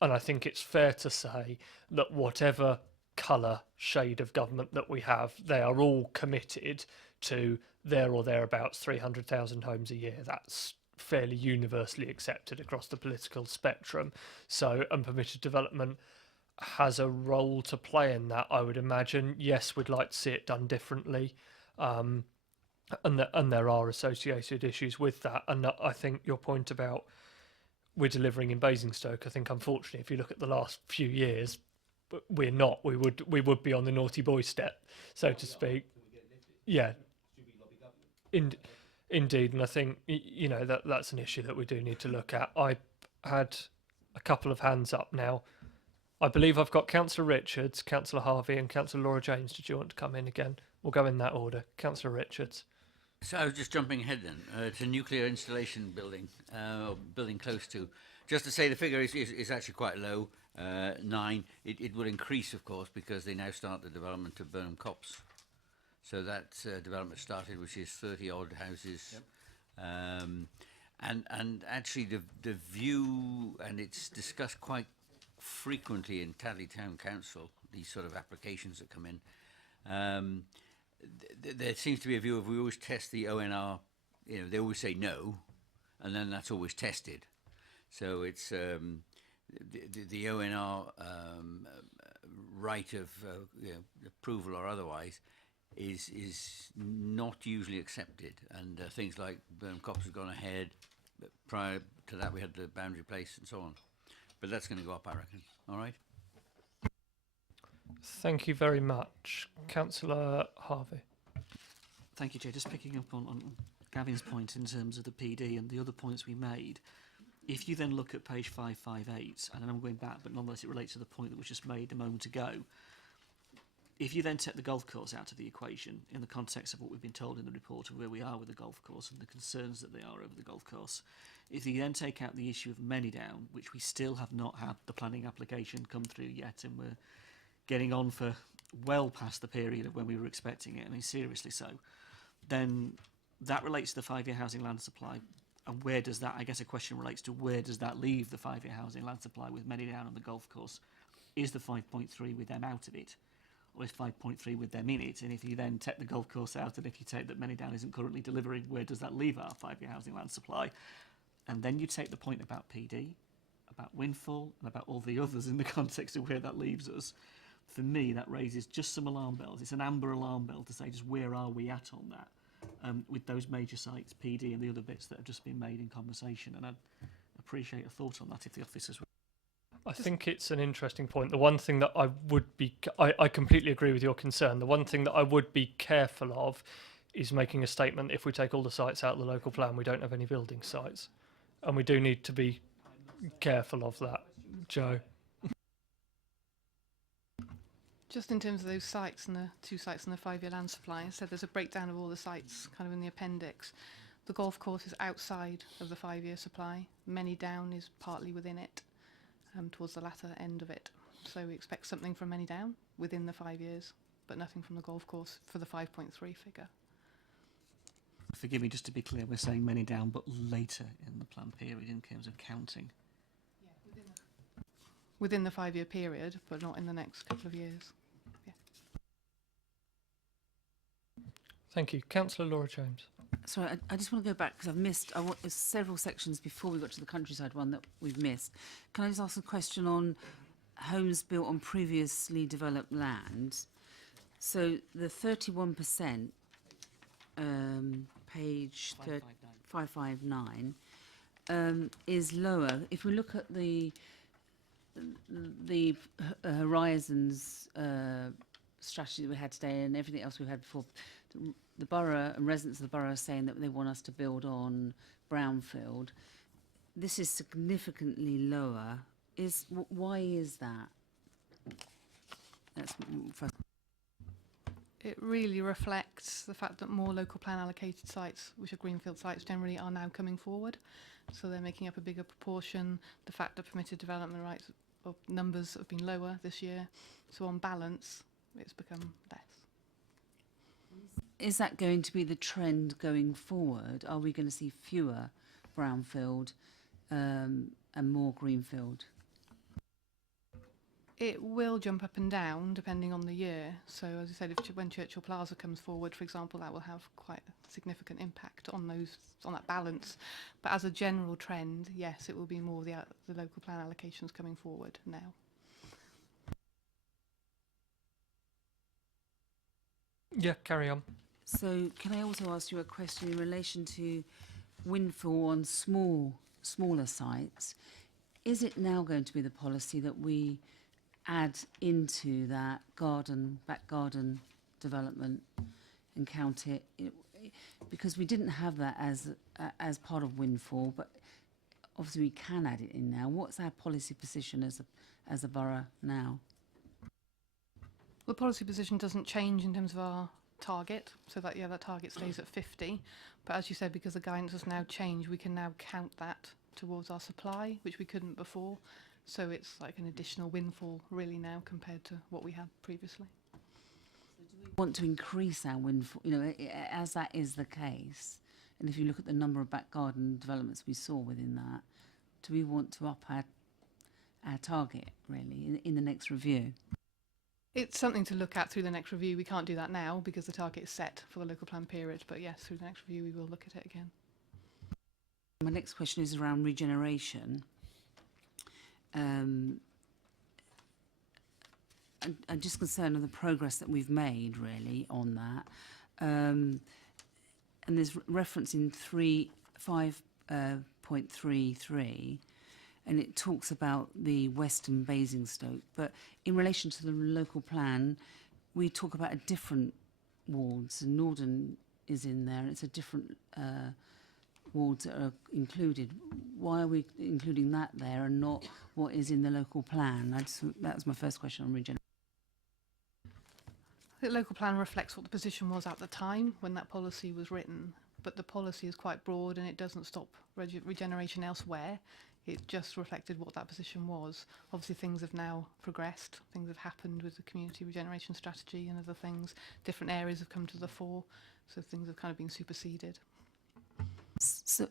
and I think it's fair to say that whatever colour shade of government that we have, they are all committed to there or thereabouts 300,000 homes a year. That's fairly universally accepted across the political spectrum. So, and permitted development has a role to play in that, I would imagine. Yes, we'd like to see it done differently, and there are associated issues with that. And I think your point about we're delivering in Basingstoke, I think unfortunately, if you look at the last few years, we're not. We would be on the naughty boy step, so to speak. Yeah. Indeed, and I think that's an issue that we do need to look at. I had a couple of hands up now. I believe I've got Councillor Richards, Councillor Harvey, and Councillor Laura James. Did you want to come in again? We'll go in that order. Councillor Richards. So I was just jumping ahead then to nuclear installation building, or building close to. Just to say the figure is actually quite low, 9. It will increase, of course, because they now start the development of Burnham Copse. So that development started, which is 30 odd houses. Yep. And actually the view, and it's discussed quite frequently in Tadley Town Council, these sort of applications that come in. There seems to be a view of we always test the ONR, they always say no, and then that's always tested. So it's the ONR right of approval or otherwise is not usually accepted, and things like Burnham Copse has gone ahead, but prior to that we had the boundary place and so on. But that's going to go up, I reckon. All right. Thank you very much. Councillor Harvey. Thank you, Jay. Just picking up on Gavin's point in terms of the PD and the other points we made. If you then look at page 558, and I'm going back, but nonetheless it relates to the point that was just made a moment ago. If you then take the golf course out of the equation in the context of what we've been told in the report of where we are with the golf course and the concerns that they are over the golf course, if you then take out the issue of Manydown, which we still have not had the planning application come through yet, and we're getting on for well past the period of when we were expecting it, I mean seriously so, then that relates to the 5-year housing land supply And where does that, I guess a question relates to where does that leave the 5-year housing land supply with many down on the golf course? Is the 5.3 with them out of it? Or is 5.3 with them in it? And if you then take the golf course out and if you take that many down isn't currently delivering, where does that leave our 5-year housing land supply? And then you take the point about PD, about windfall, and about all the others in the context of where that leaves us. For me, that raises just some alarm bells. It's an amber alarm bell to say just where are we at on that with those major sites, PD and the other bits that have just been made in conversation. And I'd appreciate a thought on that if the officers were. I think it's an interesting point. The one thing that I would be, I completely agree with your concern. The one thing that I would be careful of is making a statement, if we take all the sites out of the local plan, we don't have any building sites. And we do need to be careful of that. Joe? Just in terms of those sites and the 2 sites in the 5-year land supply, so there's a breakdown of all the sites kind of in the appendix. The golf course is outside of the 5-year supply. Many down is partly within it, towards the latter end of it. So we expect something from Many down within the 5 years, but nothing from the golf course for the 5.3 figure. Forgive me, just to be clear, we're saying Many down, but later in the plan period in terms of counting. Within the 5-year period, but not in the next couple of years. Yeah. Thank you. Councillor Laura James. Sorry, I just want to go back because I've missed there's several sections before we got to the countryside one that we've missed. Can I just ask a question on homes built on previously developed land? So the 31%, page 559, is lower. If we look at the Horizons strategy that we had today and everything else we had before, the borough and residents of the borough are saying that they want us to build on brownfield. This is significantly lower. Why is that? That's first. It really reflects the fact that more local plan allocated sites, which are greenfield sites generally, are now coming forward. So they're making up a bigger proportion. The fact that permitted development rights or numbers have been lower this year. So on balance, it's become less. Is that going to be the trend going forward? Are we going to see fewer brownfield and more greenfield? It will jump up and down depending on the year. So as I said, when Churchill Plaza comes forward, for example, that will have quite a significant impact on that balance. But as a general trend, yes, it will be more the local plan allocations coming forward now. Yeah, carry on. So can I also ask you a question in relation to windfall on smaller sites? Is it now going to be the policy that we add into that back garden development and count it? Because we didn't have that as part of windfall, but obviously we can add it in now. What's our policy position as a borough now? The policy position doesn't change in terms of our target, so that target stays at 50. But as you said, because the guidance has now changed, we can now count that towards our supply, which we couldn't before. So it's like an additional windfall really now compared to what we had previously. Want to increase our windfall, as that is the case, and if you look at the number of back garden developments we saw within that, do we want to up our target really in the next review? It's something to look at through the next review. We can't do that now because the target is set for the local plan period, but yes, through the next review we will look at it again. My next question is around regeneration. I'm just concerned with the progress that we've made really on that. And there's reference in 5.33, and it talks about the Western Basingstoke. But in relation to the local plan, we talk about a different wards, and Norden is in there, and it's a different wards that are included. Why are we including that there and not what is in the local plan? That was my first question on regeneration. The local plan reflects what the position was at the time when that policy was written, but the policy is quite broad and it doesn't stop regeneration elsewhere. It just reflected what that position was. Obviously things have now progressed, things have happened with the community regeneration strategy and other things. Different areas have come to the fore, so things have kind of been superseded. So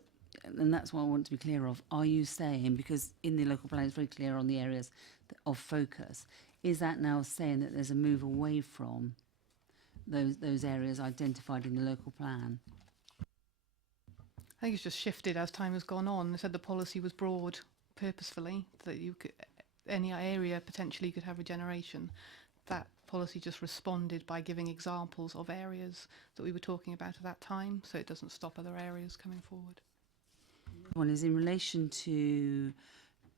and that's what I want to be clear of. Are you saying, because in the local plan it's very clear on the areas of focus, is that now saying that there's a move away from those areas identified in the local plan? I think it's just shifted as time has gone on. They said the policy was broad purposefully, that you could, any area potentially could have regeneration. That policy just responded by giving examples of areas that we were talking about at that time, so it doesn't stop other areas coming forward. One is in relation to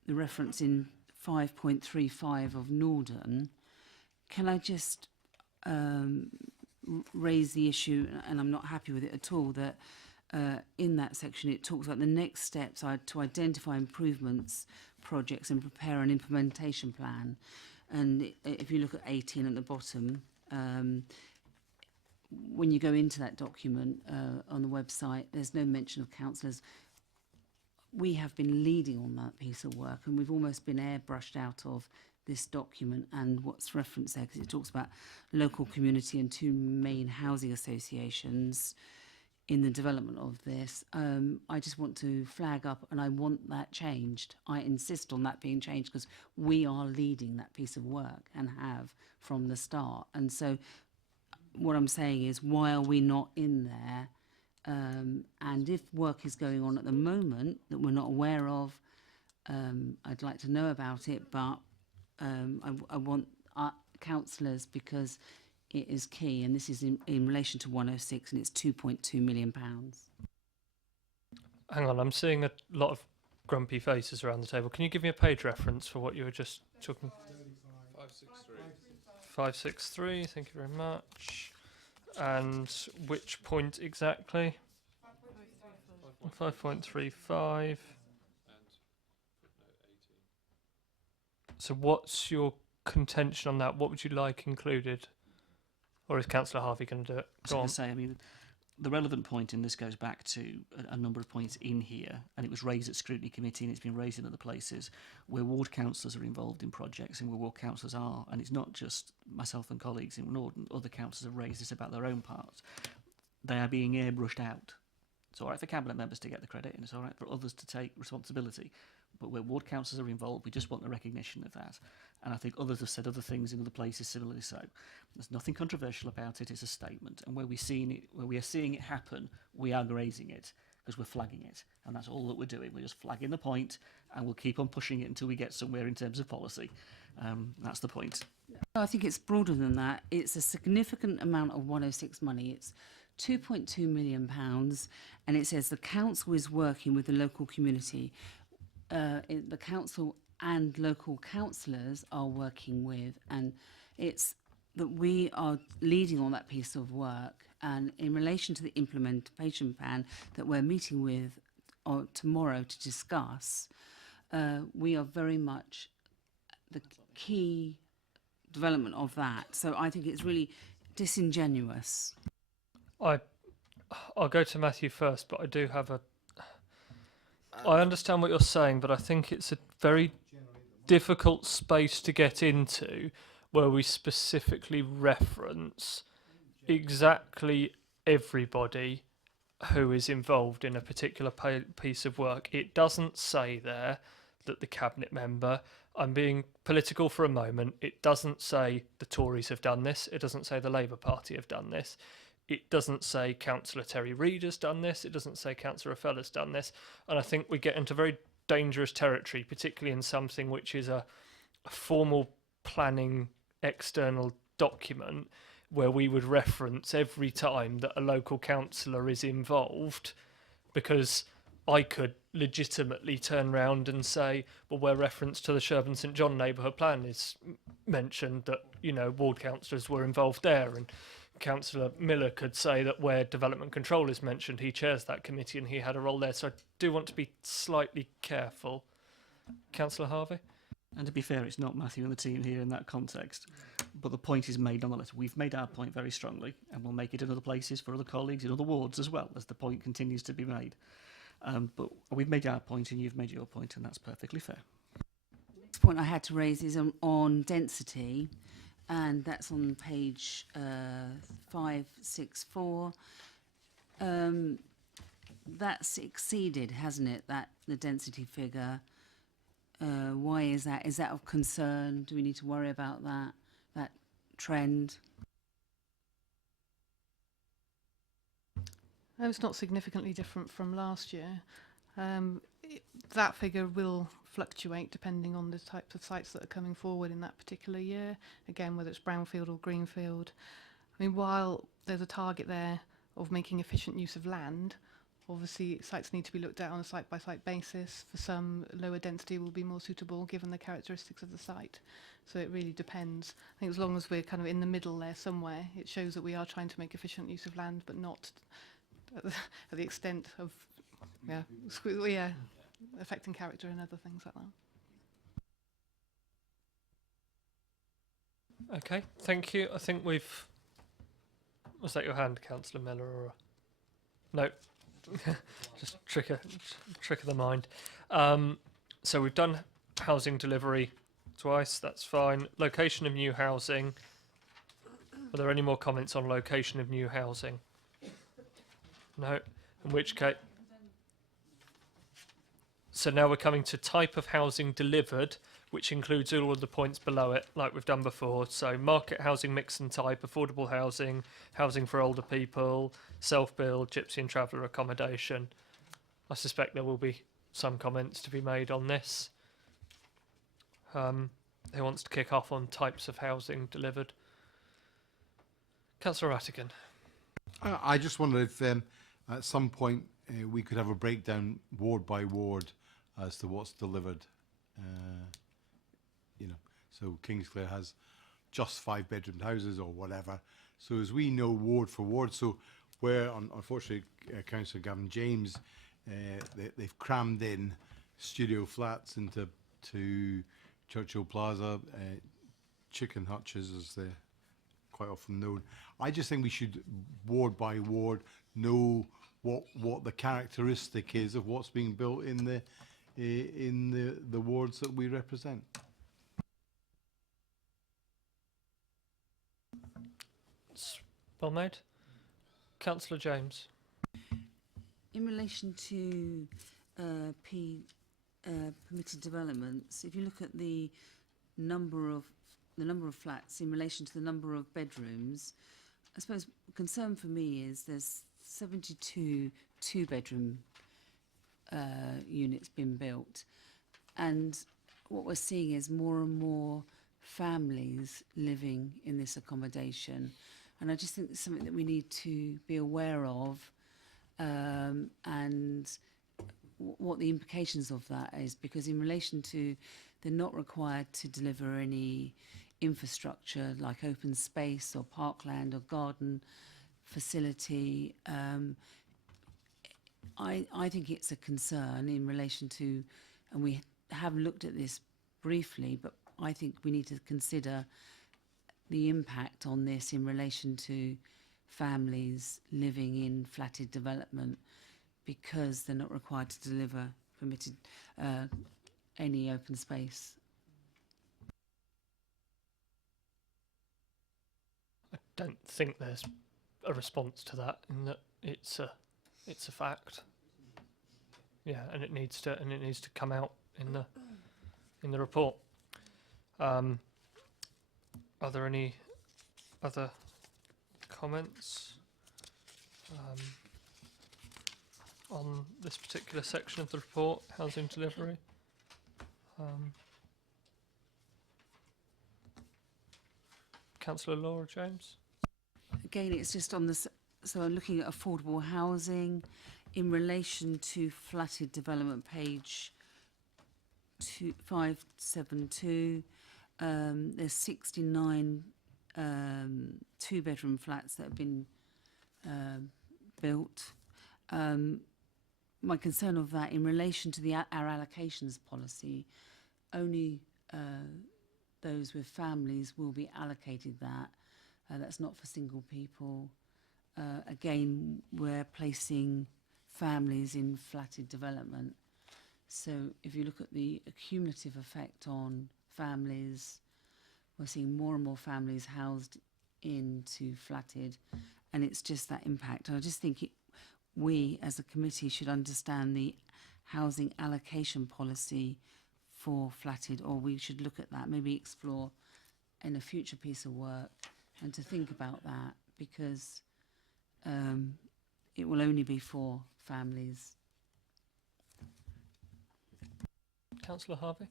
the reference in 5.35 of Norden. Can I just raise the issue, and I'm not happy with it at all, that in that section it talks about the next steps are to identify improvements projects and prepare an implementation plan. And if you look at 18 at the bottom, when you go into that document on the website, there's no mention of councillors. We have been leading on that piece of work, and we've almost been airbrushed out of this document and what's referenced there, because it talks about local community and 2 main housing associations in the development of this. I just want to flag up, and I want that changed. I insist on that being changed, because we are leading that piece of work and have from the start. And so what I'm saying is, why are we not in there? And if work is going on at the moment that we're not aware of, I'd like to know about it, but I want councillors, because it is key, and this is in relation to 106, and it's £2.2 million. Hang on, I'm seeing a lot of grumpy faces around the table. Can you give me a page reference for what you were just talking? 563. 563, thank you very much. And which point exactly? 5.35. So what's your contention on that? What would you like included? Or is Councillor Harvey going to do it? I was going to say, I mean, the relevant point in this goes back to a number of points in here, and it was raised at Scrutiny Committee, and it's been raised in other places, where ward councillors are involved in projects, and where ward councillors are, and it's not just myself and colleagues in Norden, other councillors have raised this about their own parts. They are being airbrushed out. It's all right for cabinet members to get the credit, and it's all right for others to take responsibility. But where ward councillors are involved, we just want the recognition of that. And I think others have said other things in other places similarly so. There's nothing controversial about it, it's a statement. And where we are seeing it happen, we are raising it, because we're flagging it. And that's all that we're doing. We're just flagging the point, and we'll keep on pushing it until we get somewhere in terms of policy. That's the point. I think it's broader than that. It's a significant amount of 106 money. It's £2.2 million, and it says the council is working with the local community. The council and local councillors are working with, and it's that we are leading on that piece of work. And in relation to the implementation plan that we're meeting with tomorrow to discuss, we are very much the key development of that. So I think it's really disingenuous. I'll go to Matthew first, but I do have a... I understand what you're saying, but I think it's a very difficult space to get into where we specifically reference exactly everybody who is involved in a particular piece of work. It doesn't say there that the cabinet member, I'm being political for a moment, it doesn't say the Tories have done this, it doesn't say the Labour Party have done this, it doesn't say Councillor Terry Reid has done this, it doesn't say Councillor Offell has done this, and I think we get into very dangerous territory, particularly in something which is a formal planning external document, where we would reference every time that a local councillor is involved, because I could legitimately turn round and say, well, where reference to the Sherburn St John neighbourhood plan is mentioned, that, you know, ward councillors were involved there, and Councillor Miller could say that where development control is mentioned, he chairs that committee and he had a role there. So I do want to be slightly careful. Councillor Harvey? And to be fair, it's not Matthew and the team here in that context. But the point is made nonetheless. We've made our point very strongly, and we'll make it in other places for other colleagues in other wards as well, as the point continues to be made. But we've made our point and you've made your point, and that's perfectly fair. The next point I had to raise is on density, and that's on page 564. that's exceeded, hasn't it? That the density figure. Why is that? Is that of concern? Do we need to worry about that trend? It's not significantly different from last year. That figure will fluctuate depending on the types of sites that are coming forward in that particular year. Again, whether it's brownfield or greenfield. I mean, while there's a target there of making efficient use of land, obviously sites need to be looked at on a site-by-site basis. For some, lower density will be more suitable given the characteristics of the site. So it really depends. I think as long as we're kind of in the middle there somewhere, it shows that we are trying to make efficient use of land, but not at the extent of affecting character and other things like that. Okay, thank you. I think we've... Was that your hand, Councillor Miller, or... No. Just trick of the mind. So we've done housing delivery twice, that's fine. Location of new housing. Are there any more comments on location of new housing? No, in which case... So now we're coming to type of housing delivered, which includes all of the points below it, like we've done before. So market housing mix and type, affordable housing, housing for older people, self-build, gypsy and traveller accommodation. I suspect there will be some comments to be made on this. Who wants to kick off on types of housing delivered? Councillor Rattigan. I just wonder if at some point we could have a breakdown ward by ward as to what's delivered. So Kingsclere has just 5-bedroom houses or whatever. So as we know ward for ward, so where unfortunately Councillor Gavin James, they've crammed in studio flats into Churchill Plaza, chicken hutches as they're quite often known. I just think we should ward by ward know what the characteristic is of what's being built in the wards that we represent. Well made. Councillor James. In relation to permitted developments, if you look at the number of flats in relation to the number of bedrooms, I suppose the concern for me is there's 72 two-bedroom units being built, and what we're seeing is more and more families living in this accommodation, and I just think it's something that we need to be aware of, and what the implications of that is, because in relation to they're not required to deliver any infrastructure like open space or parkland or garden facility. I think it's a concern in relation to, and we have looked at this briefly, but I think we need to consider the impact on this in relation to families living in flatted development, because they're not required to deliver permitted any open space. I don't think there's a response to that, in that it's a fact. Yeah, and it needs to come out in the report. Are there any other comments on this particular section of the report, housing delivery? Councillor Laura James. Again, it's just on this. So I'm looking at affordable housing in relation to flatted development, page 572. There's 69 two-bedroom flats that have been built. My concern of that in relation to our allocations policy, only those with families will be allocated that. That's not for single people. Again, we're placing families in flatted development. So if you look at the accumulative effect on families, we're seeing more and more families housed into flatted, and it's just that impact. And I just think we as a committee should understand the housing allocation policy for flatted, or we should look at that, maybe explore in a future piece of work and to think about that, because it will only be for families. Councillor Harvey?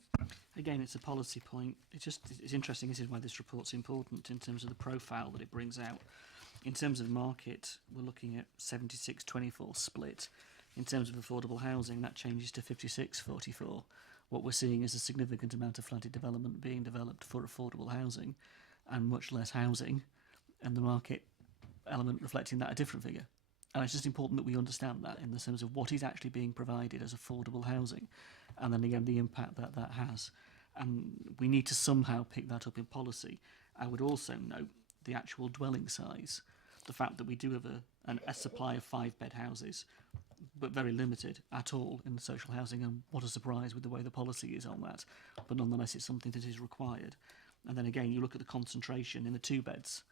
Again, it's a policy point. It's interesting. This is why this report's important in terms of the profile that it brings out. In terms of market, we're looking at 76-24 split. In terms of affordable housing, that changes to 56-44. What we're seeing is a significant amount of flatted development being developed for affordable housing and much less housing, and the market element reflecting that a different figure. And it's just important that we understand that in the terms of what is actually being provided as affordable housing, and then again the impact that that has. And we need to somehow pick that up in policy. I would also note the actual dwelling size, the fact that we do have a supply of 5-bed houses, but very limited at all in social housing, and what a surprise with the way the policy is on that. But nonetheless, it's something that is required. And then again, you look at the concentration in the 2 beds.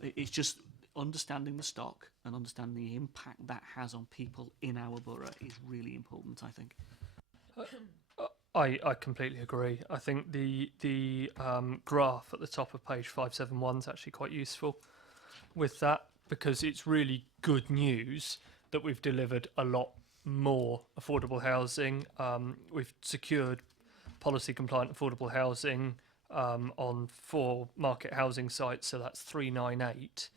It's just understanding the stock and understanding the impact that has on people in our borough is really important, I think. I completely agree. I think the graph at the top of page 571 is actually quite useful with that, because it's really good news that we've delivered a lot more affordable housing. We've secured policy compliant affordable housing on 4 market housing sites, so that's 398,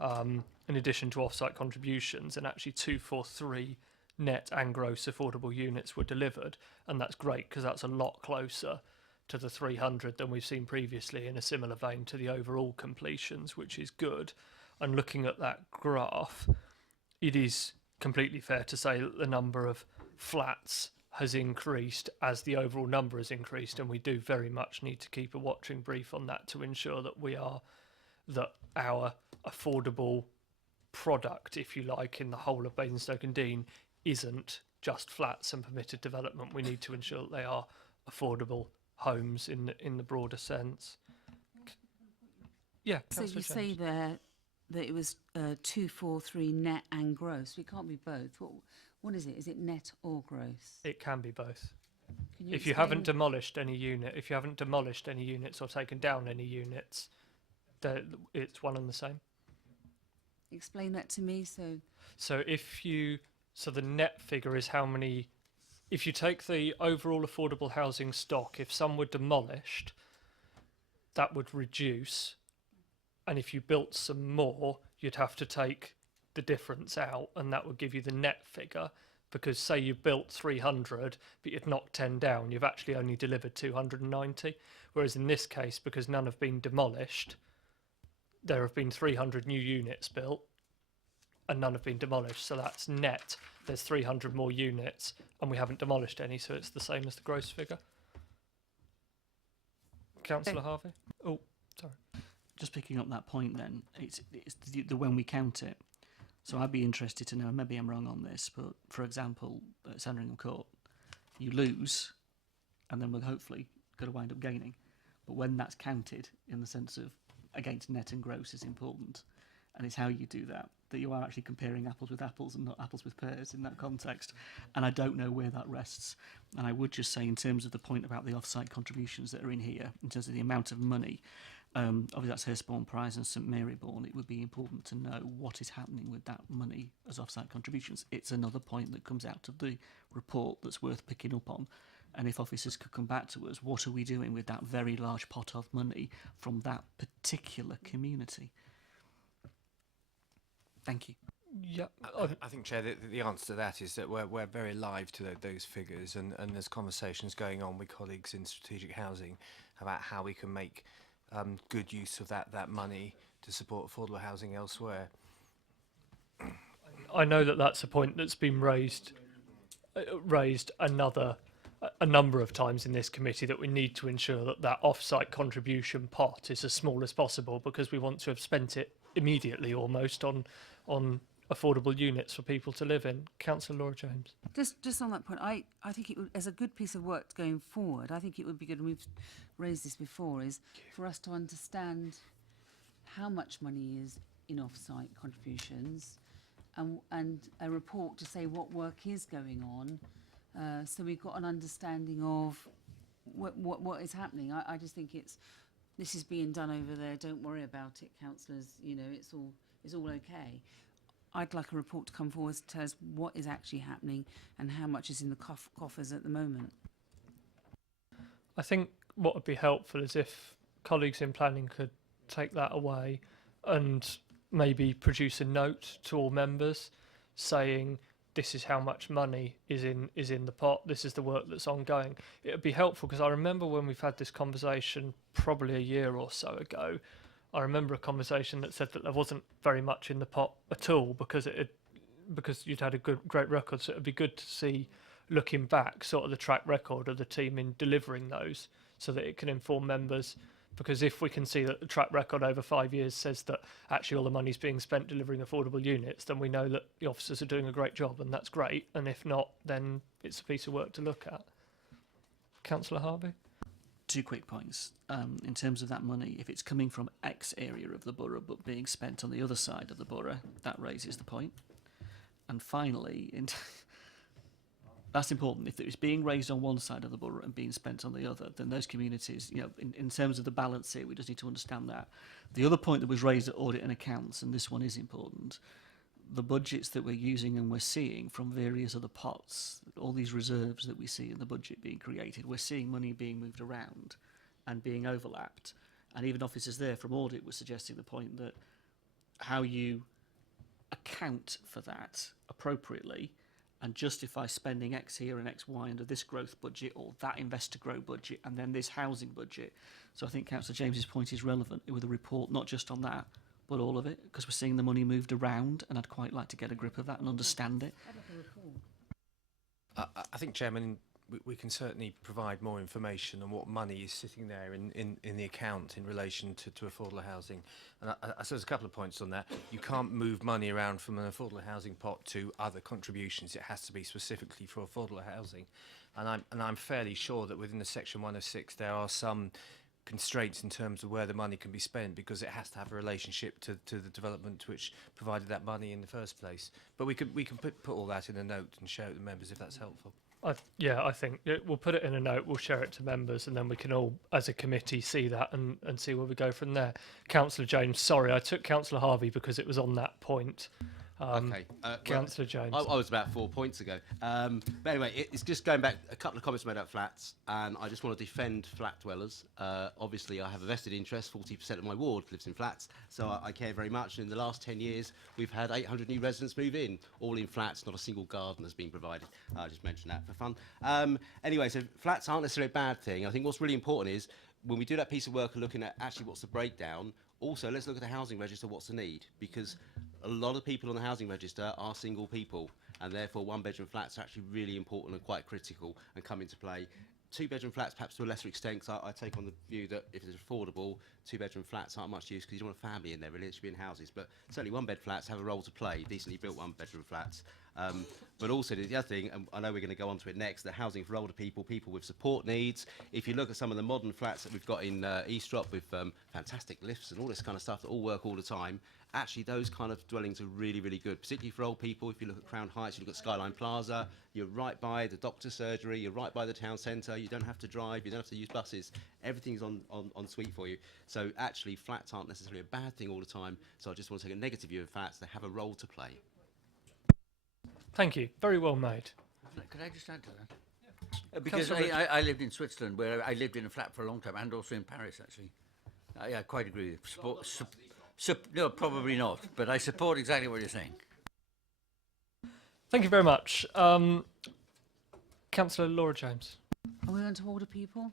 in addition to off-site contributions, and actually 243 net and gross affordable units were delivered, and that's great because that's a lot closer to the 300 than we've seen previously, in a similar vein to the overall completions, which is good. And looking at that graph, it is completely fair to say that the number of flats has increased as the overall number has increased, and we do very much need to keep a watching brief on that to ensure that our affordable product, if you like, in the whole of Basingstoke and Deane isn't just flats and permitted development. We need to ensure that they are affordable homes in the broader sense. Yeah. So you say there that it was 243 net and gross. It can't be both. What is it? Is it net or gross? It can be both. Can you If you haven't demolished any units or taken down any units, it's one and the same. Explain that to me. So the net figure is how many. If you take the overall affordable housing stock, if some were demolished, that would reduce. And if you built some more, you'd have to take the difference out, and that would give you the net figure. Because say you built 300, but you'd knocked 10 down, you've actually only delivered 290. Whereas in this case, because none have been demolished, there have been 300 new units built, and none have been demolished. So that's net. There's 300 more units, and we haven't demolished any, so it's the same as the gross figure. Councillor Harvey? Oh, sorry. Just picking up that point then, it's the when we count it. So I'd be interested to know, and maybe I'm wrong on this, but for example, at Sandringham Court, you lose, and then we'll hopefully going to wind up gaining. But when that's counted in the sense of against net and gross is important, and it's how you do that you are actually comparing apples with apples and not apples with pears in that context. And I don't know where that rests. And I would just say, in terms of the point about the off-site contributions that are in here, in terms of the amount of money, obviously that's Hurstbourne Prize and St Marybourne, it would be important to know what is happening with that money as off-site contributions. It's another point that comes out of the report that's worth picking up on. And if officers could come back to us, what are we doing with that very large pot of money from that particular community? Thank you. Yeah, I think, Chair, the answer to that is that we're very alive to those figures, and there's conversations going on with colleagues in strategic housing about how we can make good use of that money to support affordable housing elsewhere. I know that that's a point that's been raised a number of times in this committee, that we need to ensure that off-site contribution pot is as small as possible, because we want to have spent it immediately almost on affordable units for people to live in. Councillor Laura James. Just on that point, I think it would, as a good piece of work going forward, I think it would be good, and we've raised this before, is for us to understand how much money is in off-site contributions, and a report to say what work is going on, so we've got an understanding of what is happening. I just think this is being done over there. Don't worry about it, councillors. You know, it's all okay. I'd like a report to come forward to tell us what is actually happening and how much is in the coffers at the moment. I think what would be helpful is if colleagues in planning could take that away and maybe produce a note to all members saying this is how much money is in the pot, this is the work that's ongoing. It would be helpful because I remember when we've had this conversation probably a year or so ago, I remember a conversation that said that there wasn't very much in the pot at all because you'd had a great record. So it'd be good to see, looking back, sort of the track record of the team in delivering those, so that it can inform members. Because if we can see that the track record over 5 years says that actually all the money's being spent delivering affordable units, then we know that the officers are doing a great job, and that's great. And if not, then it's a piece of work to look at. Councillor Harvey? 2 quick points. In terms of that money, if it's coming from X area of the borough but being spent on the other side of the borough, that raises the point. And finally, that's important. If it's being raised on one side of the borough and being spent on the other, then those communities, you know, in terms of the balance here, we just need to understand that. The other point that was raised at audit and accounts, and this one is important, the budgets that we're using and we're seeing from various other pots, all these reserves that we see in the budget being created, we're seeing money being moved around and being overlapped. And even officers there from audit were suggesting the point that how you account for that appropriately and justify spending X here and X, Y under this growth budget or that invest to grow budget and then this housing budget. So I think Councillor James's point is relevant with a report, not just on that, but all of it, because we're seeing the money moved around, and I'd quite like to get a grip of that and understand it. I think, Chairman, we can certainly provide more information on what money is sitting there in the account in relation to affordable housing. And I suppose there's a couple of points on that. You can't move money around from an affordable housing pot to other contributions. It has to be specifically for affordable housing. And I'm fairly sure that within the Section 106 there are some constraints in terms of where the money can be spent, because it has to have a relationship to the development which provided that money in the first place. But we can put all that in a note and share it with members if that's helpful. I think we'll put it in a note, we'll share it to members, and then we can all, as a committee, see that and see where we go from there. Councillor James, sorry, I took Councillor Harvey because it was on that point. Okay. Councillor James. I was about 4 points ago. But anyway, it's just going back, a couple of comments made about flats, and I just want to defend flat dwellers. Obviously, I have a vested interest. 40% of my ward lives in flats, so I care very much. In the last 10 years, we've had 800 new residents move in, all in flats. Not a single garden has been provided. I just mentioned that for fun. Anyway, so flats aren't necessarily a bad thing. I think what's really important is when we do that piece of work and looking at actually what's the breakdown, also let's look at the housing register, what's the need, because a lot of people on the housing register are single people, and therefore one-bedroom flats are actually really important and quite critical and come into play. Two-bedroom flats, perhaps to a lesser extent, because I take on the view that if it's affordable, two-bedroom flats aren't much use because you don't want a family in there, really. It should be in houses. But certainly one-bed flats have a role to play, decently built one-bedroom flats. But also the other thing, and I know we're going to go on to it next, the housing for older people, people with support needs. If you look at some of the modern flats that we've got in Eastrop with fantastic lifts and all this kind of stuff that all work all the time, actually those kind of dwellings are really, really good, particularly for old people. If you look at Crown Heights, you look at Skyline Plaza, you're right by the doctor's surgery, you're right by the town centre, you don't have to drive, you don't have to use buses, everything's on suite for you. So actually flats aren't necessarily a bad thing all the time, so I just want to take a negative view of flats. They have a role to play. Thank you, very well made. Could I just add to that? Because I lived in Switzerland, where I lived in a flat for a long time, and also in Paris, actually. I quite agree with you. No, probably not, but I support exactly what you're saying. Thank you very much. Councillor Laura James. Are we on to older people?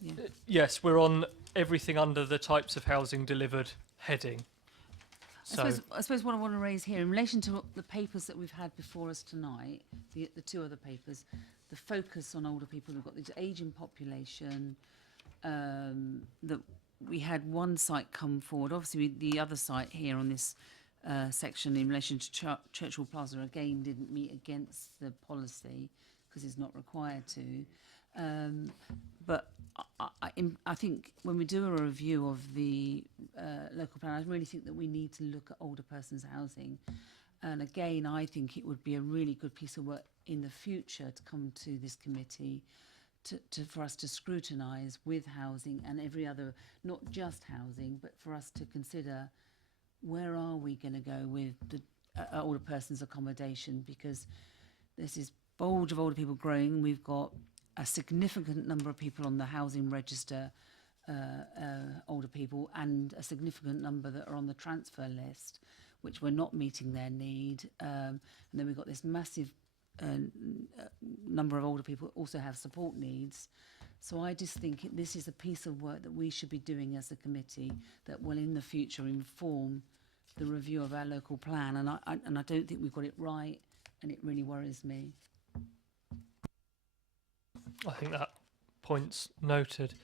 Yeah. Yes, we're on everything under the types of housing delivered heading. I suppose what I want to raise here, in relation to the papers that we've had before us tonight, the two other papers, the focus on older people, we've got this ageing population, that we had one site come forward. Obviously, the other site here on this section in relation to Churchill Plaza, again, didn't meet against the policy because it's not required to. But I think when we do a review of the local plan, I really think that we need to look at older persons' housing And again, I think it would be a really good piece of work in the future to come to this committee for us to scrutinise with housing and every other, not just housing, but for us to consider where are we going to go with the older person's accommodation, because there's this bulge of older people growing. We've got a significant number of people on the housing register, older people, and a significant number that are on the transfer list, which we're not meeting their need. And then we've got this massive number of older people who also have support needs. So I just think this is a piece of work that we should be doing as a committee that will in the future inform the review of our local plan. And I don't think we've got it right, and it really worries me. I think that point's noted.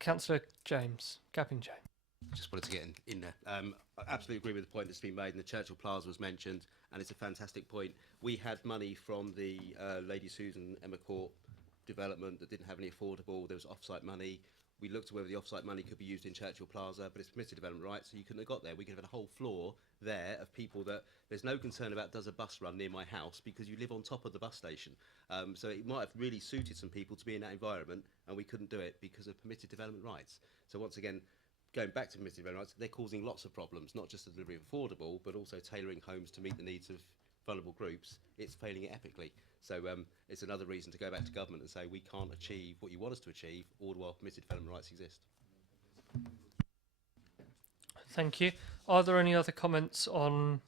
Councillor James, Gavin James. Just wanted to get in there. I absolutely agree with the point that's been made, and the Churchill Plaza was mentioned, and it's a fantastic point. We had money from the Lady Susan Emma Court development that didn't have any affordable. There was off-site money. We looked at whether the off-site money could be used in Churchill Plaza, but it's permitted development rights, so you couldn't have got there. We could have had a whole floor there of people that there's no concern about does a bus run near my house because you live on top of the bus station. So it might have really suited some people to be in that environment, and we couldn't do it because of permitted development rights. So once again, going back to permitted development rights, they're causing lots of problems, not just the delivery of affordable, but also tailoring homes to meet the needs of vulnerable groups. It's failing it epically. So it's another reason to go back to government and say we can't achieve what you want us to achieve, all the while permitted development rights exist. Thank you. Are there any other comments on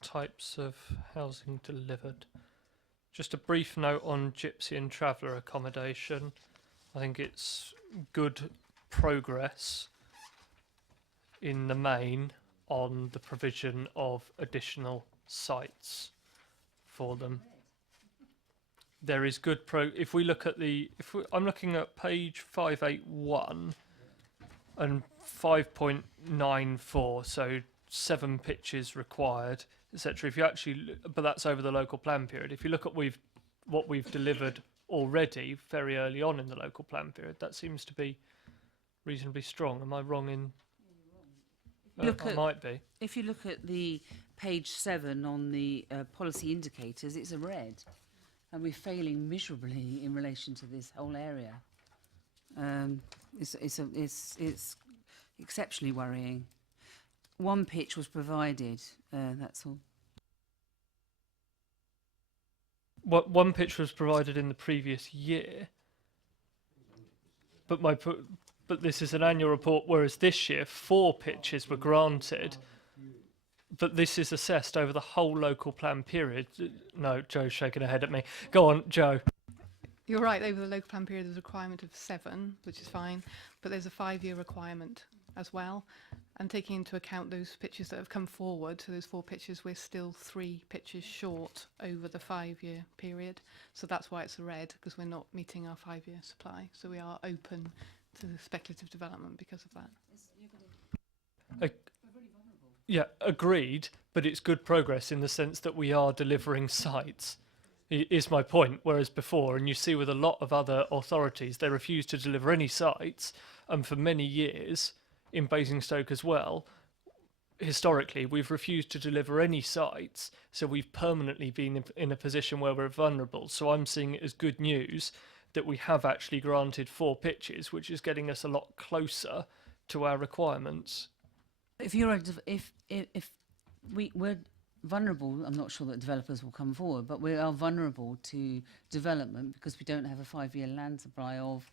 types of housing delivered? Just a brief note on gypsy and traveller accommodation. I think it's good progress in the main on the provision of additional sites for them. There is good if we look at I'm looking at page 581 and 5.94, so 7 pitches required, etc. If you actually, but that's over the local plan period. If you look at what we've delivered already very early on in the local plan period, that seems to be reasonably strong. Am I wrong in? I might be. If you look at the page 7 on the policy indicators, it's a red, and we're failing miserably in relation to this whole area. It's exceptionally worrying. 1 pitch was provided. That's all. What 1 pitch was provided in the previous year, but this is an annual report, whereas this year 4 pitches were granted, but this is assessed over the whole local plan period. No, Joe's shaking her head at me. Go on, Joe. You're right, over the local plan period there's a requirement of 7, which is fine, but there's a 5-year requirement as well. And taking into account those pitches that have come forward, so those 4 pitches, we're still 3 pitches short over the 5-year period. So that's why it's a red, because we're not meeting our 5-year supply. So we are open to the speculative development because of that. Yeah, agreed, but it's good progress in the sense that we are delivering sites, is my point. Whereas before, and you see with a lot of other authorities, they refuse to deliver any sites, and for many years, in Basingstoke as well, historically, we've refused to deliver any sites, so we've permanently been in a position where we're vulnerable. So I'm seeing it as good news that we have actually granted 4 pitches, which is getting us a lot closer to our requirements. If we're vulnerable, I'm not sure that developers will come forward, but we are vulnerable to development because we don't have a 5-year land supply of,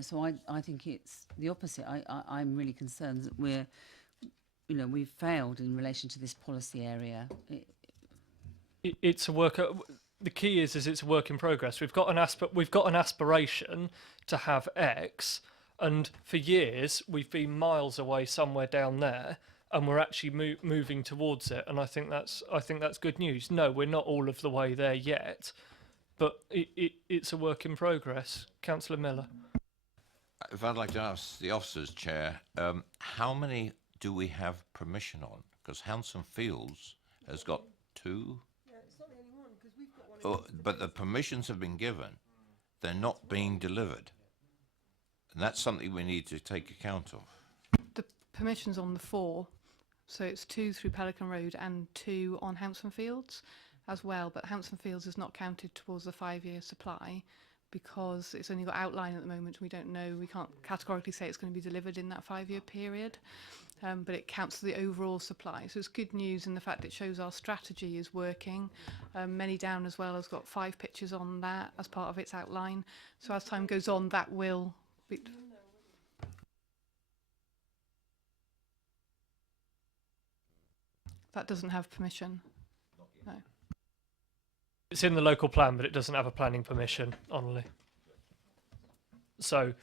so I think it's the opposite. I'm really concerned that we've failed in relation to this policy area. It's a work. The key is it's a work in progress. We've got an aspiration to have X, and for years we've been miles away somewhere down there, and we're actually moving towards it. And I think that's good news. No, we're not all of the way there yet, but it's a work in progress. Councillor Miller. If I'd like to ask the officers, Chair, how many do we have permission on? Because Hanson Fields has got 2. Yeah, it's not the only one, because we've got one. But the permissions have been given. They're not being delivered. And that's something we need to take account of. The permissions on the 4 So it's 2 through Pelican Road and 2 on Hampson Fields as well. But Hampson Fields is not counted towards the 5-year supply because it's only got outline at the moment. We don't know, we can't categorically say it's going to be delivered in that 5-year period. But it counts the overall supply. So it's good news in the fact it shows our strategy is working. Many Down as well has got 5 pictures on that as part of its outline. So as time goes on, that will be... That doesn't have permission. No. It's in the local plan, but it doesn't have a planning permission only. So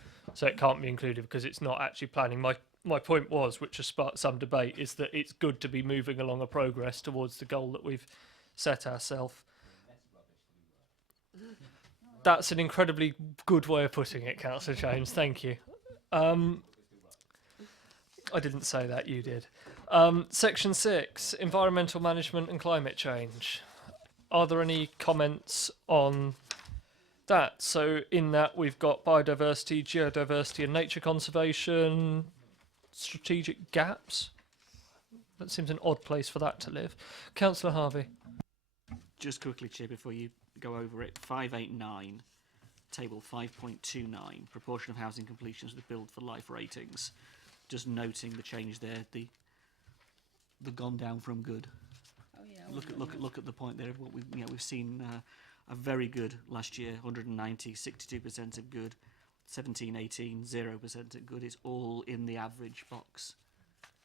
it can't be included because it's not actually planning. My point was, which has sparked some debate, is that it's good to be moving along a progress towards the goal that we've set ourselves. That's an incredibly good way of putting it, Councillor James. Thank you. I didn't say that, you did. Section 6, Environmental Management and Climate Change. Are there any comments on that? So in that we've got biodiversity, geodiversity and nature conservation, strategic gaps. That seems an odd place for that to live. Councillor Harvey. Just quickly, Chair, before you go over it, 589, table 5.29, proportion of housing completions with build for life ratings. Just noting the change there, the gone down from good. Oh, yeah, Look at the point there of what we've seen a very good last year, 190, 62% of good, 17, 18, 0% at good. It's all in the average box.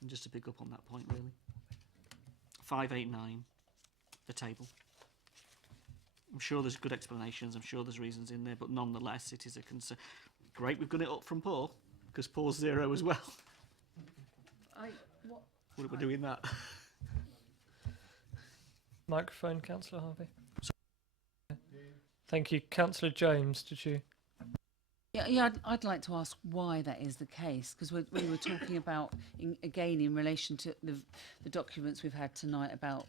And just to pick up on that point, really. 589, the table. I'm sure there's good explanations. I'm sure there's reasons in there, but nonetheless, it is a concern. Great, we've got it up from poor, because poor's 0 as well. What are we doing that? Microphone, Councillor Harvey. Thank you. Councillor James, did you? Yeah, I'd like to ask why that is the case, because we were talking about, again, in relation to the documents we've had tonight about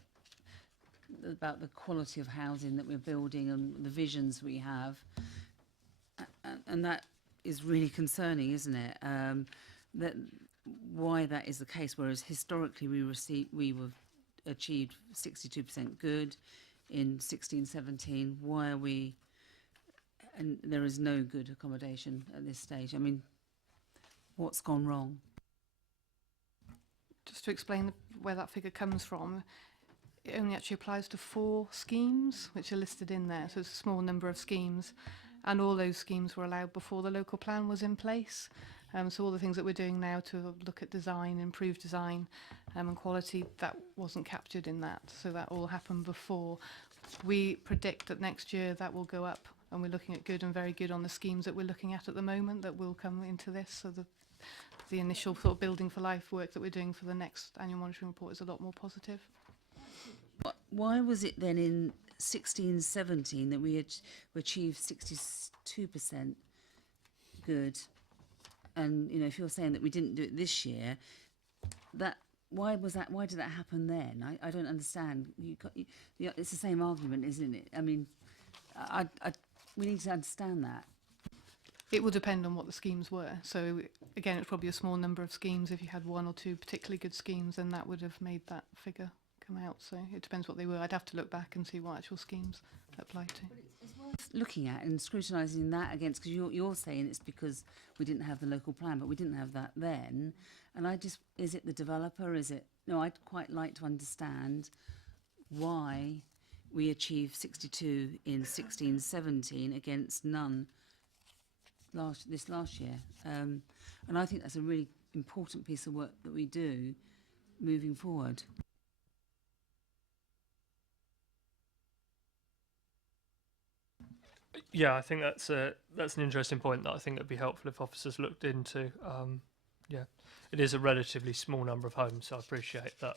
the quality of housing that we're building and the visions we have, and that is really concerning, isn't it? That why that is the case, whereas historically we were achieved 62% good in 16-17. Why are we? And there is no good accommodation at this stage. I mean, what's gone wrong? Just to explain where that figure comes from, it only actually applies to 4 schemes, which are listed in there. So it's a small number of schemes. And all those schemes were allowed before the local plan was in place. So all the things that we're doing now to look at design, improve design and quality, that wasn't captured in that. So that all happened before. We predict that next year that will go up, and we're looking at good and very good on the schemes that we're looking at the moment that will come into this. So the initial sort of building for life work that we're doing for the next annual monitoring report is a lot more positive. Why was it then in 16-17 that we achieved 62% good? And you know, if you're saying that we didn't do it this year, why was that? Why did that happen then? I don't understand. It's the same argument, isn't it? I mean, we need to understand that. It will depend on what the schemes were. So again, it's probably a small number of schemes. If you had 1 or 2 particularly good schemes, then that would have made that figure come out. So it depends what they were. I'd have to look back and see what actual schemes apply to. It's worth looking at and scrutinising that against, because you're saying it's because we didn't have the local plan, but we didn't have that then. And is it the developer? No, I'd quite like to understand why we achieved 62 in 16-17 against none this last year. And I think that's a really important piece of work that we do moving forward. Yeah, I think that's an interesting point that I think would be helpful if officers looked into. Yeah, it is a relatively small number of homes, so I appreciate that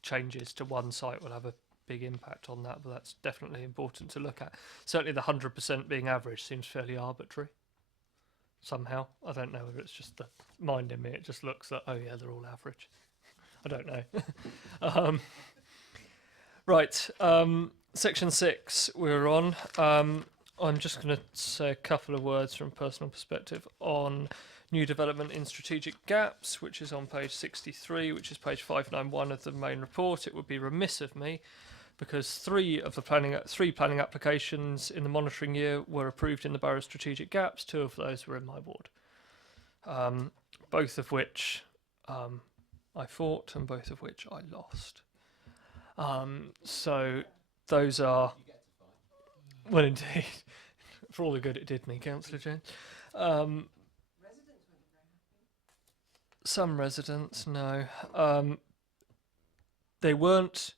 changes to one site will have a big impact on that, but that's definitely important to look at. Certainly the 100% being average seems fairly arbitrary somehow. I don't know whether it's just the mind in me, it just looks at, oh yeah, they're all average. I don't know. Right, section 6 we're on. I'm just going to say a couple of words from personal perspective on new development in strategic gaps, which is on page 63, which is page 591 of the main report. It would be remiss of me, because three planning applications in the monitoring year were approved in the borough's strategic gaps. 2 of those were in my ward, both of which I fought and both of which I lost. So those are, well, indeed, for all the good it did me, Councillor Jones. Some residents, no. They weren't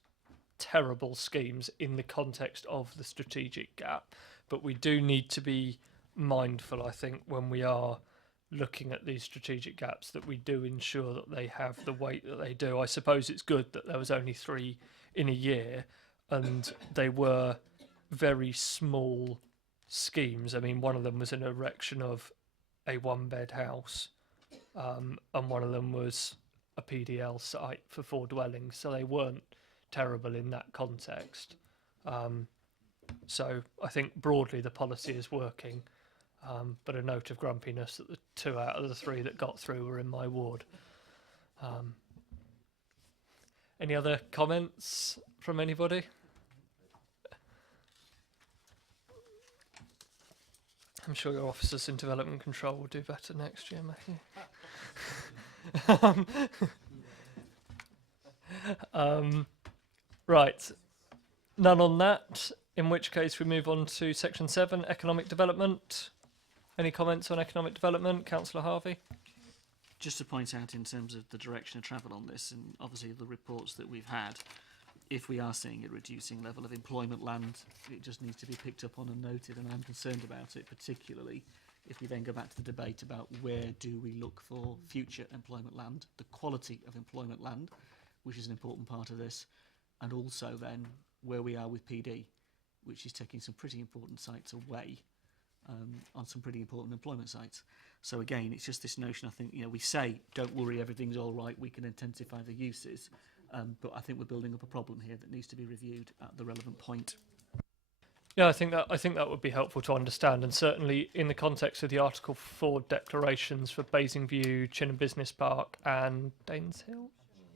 terrible schemes in the context of the strategic gap, but we do need to be mindful, I think, when we are looking at these strategic gaps, that we do ensure that they have the weight that they do. I suppose it's good that there was only 3 in a year, and they were very small schemes. I mean, one of them was an erection of a 1-bed house, and one of them was a PDL site for 4 dwellings, so they weren't terrible in that context. So I think broadly the policy is working, but a note of grumpiness that the 2 out of the 3 that got through were in my ward. Any other comments from anybody? I'm sure your officers in development control will do better next year, Matthew. Right, none on that, in which case we move on to section 7, economic development. Any comments on economic development? Councillor Harvey? Just to point out in terms of the direction of travel on this, and obviously the reports that we've had, if we are seeing a reducing level of employment land, it just needs to be picked up on and noted, and I'm concerned about it, particularly if we then go back to the debate about where do we look for future employment land, the quality of employment land, which is an important part of this, and also then where we are with PD, which is taking some pretty important sites away on some pretty important employment sites. So again, it's just this notion, I think, we say, don't worry, everything's all right, we can intensify the uses, but I think we're building up a problem here that needs to be reviewed at the relevant point. Yeah, I think that would be helpful to understand, and certainly in the context of the Article 4 declarations for Basingstoke, Chinham Business Park and Daneshill?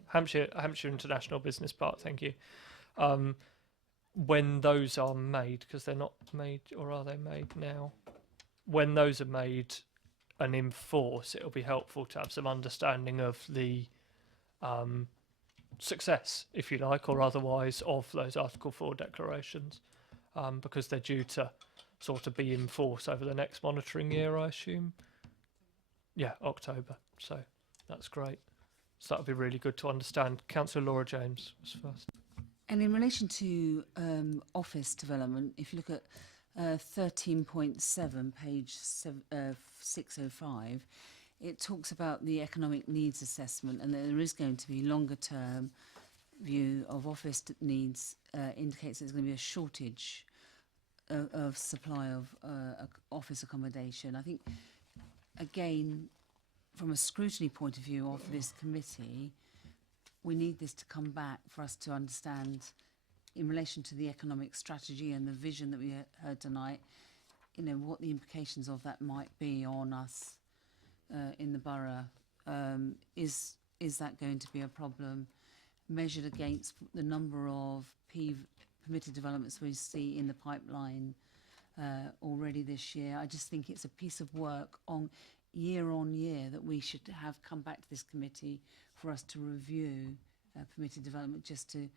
Hampshire International Business Park, thank you. When those are made, because they're not made, or are they made now? When those are made and in force, it'll be helpful to have some understanding of the success, if you like, or otherwise, of those Article 4 declarations, because they're due to sort of be in force over the next monitoring year, I assume. Yeah, October. So that's great. So that would be really good to understand. Councillor Laura James was first. And in relation to office development, if you look at 13.7, page 605, it talks about the economic needs assessment, and there is going to be longer term view of office needs, indicates there's going to be a shortage of supply of office accommodation. I think, again, from a scrutiny point of view of this committee, we need this to come back for us to understand, in relation to the economic strategy and the vision that we heard tonight, what the implications of that might be on us in the borough. Is that going to be a problem measured against the number of permitted developments we see in the pipeline already this year? I just think it's a piece of work on year that we should have come back to this committee for us to review permitted development, just to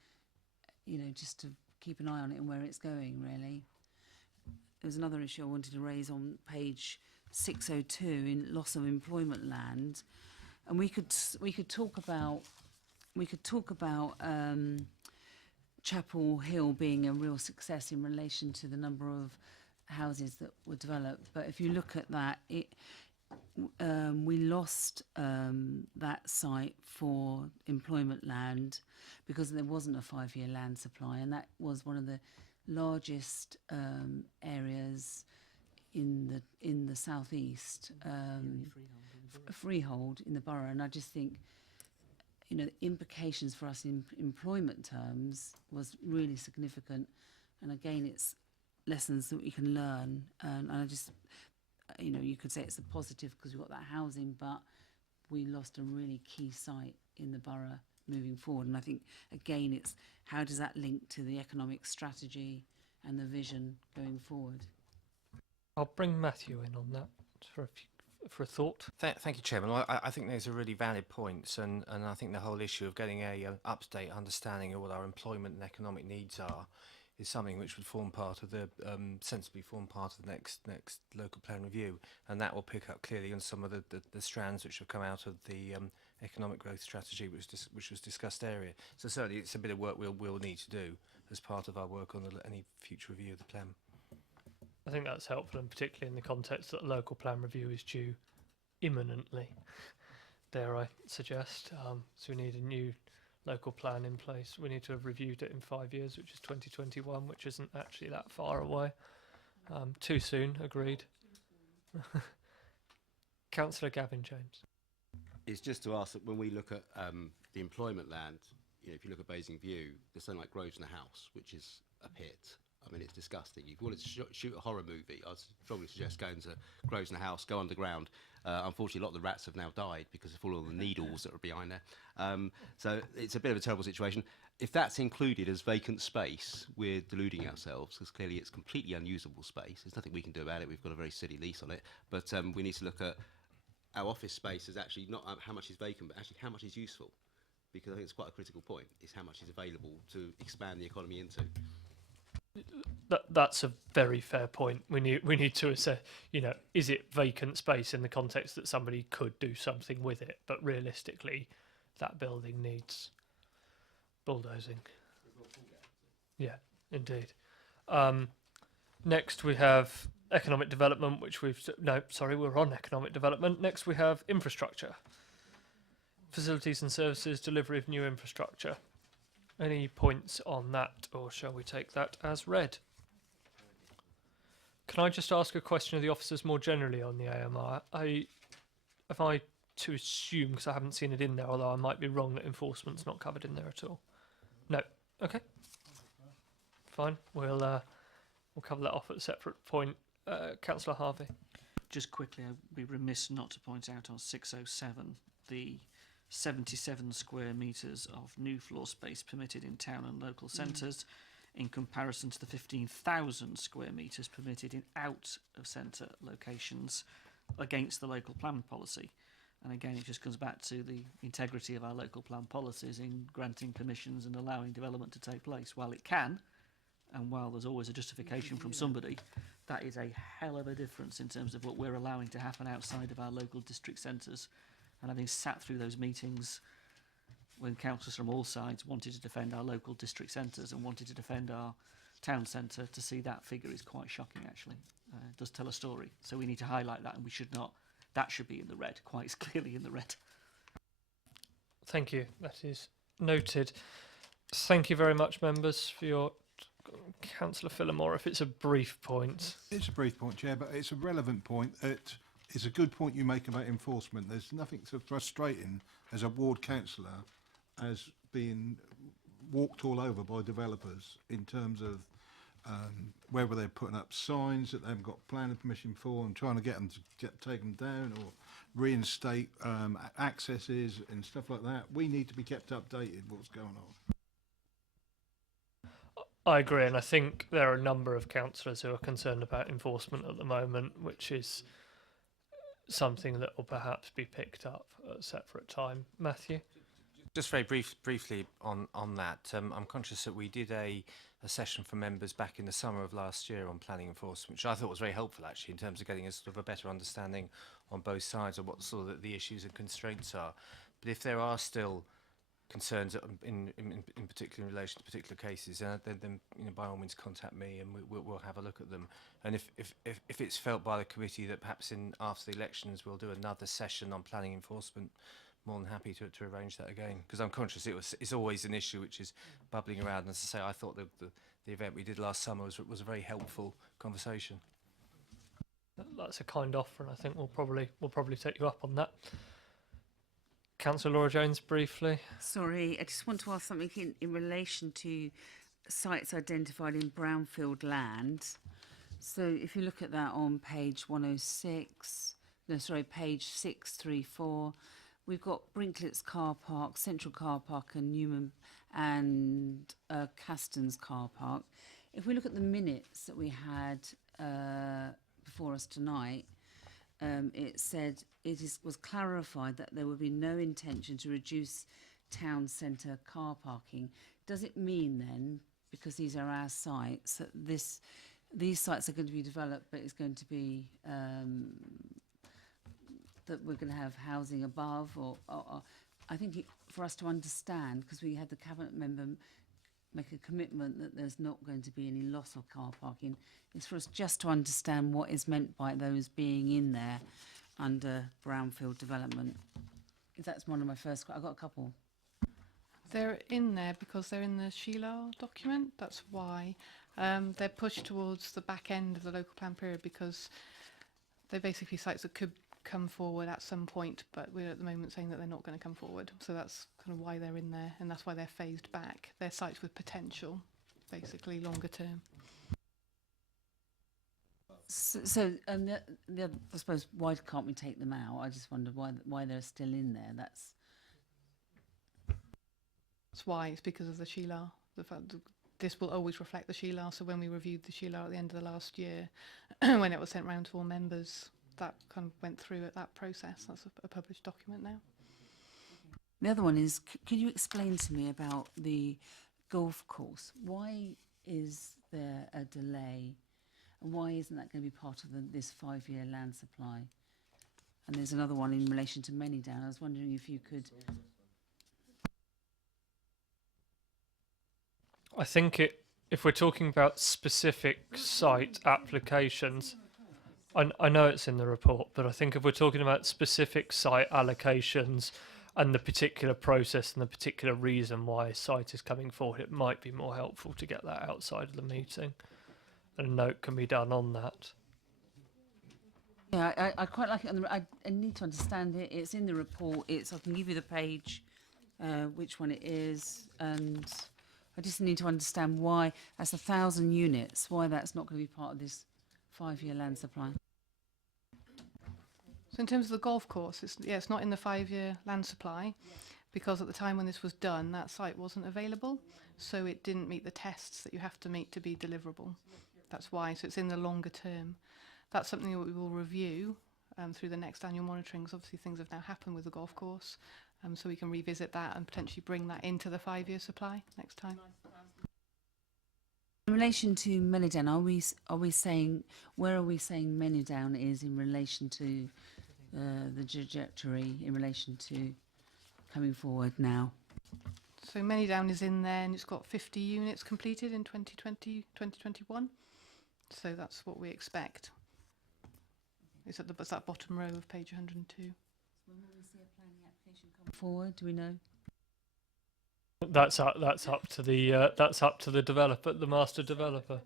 keep an eye on it and where it's going, really. There was another issue I wanted to raise on page 602 in loss of employment land, and we could talk about Chapel Hill being a real success in relation to the number of houses that were developed. But if you look at that, we lost that site for employment land because there wasn't a 5-year land supply, and that was one of the largest areas in the southeast, freehold in the borough. And I just think, the implications for us in employment terms was really significant. And again, it's lessons that we can learn. And you know, you could say it's a positive because we've got that housing, but we lost a really key site in the borough moving forward. And I think, again, it's how does that link to the economic strategy and the vision going forward? I'll bring Matthew in on that for a thought. Thank you, Chairman. I think those are really valid points, and I think the whole issue of getting a up-to-date understanding of what our employment and economic needs are is something which would form part of the sensibly form part of the next local plan review, and that will pick up clearly on some of the strands which have come out of the economic growth strategy which was discussed earlier. So certainly it's a bit of work we'll need to do as part of our work on any future review of the plan. I think that's helpful, and particularly in the context that a local plan review is due imminently, dare I suggest. So we need a new local plan in place. We need to have reviewed it in 5 years, which is 2021, which isn't actually that far away. Too soon, agreed. Councillor Gavin James. It's just to ask that when we look at the employment land, you know, if you look at Basing View, there's something like Grosvenor House, which is a pit. I mean, it's disgusting. If you wanted to shoot a horror movie, I'd strongly suggest going to Grosvenor House, go underground. Unfortunately, a lot of the rats have now died because of all of the needles that are behind there. So it's a bit of a terrible situation. If that's included as vacant space, we're deluding ourselves, because clearly it's completely unusable space. There's nothing we can do about it. We've got a very silly lease on it. But we need to look at our office space as actually not how much is vacant, but actually how much is useful. Because I think it's quite a critical point, is how much is available to expand the economy into. That's a very fair point. We need to assess, you know, is it vacant space in the context that somebody could do something with it, but realistically that building needs bulldozing. Yeah, indeed. Next we have economic development, which we're on economic development. Next we have infrastructure. Facilities and services, delivery of new infrastructure. Any points on that, or shall we take that as read? Can I just ask a question of the officers more generally on the AMR? Have I to assume, because I haven't seen it in there, although I might be wrong, that enforcement's not covered in there at all? No. Okay. Fine. We'll cover that off at a separate point. Councillor Harvey. Just quickly, I'd be remiss not to point out on 607 the 77 square metres of new floor space permitted in town and local centres in comparison to the 15,000 square metres permitted in out of centre locations against the local plan policy. And again, it just comes back to the integrity of our local plan policies in granting permissions and allowing development to take place. While it can, and while there's always a justification from somebody, that is a hell of a difference in terms of what we're allowing to happen outside of our local district centres. And having sat through those meetings when councillors from all sides wanted to defend our local district centres and wanted to defend our town centre, to see that figure is quite shocking, actually. It does tell a story. So we need to highlight that, and we should not. That should be in the red, quite as clearly in the red. Thank you. That is noted. Thank you very much, members, for your... Councillor Phillimore, if it's a brief point. It's a brief point, Chair, but it's a relevant point. It's a good point you make about enforcement. There's nothing so frustrating as a ward councillor as being walked all over by developers in terms of whether they're putting up signs that they haven't got planning permission for and trying to get them to take them down or reinstate accesses and stuff like that. We need to be kept updated what's going on. I agree, and I think there are a number of councillors who are concerned about enforcement at the moment, which is something that will perhaps be picked up at a separate time. Matthew? Just very briefly on that, I'm conscious that we did a session for members back in the summer of last year on planning enforcement, which I thought was very helpful actually in terms of getting a sort of a better understanding on both sides of what sort of the issues and constraints are. But if there are still concerns in particular in relation to particular cases, then you know, by all means contact me and we'll have a look at them. And if it's felt by the committee that perhaps after the elections we'll do another session on planning enforcement, more than happy to arrange that again, because I'm conscious it's always an issue which is bubbling around. And as I say, I thought the event we did last summer was a very helpful conversation. That's a kind offer, and I think we'll probably take you up on that. Councillor Laura Jones, briefly. Sorry, I just want to ask something in relation to sites identified in brownfield land. So if you look at that on page 106, no, sorry, page 634, we've got Brinklett's car park, Central car park, and Newman and Caston's car park. If we look at the minutes that we had before us tonight, it said was clarified that there would be no intention to reduce town centre car parking. Does it mean then, because these are our sites, that these sites are going to be developed, but it's going to be that we're going to have housing above, or I think for us to understand, because we had the cabinet member make a commitment that there's not going to be any loss of car parking, it's for us just to understand what is meant by those being in there under brownfield development. If that's one of my first, I've got a couple. They're in there because they're in the Sheila document. That's why they're pushed towards the back end of the local plan period, because they're basically sites that could come forward at some point, but we're at the moment saying that they're not going to come forward. So that's kind of why they're in there, and that's why they're phased back. They're sites with potential, basically longer term. So I suppose, why can't we take them out? I just wonder why they're still in there. That's why. It's because of the Sheila. The fact that this will always reflect the Sheila. So when we reviewed the Sheila at the end of the last year, when it was sent round to all members, that kind of went through at that process. That's a published document now. the other one is, can you explain to me about the golf course? Why is there a delay? And why isn't that going to be part of this 5-year land supply? And there's another one in relation to Manydown. I was wondering if you could... I think if we're talking about specific site applications, I know it's in the report, but I think if we're talking about specific site allocations and the particular process and the particular reason why a site is coming forward, it might be more helpful to get that outside of the meeting. And a note can be done on that. Yeah, I quite like it. I need to understand it. It's in the report. I can give you the page, which one it is, and I just need to understand why that's 1,000 units. Why that's not going to be part of this 5-year land supply. So in terms of the golf course, it's not in the 5-year land supply, because at the time when this was done, that site wasn't available, so it didn't meet the tests that you have to meet to be deliverable. That's why. So it's in the longer term. That's something that we will review through the next annual monitoring, because obviously things have now happened with the golf course, so we can revisit that and potentially bring that into the 5-year supply next time. In relation to Manydown, are we saying, where are we saying Manydown is in relation to the trajectory in relation to coming forward now? So Manydown is in there, and it's got 50 units completed in 2020, 2021. So that's what we expect. It's at that bottom row of page 102. When will we see a planning application come forward? Do we know? That's up to the developer, the master developer.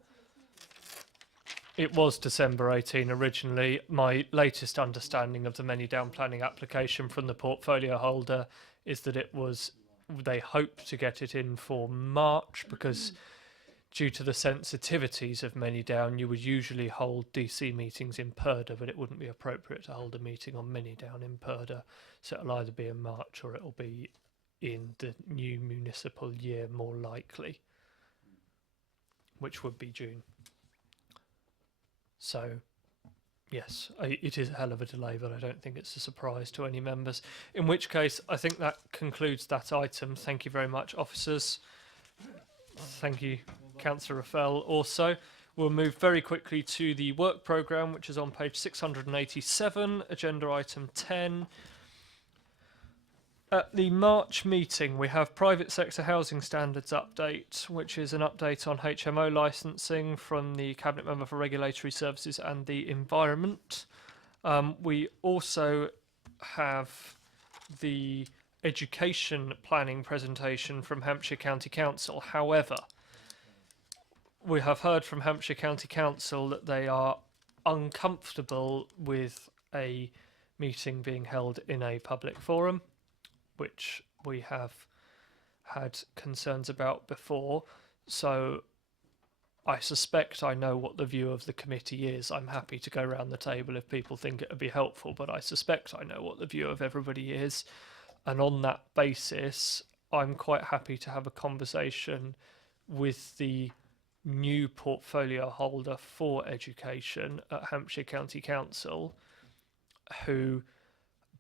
It was December 18 originally. My latest understanding of the Manydown planning application from the portfolio holder is that they hope to get it in for March, because due to the sensitivities of Manydown, you would usually hold DC meetings in Purda, but it wouldn't be appropriate to hold a meeting on Manydown in Purda. So it'll either be in March or it'll be in the new municipal year, more likely, which would be June. So, yes, it is a hell of a delay, but I don't think it's a surprise to any members. In which case, I think that concludes that item. Thank you very much, officers. Thank you, Councillor Raphael. Also, we'll move very quickly to the work programme, which is on page 687, agenda item 10. At the March meeting, we have private sector housing standards update, which is an update on HMO licensing from the Cabinet Member for Regulatory Services and the Environment. We also have the education planning presentation from Hampshire County Council. However, we have heard from Hampshire County Council that they are uncomfortable with a meeting being held in a public forum, which we have had concerns about before. So I suspect I know what the view of the committee is. I'm happy to go around the table if people think it would be helpful, but I suspect I know what the view of everybody is. And on that basis, I'm quite happy to have a conversation with the new portfolio holder for education at Hampshire County Council, who,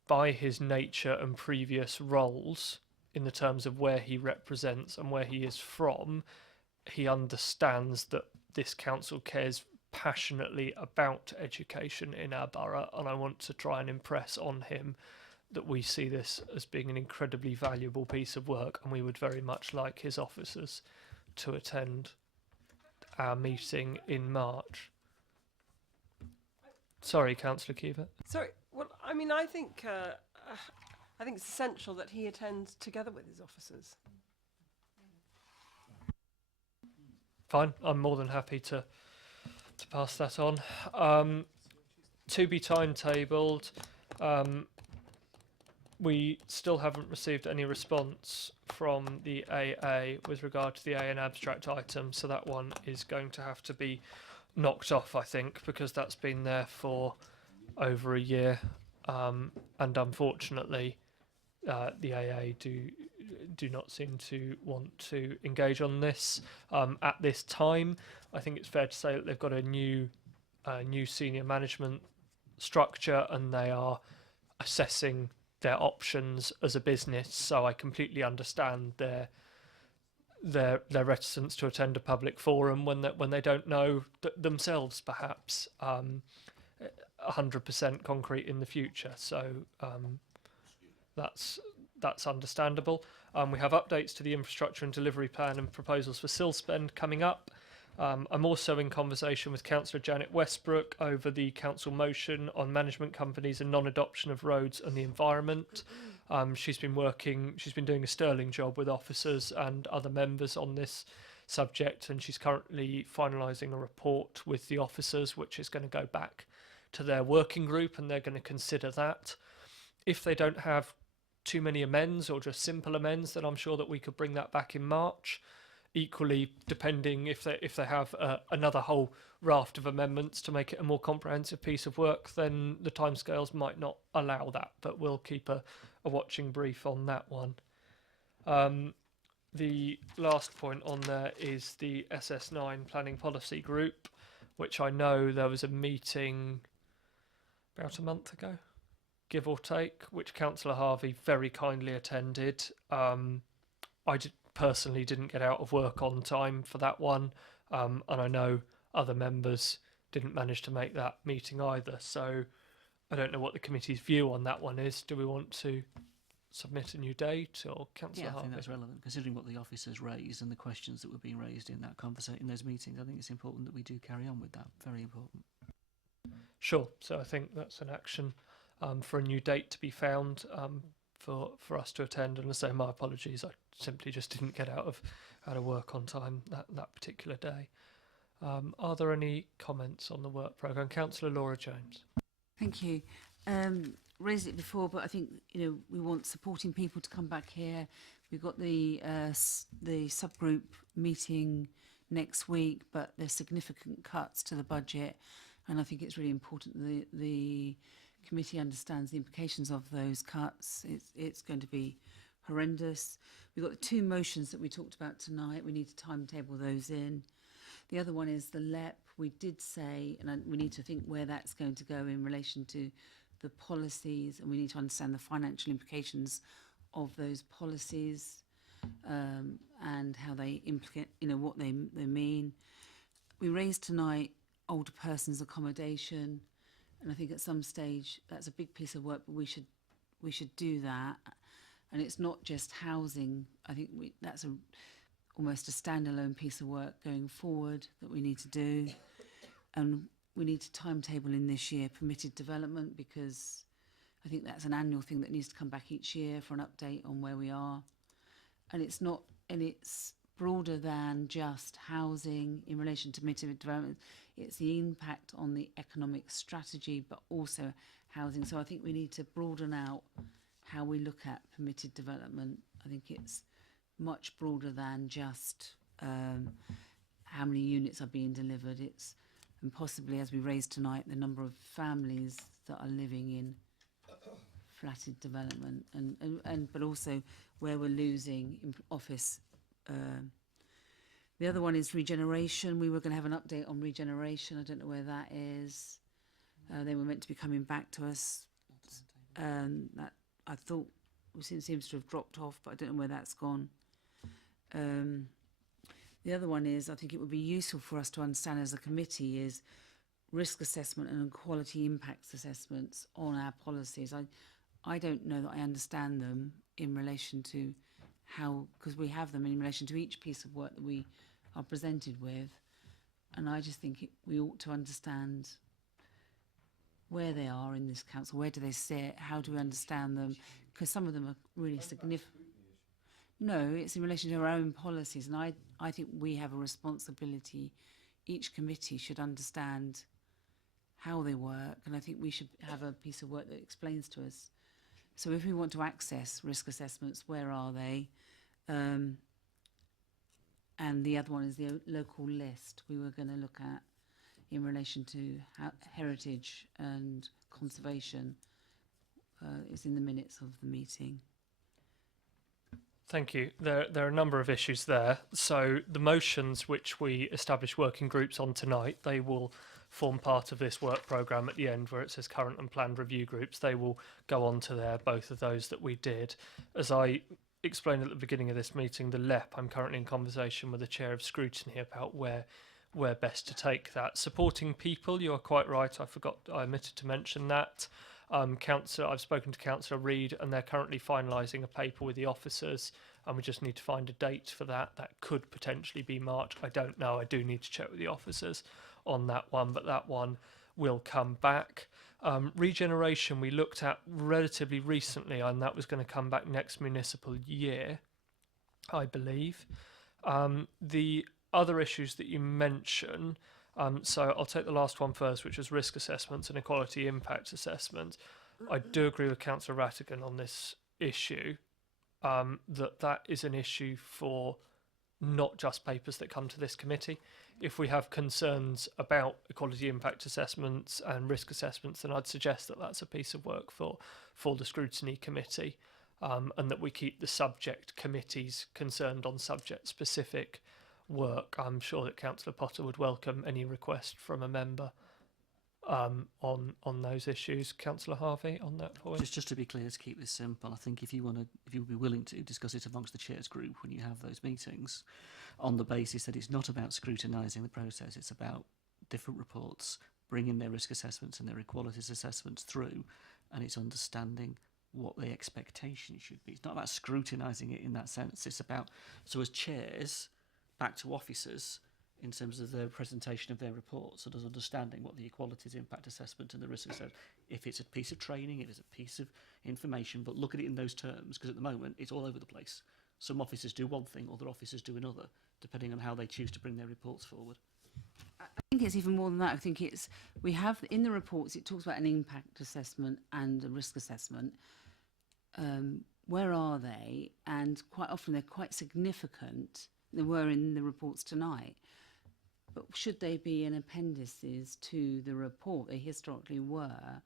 by his nature and previous roles, in the terms of where he represents and where he is from, he understands that this council cares passionately about education in our borough, and I want to try and impress on him that we see this as being an incredibly valuable piece of work, and we would very much like his officers to attend our meeting in March. Sorry, Councillor Keever. Sorry. Well, I mean, I think it's essential that he attends together with his officers. Fine, I'm more than happy to pass that on. To be timetabled. We still haven't received any response from the AA with regard to the A and abstract item, so that one is going to have to be knocked off, I think, because that's been there for over a year, and unfortunately the AA do not seem to want to engage on this at this time. I think it's fair to say that they've got a new senior management structure, and they are assessing their options as a business, so I completely understand their reticence to attend a public forum when they don't know themselves, perhaps 100% concrete in the future. So that's understandable. We have updates to the infrastructure and delivery plan and proposals for SIL spend coming up. I'm also in conversation with Councillor Janet Westbrook over the council motion on management companies and non-adoption of roads and the environment. She's been doing a sterling job with officers and other members on this subject, and she's currently finalising a report with the officers, which is going to go back to their working group, and they're going to consider that. If they don't have too many amends or just simple amends, then I'm sure that we could bring that back in March. Equally, depending if they have another whole raft of amendments to make it a more comprehensive piece of work, then the timescales might not allow that, but we'll keep a watching brief on that one. The last point on there is the SS9 Planning Policy Group, which I know there was a meeting about a month ago, give or take, which Councillor Harvey very kindly attended. I personally didn't get out of work on time for that one, and I know other members didn't manage to make that meeting either, so I don't know what the committee's view on that one is. Do we want to submit a new date, or Councillor Yeah, I Harvey? think that's relevant, considering what the officers raised and the questions that were being raised in that conversation, in those meetings. I think it's important that we do carry on with that. Very important. Sure. So I think that's an action for a new date to be found for us to attend. And I say my apologies, I simply just didn't get out of work on time that particular day. Are there any comments on the work programme? Councillor Laura Jones. Thank you. Raised it before, but I think we want supporting people to come back here. We've got the subgroup meeting next week, but there's significant cuts to the budget, and I think it's really important that the committee understands the implications of those cuts. It's going to be horrendous. We've got the two motions that we talked about tonight. We need to timetable those in. The other one is the LEP. We did say, and we need to think where that's going to go in relation to the policies, and we need to understand the financial implications of those policies and how they implicate, what they mean. We raised tonight older persons accommodation, and I think at some stage that's a big piece of work, but we should do that. And it's not just housing. I think that's almost a standalone piece of work going forward that we need to do. And we need to timetable in this year permitted development, because I think that's an annual thing that needs to come back each year for an update on where we are. And it's broader than just housing in relation to permitted development. It's the impact on the economic strategy, but also housing. So I think we need to broaden out how we look at permitted development. I think it's much broader than just how many units are being delivered. It's and possibly, as we raised tonight, the number of families that are living in flatted development, and but also where we're losing office. The other one is regeneration. We were going to have an update on regeneration. I don't know where that is. They were meant to be coming back to us. That I thought seems to have dropped off, but I don't know where that's gone. The other one is, I think it would be useful for us to understand as a committee, is risk assessment and quality impacts assessments on our policies. I don't know that I understand them in relation to how, because we have them in relation to each piece of work that we are presented with. And I just think we ought to understand where they are in this council, where do they sit, how do we understand them, because some of them are really significant. No, it's in relation to our own policies, and I think we have a responsibility. Each committee should understand how they work, and I think we should have a piece of work that explains to us. So if we want to access risk assessments, where are they? And the other one is the local list we were going to look at in relation to heritage and conservation. It's in the minutes of the meeting. Thank you. There are a number of issues there. So the motions which we establish working groups on tonight, they will form part of this work programme at the end where it says current and planned review groups. They will go on to there, both of those that we did. As I explained at the beginning of this meeting, the LEP, I'm currently in conversation with the Chair of Scrutiny about where best to take that. Supporting people, you are quite right. I omitted to mention that. I've spoken to Councillor Reid, and they're currently finalising a paper with the officers, and we just need to find a date for that. That could potentially be March. I don't know. I do need to check with the officers on that one, but that one will come back. Regeneration we looked at relatively recently, and that was going to come back next municipal year, I believe. The other issues that you mention, so I'll take the last one first, which was risk assessments and equality impact assessment. I do agree with Councillor Rattigan on this issue, that is an issue for not just papers that come to this committee. If we have concerns about equality impact assessments and risk assessments, then I'd suggest that that's a piece of work for the scrutiny committee, and that we keep the subject committees concerned on subject specific work. I'm sure that Councillor Potter would welcome any request from a member on those issues. Councillor Harvey, on that point. Just to be clear, to keep this simple, I think if you would be willing to discuss it amongst the chairs group when you have those meetings, on the basis that it's not about scrutinising the process, it's about different reports bringing their risk assessments and their equalities assessments through, and it's understanding what the expectation should be. It's not about scrutinising it in that sense. It's about, so as chairs, back to officers in terms of their presentation of their reports, so there's understanding what the equalities impact assessment and the risk assessment, if it's a piece of training, if it's a piece of information, but look at it in those terms, because at the moment it's all over the place. Some officers do one thing, other officers do another, depending on how they choose to bring their reports forward. I think it's even more than that. I think we have in the reports, it talks about an impact assessment and a risk assessment. Where are they? And quite often they're quite significant. They were in the reports tonight. But should they be in appendices to the report? They historically were.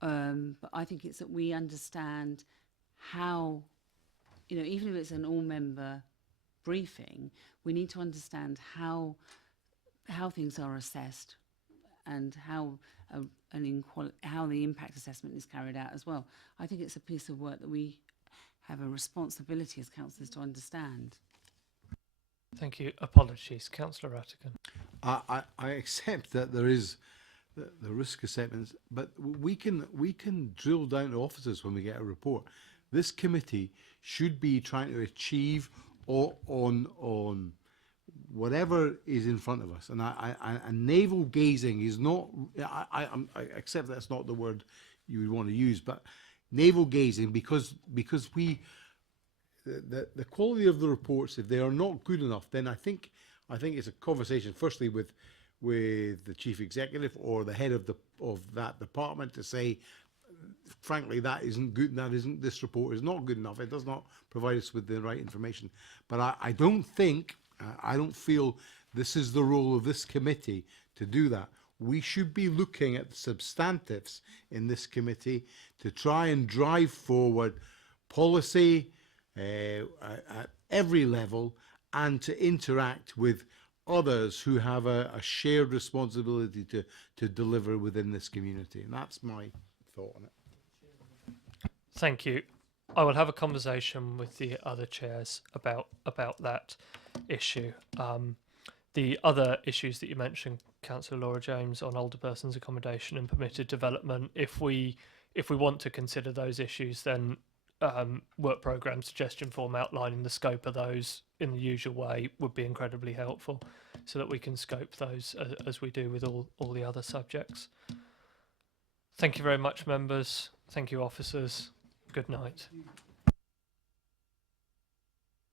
But I think it's that we understand how, even if it's an all-member briefing, we need to understand how things are assessed and how the impact assessment is carried out as well. I think it's a piece of work that we have a responsibility as councillors to understand. Thank you. Apologies, Councillor Rattigan. I accept that there is the risk assessments, but we can drill down to officers when we get a report. This committee should be trying to achieve on whatever is in front of us, and navel gazing is not. I accept that's not the word you would want to use, but navel gazing because we. The quality of the reports, if they are not good enough, then I think it's a conversation firstly with the chief executive or the head of that department to say, frankly, that isn't good. This report is not good enough. It does not provide us with the right information. But I don't feel this is the role of this committee to do that. We should be looking at the substantives in this committee to try and drive forward policy at every level, and to interact with others who have a shared responsibility to deliver within this community. And that's my thought on it. Thank you. I will have a conversation with the other chairs about that issue. The other issues that you mentioned, Councillor Laura James, on older persons accommodation and permitted development, if we want to consider those issues, then work programme suggestion form outlining the scope of those in the usual way would be incredibly helpful, so that we can scope those as we do with all the other subjects. Thank you very much, members. Thank you, officers. Good night.